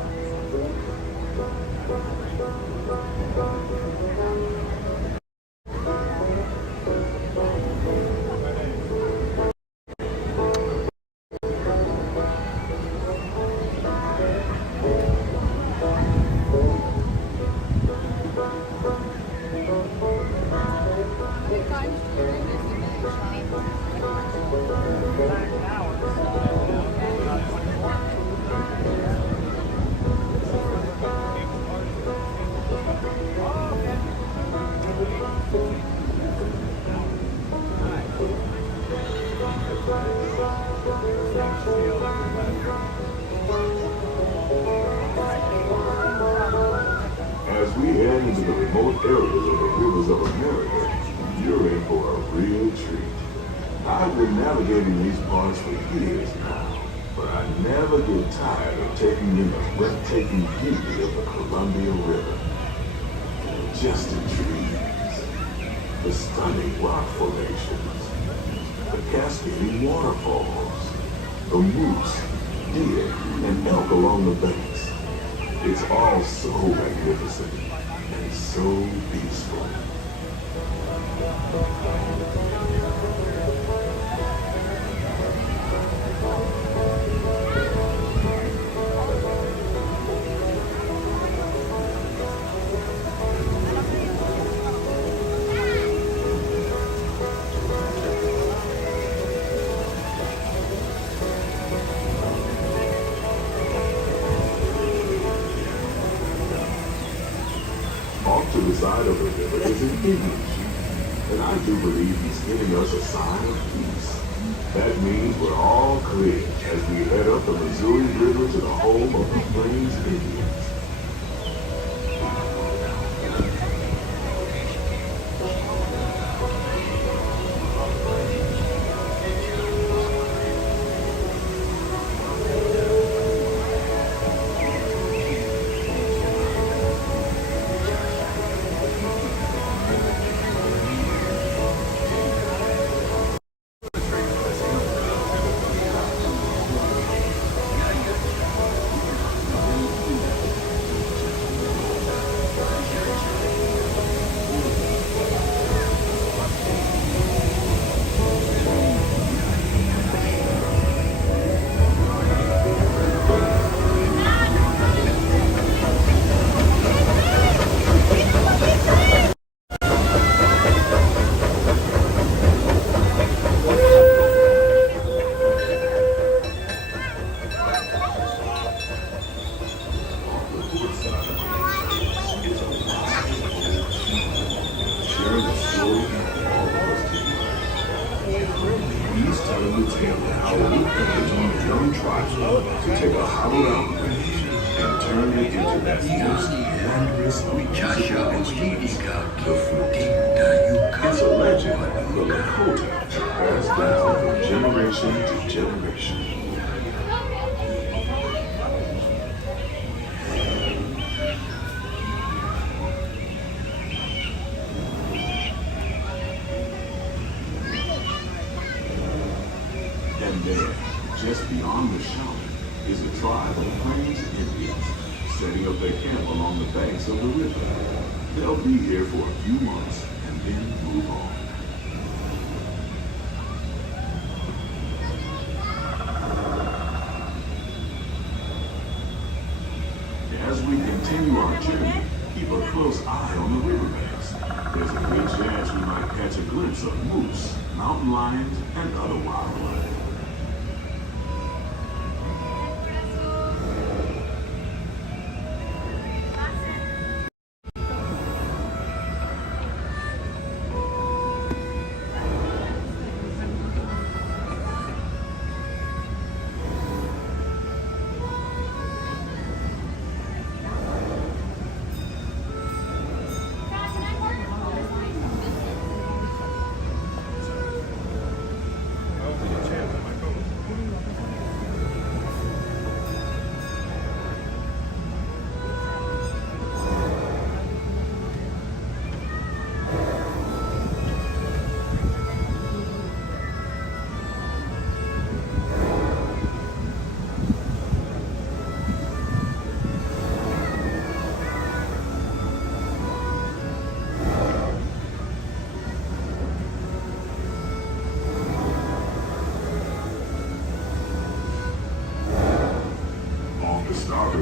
As we head into the remote areas of the rivers of America, you're in for a real treat. I've been navigating these parts for years now, but I never get tired of taking in the breathtaking beauty of the Columbia River. The majestic trees, the stunning rock formations, the cascading waterfalls, the moose, deer, and elk along the banks. It's all so magnificent and so peaceful. Off to the side of the river is an Indian chief, and I do believe he's giving us a sign of peace. That means we're all clear as we head up the Missouri River to the home of the Plains Indians. a young tribesman to take a hollowed out branch and turn it into that most wondrous of musical instruments, the flute. It's a legend, the Lakota, passed down from generation to generation. And there, just beyond the shaman, is a tribe of Plains Indians setting up their camp along the banks of the river. They'll be here for a few months and then move on. As we continue our journey, keep a close eye on the riverbanks. There's a good chance we might catch a glimpse of moose, mountain lions, and other wildlife.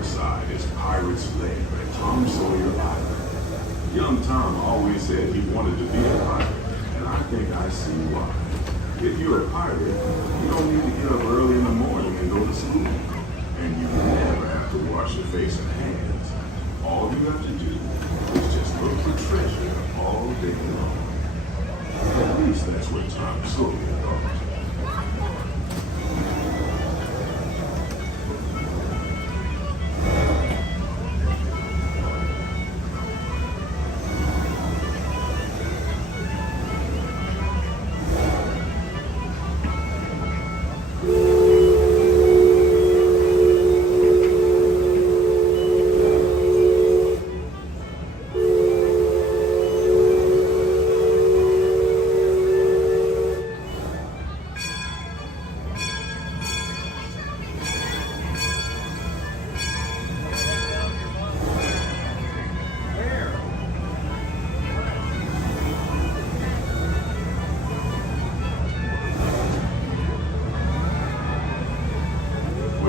Side is Pirate's Lair at Tom Sawyer Island. Young Tom always said he wanted to be a pirate, and I think I see why. If you're a pirate, you don't need to get up early in the morning and go to school. And you never have to wash your face and hands. All you have to do is just look for treasure all day long. At least that's what Tom Sawyer thought.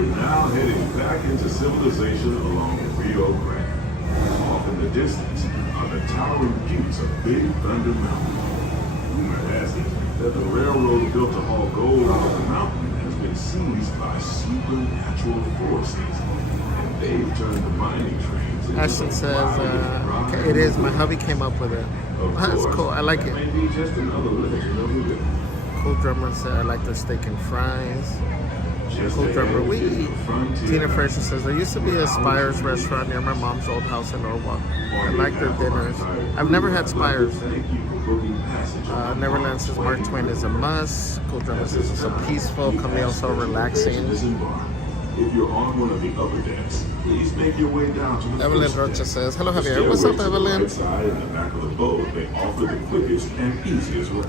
Now heading back into civilization along the Rio Grande. Off in the distance are the towering peaks of Big Thunder Mountain. Rumor has it that the railroad built to haul gold out of the mountain has been seized by supernatural forces, and they've turned the mining trains into Ashton says, it is. My hubby came up with it. That's cool. I like it. Maybe just another legend of the river. Cool Drummer said, I like their steak and fries. Cool Drummer, we eat. Tina Fraser says, there used to be a Spires restaurant near my mom's old house in Norwalk. I like their dinners. I've never had Spires. Neverland says, Mark Twain is a must. Cool Drummer says, it's so peaceful. Camille, so relaxing. If you're on one of the upper decks, please make your way down to the Evelyn Rocha says, hello Javier. What's up, Evelyn? Right in the back of the boat, they offer the quickest and easiest route.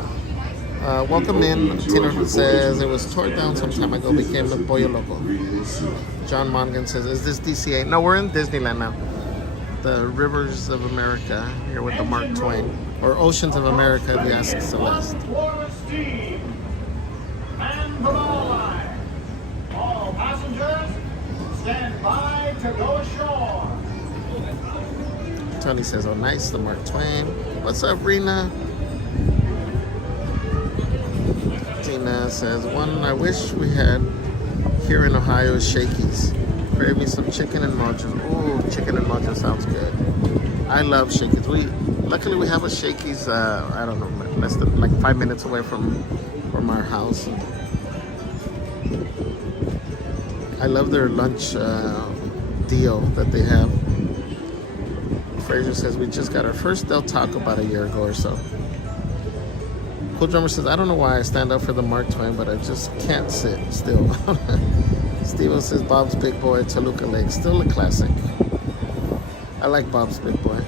Welcome in. Tina says it was torn down some time ago, became the Pollo Loco. John Mongan says, is this DCA? No, we're in Disneyland now. The Rivers of America, here with the Mark Twain. Or Oceans of America, if you ask Celeste. All passengers, stand by to go ashore. Tony says, oh nice, the Mark Twain. What's up, Rena? Tina says, one I wish we had here in Ohio is Shakey's. Crave me some chicken and mojo. Ooh, chicken and mojo sounds good. I love Shakey's. Luckily we have a Shakey's, I don't know, less than like 5 minutes away from our house. I love their lunch deal that they have. Fraser says we just got our first Del Taco about a year ago or so. Cool Drummer says, I don't know why I stand up for the Mark Twain, but I just can't sit still. Steven says Bob's Big Boy, Toluca Lake, still a classic. I like Bob's Big Boy.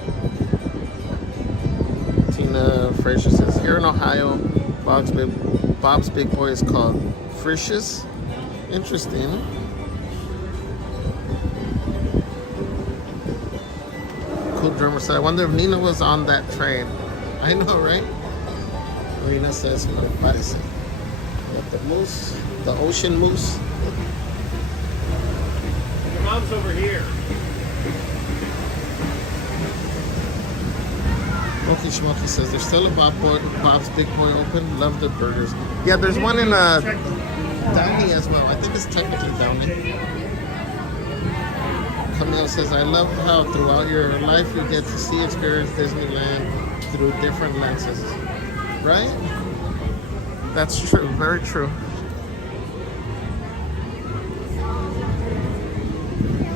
Tina Fraser says, here in Ohio, Bob's Big Boy is called Frisch's. Interesting. Cool Drummer said, I wonder if Nina was on that train. I know, right? Marina says, me parece. With the moose, the ocean moose. Your mom's over here. Smokey Schmokey says, there's still a Bob's Big Boy open. Love the burgers. Yeah, there's one in Downey as well. I think it's technically Downey. Camille says, I love how throughout your life you get to see, experience Disneyland through different lenses. Right? That's true. Very true.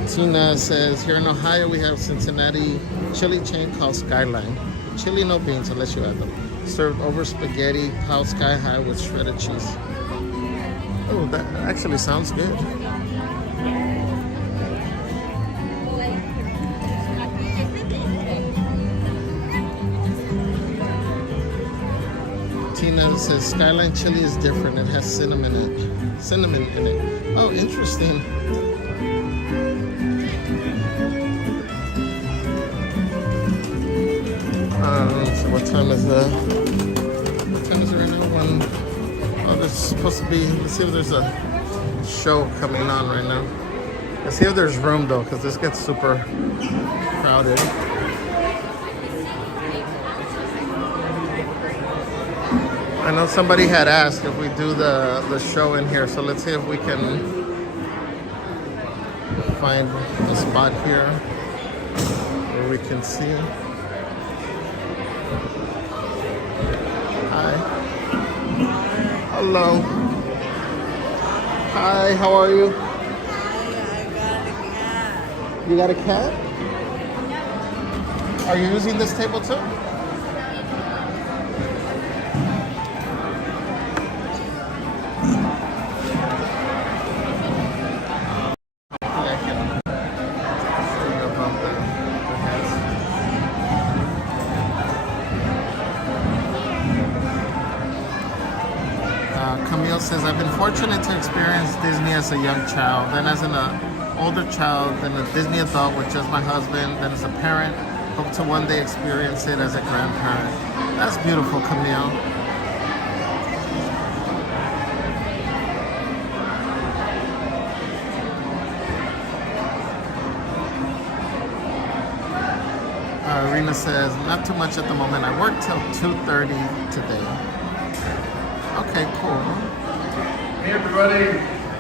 Tina says, here in Ohio we have Cincinnati chili chain called Skyline. Chili no beans unless you add them. Served over spaghetti, piled sky high with shredded cheese. Oh, that actually sounds good. Tina says Skyline chili is different. It has cinnamon in it. Oh, interesting. So what time is it right now? Oh, there's supposed to be. Let's see if there's a show coming on right now. Let's see if there's room though, because this gets super crowded. I know somebody had asked if we do the show in here, so let's see if we can find a spot here where we can see. Hi. Hello. Hi, how are you? You got a cat? Are you using this table too? Says, I've been fortunate to experience Disney as a young child, then as an older child, then a Disney adult with just my husband, then as a parent, hope to one day experience it as a grandparent. That's beautiful, Camille. Irina says, not too much at the moment. I work till 2:30 today. Okay, cool. Hey everybody,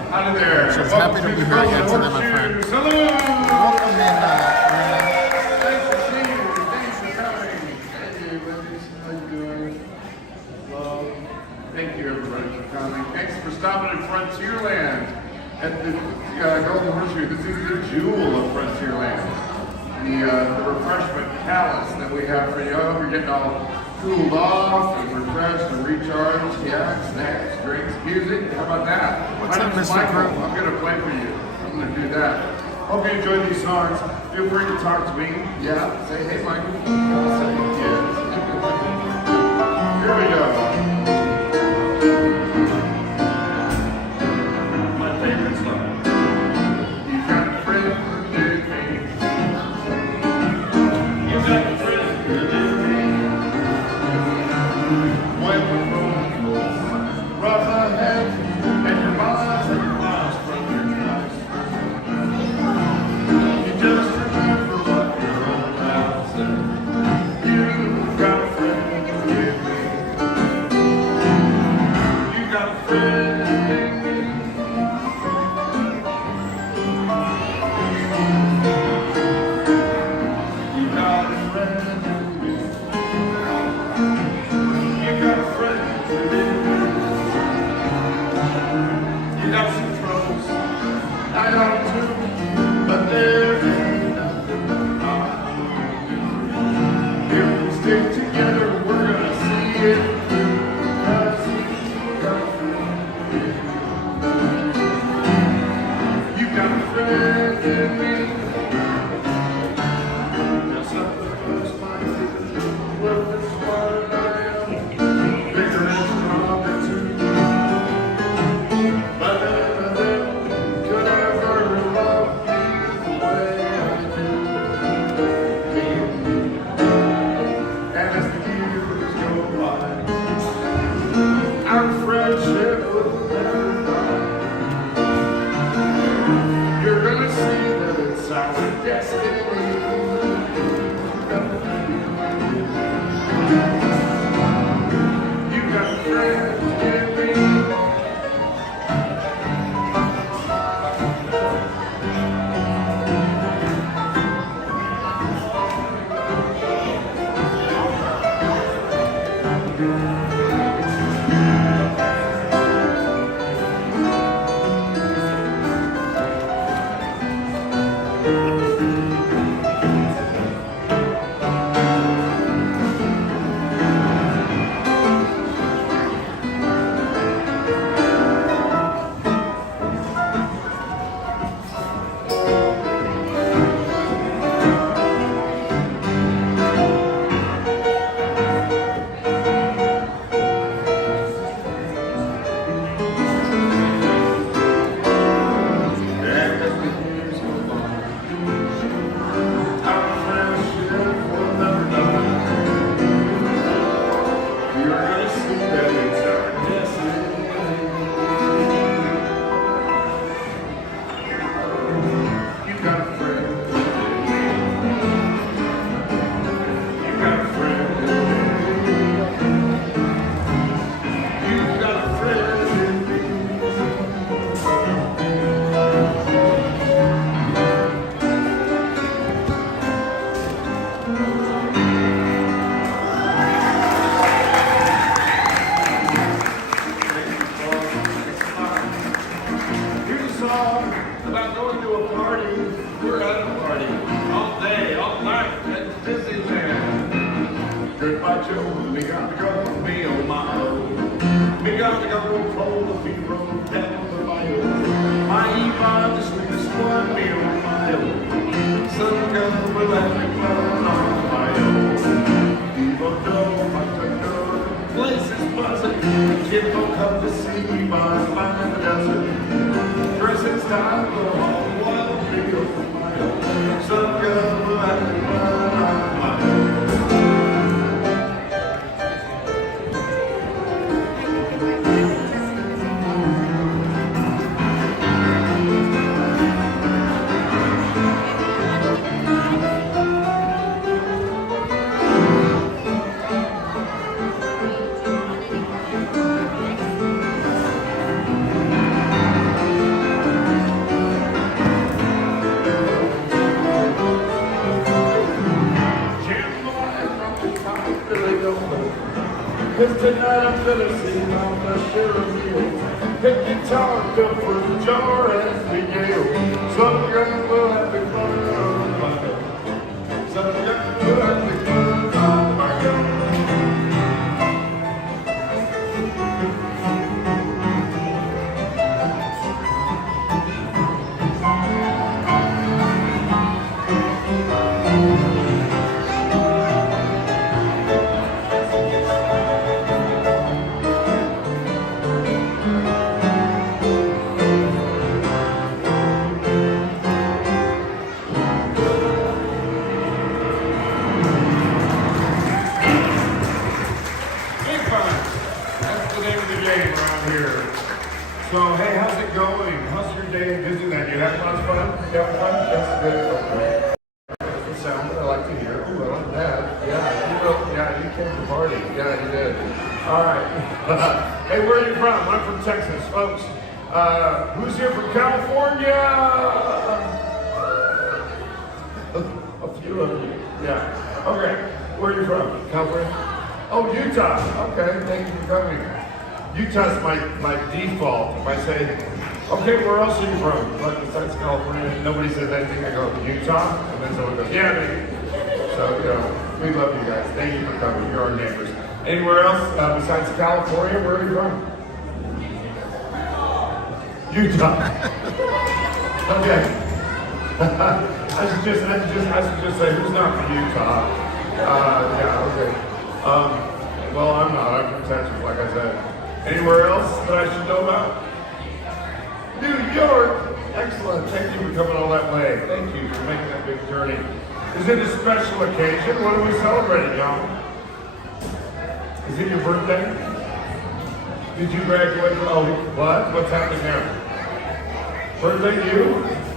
howdy there. She's happy to be here again today, my friend. Welcome in, Thanks for seeing you. Thanks for coming. Hey ladies, how you doing? Well, thank you everybody for coming. Thanks for stopping at Frontierland at the Golden Horseshoe. This is the jewel of Frontierland. The refreshment palace that we have for you. I hope you're getting all cooled off and refreshed and recharged. Yeah, snacks, drinks, music. How about that? What's up, Mr. Michael. I'm going to play for you. I'm going to do that. Hope you enjoyed these songs. Feel free to talk to me. Yeah, say, hey, Michael. I'll say, yes. Here we go. My favorite song. You got a friend with me. You got a friend with me. When the road rough ahead and your miles are miles from your house, you just remember what your old pal said. You got a friend with me. You got a friend in me. You got a friend in me. You got a friend in me. You got some troubles. I ought to, but there ain't nothing I can do. If we stay together, we're gonna see it through. 'Cause you got a friend in me. You got a friend in me. Just like the first night, well, this one I am. Bigger and stronger too. But none of them could ever love you the way I do. And as the years go by, our friendship will never die. You're gonna see that it's our destiny. You got friends in me. About going to a party, we're at a party all day, all night at Disneyland. Goodbye, Joe. Me got to go, me oh my oh. Me got to go pull the feet road down the bayou. My Eva, the sweetest one, me oh my oh. Some girl will have me fun on my oh. People know my good, place is buzzing. Kid will come to see my fine dozen. Dressing style, go all wild, feel my own. Some girl will have me fun on my own. Cause tonight I'm gonna sing on my share of meals. Pick guitar, fill for the jar, and be gale. Some girl will have me fun on my own. Some girl will have me fun on my own. So, hey, how's it going? How's your day in Disneyland? You having lots of fun? You having fun? That's good. Okay. That's the sound that I like to hear. Ooh, I like that. Yeah, you came to the party. Yeah, you did. All right. Hey, where are you from? I'm from Texas, folks. Who's here from California? A few of you. Yeah. Okay. Where are you from? California? Oh, Utah. Okay. Thank you for coming. Utah's my default. If I say Okay, where else are you from? Like besides California, nobody says anything. I go, Utah? And then someone goes, yeah, baby. So, you know, we love you guys. Thank you for coming. You're our neighbors. Anywhere else besides California? Where are you from? Utah. Okay. I should just say, who's not from Utah? Yeah, okay. Well, I'm not. I'm from Texas, like I said. Anywhere else that I should know about? New York. Excellent. Thank you for coming all that way. Thank you for making that big journey. Is it a special occasion? What are we celebrating, y'all? Is it your birthday? Did you graduate? Oh, what? What's happening there? Birthday to you?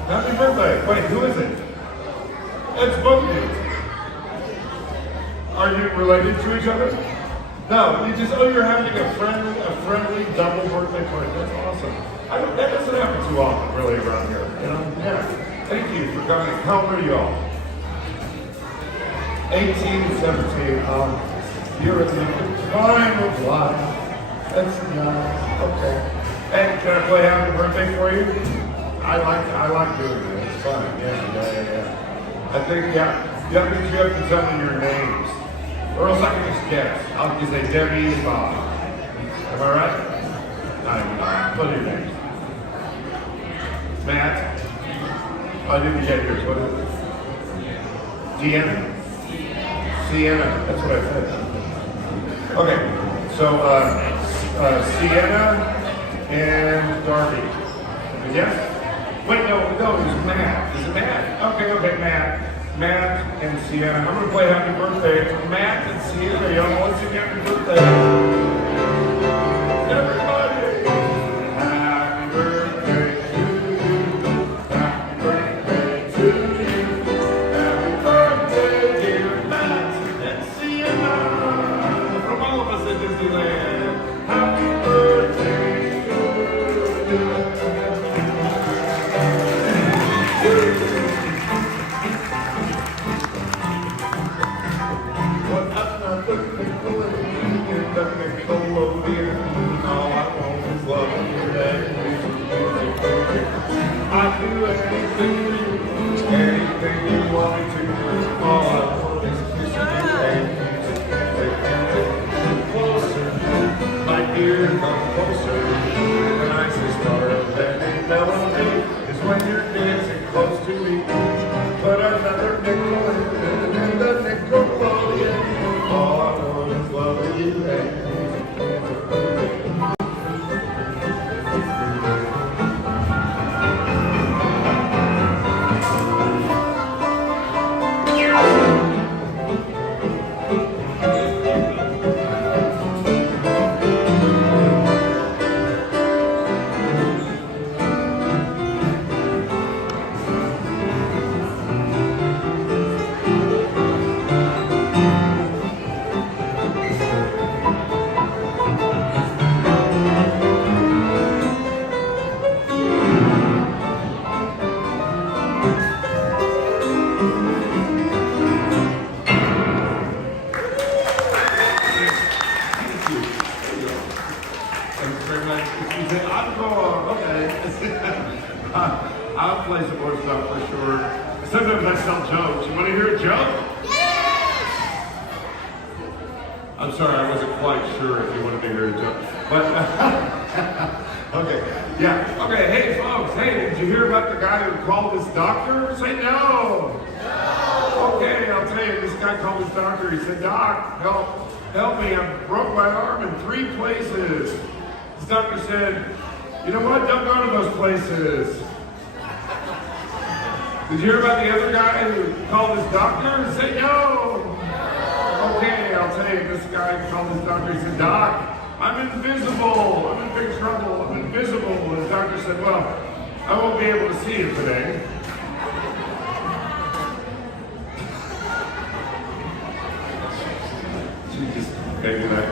Happy birthday. Wait, who is it? It's both of you. Are you related to each other? No, you just, you're having a friendly double birthday party. That's awesome. That doesn't happen too often, really, around here. You know? Yeah. Thank you for coming. How old are you all? 18 and 17. You're at the time of life. That's nice. Okay. Hey, can I play happy birthday for you? I like doing it. It's fun. Yeah. I think, yeah. You have to tell me your names. Or else I can just guess. I'll just say Debbie and Bob. Am I right? I'm not. What are your names? Matt? I didn't get yours. What is it? Deanna? Sienna. That's what I said. Okay. So, Sienna and Darby. Yes? Wait, no, it was Matt. Is it Matt? Okay, Matt. Matt and Sienna. I'm going to play Happy Birthday. Matt and Sienna, y'all want to sing Happy Birthday? Everybody! Happy birthday to you. Happy birthday to you. Happy birthday, dear Matt and Sienna. From all of us at Disneyland. Happy birthday to you. I do anything you want me to. All I want is kiss you and closer. My dear, come closer. The nicest part of that melody is when you're dancing close to me. Put another nickel in the Nickelodeon. All I want is loving you and I'll play some more stuff for sure. Sometimes I tell jokes. You want to hear a joke? Yes! I'm sorry, I wasn't quite sure if you wanted to hear a joke. But, okay. Yeah. Okay, hey folks, hey, did you hear about the guy who called his doctor? Say no! No! Okay, I'll tell you, this guy called his doctor. He said, Doc, help me, I broke my arm in 3 places. His doctor said, you know what, don't go to those places. Did you hear about the other guy who called his doctor and said no? Okay, I'll tell you, this guy called his doctor, he said, Doc, I'm invisible, I'm in big trouble, I'm invisible. And his doctor said, well, I won't be able to see you today. She just gave me that,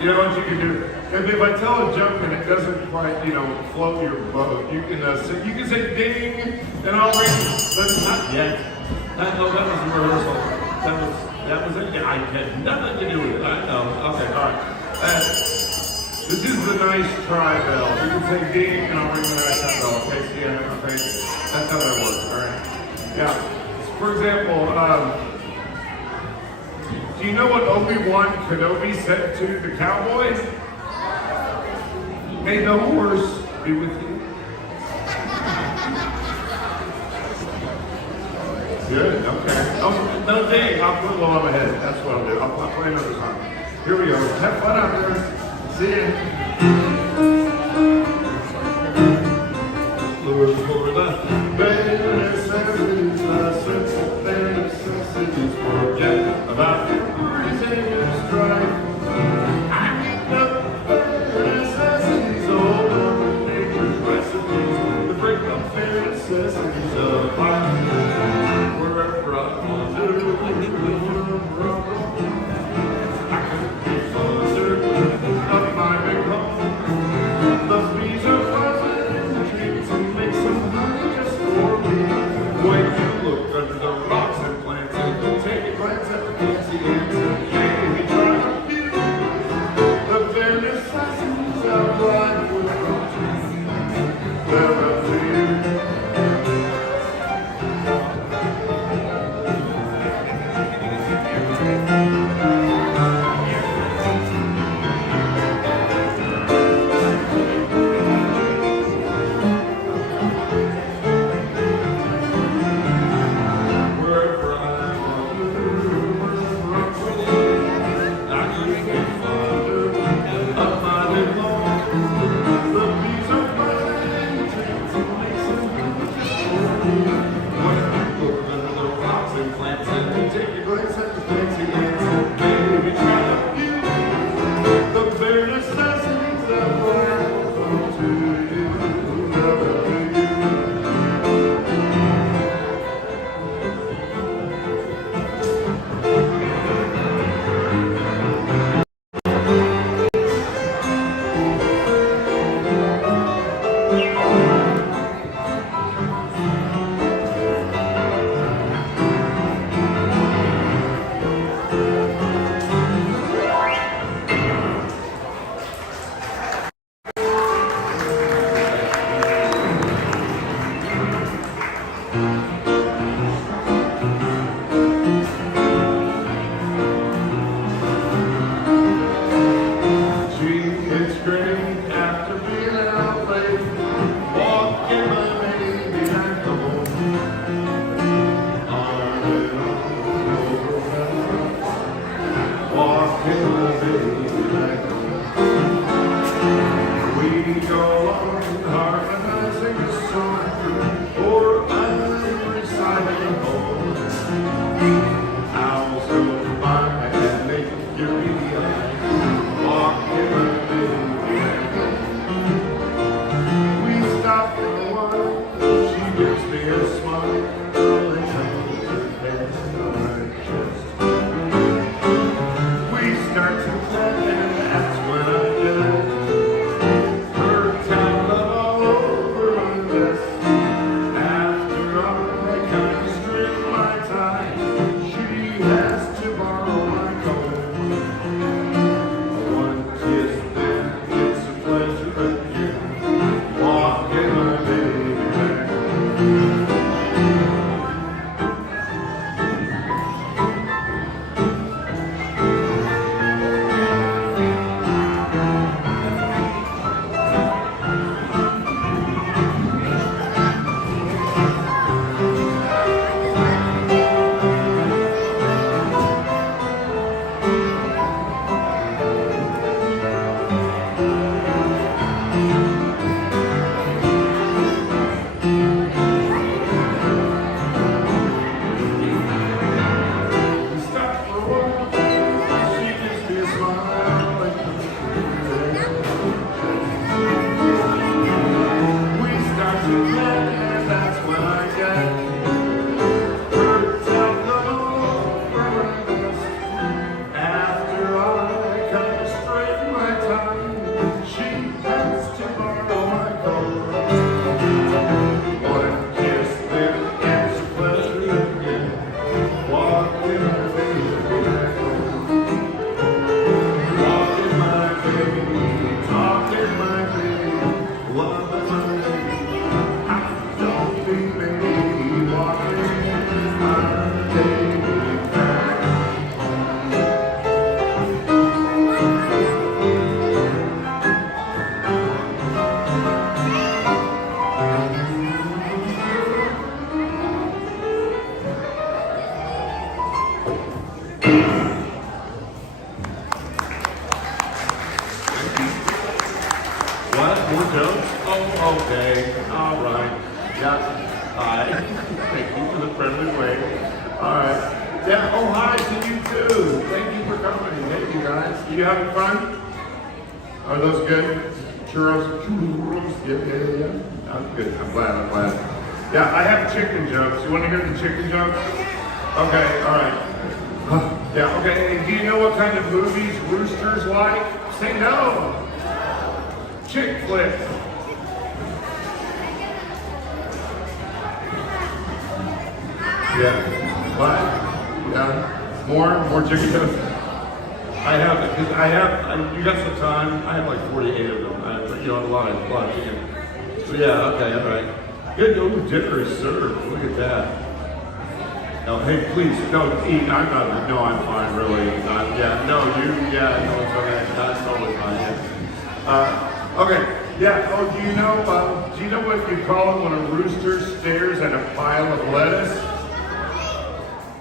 You know what you can do? If I tell a joke and it doesn't quite, float your boat, you can say ding, and I'll ring, but not yet. That was a rehearsal. That was it. I had nothing to do with it. I know. Okay, all right. This is the nice try bell. You can say ding and I'll ring the nice try bell. Okay, see, okay. That's how that works, all right? Yeah. For example, do you know what Obi-Wan Kenobi said to the cowboys? May the horse be with you. Good, okay. No ding, I'll put it on my head. That's what I'll do. I'll play another song. Here we go. Have fun out there. See ya. Lord, for the bare necessities, forget about your worries and your strife. I need the bare necessities, all of nature's recipes, to break the bare necessities of life. Wherever I wander, I could be fonder of my big home. The bees are buzzing in the trees and make some honey just for me. When you look under the rocks and plants and take a glance at the fancy ants and maybe try to feel the bare necessities of life will come to you. There are fears. Yeah. Hi. Thank you for the friendly way. All right. Yeah, oh, hi to you too. Thank you for coming. Hey, you guys. You having fun? Are those good? Churros? Yeah. I'm good. I'm glad. Yeah, I have chicken jokes. You want to hear the chicken jokes? Okay, all right. Yeah, okay. And do you know what kind of movies roosters like? Say no. Chick flick. Yeah. What? Yeah. More chicken jokes. You got some time? I have like 48 of them. A lot of chicken. So yeah, okay, all right. Good. Oh, dinner is served. Look at that. No, hey, please, don't eat. I'm fine, really. It's okay. That's totally fine. Yeah. Okay. Yeah. Oh, do you know what you call it when a rooster stares at a pile of lettuce?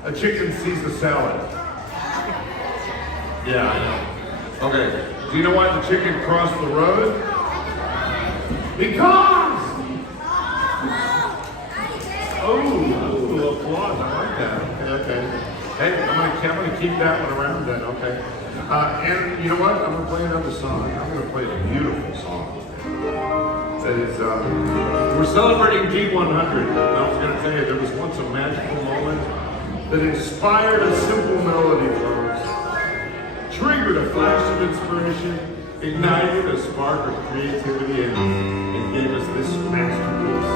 A chicken sees the salad. Yeah, I know. Okay. Do you know why the chicken crossed the road? Because! Oh, applause. I like that. Okay. Hey, I'm gonna keep that one around then. Okay. And you know what? I'm gonna play another song. I'm gonna play a beautiful song. That is, we're celebrating G100. I was gonna tell you, there was once a magical moment that inspired a simple melody, folks. Triggered a flash of inspiration, ignited a spark of creativity, and gave us this masterpiece.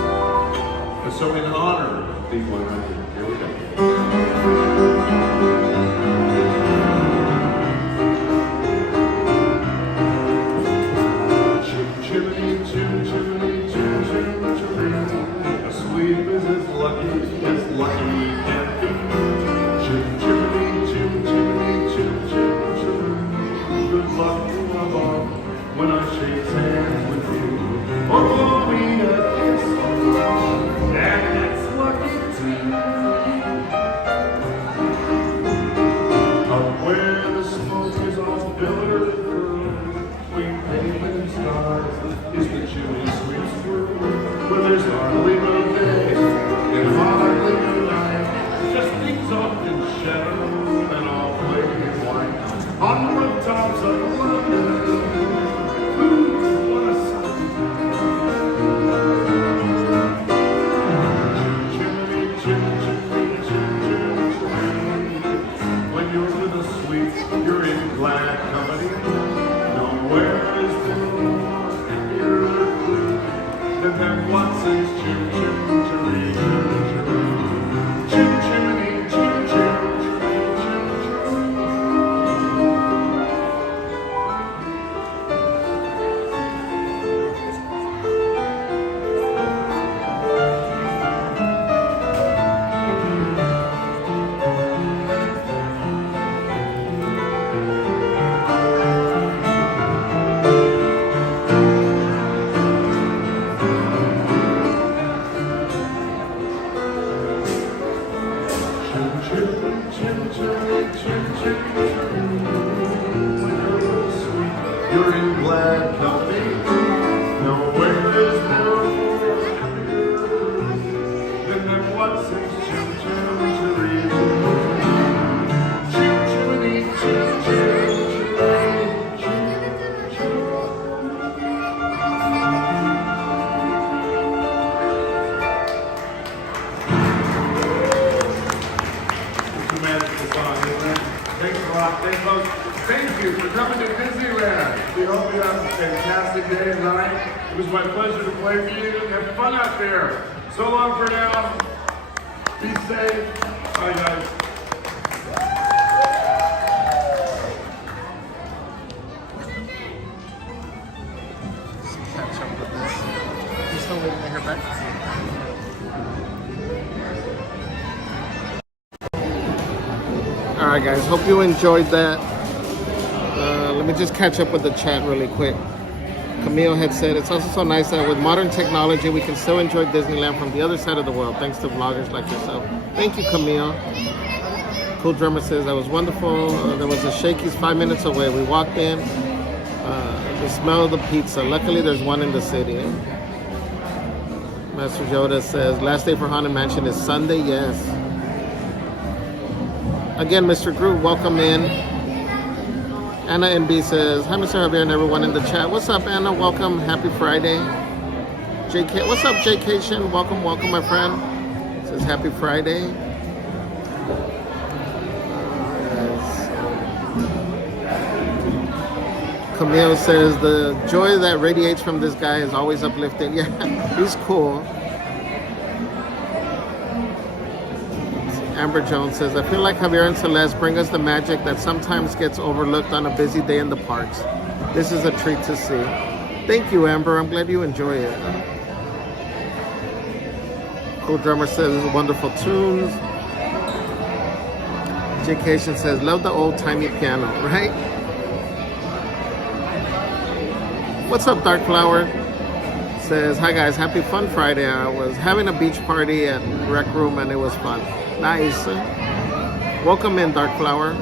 And so in honor of D100, here we go. Chim-chimney, chim-chimney, chim-chim-chimney, as sweet as lucky can be. Chim-chimney, chim-chimney, chim-chim-chimney, good luck to my bar when I shake hands with you. Or blow me a kiss, and that's lucky too. Up where the smoke is all billowed through, between pavement and stars, is the chimney sweep's through, where there's hardly no day, and hardly no night, just things off in shadow and all playing in white, on the rooftops of London. What a sight! Chimney, chimney, chimney, when you're with a sweet, you're in glad company. Nowhere is there more happier than that Watson's chim chim chimney, chim chimney, chim chim. You're in glad company. Nowhere is there more happier than that Watson's chim chim chiree. Chim chimney, chim chim chim chim. It's a magical song, isn't it? Thanks a lot. Thanks, folks. Thank you for coming to Disneyland. We hope you have a fantastic day and night. It was my pleasure to play for you. Have fun out there. So long for now. Be safe. Bye, guys. Catch up with this. You still waiting to hear back? Alright guys, hope you enjoyed that. Let me just catch up with the chat really quick. Camille had said, it's also so nice that with modern technology, we can still enjoy Disneyland from the other side of the world, thanks to vloggers like yourself. Thank you, Camille. Cool Drummer says, that was wonderful. There was a Shakey's 5 minutes away. We walked in, the smell of the pizza. Luckily, there's one in the city. Master Yoda says, last day for Haunted Mansion is Sunday. Yes. Again, Mr. Groove, welcome in. Anna NB says, hi, Mr. Javier and everyone in the chat. What's up, Anna? Welcome. Happy Friday. JK, what's up, JK? Welcome, welcome, my friend. Says happy Friday. Camille says the joy that radiates from this guy is always uplifting. Yeah, he's cool. Amber Jones says, I feel like Javier and Celeste bring us the magic that sometimes gets overlooked on a busy day in the parks. This is a treat to see. Thank you, Amber. I'm glad you enjoy it. Cool Drummer says, wonderful tunes. J.Cation says, love the old-timey piano, right? What's up, Dark Flower? Says, hi guys, happy Fun Friday. I was having a beach party at Rec Room and it was fun. Nice. Welcome in, Dark Flower.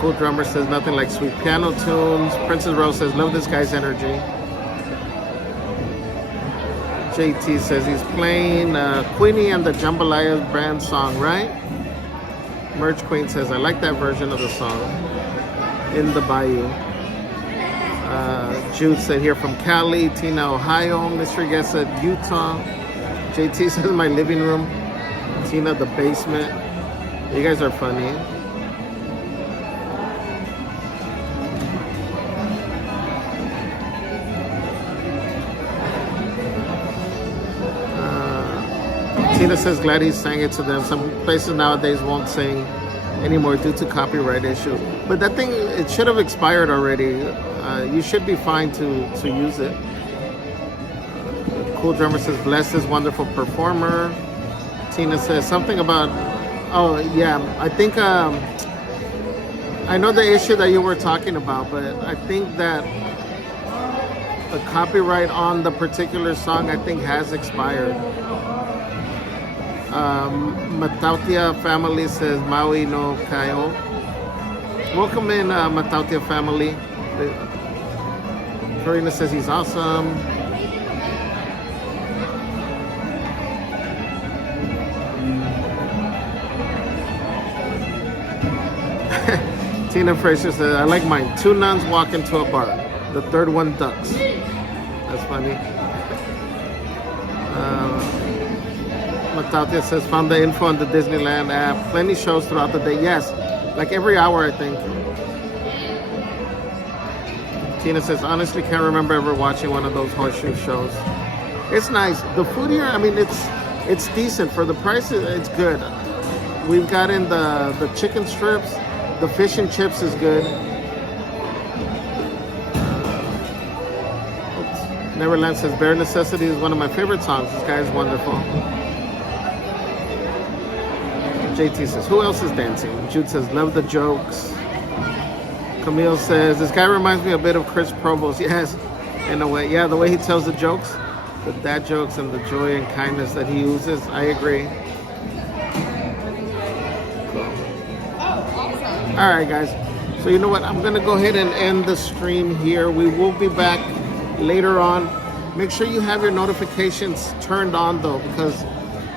Cool Drummer says, nothing like sweet piano tunes. Princess Rose says, love this guy's energy. JT says he's playing Queenie and the Jambalaya brand song, right? Merch Queen says, I like that version of the song. In the Bayou. Jude said here from Cali. Tina, Ohio. Mystery Guest said Utah. JT says my living room. Tina, the basement. You guys are funny. Tina says glad he sang it to them. Some places nowadays won't sing anymore due to copyright issues. But that thing, it should have expired already. You should be fine to use it. Cool Drummer says, bless this wonderful performer. Tina says something about, oh yeah, I think, I know the issue that you were talking about, but I think that the copyright on the particular song, I think, has expired. Matautia family says Maui no Kaio. Welcome in, Matautia family. Karina says he's awesome. Tina Fraser says, I like mine. 2 nuns walk into a bar. The third one ducks. That's funny. Matautia says, found the info on the Disneyland app. Plenty shows throughout the day. Yes, like every hour, I think. Tina says, honestly, can't remember ever watching one of those Horseshoe shows. It's nice. The food here, I mean, it's decent. For the price, it's good. We've gotten the chicken strips. The fish and chips is good. Neverland says, Bare Necessity is one of my favorite songs. This guy is wonderful. JT says, who else is dancing? Jude says, love the jokes. Camille says, this guy reminds me a bit of Chris Provost. Yes, in a way. Yeah, the way he tells the jokes, the dad jokes and the joy and kindness that he uses. I agree. Cool. All right, guys. So you know what? I'm going to go ahead and end the stream here. We will be back later on. Make sure you have your notifications turned on, though, because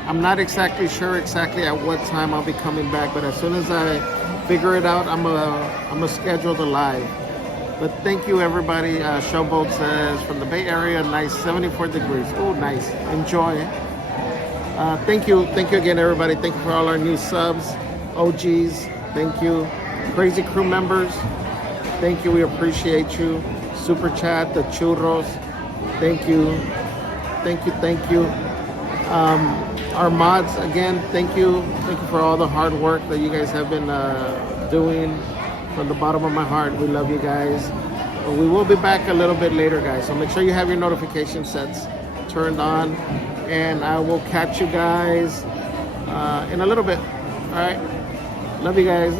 I'm not exactly sure at what time I'll be coming back. But as soon as I figure it out, I'm gonna schedule the live. But thank you, everybody. Showboat says from the Bay Area, nice 74 degrees. Oh, nice. Enjoy. Thank you again, everybody. Thank you for all our new subs, OGs. Thank you, crazy crew members. Thank you. We appreciate you. Super chat, the churros. Thank you. Our mods, again, thank you for all the hard work that you guys have been doing. From the bottom of my heart, we love you guys. But we will be back a little bit later, guys, so make sure you have your notification sets turned on, and I will catch you guys in a little bit. All right, love you guys.